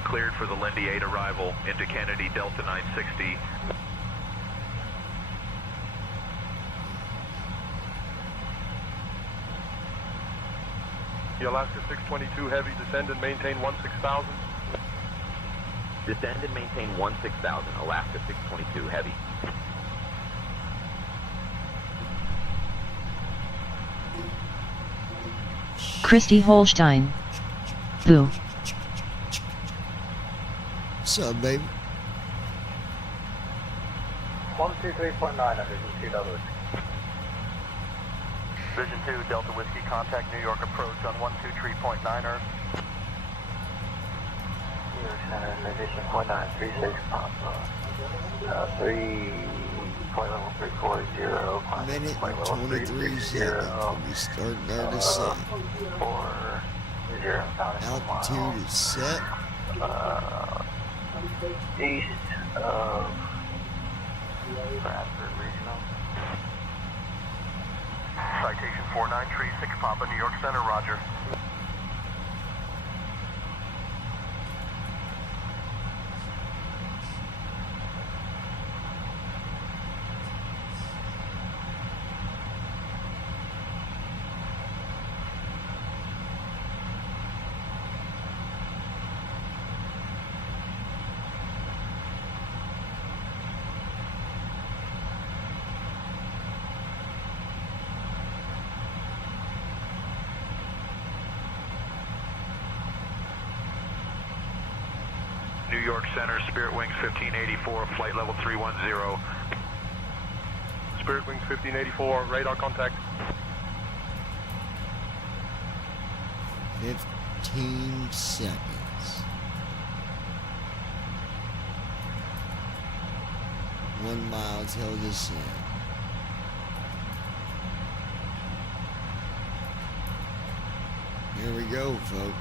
Cleared for the Lindy 8 arrival into Kennedy, Delta 960. The Alaska 622 Heavy, descend and maintain 16,000. Descend and maintain 16,000. Alaska 622 Heavy. Christy Holstein. Boo. What's up, baby? 123.9, Vision 2 Vision 2, Delta Whiskey, contact New York approach on 123.9er. New York Center, Vision 4936, Papa. 3, flight level 340, Minute flight and level 23 seconds. We starting our descent. 40, Altitude is set. East of Bradford Regional. Citation 4936, Papa, New York Center, roger. New York Center, Spirit Wings 1584, flight level 310. Spirit Wings 1584, radar contact. 15 seconds. 1 mile till descent. Here we go, folks.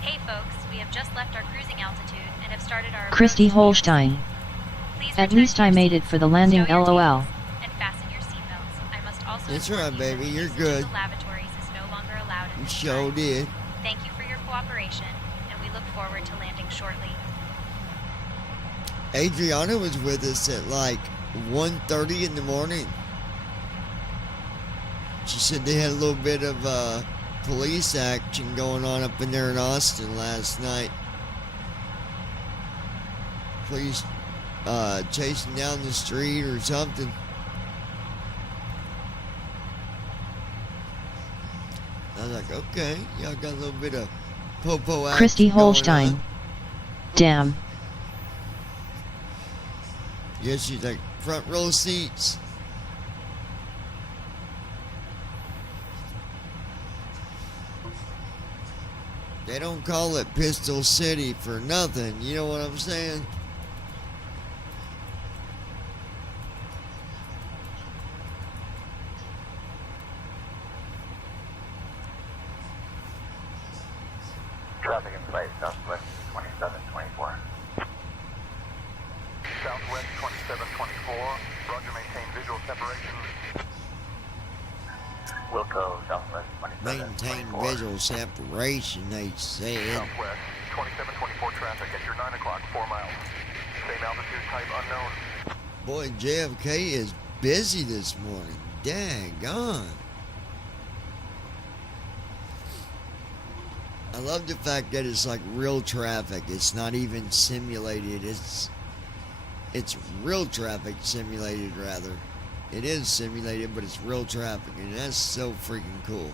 Hey folks, we have just left our cruising altitude and have started our Christy Holstein. Please At return least to I your made it seats, for the landing, stow your LOL. tables, and fasten your seatbelts. I must also also That's inform right, you baby. that You're usage good. of the lavatories is no longer allowed at You this sure time. did. Thank you for your cooperation, and we look forward to landing shortly. Adriana was with us at like 1:30 in the morning. She said they had a little bit of police action going on up in there in Austin last night. Police chasing down the street or something. I was like, okay, y'all got a little bit of popo action Christy going Holstein. on. Damn. Yeah, she's like front row seats. They don't call it Pistol City for nothing. You know what I'm saying? Traffic in place, Southwest 2724. Southwest 2724, roger, maintain visual separation. Wilco, Southwest 2724. Maintain visual separation, they said. Southwest 2724 traffic at your 9 o'clock, 4 miles. Same altitude, type unknown. Boy, JFK is busy this morning. Daggone. I love the fact that it's like real traffic. It's not even simulated. It's real traffic simulated, rather. It is simulated, but it's real traffic, and that's so freaking cool.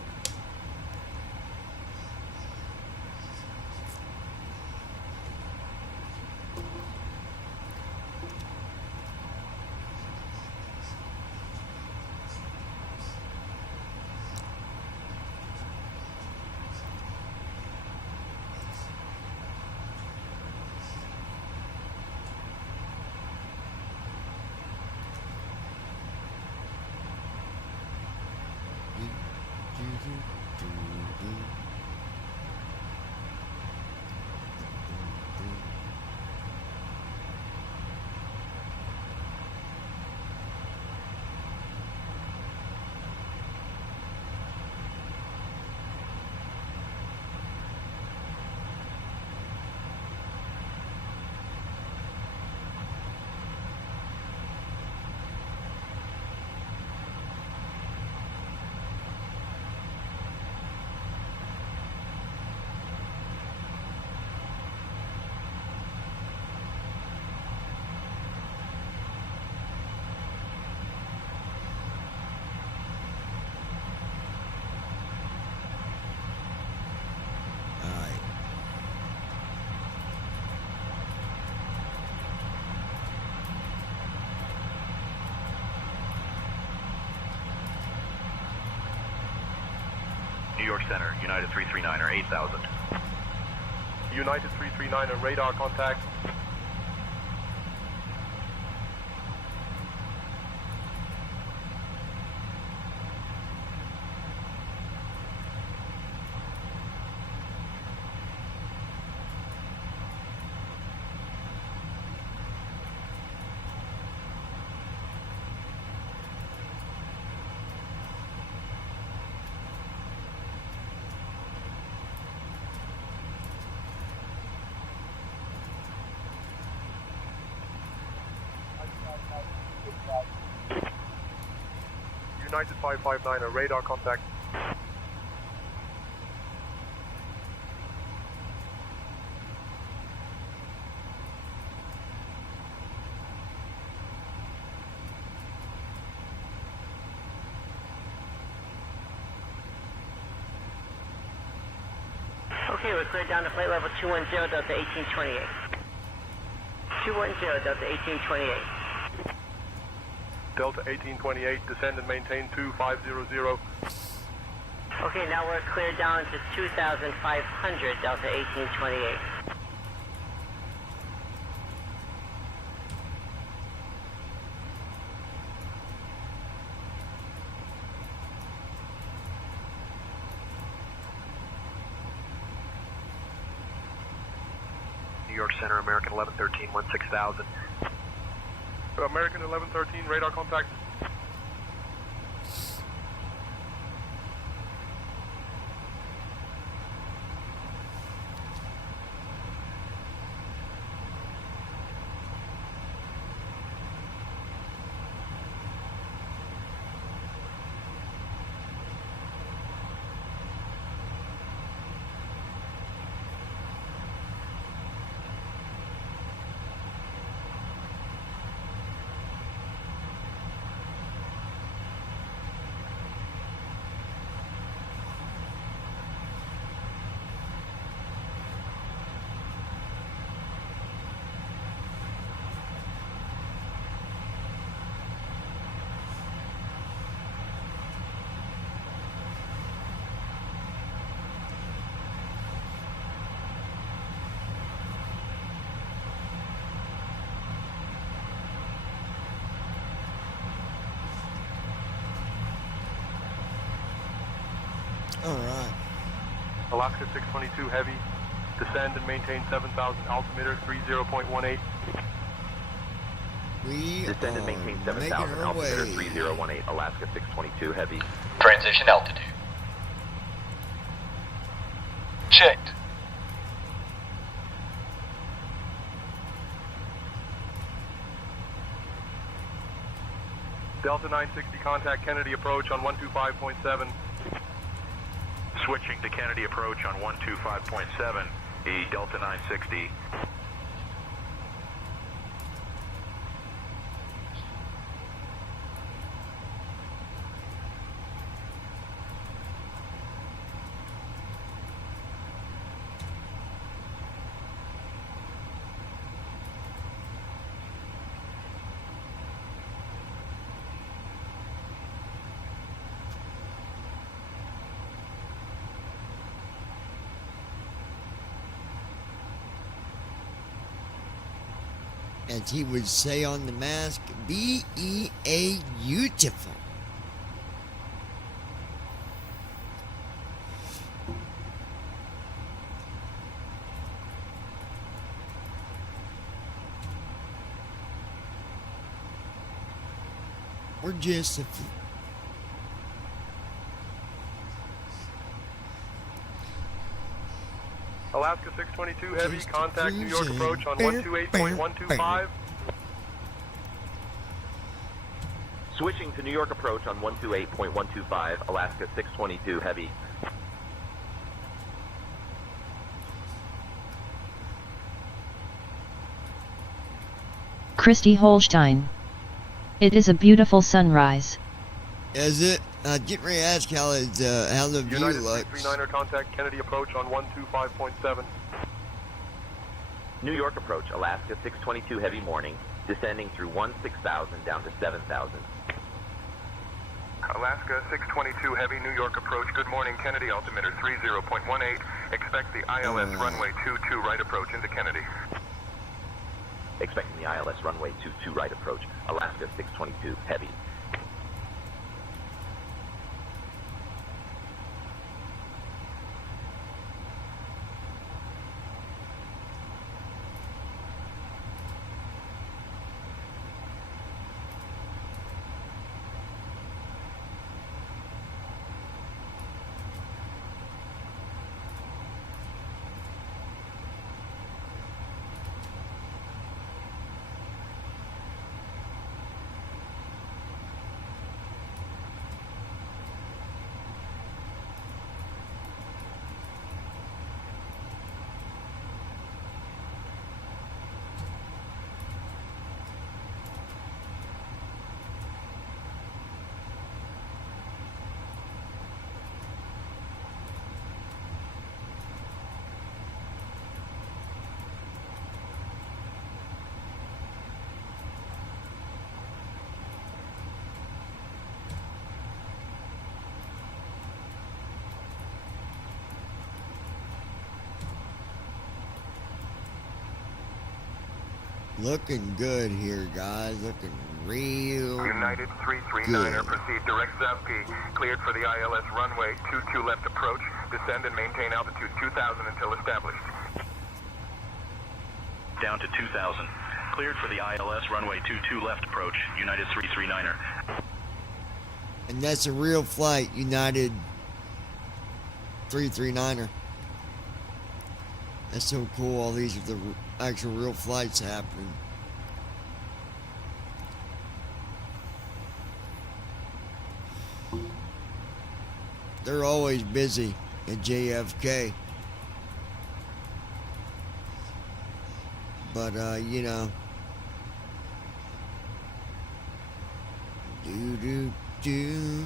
New York Center, United 339er, 8000. United 339er, radar contact. United 559er, radar contact. Okay, we're cleared down to flight level 210, Delta 1828. 210, Delta 1828. Delta 1828, descend and maintain 2500. Okay, now we're cleared down to 2,500, Delta 1828. New York Center, American 1113, 16,000. American 1113, radar contact. Alright. Alaska 622 Heavy, descend and maintain 7,000, altimeter 30.18. We descend and maintain 7,000, altimeter 3018, Alaska 622 Heavy. Transition altitude. Checked. Delta 960, contact Kennedy approach on 125.7. Switching to Kennedy approach on 125.7, the Delta 960. As he would say on the mask, beautiful. We're just a few. Alaska 622 Heavy, contact New York approach on 128.125. Switching to New York approach on 128.125, Alaska 622 Heavy. Christy Holstein. It is a beautiful sunrise. Is it? Get ready to ask how the view United looks. 339er, contact Kennedy approach on 125.7. New York approach, Alaska 622 Heavy morning, descending through 16,000 down to 7,000. Alaska 622 Heavy, New York approach, good morning, Kennedy, altimeter 30.18. Expect the ILS runway 22 right approach into Kennedy. Expecting the ILS runway 22 right approach, Alaska 622 Heavy. Looking good here, guys. Looking real United 339er, good. proceed direct south P. Cleared for the ILS runway 22 left approach. Descend and maintain altitude 2,000 until established. Down to 2,000. Cleared for the ILS runway 22 left approach, United 339er. And that's a real flight, United 339er. That's so cool. All these are the actual real flights happening. They're always busy at JFK. But, you know. Do.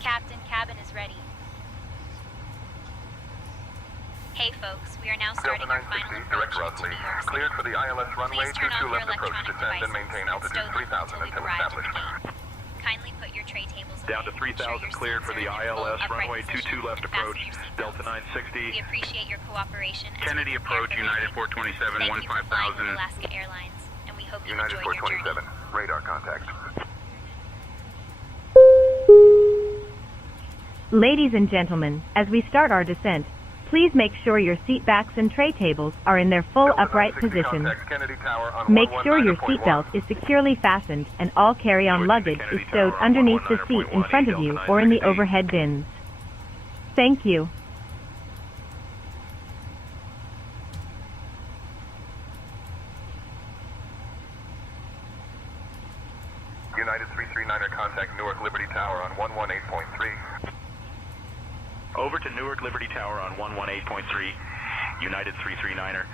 Captain, cabin is ready. Hey folks, we are now starting our final approach direct to New York City. Cleared for the ILS runway Please turn 22 off your left approach. electronic Descend and devices maintain and altitude stow them 3,000 until we until arrive at the established. gate. Kindly put your tray tables away. Down to 3,000 cleared for the ILS runway 22 left approach, Delta 960. We appreciate your cooperation. as Kennedy we prepare approach, for United landing. 427, Thank you for flying with 15,000. Alaska Airlines, and we hope you United enjoyed your journey. 427, radar contact. Ladies and gentlemen, as we start our descent, please make sure your seat backs and tray tables are in their full upright position. Make sure your seatbelt is securely fastened and all carry-on luggage is stowed underneath the seat in front of you or in the overhead bins. Thank you. United 339er, contact Newark Liberty Tower on 118.3. Over to Newark Liberty Tower on 118.3, United 339er.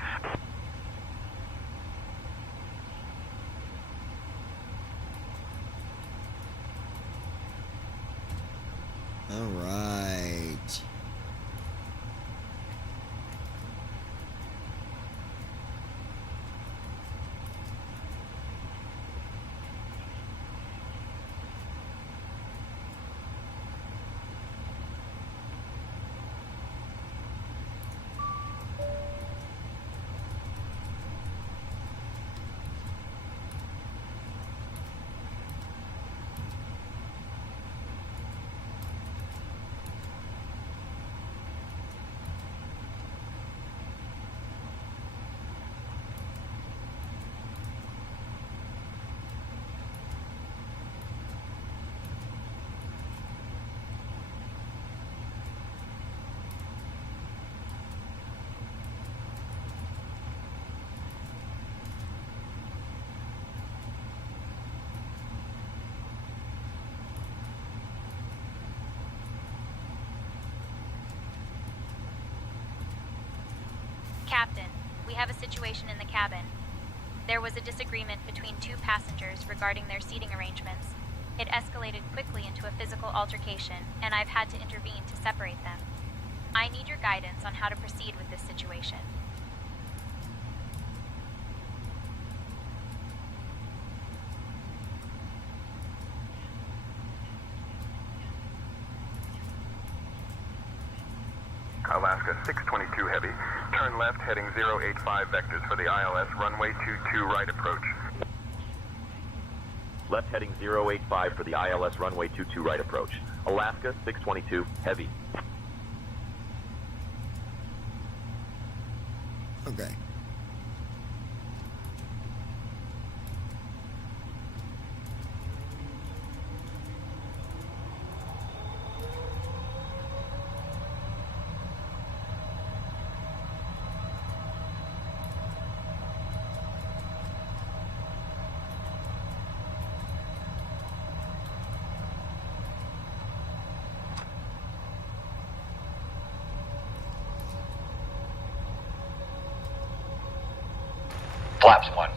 All right. Captain, we have a situation in the cabin. There was a disagreement between two passengers regarding their seating arrangements. It escalated quickly into a physical altercation, and I've had to intervene to separate them. I need your guidance on how to proceed with this situation. Alaska 622 Heavy. Turn left heading 085 vectors for the ILS runway 22 right approach. Left heading 085 for the ILS runway 22 right approach. Alaska 622 Heavy. Okay. Flaps 1.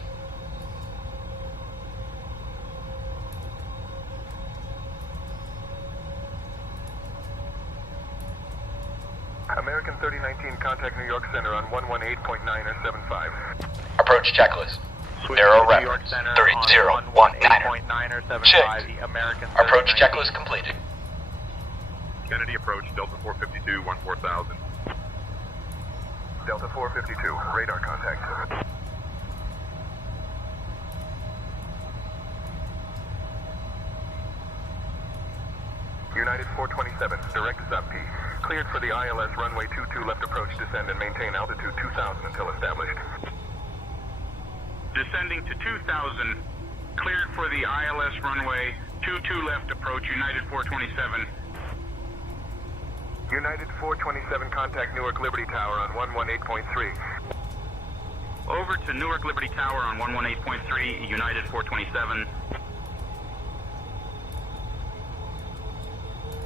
American 3019, contact New York Center on 118.9 or 75. Approach checklist. Narrow reference. 3019er. Checked. Approach checklist completed. Kennedy approach, Delta 452, 14000. Delta 452, radar contact. United 427, direct sub-P. Cleared for the ILS runway 22 left approach, descend and maintain altitude 2000 until established. Descending to 2000, cleared for the ILS runway 22 left approach, United 427. United 427, contact Newark Liberty Tower on 118.3. Over to Newark Liberty Tower on 118.3, United 427.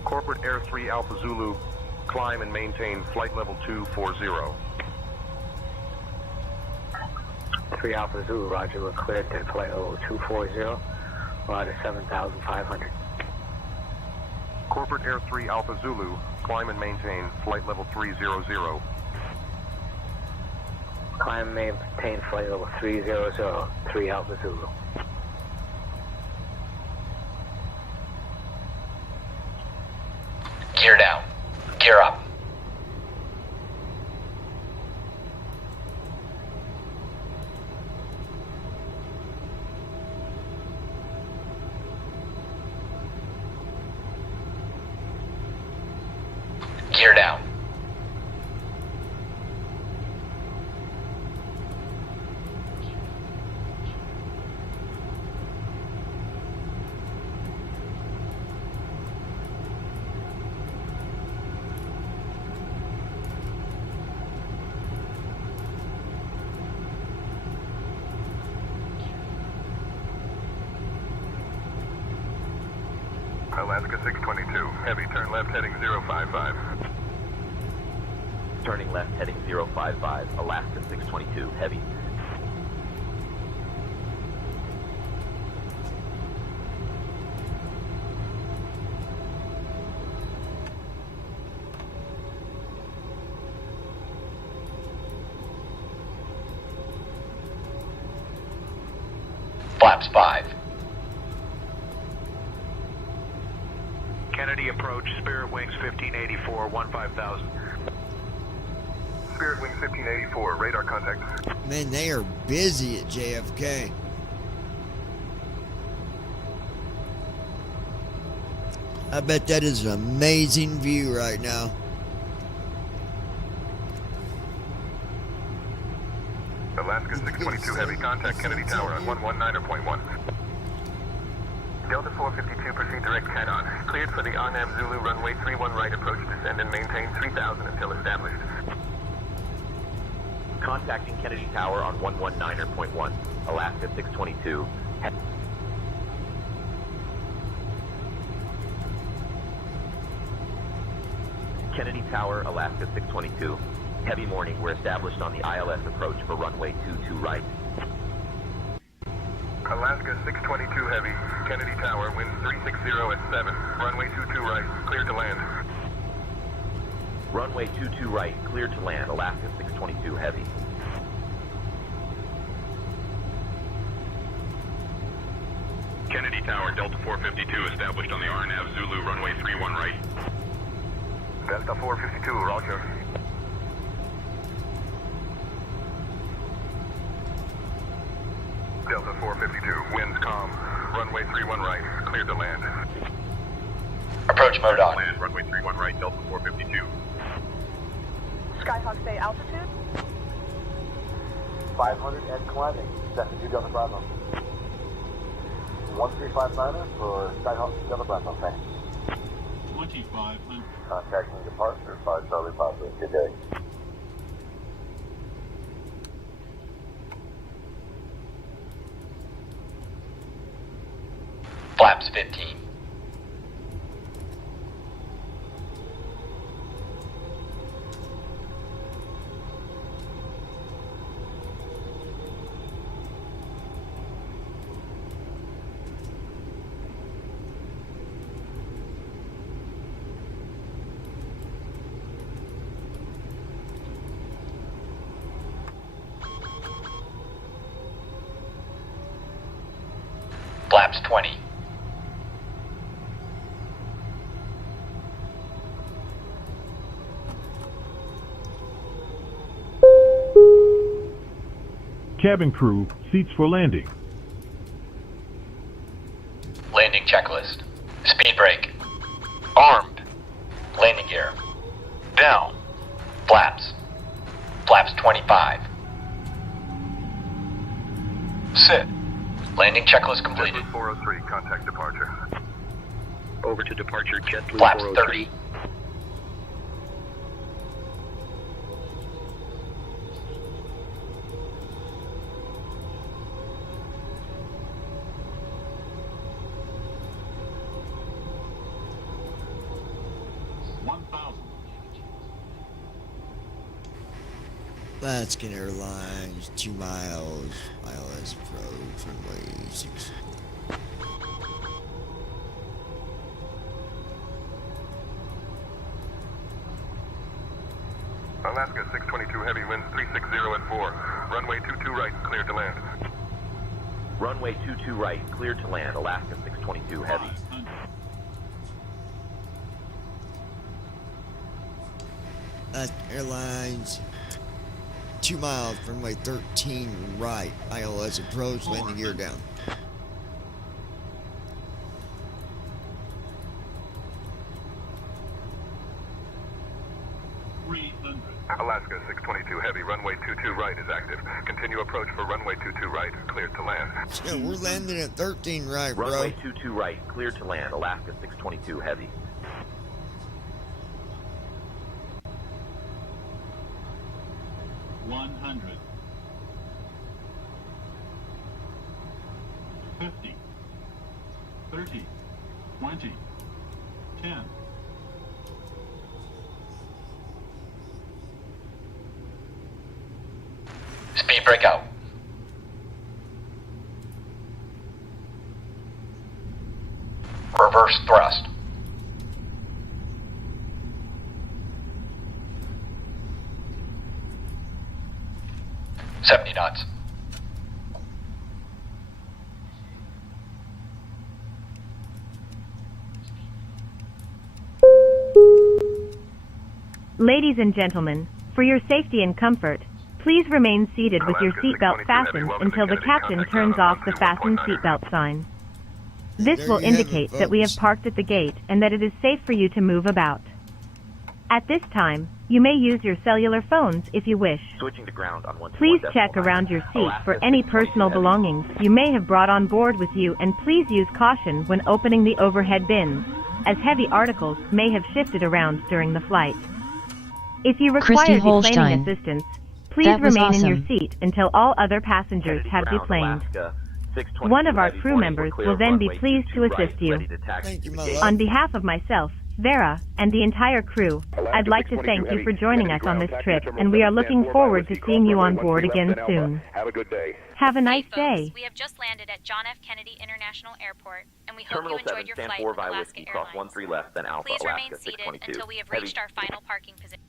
Corporate Air 3 Alpha Zulu, climb and maintain flight level 240. 3 Alpha Zulu, roger, we're cleared to flight level 240, roger 7,500. Corporate Air 3 Alpha Zulu, climb and maintain flight level 300. Climb and maintain flight level 300, 3 Alpha Zulu. Gear down. Gear up. Alaska 622, heavy turn left heading 055. Turning left heading 055, Alaska 622, heavy. Flaps 5. Kennedy approach, Spirit Wings 1584, 15,000. Spirit Wings 1584, radar contact. Man, they are busy at JFK. I bet that is an amazing view right now. Alaska 622 heavy, contact Kennedy Tower on 119.1. Delta 452, proceed direct head-on. Cleared for the RNAV Zulu runway 31 right approach, descend and maintain 3000 until established. Contacting Kennedy Tower on 119.1, Alaska 622. Kennedy Tower, Alaska 622. Heavy morning, we're established on the ILS approach for runway 22 right. Alaska 622 heavy, Kennedy Tower, wind 360 at 7, runway 22 right, clear to land. Runway 22 right, clear to land, Alaska 622 heavy. Kennedy Tower, Delta 452, established on the RNAV Zulu, runway 31 right. Delta 452, roger. Delta 452, winds calm, runway 31 right, clear to land. Approach mode on. Land, runway 31 right, Delta 452. Skyhawk say altitude? 500 and climbing, 72 Delta Bravo. 1359 for Skyhawk Delta Bravo, thanks. 2500. Contacting departure, 5 Charlie Papa, good day. Flaps 15. Flaps 20. Cabin crew, seats for landing. Landing checklist. Speed brake. Armed. Landing gear. Down. Flaps. Flaps 25. Sit. Landing checklist completed. JetBlue 403, contact departure. Over to departure, JetBlue Flaps 403. 30. Alaskan Airlines, 2 miles, ILS approach, runway 6. Alaska 622 heavy, winds 360 at 4, runway 22 right, clear to land. Runway 22 right, clear to land, Alaska 622 heavy. Alaska Airlines, 2 miles, runway 13 right, ILS approach, landing gear down. Alaska 622 heavy, runway 22 right is active. Continue approach for runway 22 right, cleared to land. Yeah, we're landing at 13 right, bro. Runway 22 right, clear to land, Alaska 622 heavy. $100. 50. 30. 20. 10. Speed brake out. Reverse thrust. $70 knots. Ladies and gentlemen, for your safety and comfort, please remain seated with your seatbelt fastened until the captain turns off the fasten seatbelt sign. This will indicate that we have parked at the gate and that it is safe for you to move about. At this time, you may use your cellular phones if you wish. Switching to ground on 121. Please check around your seat for any personal belongings you may have brought on board with you, and please use caution when opening the overhead bins, as heavy articles may have shifted around during the flight. If you require Christy deplaning Holstein. assistance, please That was remain in your awesome. seat until all other passengers have deplaned. One of our crew members will then be pleased to assist you. Thank you, my love. On behalf of myself, Vera, and the entire crew, I'd like to thank you for joining us on this trip, and we are looking forward to seeing you on board again soon. Have a good day. Have a nice Hey, day. folks, we have just landed at John F. Kennedy International Airport, and we hope Terminal you enjoyed 7, your stand flight 4 with via Alaska whiskey, cross Airlines. 13 left, then Alpha, Please Alaska remain seated 622. until we have Heavy. reached our final parking position.